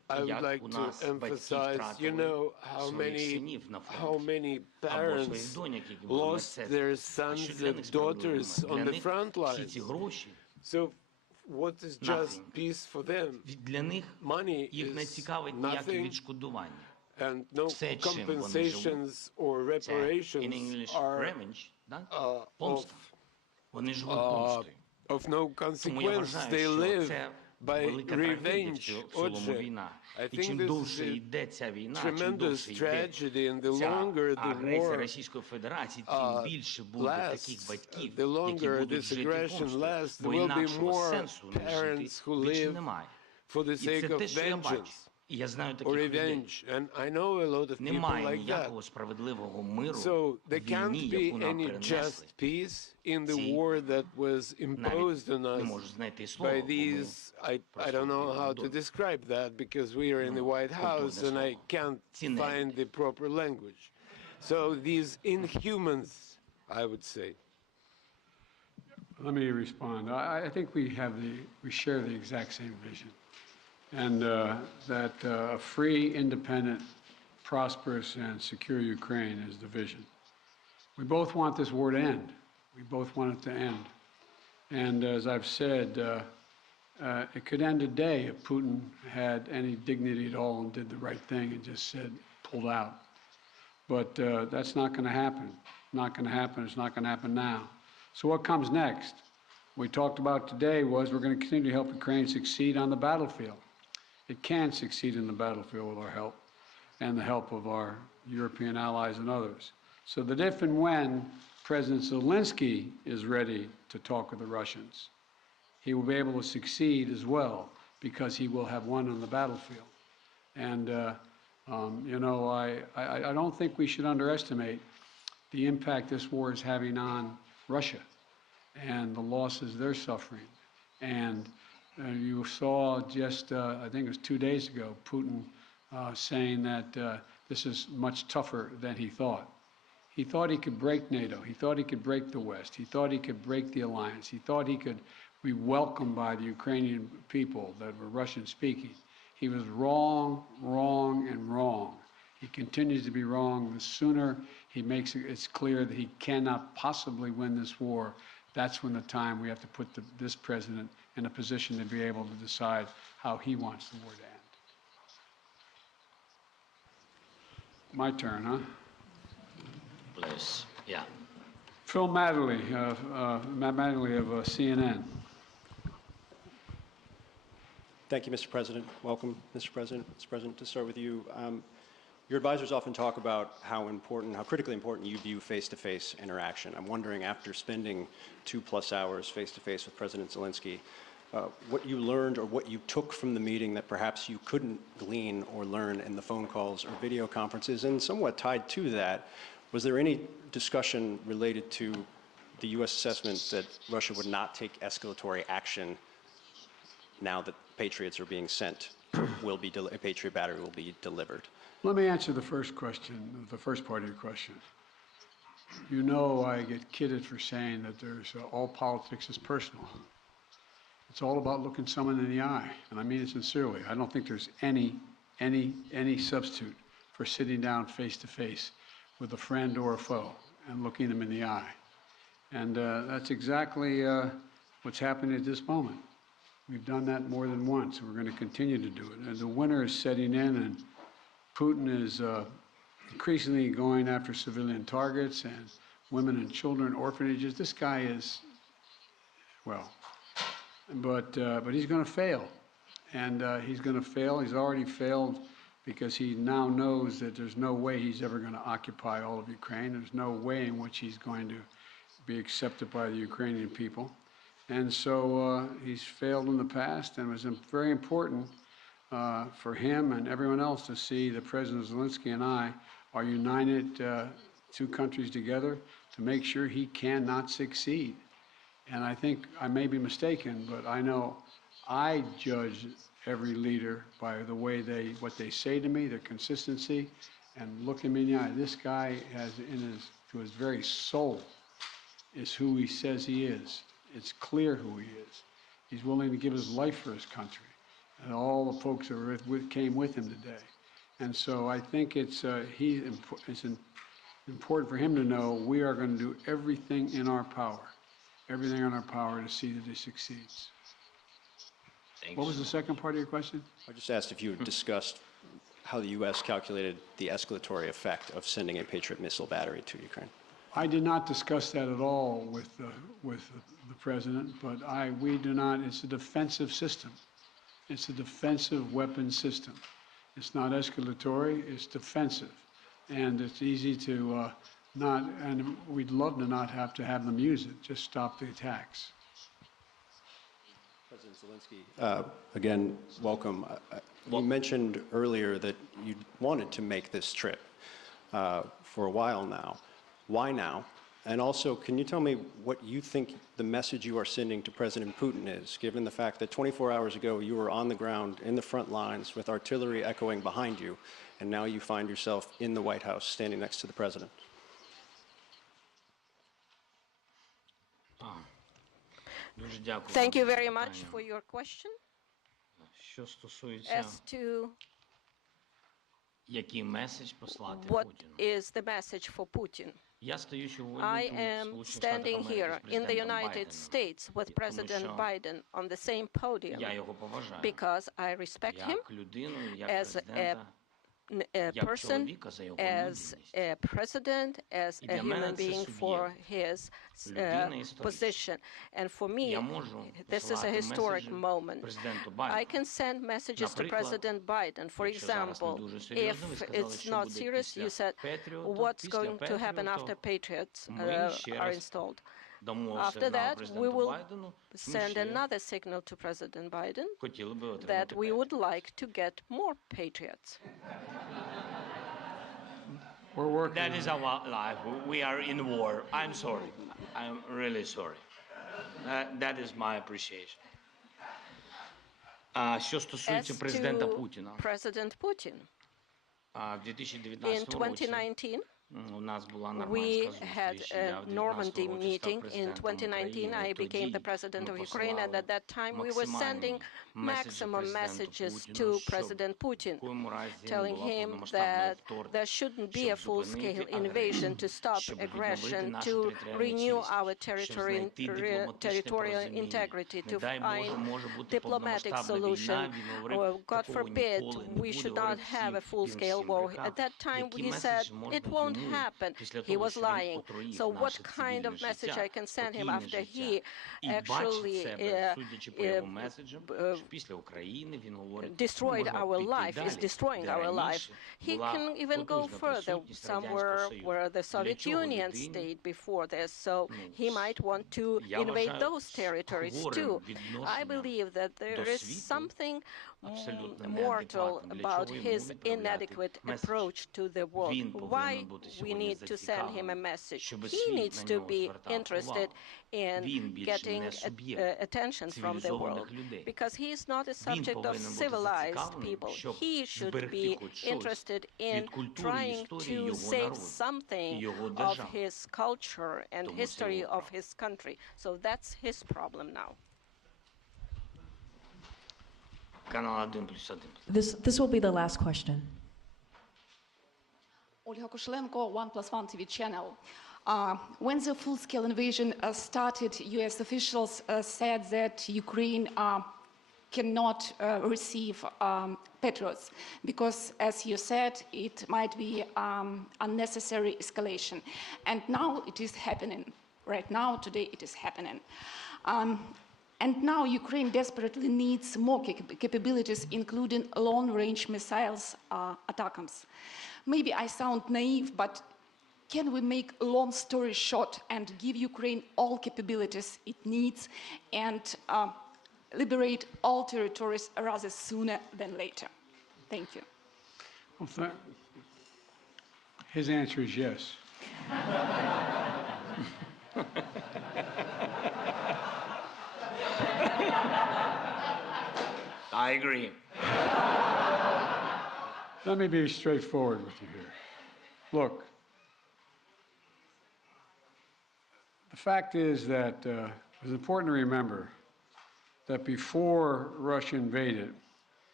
I would like to emphasize, you know, how many parents lost their sons and daughters on the front lines. So what is just peace for them? Money is nothing, and no compensations or reparations are of no consequence. They live by revenge. I think this is a tremendous tragedy, and the longer the war lasts, the longer this aggression lasts, there will be more parents who live for the sake of vengeance or revenge. And I know a lot of people like that. So there can't be any just peace in the war that was imposed on us by these, I don't know how to describe that, because we are in the White House and I can't find the proper language. So these inhumans, I would say. Let me respond. I think we share the exact same vision. And that a free, independent, prosperous, and secure Ukraine is the vision. We both want this war to end. We both want it to end. And as I've said, it could end today if Putin had any dignity at all and did the right thing and just said, pulled out. But that's not going to happen. Not going to happen. It's not going to happen now. So what comes next? What we talked about today was we're going to continue to help Ukraine succeed on the battlefield. It can succeed in the battlefield with our help and the help of our European allies and others. So that if and when President Zelensky is ready to talk with the Russians, he will be able to succeed as well, because he will have won on the battlefield. And, you know, I don't think we should underestimate the impact this war is having on Russia and the losses they're suffering. And you saw just, I think it was 2 days ago, Putin saying that this is much tougher than he thought. He thought he could break NATO. He thought he could break the West. He thought he could break the alliance. He thought he could be welcomed by the Ukrainian people that were Russian-speaking. He was wrong, wrong, and wrong. He continues to be wrong. The sooner he makes it's clear that he cannot possibly win this war, that's when the time we have to put this president in a position to be able to decide how he wants the war to end. My turn, huh? Please, yeah. Phil Matterly, Matt Matterly of CNN. Thank you, Mr. President. Welcome, Mr. President. Mr. President, to start with you, your advisors often talk about how critically important you view face-to-face interaction. I'm wondering, after spending 2+ hours face-to-face with President Zelensky, what you learned or what you took from the meeting that perhaps you couldn't glean or learn in the phone calls or video conferences, and somewhat tied to that, was there any discussion related to the U.S. assessment that Russia would not take escalatory action now that Patriots are being sent, a Patriot battery will be delivered? Let me answer the first question, the first part of your question. You know, I get kidded for saying that there's all politics is personal. It's all about looking someone in the eye, and I mean it sincerely. I don't think there's any substitute for sitting down face to face with a friend or a foe and looking them in the eye. And that's exactly what's happening at this moment. We've done that more than once, and we're going to continue to do it. And the winter is setting in, and Putin is increasingly going after civilian targets and women and children, orphanages. This guy is, well, but he's going to fail. And he's going to fail. He's already failed because he now knows that there's no way he's ever going to occupy all of Ukraine. There's no way in which he's going to be accepted by the Ukrainian people. And so he's failed in the past, and it was very important for him and everyone else to see that President Zelensky and I are united, two countries together, to make sure he cannot succeed. And I think I may be mistaken, but I know I judge every leader by the way what they say to me, their consistency, and look him in the eye. This guy has to his very soul is who he says he is. It's clear who he is. He's willing to give his life for his country. and all the folks that came with him today. And so I think it's important for him to know we are going to do everything in our power to see that he succeeds. Thanks. What was the second part of your question? I just asked if you had discussed how the U.S. calculated the escalatory effect of sending a Patriot missile battery to Ukraine. I did not discuss that at all with the president, but we do not. It's a defensive system. It's a defensive weapon system. It's not escalatory. It's defensive, and it's easy to not. And we'd love to not have to have them use it. Just stop the attacks. President Zelensky, again, welcome. You mentioned earlier that you wanted to make this trip for a while now. Why now? And also, can you tell me what you think the message you are sending to President Putin is, given the fact that 24 hours ago you were on the ground in the front lines with artillery echoing behind you, and now you find yourself in the White House standing next to the president? Thank you very much for your question. As to what is the message for Putin? I am standing here in the United States with President Biden on the same podium because I respect him as a person, as a president, as a human being for his position. And for me, this is a historic moment. I can send messages to President Biden. For example, if it's not serious, you said, what's going to happen after Patriots are installed? After that, we will send another signal to President Biden that we would like to get more Patriots. We're working. That is our life. We are in war. I'm sorry. I'm really sorry. That is my appreciation. Що стосується президента Путіна. President Putin. In 2019, we had a Normandy meeting. In 2019, I became the president of Ukraine, and at that time, we were sending maximum messages to President Putin, telling him that there shouldn't be a full-scale invasion, to stop aggression, to renew our territorial integrity, to find diplomatic solution. Or, God forbid, we should not have a full-scale war. At that time, he said it won't happen. He was lying. So what kind of message I can send him after he actually destroyed our life, is destroying our life? He can even go further, somewhere where the Soviet Union stayed before this, so he might want to invade those territories too. I believe that there is something mortal about his inadequate approach to the world. Why we need to send him a message? He needs to be interested in getting attention from the world, because he is not a subject of civilized people. He should be interested in trying to save something of his culture and history of his country. So that's his problem now. This will be the last question. Olga Koshelenko, 1+1 TV channel. When the full-scale invasion started, U.S. officials said that Ukraine cannot receive Patriots because, as you said, it might be unnecessary escalation. And now it is happening. Right now, today, it is happening. And now Ukraine desperately needs more capabilities, including long-range missiles, ATACMS. Maybe I sound naive, but can we make a long story short and give Ukraine all capabilities it needs and liberate all territories rather sooner than later? Thank you. Well, his answer is yes. I agree. Let me be straightforward with you here. Look, the fact is that it's important to remember that before Russia invaded,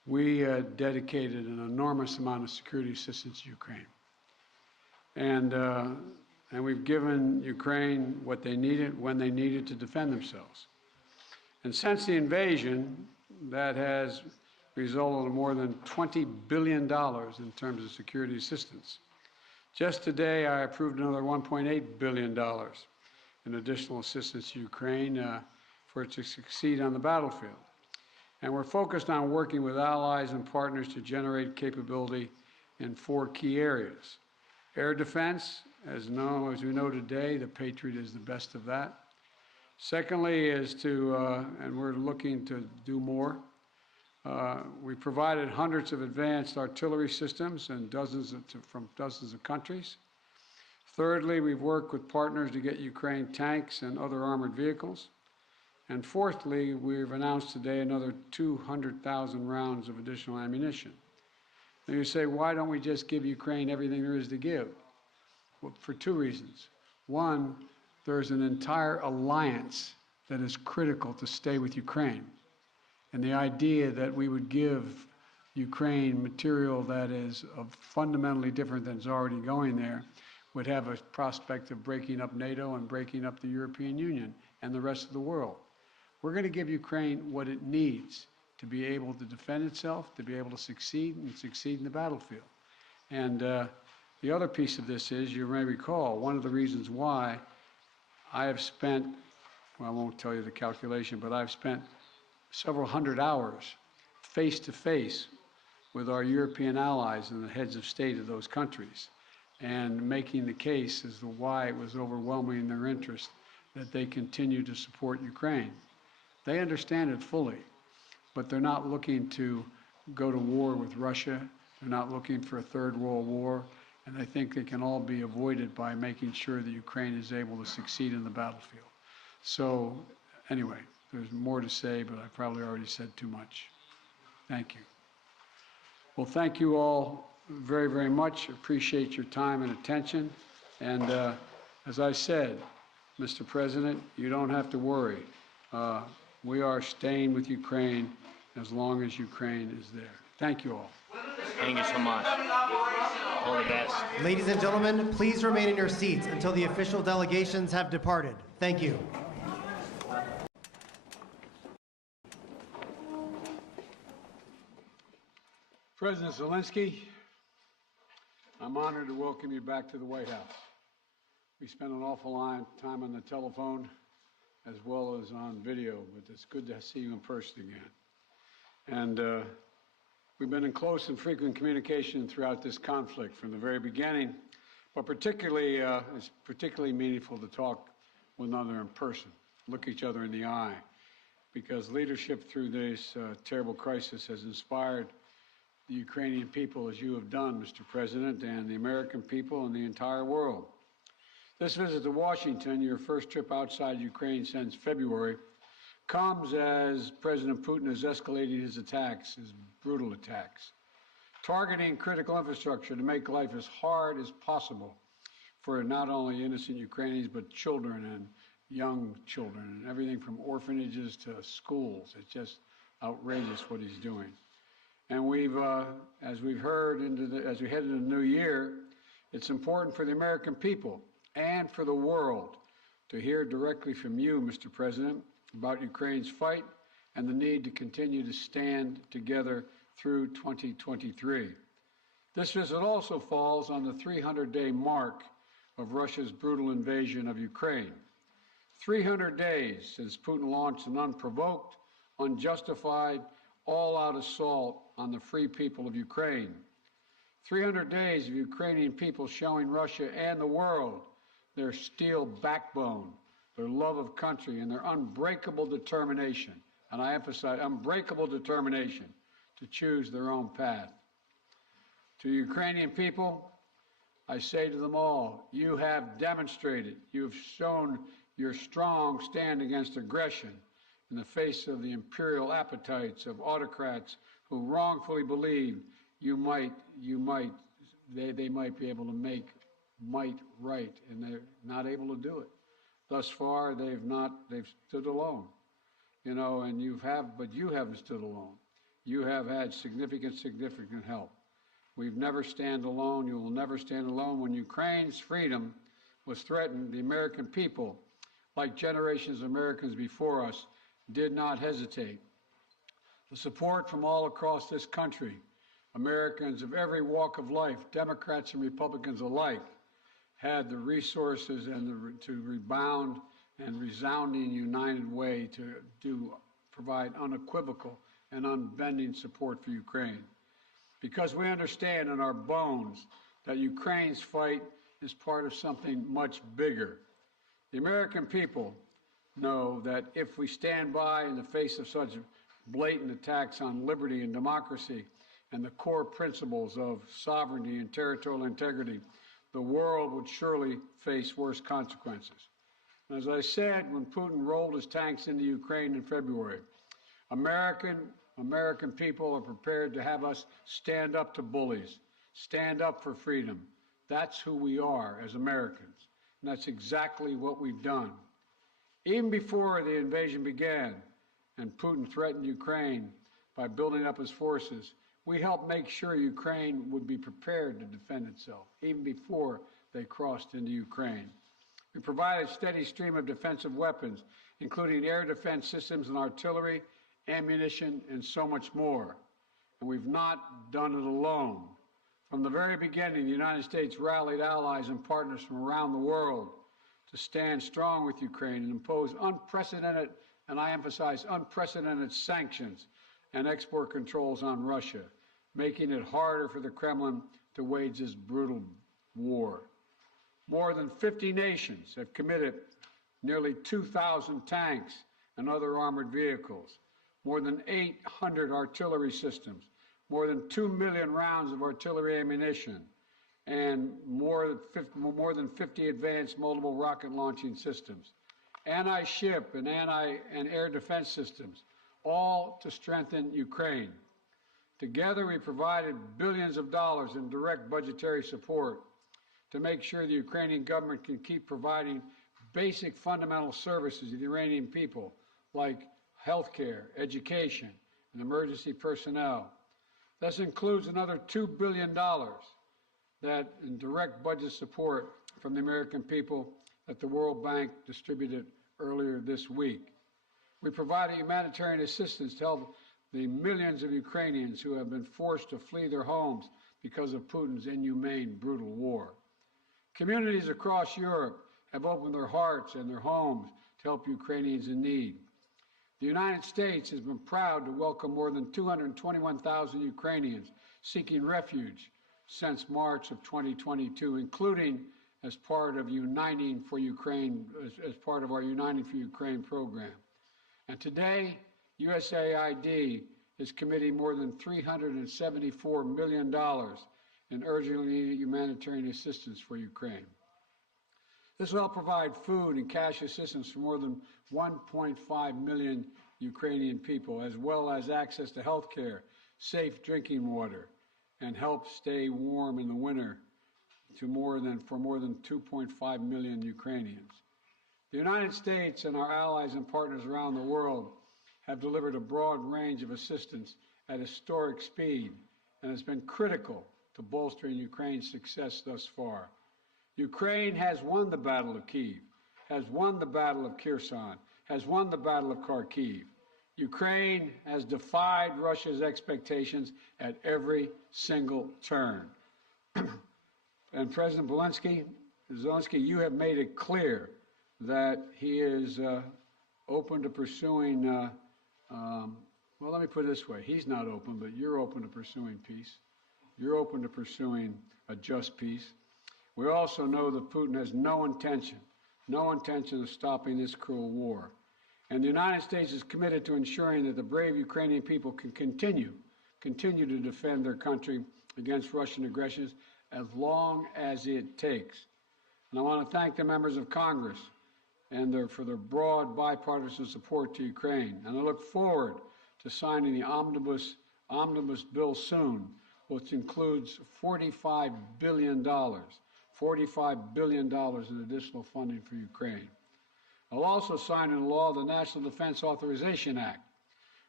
we dedicated an enormous amount of security assistance to Ukraine. And we've given Ukraine what they needed when they needed to defend themselves. And since the invasion, that has resulted in more than $20 billion in terms of security assistance. Just today, I approved another $1.8 billion in additional assistance to Ukraine for it to succeed on the battlefield. And we're focused on working with allies and partners to generate capability in 4 key areas. Air defense, as we know today, the Patriot is the best of that. Secondly is to, and we're looking to do more, we provided hundreds of advanced artillery systems and from dozens of countries. Thirdly, we've worked with partners to get Ukraine tanks and other armored vehicles. And fourthly, we've announced today another 200,000 rounds of additional ammunition. Now you say, why don't we just give Ukraine everything there is to give? Well, for 2 reasons. One, there's an entire alliance that is critical to stay with Ukraine. And the idea that we would give Ukraine material that is fundamentally different than is already going there would have a prospect of breaking up NATO and breaking up the European Union and the rest of the world. We're going to give Ukraine what it needs to be able to defend itself, to be able to succeed and succeed in the battlefield. And the other piece of this is, you may recall, one of the reasons why I have spent, well, I won't tell you the calculation, but I've spent several hundred hours face-to-face with our European allies and the heads of state of those countries, and making the case as to why it was overwhelming in their interest that they continue to support Ukraine. They understand it fully, but they're not looking to go to war with Russia. They're not looking for a third world war, and I think they can all be avoided by making sure that Ukraine is able to succeed in the battlefield. So anyway, there's more to say, but I probably already said too much. Thank you. Well, thank you all very, very much. Appreciate your time and attention. And as I said, Mr. President, you don't have to worry. We are staying with Ukraine as long as Ukraine is there. Thank you all. Thank you so much. All the best. Ladies and gentlemen, please remain in your seats until the official delegations have departed. Thank you. President Zelensky, I'm honored to welcome you back to the White House. We spent an awful lot of time on the telephone as well as on video, but it's good to see you in person again. And we've been in close and frequent communication throughout this conflict from the very beginning, but it's particularly meaningful to talk with one another in person, look each other in the eye, because leadership through this terrible crisis has inspired the Ukrainian people, as you have done, Mr. President, and the American people and the entire world. This visit to Washington, your first trip outside Ukraine since February, comes as President Putin has escalated his attacks, his brutal attacks, targeting critical infrastructure to make life as hard as possible for not only innocent Ukrainians, but children and young children, and everything from orphanages to schools. It's just outrageous what he's doing. And we've, as we've heard, as we head into the new year, it's important for the American people and for the world to hear directly from you, Mr. President, about Ukraine's fight and the need to continue to stand together through 2023. This visit also falls on the 300-day mark of Russia's brutal invasion of Ukraine. 300 days since Putin launched an unprovoked, unjustified, all-out assault on the free people of Ukraine. 300 days of Ukrainian people showing Russia and the world their steel backbone, their love of country, and their unbreakable determination, and I emphasize unbreakable determination, to choose their own path. To Ukrainian people, I say to them all, you have demonstrated, you have shown your strong stand against aggression in the face of the imperial appetites of autocrats who wrongfully believe they might be able to make might right, and they're not able to do it. Thus far, they've stood alone, and you haven't stood alone. you have had significant help. We've never stand alone. You will never stand alone. When Ukraine's freedom was threatened, the American people, like generations of Americans before us, did not hesitate. The support from all across this country, Americans of every walk of life, Democrats and Republicans alike, had the resources and to rebound and resounding united way to provide unequivocal and unbending support for Ukraine. Because we understand in our bones that Ukraine's fight is part of something much bigger. The American people know that if we stand by in the face of such blatant attacks on liberty and democracy and the core principles of sovereignty and territorial integrity, the world would surely face worse consequences. And as I said, when Putin rolled his tanks into Ukraine in February, American people are prepared to have us stand up to bullies, stand up for freedom. That's who we are as Americans, and that's exactly what we've done. Even before the invasion began and Putin threatened Ukraine by building up his forces, we helped make sure Ukraine would be prepared to defend itself, even before they crossed into Ukraine. We provided a steady stream of defensive weapons, including air defense systems and artillery, ammunition, and so much more. And we've not done it alone. From the very beginning, the United States rallied allies and partners from around the world to stand strong with Ukraine and impose unprecedented, and I emphasize unprecedented, sanctions and export controls on Russia, making it harder for the Kremlin to wage this brutal war. More than 50 nations have committed nearly 2,000 tanks and other armored vehicles, more than 800 artillery systems, more than 2 million rounds of artillery ammunition, and more than 50 advanced multiple rocket launching systems, anti-ship and air defense systems, all to strengthen Ukraine. Together, we provided billions of dollars in direct budgetary support to make sure the Ukrainian government can keep providing basic fundamental services to the Iranian people, like health care, education, and emergency personnel. This includes another $2 billion that in direct budget support from the American people that the World Bank distributed earlier this week. We provided humanitarian assistance to help the millions of Ukrainians who have been forced to flee their homes because of Putin's inhumane, brutal war. Communities across Europe have opened their hearts and their homes to help Ukrainians in need. The United States has been proud to welcome more than 221,000 Ukrainians seeking refuge since March of 2022, including as part of Uniting for Ukraine, as part of our Uniting for Ukraine program. And today, USAID is committing more than $374 million in urgently needed humanitarian assistance for Ukraine. This will help provide food and cash assistance for more than 1.5 million Ukrainian people, as well as access to health care, safe drinking water, and help stay warm in the winter for more than 2.5 million Ukrainians. The United States and our allies and partners around the world have delivered a broad range of assistance at historic speed and has been critical to bolstering Ukraine's success thus far. Ukraine has won the Battle of Kyiv, has won the Battle of Kherson, has won the Battle of Kharkiv. Ukraine has defied Russia's expectations at every single turn. And President Zelensky, you have made it clear that he is open to pursuing, well, let me put it this way. He's not open, but you're open to pursuing peace. You're open to pursuing a just peace. We also know that Putin has no intention of stopping this cruel war. And the United States is committed to ensuring that the brave Ukrainian people can continue to defend their country against Russian aggressions as long as it takes. And I want to thank the members of Congress for their broad bipartisan support to Ukraine. And I look forward to signing the omnibus bill soon, which includes $45 billion in additional funding for Ukraine. I'll also sign into law the National Defense Authorization Act,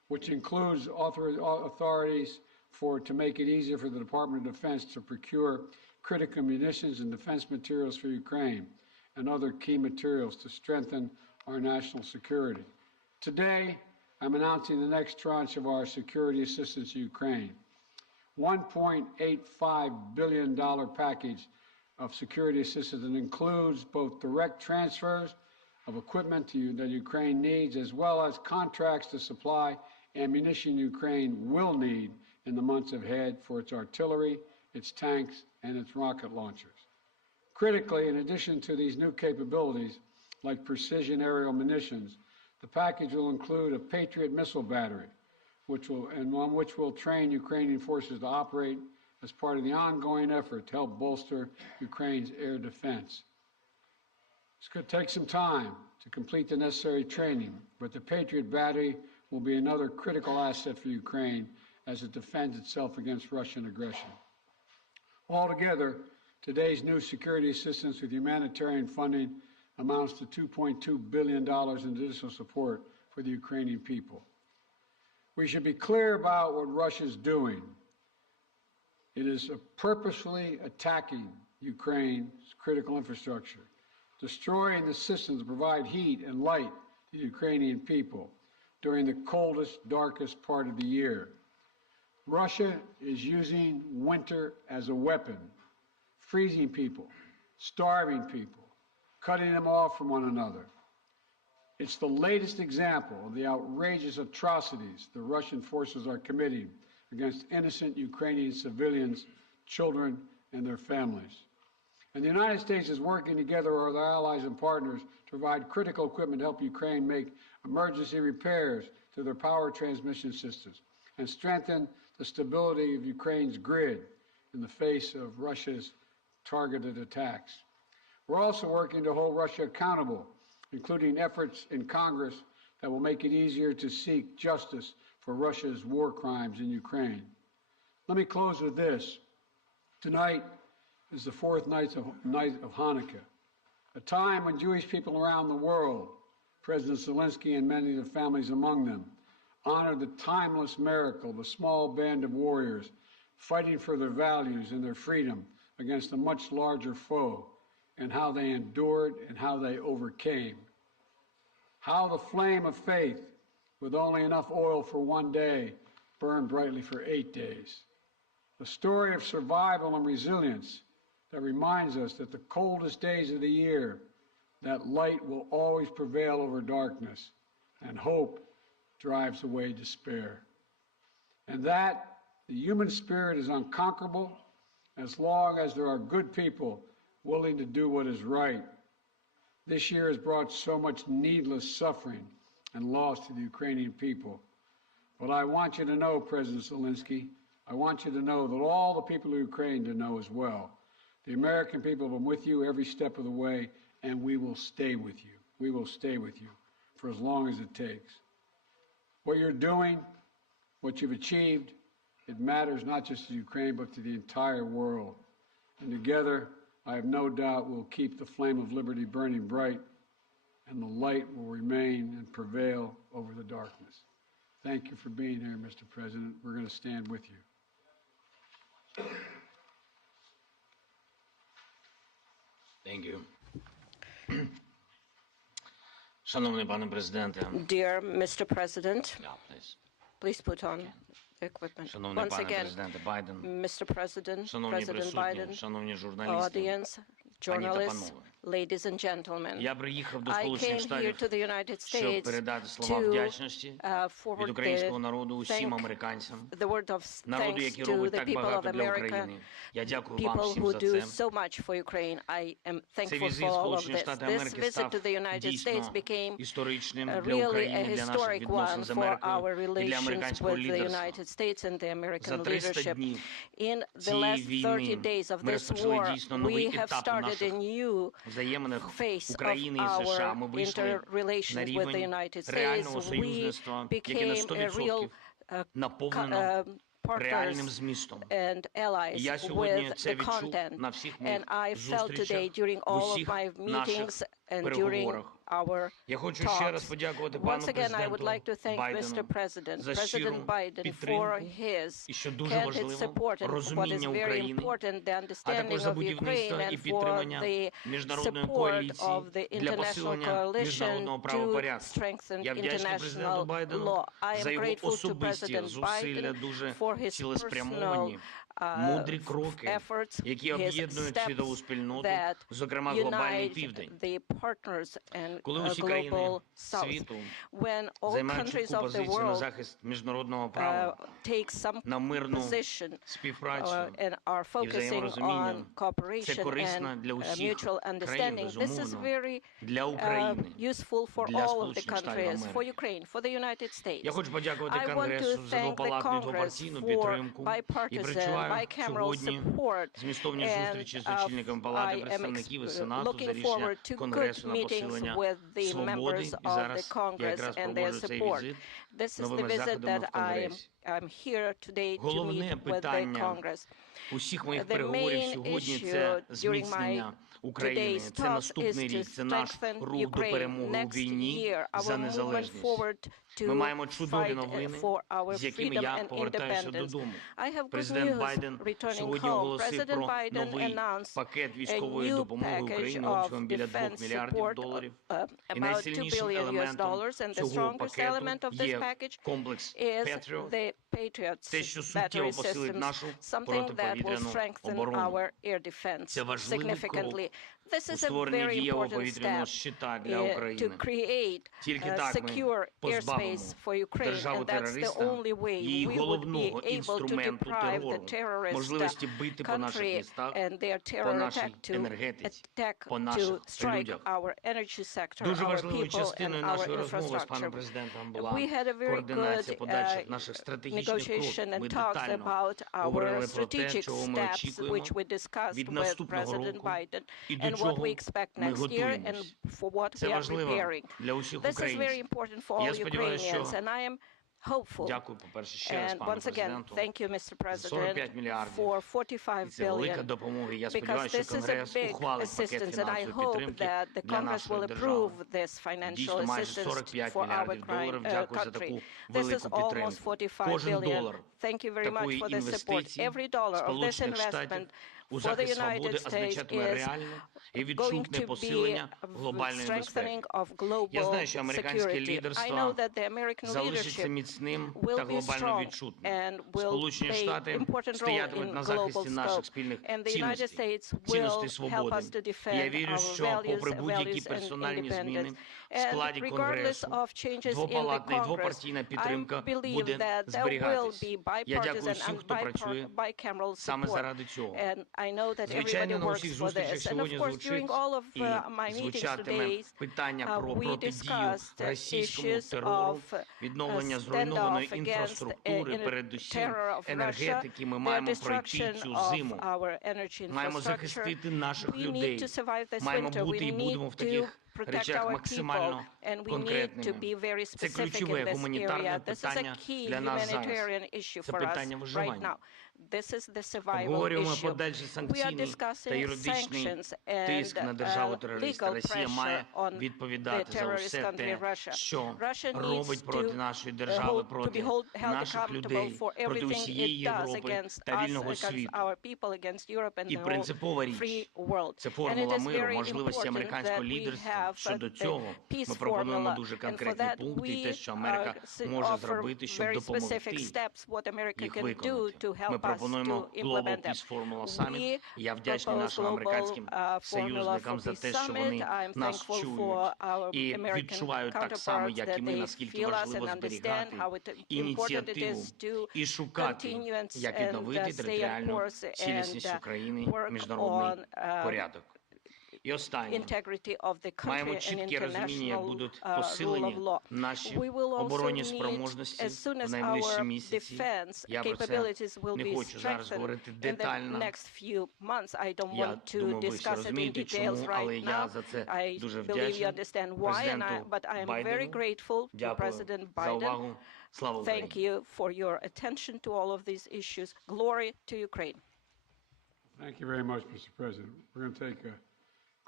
which includes authorities to make it easier for the Department of Defense to procure critical munitions and defense materials for Ukraine and other key materials to strengthen our national security. Today, I'm announcing the next tranche of our security assistance to Ukraine. $1.85 billion package of security assistance that includes both direct transfers of equipment that Ukraine needs, as well as contracts to supply ammunition Ukraine will need in the months ahead for its artillery, its tanks, and its rocket launchers. Critically, in addition to these new capabilities, like precision aerial munitions, the package will include a Patriot missile battery, which will train Ukrainian forces to operate as part of the ongoing effort to help bolster Ukraine's air defense. It's going to take some time to complete the necessary training, but the Patriot battery will be another critical asset for Ukraine as it defends itself against Russian aggression. Altogether, today's new security assistance with humanitarian funding amounts to $2.2 billion in additional support for the Ukrainian people. We should be clear about what Russia's doing. It is purposefully attacking Ukraine's critical infrastructure, destroying the systems that provide heat and light to the Ukrainian people during the coldest, darkest part of the year. Russia is using winter as a weapon, freezing people, starving people, cutting them off from one another. It's the latest example of the outrageous atrocities the Russian forces are committing against innocent Ukrainian civilians, children, and their families. And the United States is working together with our allies and partners to provide critical equipment to help Ukraine make emergency repairs to their power transmission systems and strengthen the stability of Ukraine's grid in the face of Russia's targeted attacks. We're also working to hold Russia accountable, including efforts in Congress that will make it easier to seek justice for Russia's war crimes in Ukraine. Let me close with this. Tonight is the fourth night of Hanukkah, a time when Jewish people around the world, President Zelensky and many of the families among them, honor the timeless miracle of a small band of warriors fighting for their values and their freedom against a much larger foe, and how they endured and how they overcame. How the flame of faith, with only enough oil for one day, burned brightly for 8 days. A story of survival and resilience that reminds us that the coldest days of the year, that light will always prevail over darkness, and hope drives away despair. And that the human spirit is unconquerable as long as there are good people willing to do what is right. This year has brought so much needless suffering and loss to the Ukrainian people. But I want you to know, President Zelensky, I want you to know that all the people of Ukraine to know as well. The American people have been with you every step of the way, and we will stay with you. We will stay with you for as long as it takes. What you're doing, what you've achieved, it matters not just to Ukraine, but to the entire world. And together, I have no doubt we'll keep the flame of liberty burning bright, and the light will remain and prevail over the darkness. Thank you for being here, Mr. President. We're going to stand with you. Thank you. Шановний пане президенте. Dear Mr. President, Yeah, please. please put on the equipment. Шановний Once пане again, президенте Байден. Mr. President, Шановні President присутні, Biden, шановні журналісти. audience, Пані та journalists, панове. ladies and gentlemen. Я приїхав до I Сполучених came here Штатів, to the United щоб States передати слова to вдячності від українського народу усім американцям, the word of народу, thanks який to робить the так people of багато для America, України. Я дякую вам people всім who за do це. so much for Ukraine. I am Цей thankful візит for all of Сполучені this. Штати This Америки visit став to the United States дійсно became історичним для really a України, для наших historic відносин one з for our Америкою і для relations американського with the лідерства. United States and the За American 300 leadership. днів In the цієї last 30 війни days of ми this розпочали war, дійсно новий we have етап у started a наших new взаєминах phase of України і США. Ми our вийшли на interrelations with the рівень United States. реального We союзництва, яке на became a real 100% наповнено реальним partners змістом. and allies І я сьогодні with це the відчув content. на всіх And моїх I felt today зустрічах, during в all of усіх my наших meetings and during our talks. Once again, I would like to thank Mr. President Biden, for his candid support and what is very important, the understanding of Ukraine, and for the support of the international coalition to strengthen international law. I am grateful to President Biden for his personal efforts, his steps that unite the partners and global South. When all countries of the world take some position and are focusing on cooperation and mutual understanding, this is very useful for all of the countries, for Ukraine, for the United States. I want to thank the Congress for bipartisan, bicameral support, and I am looking forward to good meetings with the members of the Congress and their support. This is the visit that I'm here today to meet with the Congress. The main issue during my today's talks is to strengthen Ukraine. Next year, our movement forward to fight for our freedom and independence. I have good news returning home. President Biden announced a new package of defense support about $2 billion, and the strongest element of this package is the Patriots battery systems, something that will strengthen our air defense significantly. This is a very important step to create secure airspace for Ukraine, and that's the only way we would be able to deprive the terrorist country and their terror attack to strike our energy sector, our people, and our infrastructure. We had a very good negotiation and talks about our strategic steps, which we discussed with President Biden, and what we expect next year and for what we are preparing. This is very important for all Ukrainians, and I am hopeful. And once again, thank you, Mr. President, for $45 billion, because this is a big assistance, and I hope that the Congress will approve this financial assistance for our country. This is almost $45 billion. Thank you very much for the support. Every dollar of this investment for the United States is going to be strengthening of global security. I know that the American leadership will be strong and will play an important role in global scope, and the United States will help us to defend our values and independence. And regardless of changes in the Congress, I believe that there will be bipartisan and bicameral support, and I know that everybody works for this. And of course, during all of my meetings today, we discussed issues of standoff against terror of Russia, the destruction of our energy infrastructure. We need to survive this winter. We need to protect our people, and we need to be very specific in this area. This is a key humanitarian issue for us right now. This is the survival issue. We are discussing sanctions and legal pressure on the terrorist country Russia. Russia needs to be held accountable for everything it does against us, against our people, against Europe and the whole free world. And it is very important that we have the peace formula, and for that we offer very specific steps what America can do to help us to implement them. We propose global formula for peace summit. I'm thankful for our American counterparts that they feel us and understand how important it is to continue and stay on course and work on integrity of the country and international rule of law. We will also need, as soon as our defense capabilities will be strengthened in the next few months. I don't want to discuss it in details right now. I believe you understand why, but I am very grateful to President Biden. Thank you for your attention to all of these issues. Glory to Ukraine. Thank you very much, Mr. President. We're going to take a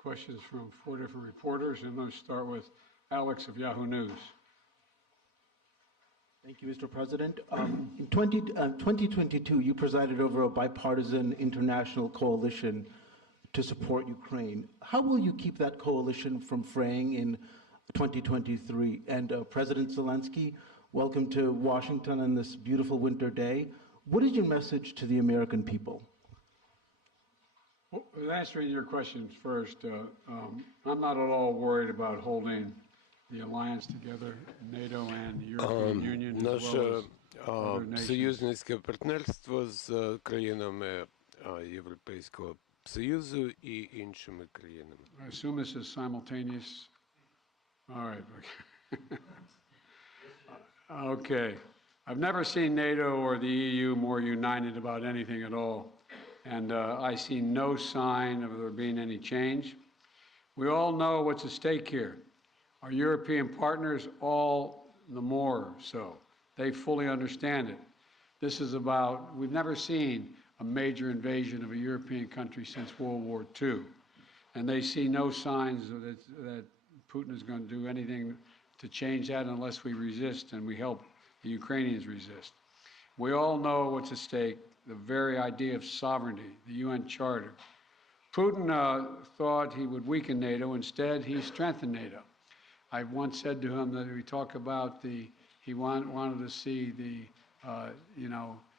questions from 4 different reporters, and let's start with Alex of Yahoo News. Thank you, Mr. President. In 2022, you presided over a bipartisan international coalition to support Ukraine. How will you keep that coalition from fraying in 2023? And President Zelensky, welcome to Washington on this beautiful winter day. What is your message to the American people? Well, answering your questions first, I'm not at all worried about holding the alliance together, NATO and the European Union, as well as other nations. Союзницьке партнерство з країнами Європейського Союзу і іншими країнами. I assume this is simultaneous. All right. Okay. I've never seen NATO or the EU more united about anything at all, and I see no sign of there being any change. We all know what's at stake here. Our European partners, all the more so. They fully understand it. This is about, we've never seen a major invasion of a European country since World War II, and they see no signs that Putin is going to do anything to change that unless we resist and we help the Ukrainians resist. We all know what's at stake, the very idea of sovereignty, the UN Charter. Putin thought he would weaken NATO. Instead, he strengthened NATO. I once said to him that we talk about he wanted to see the,